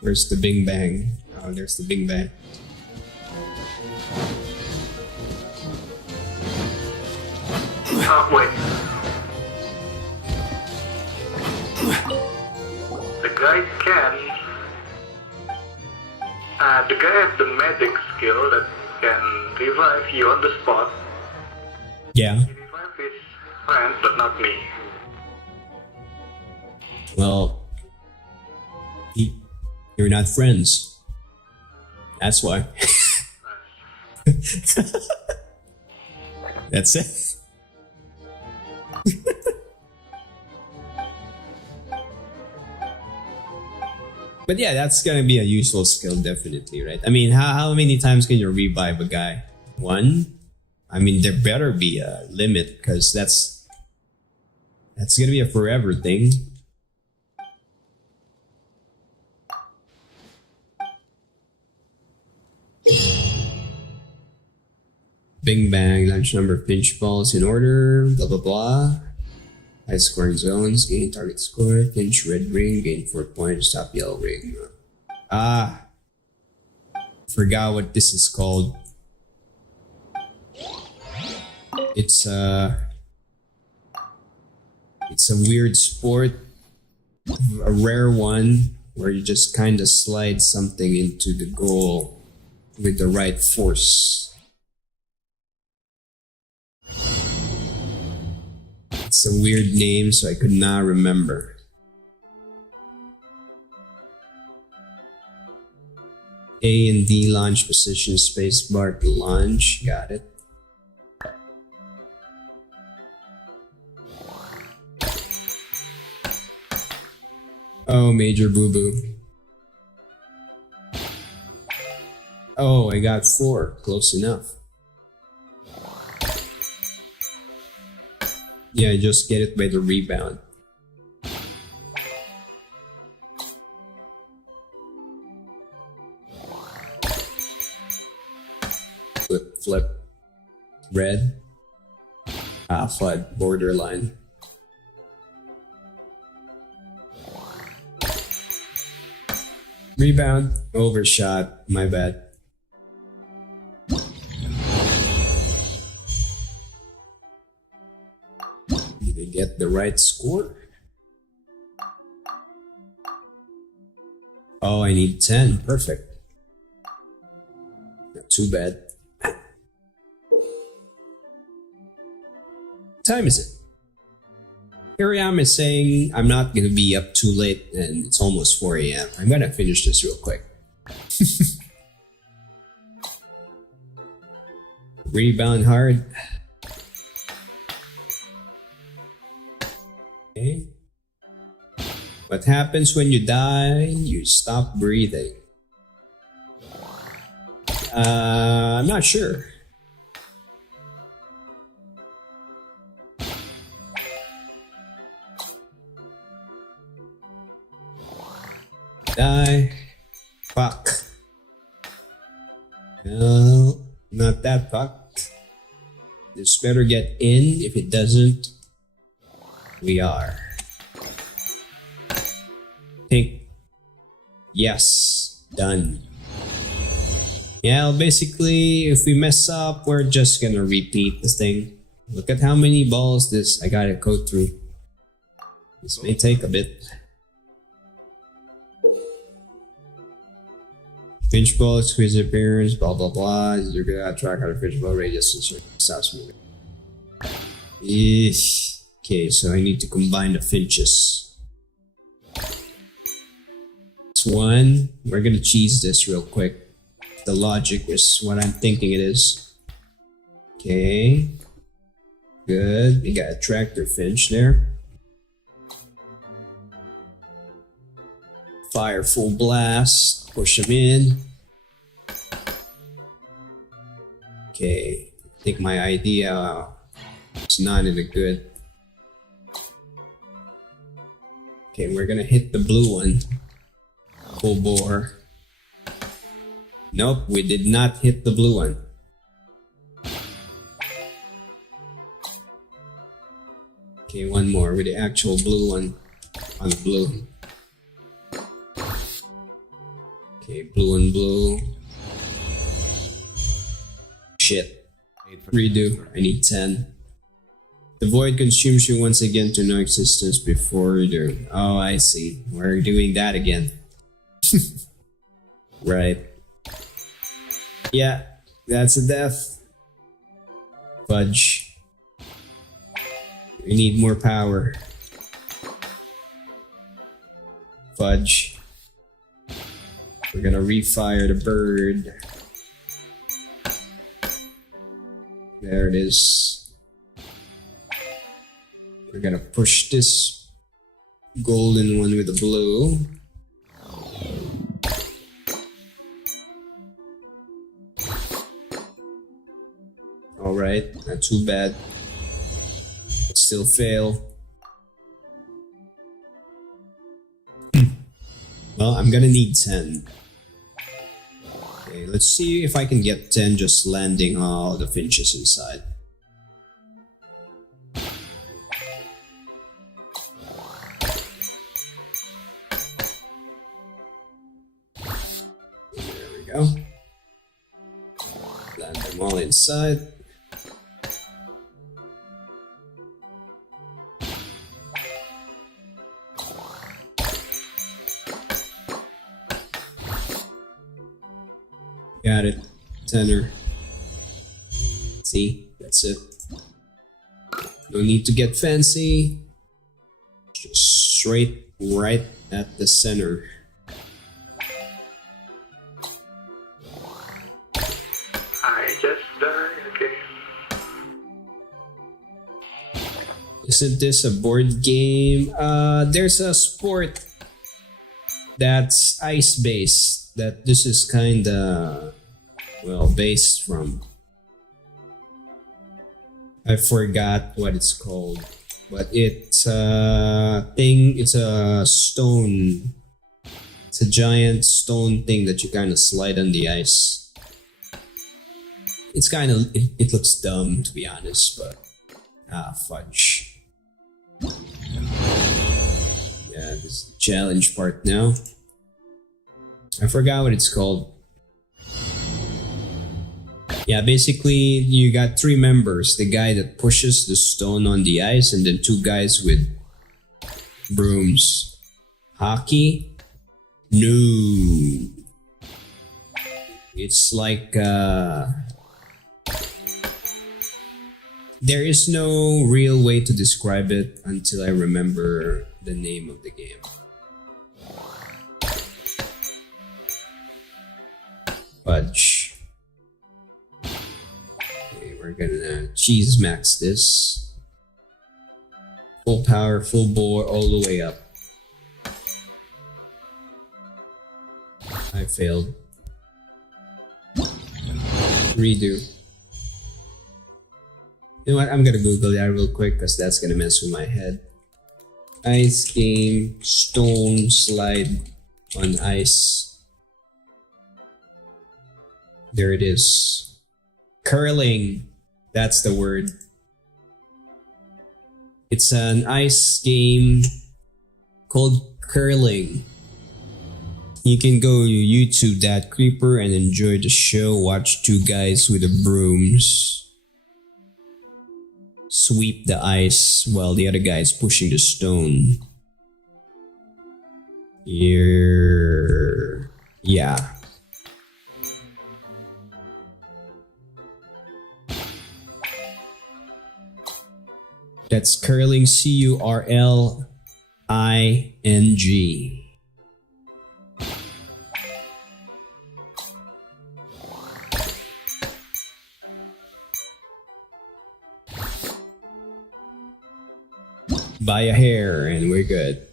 Where's the Bing Bang? Oh, there's the Bing Bang. Wait. The guy can... the guy has the magic skill that can revive you on the spot. Yeah. He revived his friend, but not me. Well, you're not friends. That's why. That's it. But yeah, that's gonna be a useful skill, definitely, right? I mean, how many times can you revive a guy? One? I mean, there better be a limit, because that's gonna be a forever thing. Bing bang, large number of pinch balls in order, blah blah blah. High scoring zones, gain target score, pinch red ring, gain 4 points, stop yellow ring. Ah, forgot what this is called. It's a weird sport, a rare one, where you just kind of slide something into the goal with the right force. It's a weird name, so I could not remember. A and D launch position, spacebar to launch. Got it. Oh, major boo-boo. Oh, I got 4. Close enough. Yeah, just get it by the rebound. Flip. Red. Ah, FUD. Borderline. Rebound. Overshot. My bad. Did I get the right score? Oh, I need 10. Perfect. Not too bad. What time is it? Here I am saying I'm not gonna be up too late, and it's almost 4 a.m. I'm gonna finish this real quick. Rebound hard. Okay. What happens when you die? You stop breathing. I'm not sure. Die. Fuck. No, not that fuck. This better get in. If it doesn't, we are. Pink. Yes. Done. Yeah, well, basically, if we mess up, we're just gonna repeat this thing. Look at how many balls I gotta go through. This may take a bit. Pinch ball, squeeze appearance, blah blah blah. You're gonna track how to pinch ball radius and stops moving. Eesh. Okay, so I need to combine the finches. It's 1. We're gonna cheese this real quick. The logic is what I'm thinking it is. Okay. Good. We got a tractor finch there. Fire full blast. Push him in. Okay. I think my idea is not in a good. Okay, we're gonna hit the blue one. Full bore. Nope, we did not hit the blue one. Okay, one more with the actual blue one on the blue. Okay, blue and blue. Shit. Redo. I need 10. The void consumes you once again to no existence before redo. Oh, I see. We're doing that again. Right. Yeah, that's a death. Fudge. We need more power. Fudge. We're gonna refire the bird. There it is. We're gonna push this golden one with the blue. Alright, not too bad. But still fail. Well, I'm gonna need 10. Okay, let's see if I can get 10 just landing all the finches inside. There we go. Land them all inside. Got it. Tenor. See? That's it. No need to get fancy. Just straight right at the center. I just died again. Isn't this a board game? There's a sport that's ice-based that this is kinda, well, based from. I forgot what it's called, but it's a thing, it's a stone. It's a giant stone thing that you kind of slide on the ice. It's kind of, it looks dumb to be honest, but fudge. Yeah, this is the challenge part now. I forgot what it's called. Yeah, basically you got 3 members. The guy that pushes the stone on the ice and then 2 guys with brooms. Hockey? No. It's like there is no real way to describe it until I remember the name of the game. Fudge. Okay, we're gonna cheese max this. Full power, full bore, all the way up. I failed. Redo. You know what? I'm gonna Google that real quick because that's gonna mess with my head. Ice game, stone slide on ice. There it is. Curling. That's the word. It's an ice game called curling. You can go to YouTube that creeper and enjoy the show. Watch 2 guys with the brooms sweep the ice while the other guy is pushing the stone. Here. Yeah. That's curling, C-U-R-L-I-N-G. Buy a hair and we're good.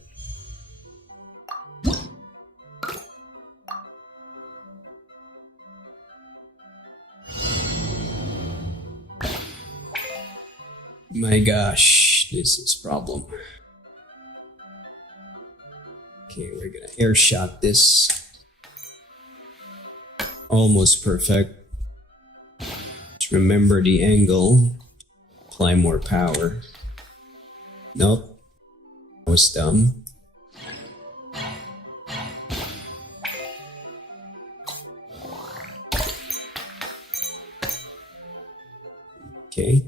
My gosh, this is a problem. Okay, we're gonna air shot this. Almost perfect. Just remember the angle. Apply more power. Nope. That was dumb. Okay.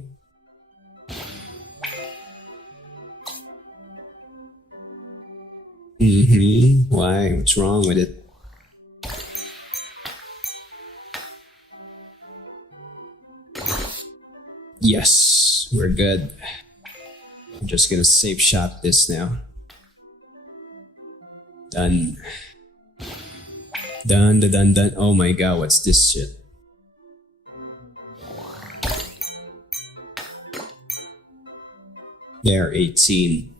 Why? What's wrong with it? Yes, we're good. I'm just gonna safe shot this now. Done. Done. Oh my god, what's this shit? There, 18.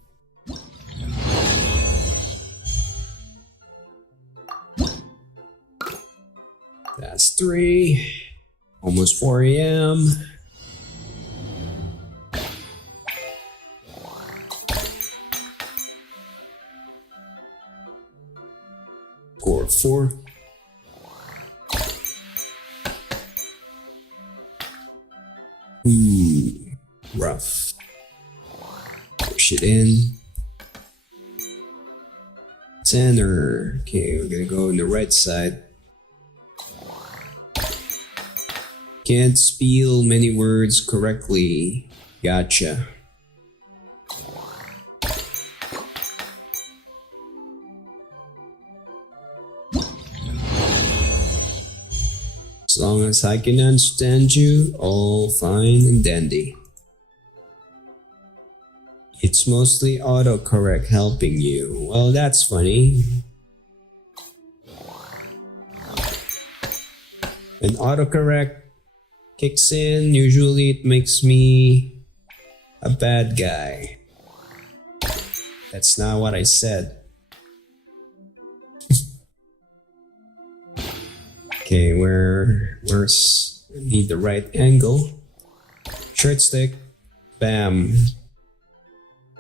That's 3. Almost 4 AM. Core 4. Rough. Push it in. Center. Okay, we're gonna go on the right side. Can't spell many words correctly. Gotcha. As long as I can understand you, all fine and dandy. It's mostly autocorrect helping you. Well, that's funny. When autocorrect kicks in, usually it makes me a bad guy. That's not what I said. Okay, where's I need the right angle. Shirt stick. Bam.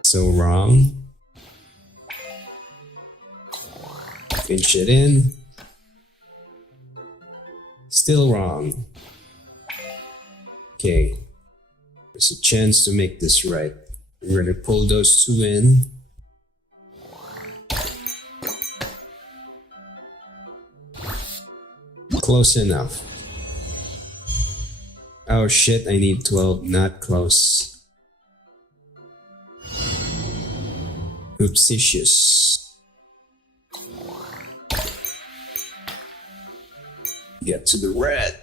So wrong. Pinch it in. Still wrong. Okay. There's a chance to make this right. We're gonna pull those two in. Close enough. Oh shit, I need 12, not close. Oopsicious. Get to the red.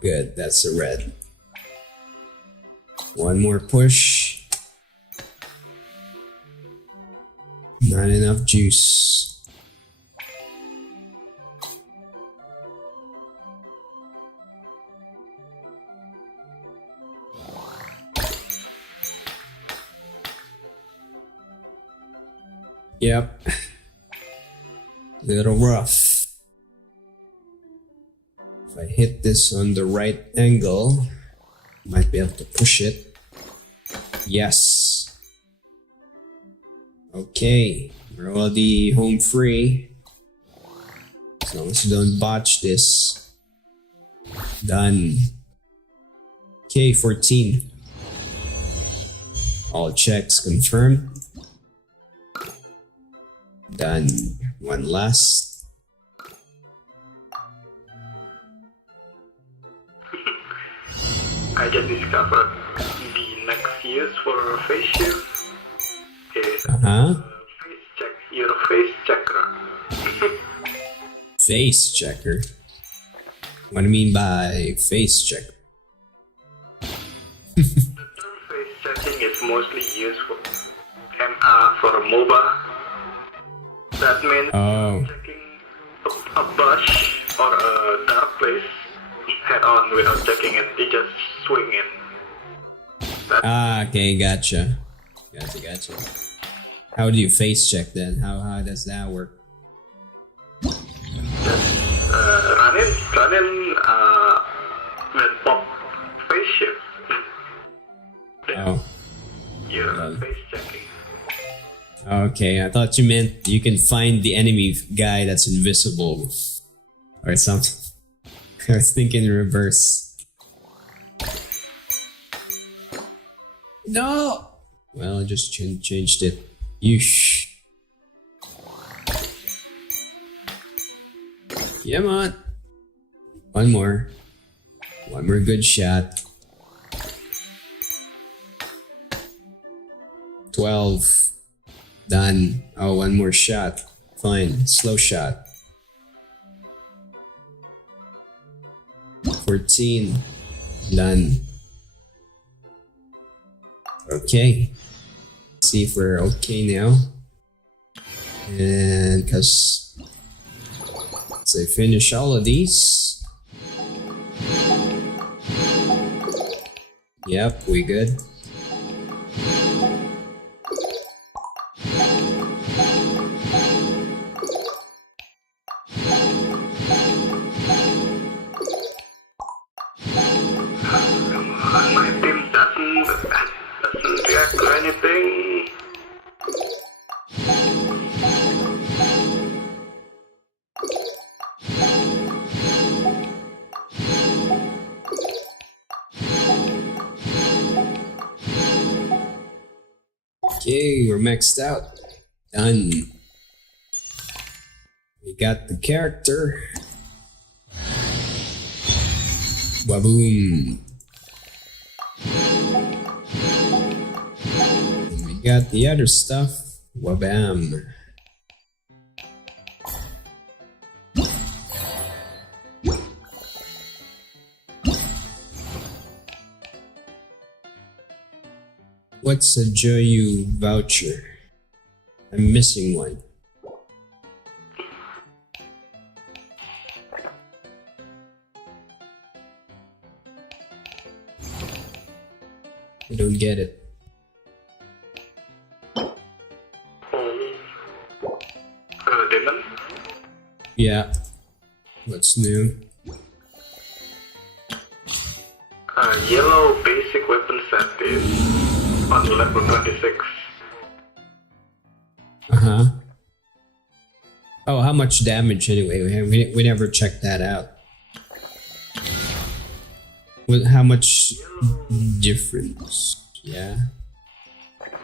Good, that's a red. One more push. Not enough juice. Yep. Little rough. If I hit this on the right angle, might be able to push it. Yes. Okay. We're already home free. As long as you don't botch this. Done. Okay, 14. All checks confirmed. Done. One last. I just discovered the next use for face shield is face check. Your face checker. Face checker? What do you mean by face checker? The term face checking is mostly used for a MOBA. That means checking a bush or a dark place head on without checking it. You just swing it. Okay, gotcha. Gotcha. How do you face check then? How does that work? Just run in, then pop face shift. Oh. You're face checking. Okay, I thought you meant you can find the enemy guy that's invisible. Or something. I was thinking in reverse. No! Well, I just changed it. Yeesh. Come on. One more. One more good shot. 12. Done. Oh, one more shot. Fine. Slow shot. 14. Done. Okay. See if we're okay now. And because once I finish all of these. Yep, we good. My team doesn't react to anything. Okay, we're maxed out. Done. We got the character. Waboom. And we got the other stuff. Wabam. What's a Joyu voucher? I'm missing one. I don't get it. Demon? Yeah. What's new? Yellow basic weapon set is on level 26. Uh-huh. Oh, how much damage anyway? We never checked that out. How much difference? Yeah.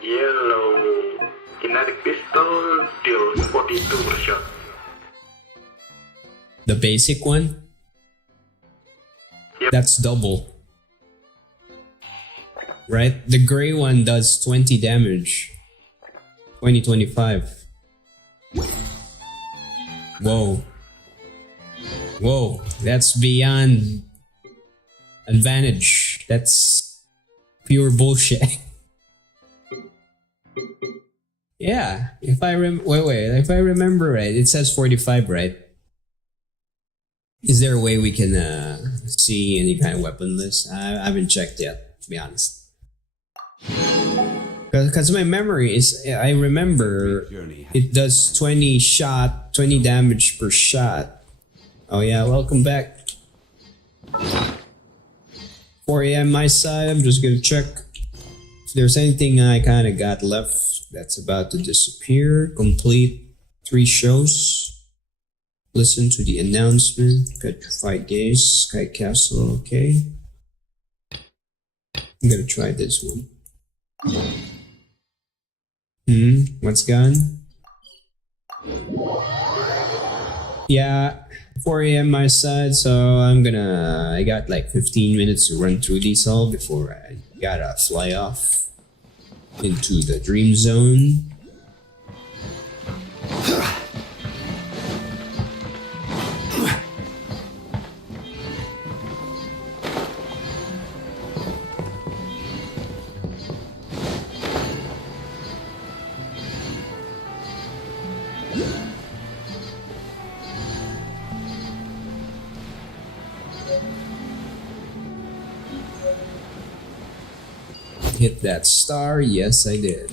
Yellow kinetic pistol deals 42 per shot. The basic one? Yep. That's double. Right? The gray one does 20 damage. 25. Whoa. Whoa. That's beyond advantage. That's pure bullshit. Yeah. If I if I remember right, it says 45, right? Is there a way we can see any kind of weapon list? I haven't checked yet, to be honest. Because my memory is, I remember it does 20 damage per shot. Oh yeah, welcome back. 4 a.m. my side, I'm just gonna check if there's anything I kind of got left that's about to disappear. Complete 3 shows. Listen to the announcement. Petrified Gaze, Sky Castle, okay. I'm gonna try this one. What's gone? Yeah, 4 a.m. my side, so I got like 15 minutes to run through these all before I gotta fly off into the dream zone. Hit that star, yes I did.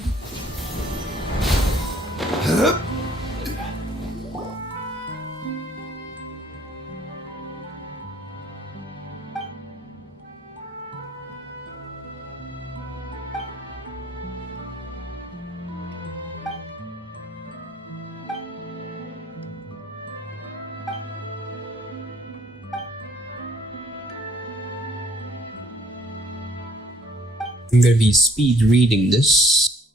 I'm gonna be speed reading this.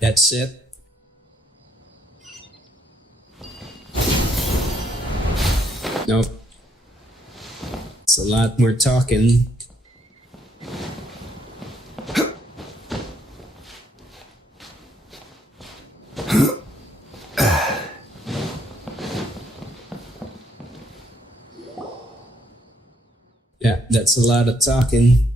That's it. Nope. It's a lot more talking. Yeah, that's a lot of talking.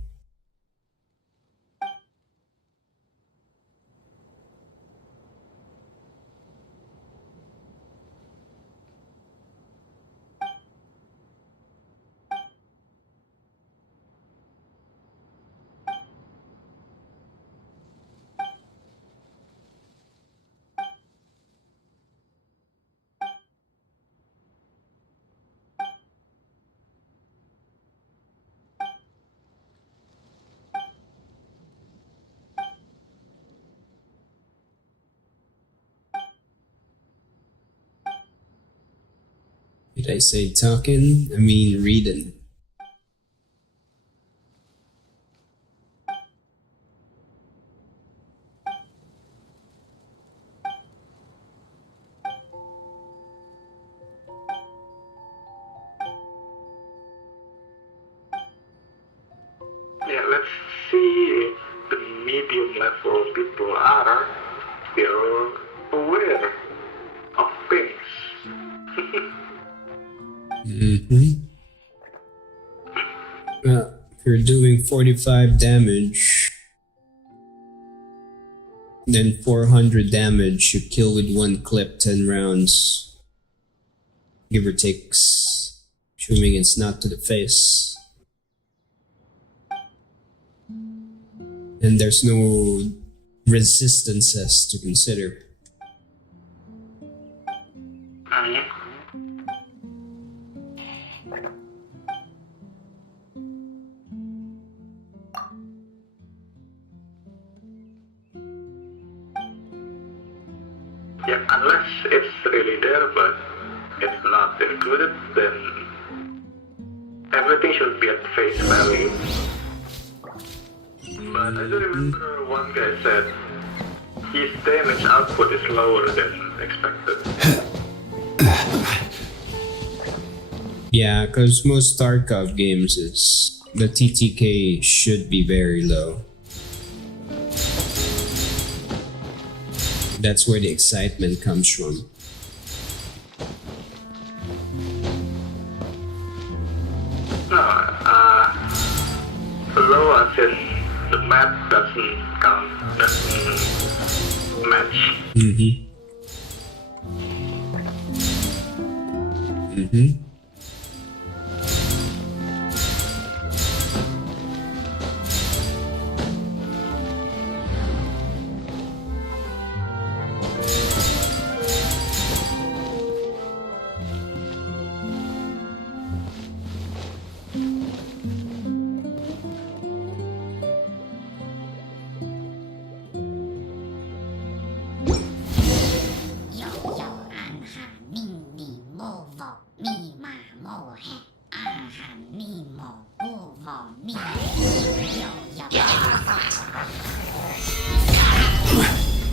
Did I say talking? I mean reading. Yeah, let's see if the medium level people are still aware of things. If you're doing 45 damage, then 400 damage, you kill with one clip, 10 rounds. Give or takes, assuming it's not to the face. And there's no resistances to consider. Yeah, unless it's really there, but it's not included, then everything should be at face value. But I do remember one guy said his damage output is lower than expected. Yeah, because most Tarkov games is the TTK should be very low. That's where the excitement comes from. Low as in the map doesn't count, doesn't match.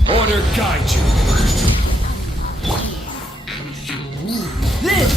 Order guide you. This!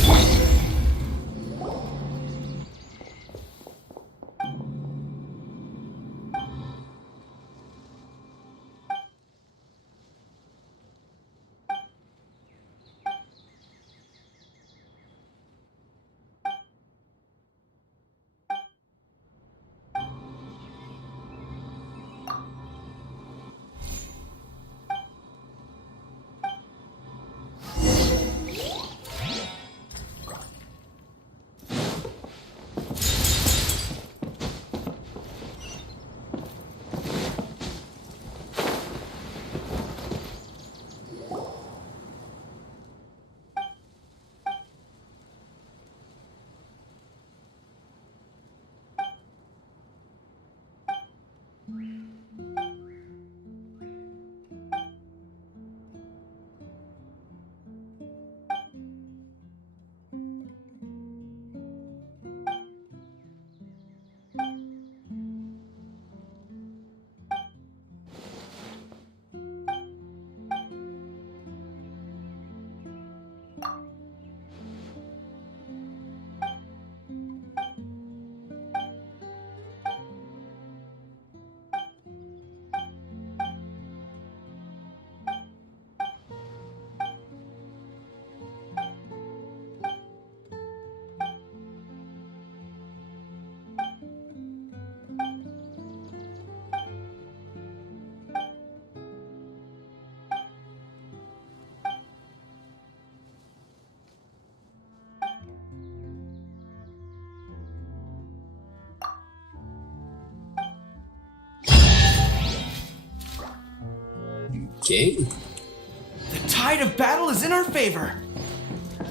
Okay. The tide of battle is in our favor.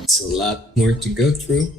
It's a lot more to go through.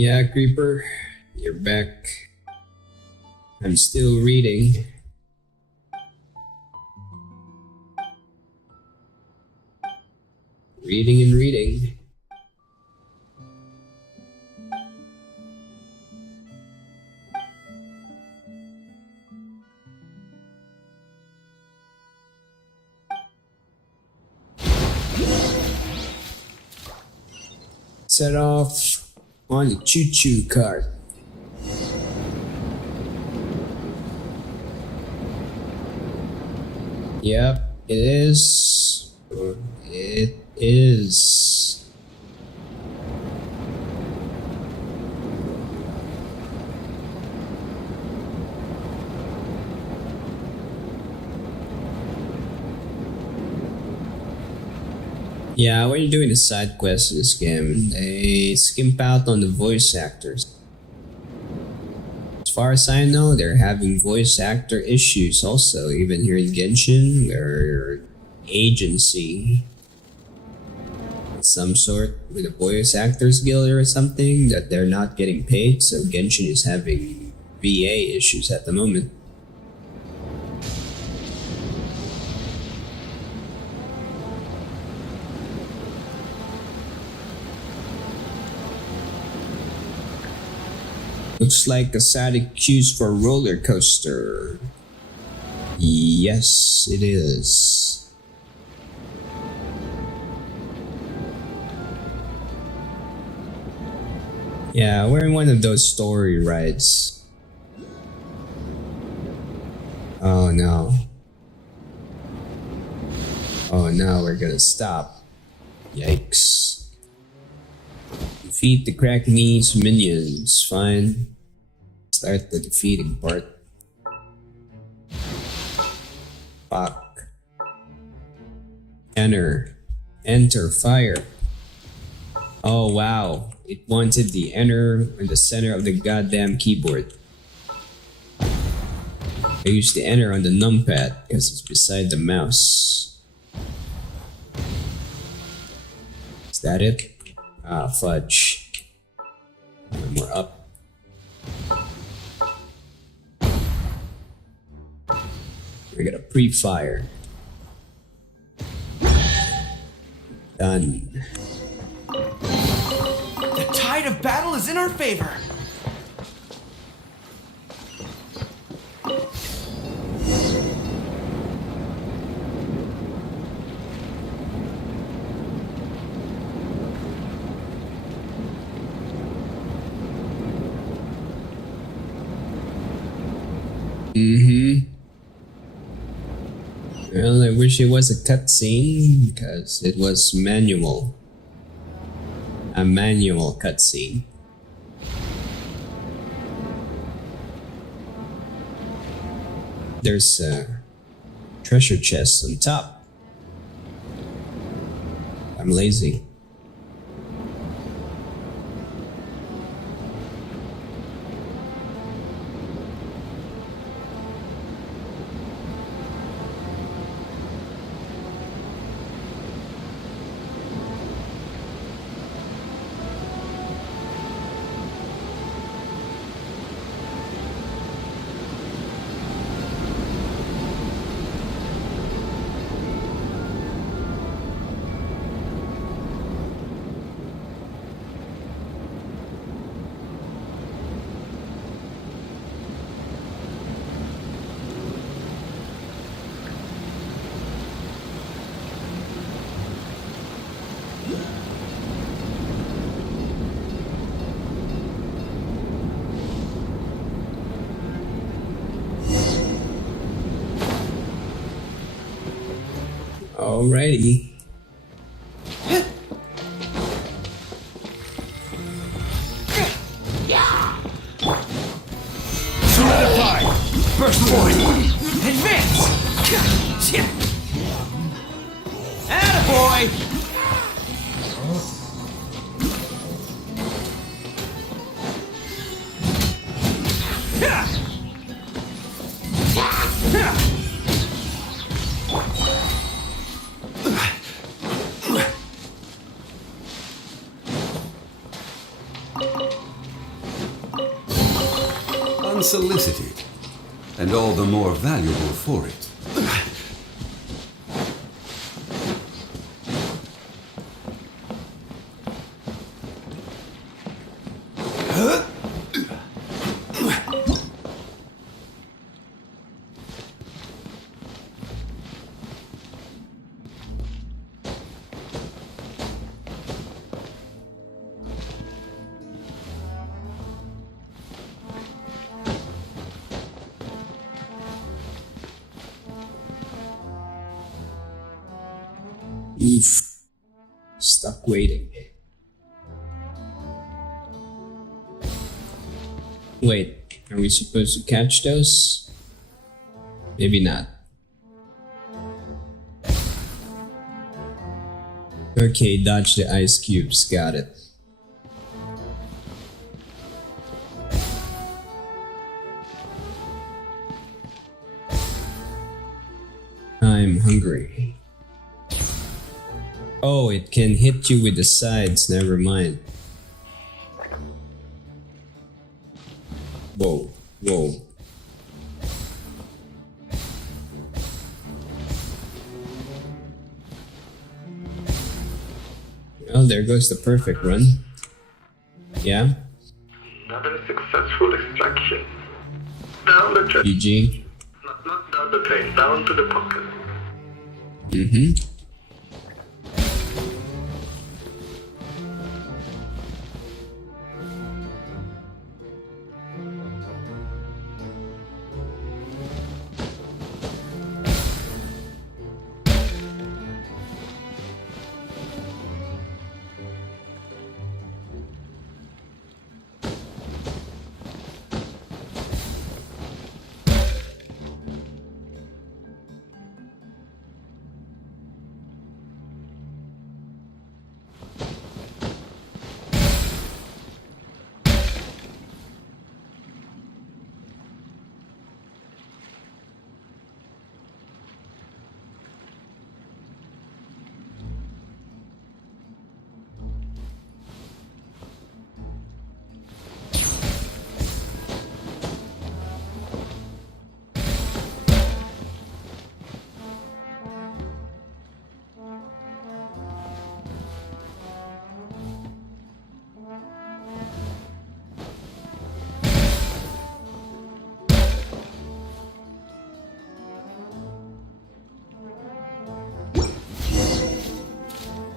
Yeah, Creeper, you're back. I'm still reading. Reading and reading. Set off on the choo-choo cart. Yep, it is. It is. Yeah, when you're doing the side quests in this game, they skimp out on the voice actors. As far as I know, they're having voice actor issues also, even here in Genshin, where agency, some sort with a voice actors guild or something, that they're not getting paid, so Genshin is having VA issues at the moment. Looks like a static queues for a roller coaster. Yes, it is. Yeah, we're in one of those story rides. Oh no. Oh no, we're gonna stop. Yikes. Defeat the Krakenese minions. Fine. Start the defeating part. Fuck. Enter. Enter fire. Oh wow. It wanted the enter in the center of the goddamn keyboard. I used the enter on the numpad because it's beside the mouse. Is that it? Ah, fudge. One more up. We got a pre-fire. Done. The tide of battle is in our favor. Well, I wish it was a cutscene because it was manual. A manual cutscene. There's a treasure chest on top. I'm lazy. Alrighty. Solidify! Burst point! Advance! Attaboy! unsolicited, and all the more valuable for it. Oof. Stuck waiting. Wait, are we supposed to catch those? Maybe not. Okay, dodge the ice cubes, got it. I'm hungry. Oh, it can hit you with the sides, never mind. Whoa, whoa. Oh, there goes the perfect run. Yeah? Another successful extraction. Down the train. GG. Not down the train, down to the pocket. Mm-hmm.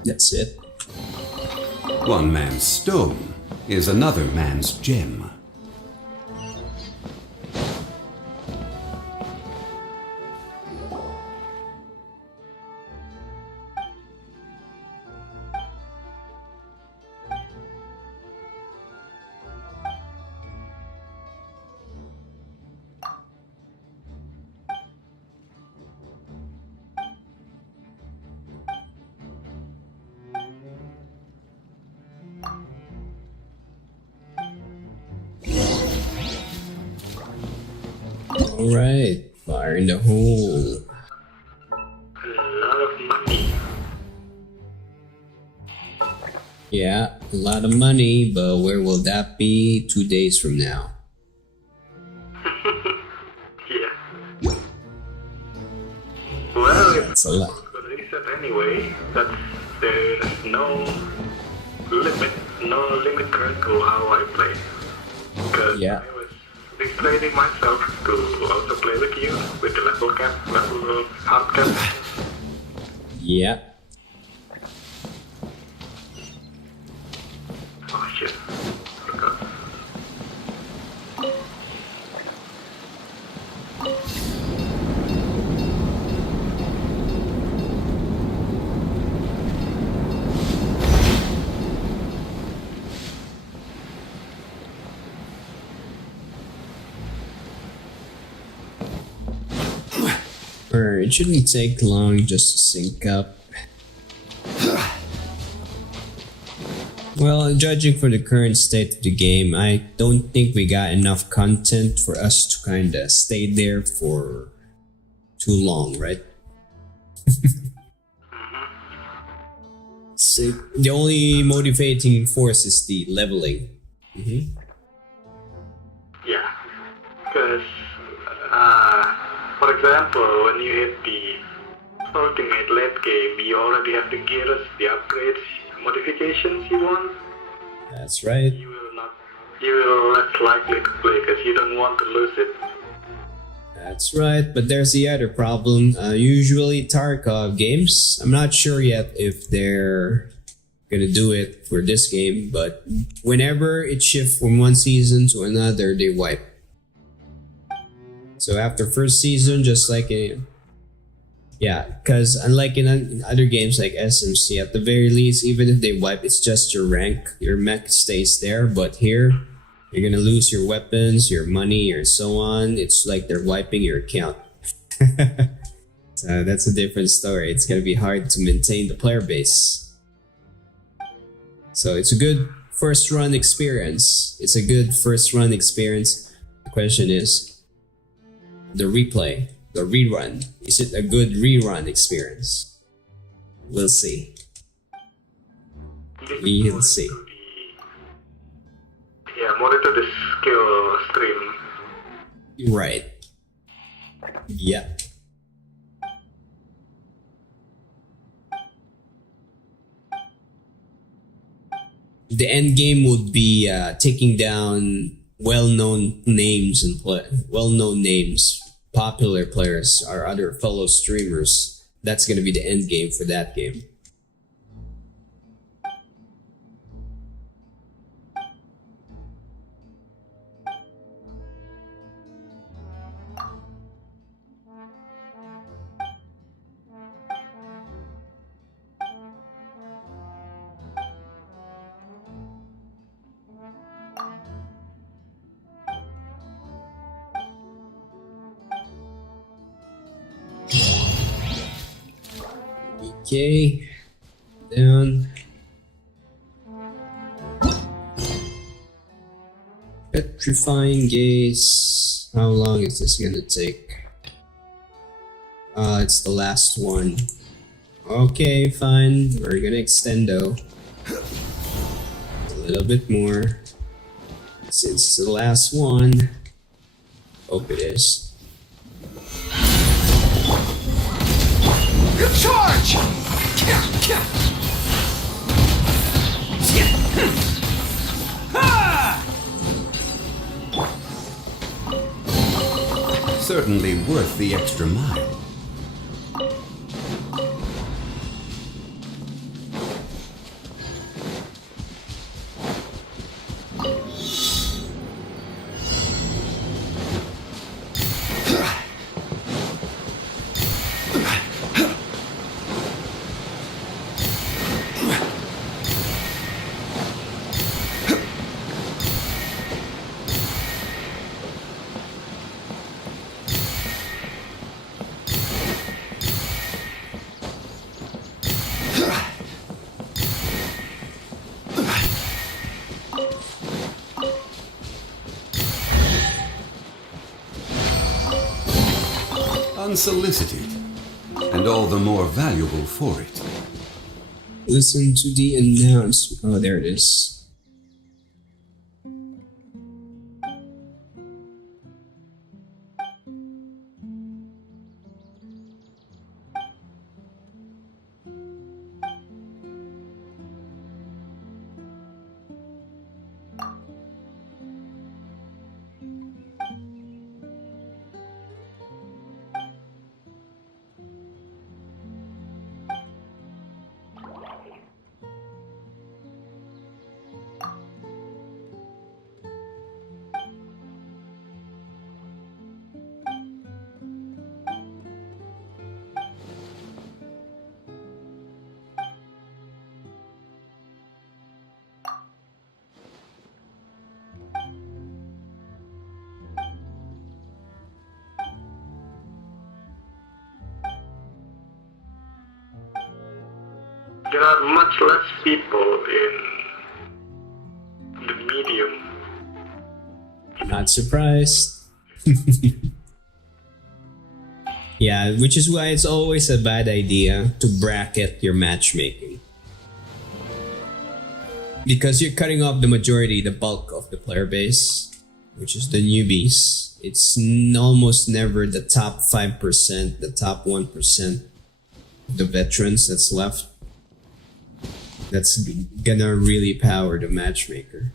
That's it. One man's stone is another man's gem. Alright, fire in the hole. A lot of money. Yeah, a lot of money, but where will that be 2 days from now? Yeah. Well, That's a lot. But reset anyway, there's no limit to how I play. Because Yeah. I was retraining myself to also play with you with the level hard cap. Yeah. Oh shit. Forgot. It shouldn't take long just to sync up. Well, judging for the current state of the game, I don't think we got enough content for us to kinda stay there for too long, right? So the only motivating force is the leveling. Yeah. For example, when you hit the ultimate late game, you already have the gears, the upgrades, modifications you want. That's right. You will less likely to play because you don't want to lose it. That's right, but there's the other problem. Usually Tarkov games, I'm not sure yet if they're gonna do it for this game, but whenever it shifts from one season to another, they wipe. So after first season, just like because unlike in other games like SMC, at the very least, even if they wipe, it's just your rank, your mech stays there, but here, you're gonna lose your weapons, your money, or so on. It's like they're wiping your account. So that's a different story. It's gonna be hard to maintain the player base. So it's a good first run experience. The question is, the replay, the rerun. Is it a good rerun experience? We'll see. We'll see. Yeah, more into the skill stream. Right. Yeah. The end game would be taking down well-known names and popular players, our other fellow streamers. That's gonna be the end game for that game. Okay, down. Petrifying gaze. How long is this gonna take? It's the last one. Okay, fine. We're gonna extendo a little bit more. Since it's the last one. Hope it is. Charge! Certainly worth the extra mile. Unsolicited, and all the more valuable for it. Listen to the announcement. Oh, there it is. There are much less people in the medium. Not surprised. Yeah, which is why it's always a bad idea to bracket your matchmaking. Because you're cutting off the bulk of the player base, which is the newbies it's almost never the top 5%, the top 1%, the veterans that's left. That's gonna really power the matchmaker.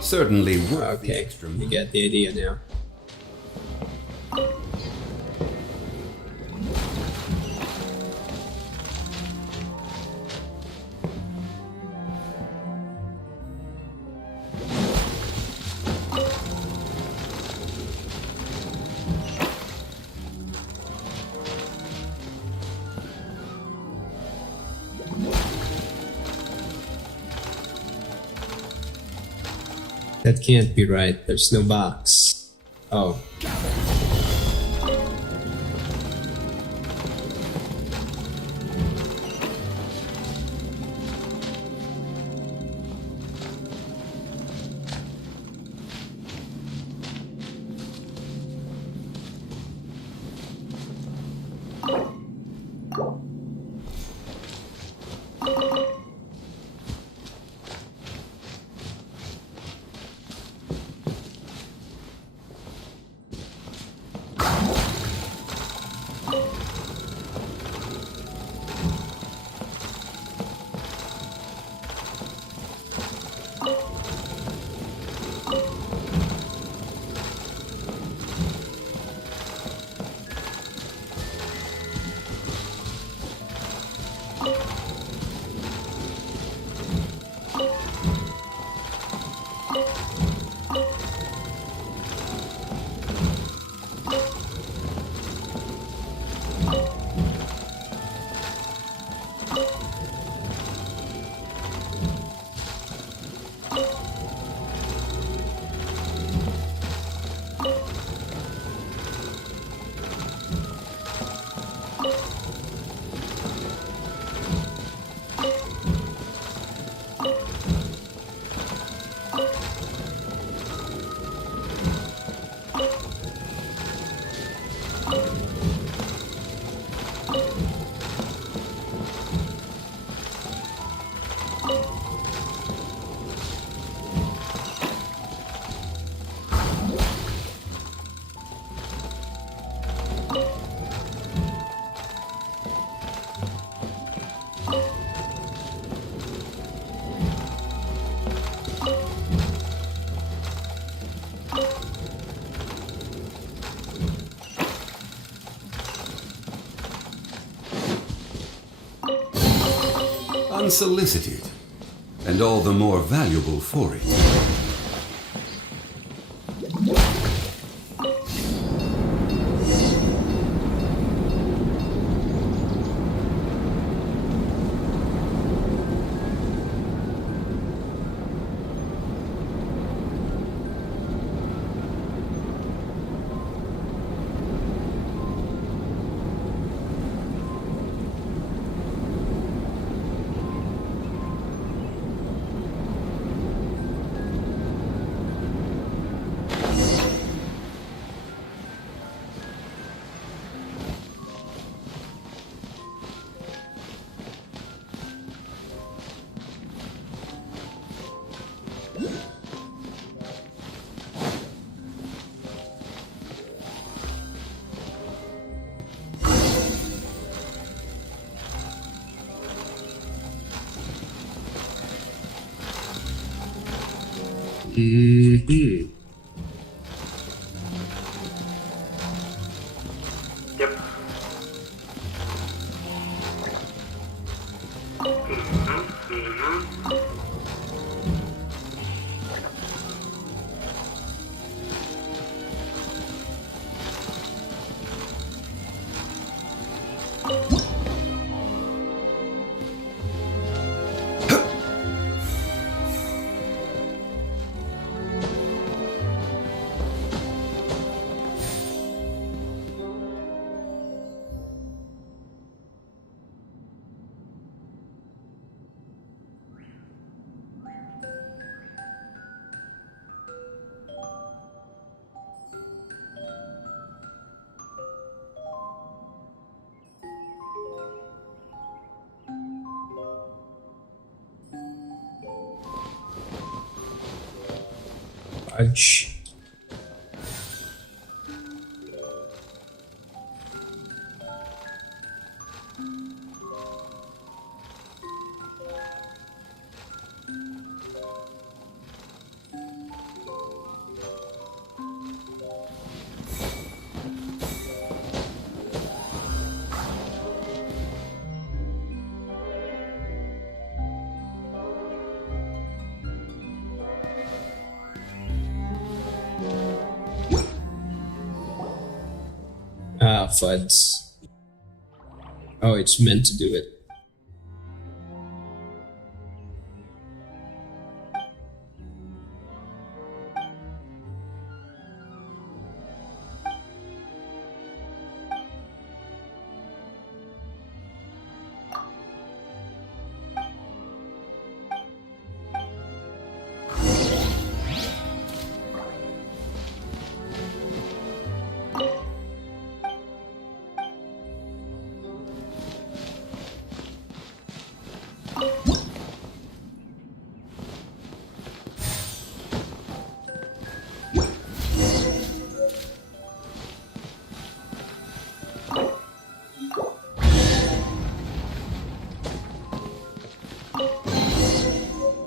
Certainly worth the Okay, extra you get the idea now. That can't be right. There's no box. Oh. Unsolicited, and all the more valuable for it. Mm-hmm. Yep. Dodge. Ah, fuds. Oh, it's meant to do it.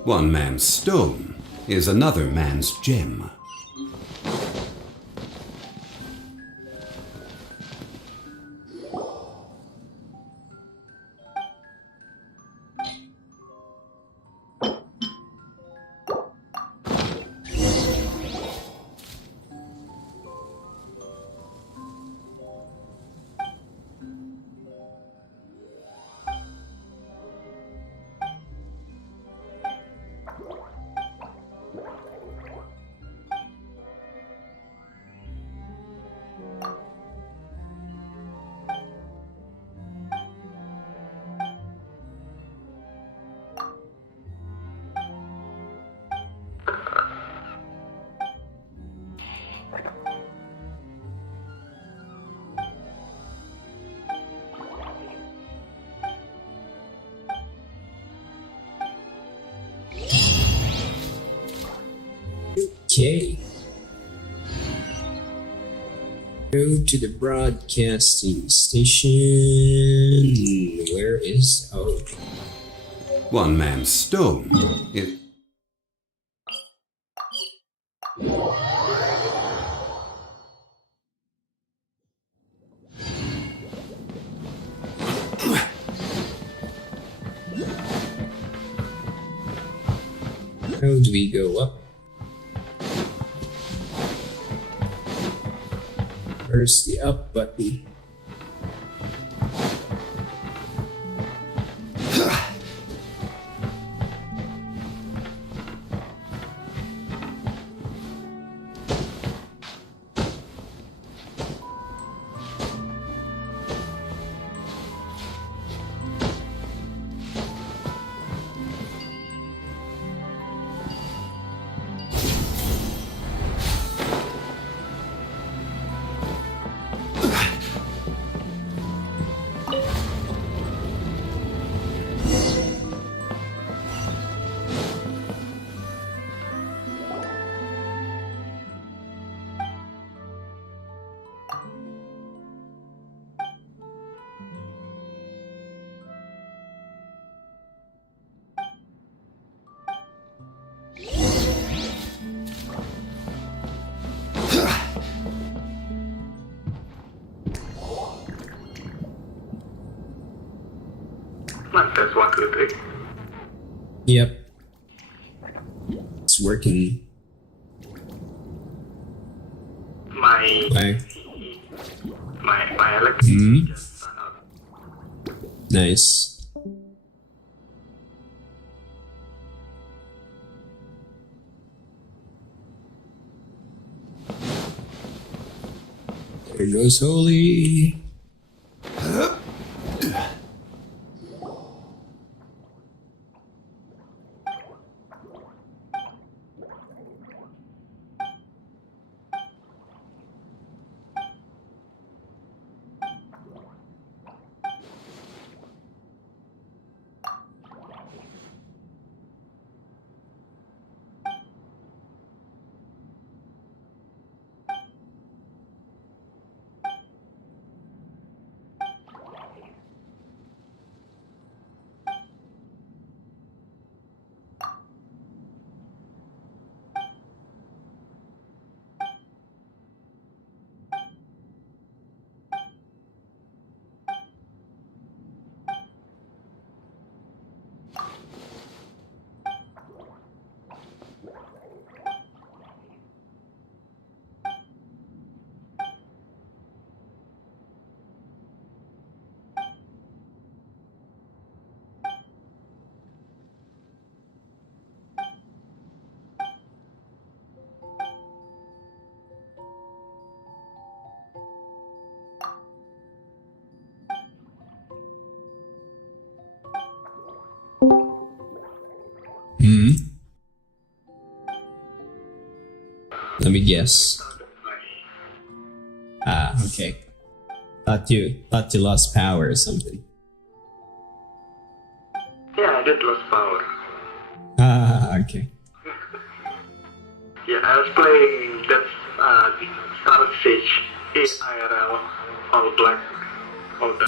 One man's stone is another man's gem. Okay. Go to the broadcasting station. Where is... Oh. One man's stone is... How do we go up? Where's the up button? That's 1, 2, 3. Yep. It's working. My electricity just ran out. Nice. There goes Holy. Let me guess. Ah, okay. Thought you lost power or something. Yeah, I did lose power. Ah, okay. Yeah, I was playing that Star Siege IRL, all black, all that.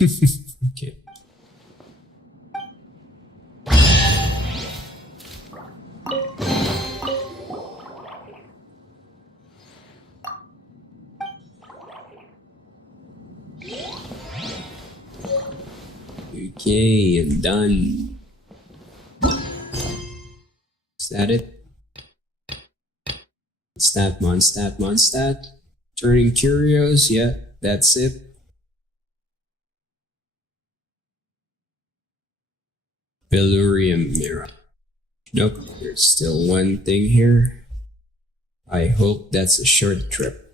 Okay. Okay, and done. Is that it? Stat. Turning curios, yeah, that's it. Bellurium Mirror. Nope, there's still one thing here. I hope that's a short trip.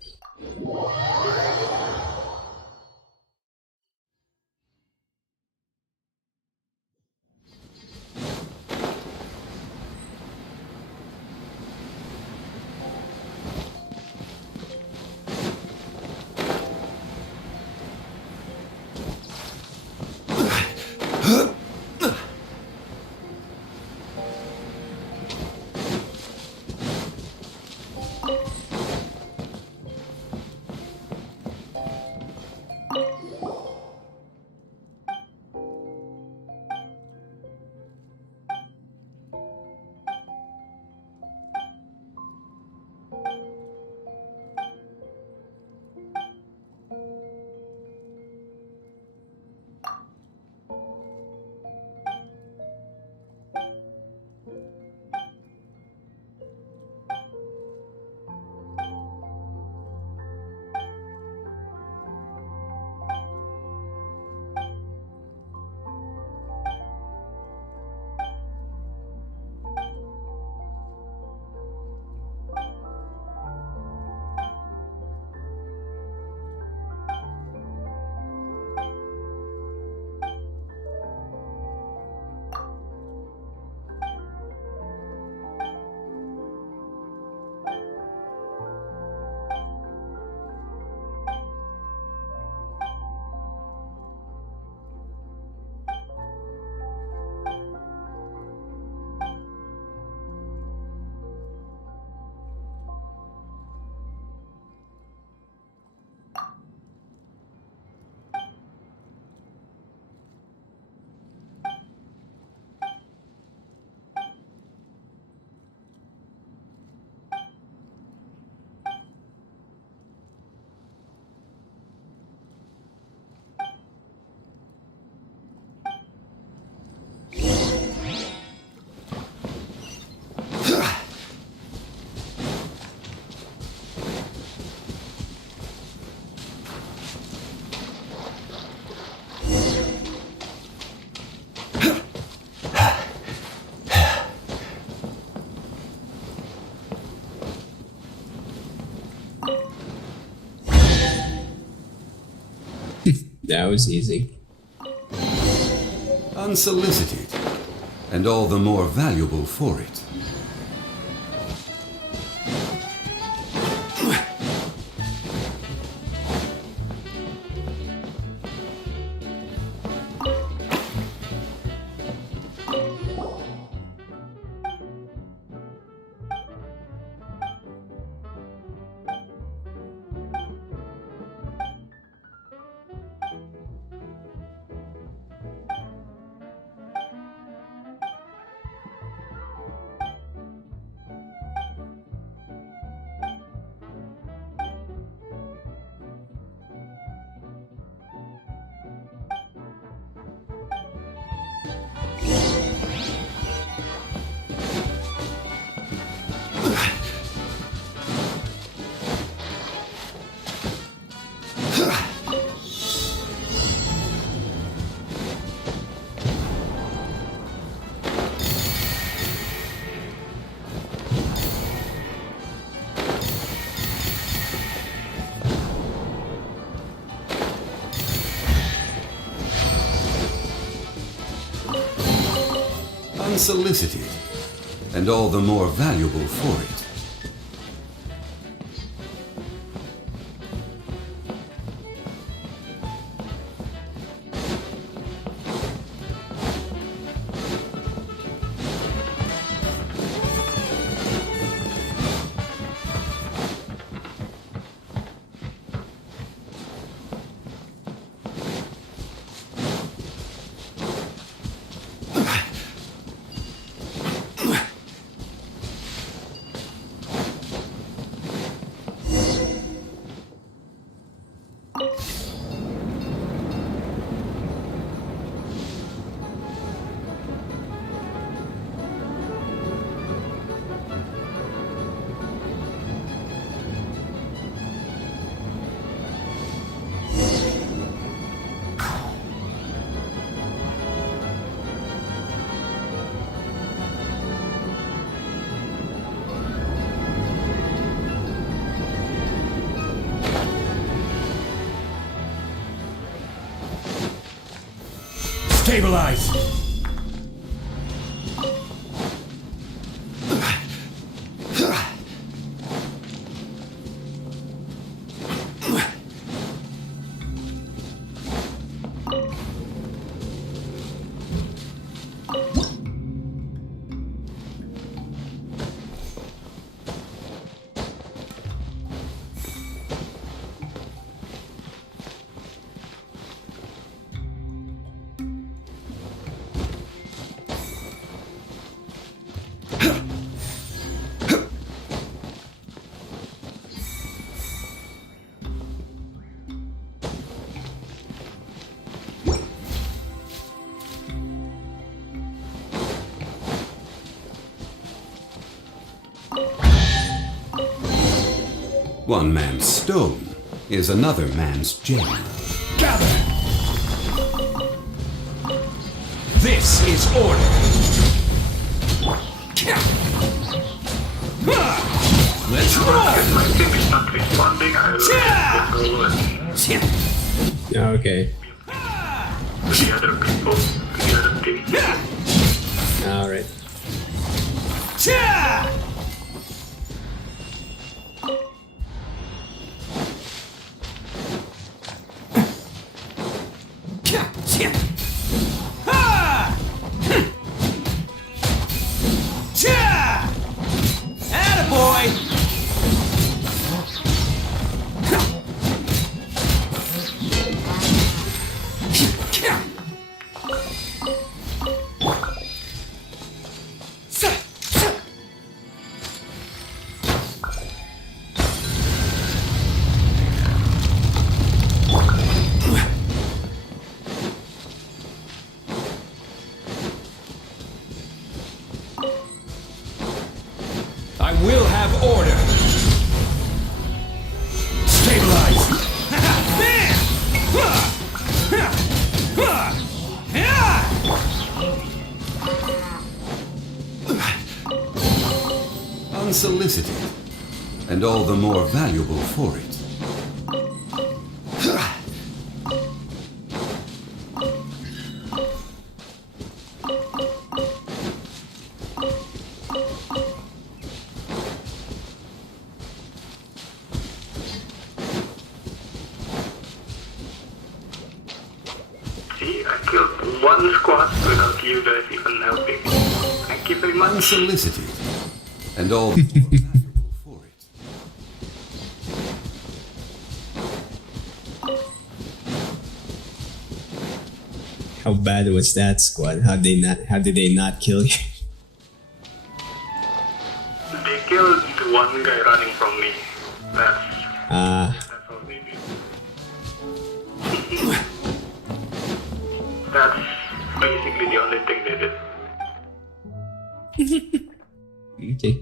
That was easy. Unsolicited, and all the more valuable for it. Unsolicited, and all the more valuable for it. Stabilize! One man's stone is another man's gem. Gather! This is order! Let's roll! If my team is not responding, I'll go Okay. with the other people, the other team. Alright. Attaboy! I will have order. Stabilize. Unsolicited, and all the more valuable for it. See, I killed one squad without you guys even helping. Thank you very much. Unsolicited, and all the more valuable for it. How bad was that squad? How did they not kill you? They killed the one guy running from me. That's all they did. That's basically the only thing they did. Okay.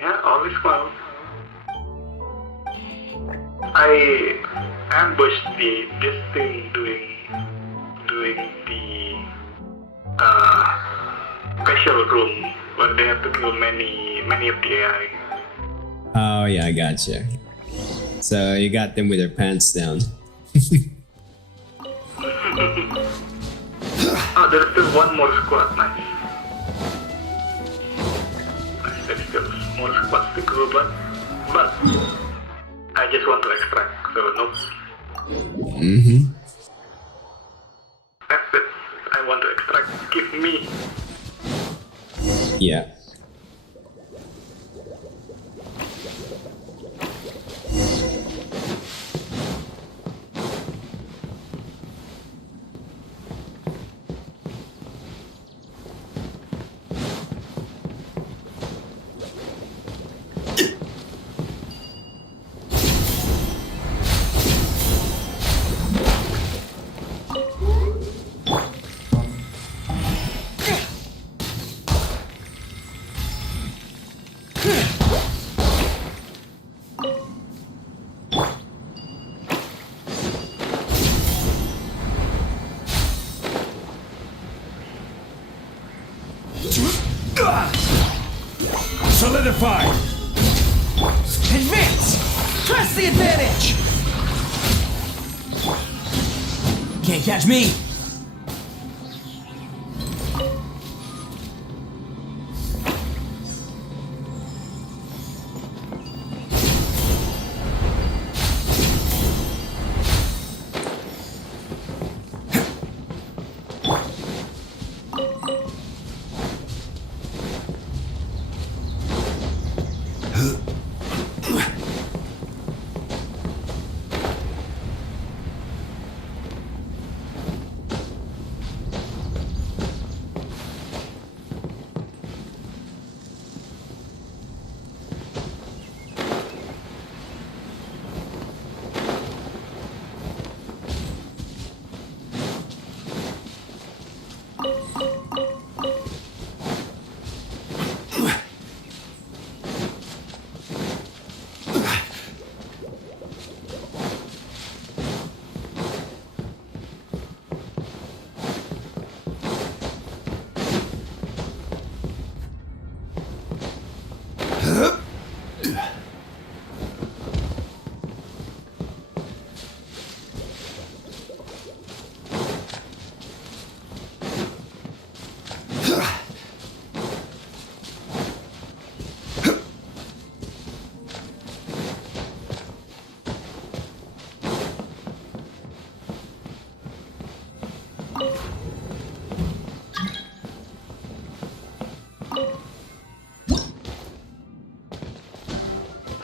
Yeah, all is well. I ambushed this thing doing the special room where they have to kill many of the AI. Oh yeah, I gotcha. So you got them with their pants down. Oh, there's still one more squad. Nice. Nice, there's still more squads to go, but I just want to extract, so nope. That's it. I want to extract. Give me. Yeah. Solidify! Advance! Press the advantage! Can't catch me!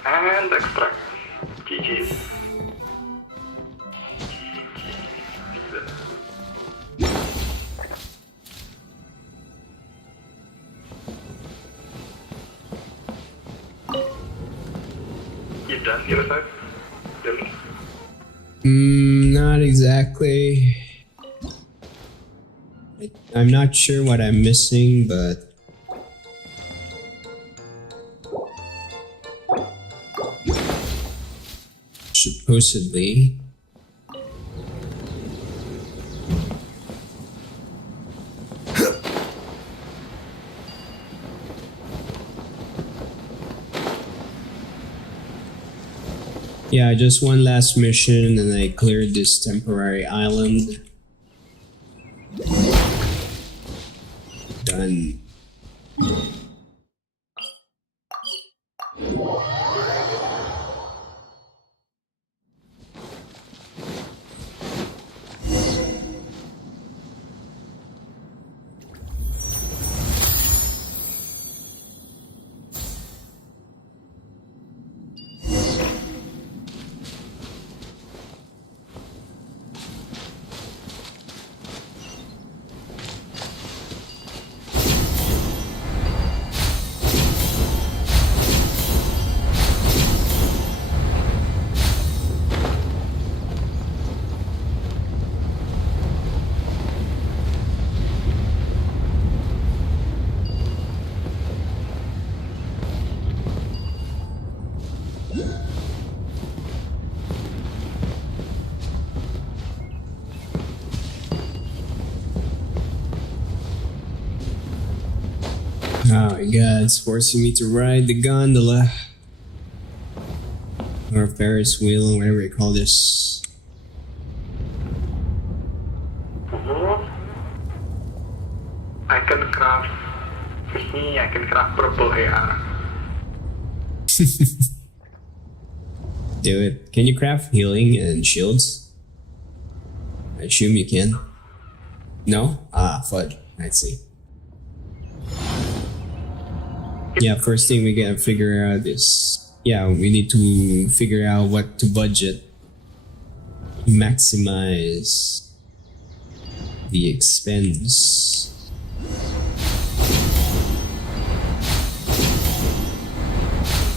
And extract. GG's. You done your side? Dylan? Not exactly. I'm not sure what I'm missing, but supposedly. Yeah, just one last mission and I cleared this temporary island. Done. Oh my god, it's forcing me to ride the gondola. Or Ferris wheel, or whatever you call this. me, I can craft purple AR. Do it. Can you craft healing and shields? I assume you can. No? Ah, fudge. I see. Yeah, first thing we gotta figure out is... Yeah, we need to figure out what to budget. Maximize the expense.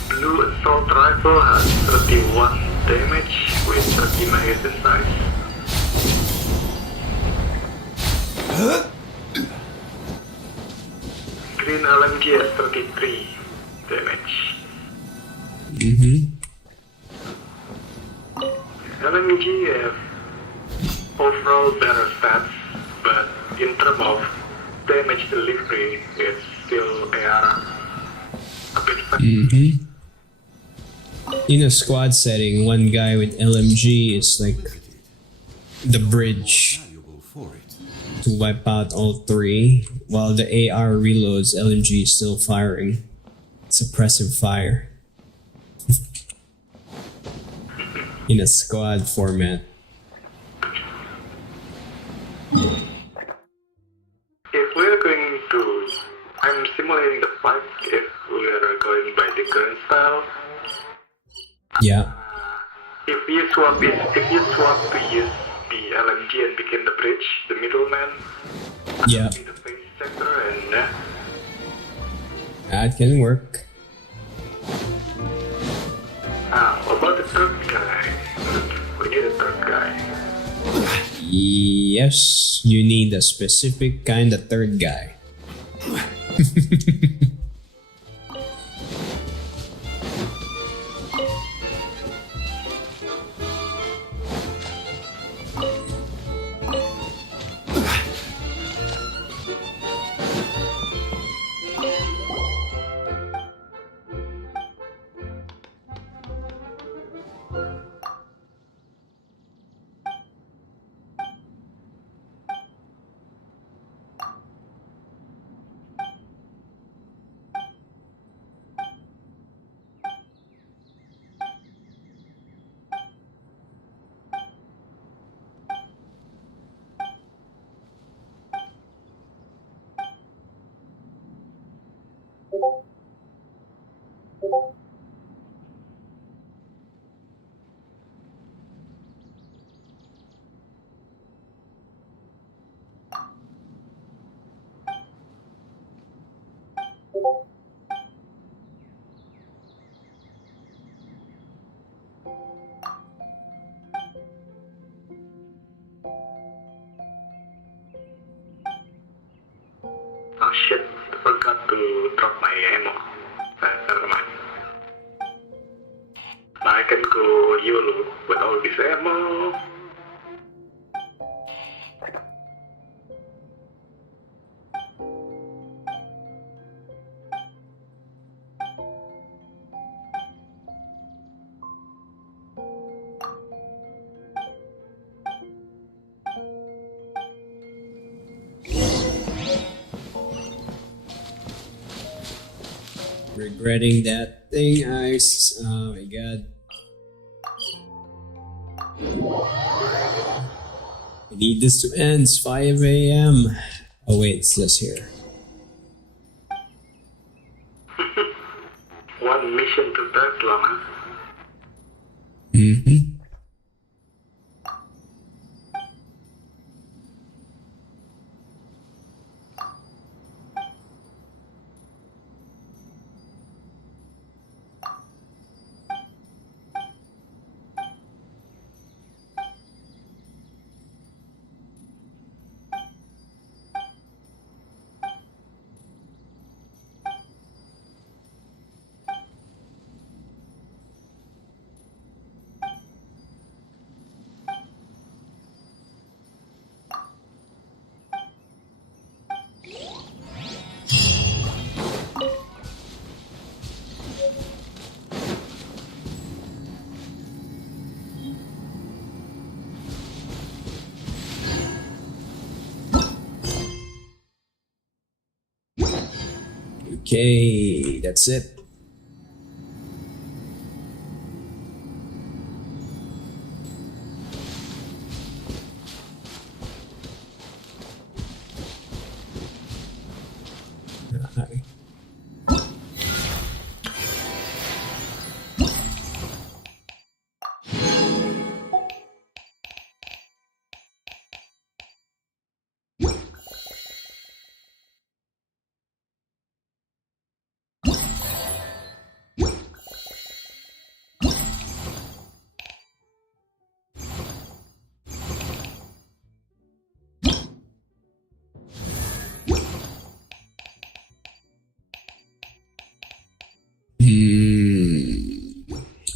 Blue assault rifle has 31 damage with 30 magazine size. Green LMG has 33 damage. LMG have overall better stats, but in terms of damage delivery, it's still AR a bit fast. In a squad setting, one guy with LMG is like the bridge to wipe out all three, while the AR reloads, LMG is still firing. Suppressive fire. In a squad format. If we're going to... I'm simulating the fight if we're going by the current style. Yeah. If you swap to use the LMG and become the bridge, the middleman, Yeah. be the face sector, and That can work. what about the third guy? We need a third guy. Yes, you need a specific kind of third guy. Oh shit, I forgot to drop my ammo. Never mind. Now I can go YOLO with all this ammo. Regretting that thing, Ice. Oh my god. I need this to end. It's 5 a.m. Oh wait, it's this here. One mission to Tesla, huh? Okay, that's it.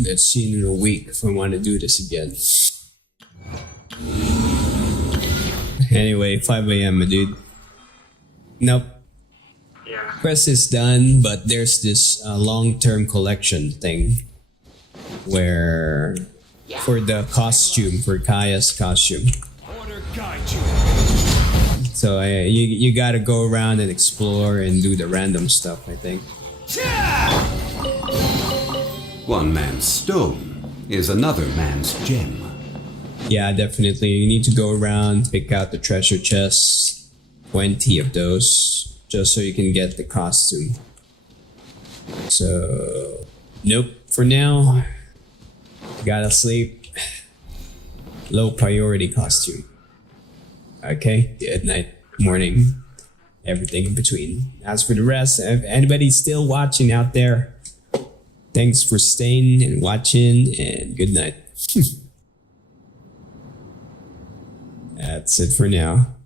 Let's see in a week if I want to do this again. Anyway, 5 a.m. dude. Nope. Yeah. Quest is done, but there's this long-term collection thing where for the costume, for Kaya's costume. So you gotta go around and explore and do the random stuff, I think. One man's stone is another man's gem. Yeah, definitely. You need to go around, pick out the treasure chests, 20 of those, just so you can get the costume. So, nope. For now, gotta sleep. Low priority costume. Okay, good night, morning, everything in between. As for the rest, if anybody's still watching out there, thanks for staying and watching, and good night. That's it for now.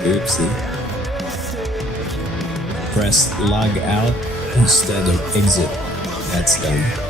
Oopsie. Press log out instead of exit. That's done.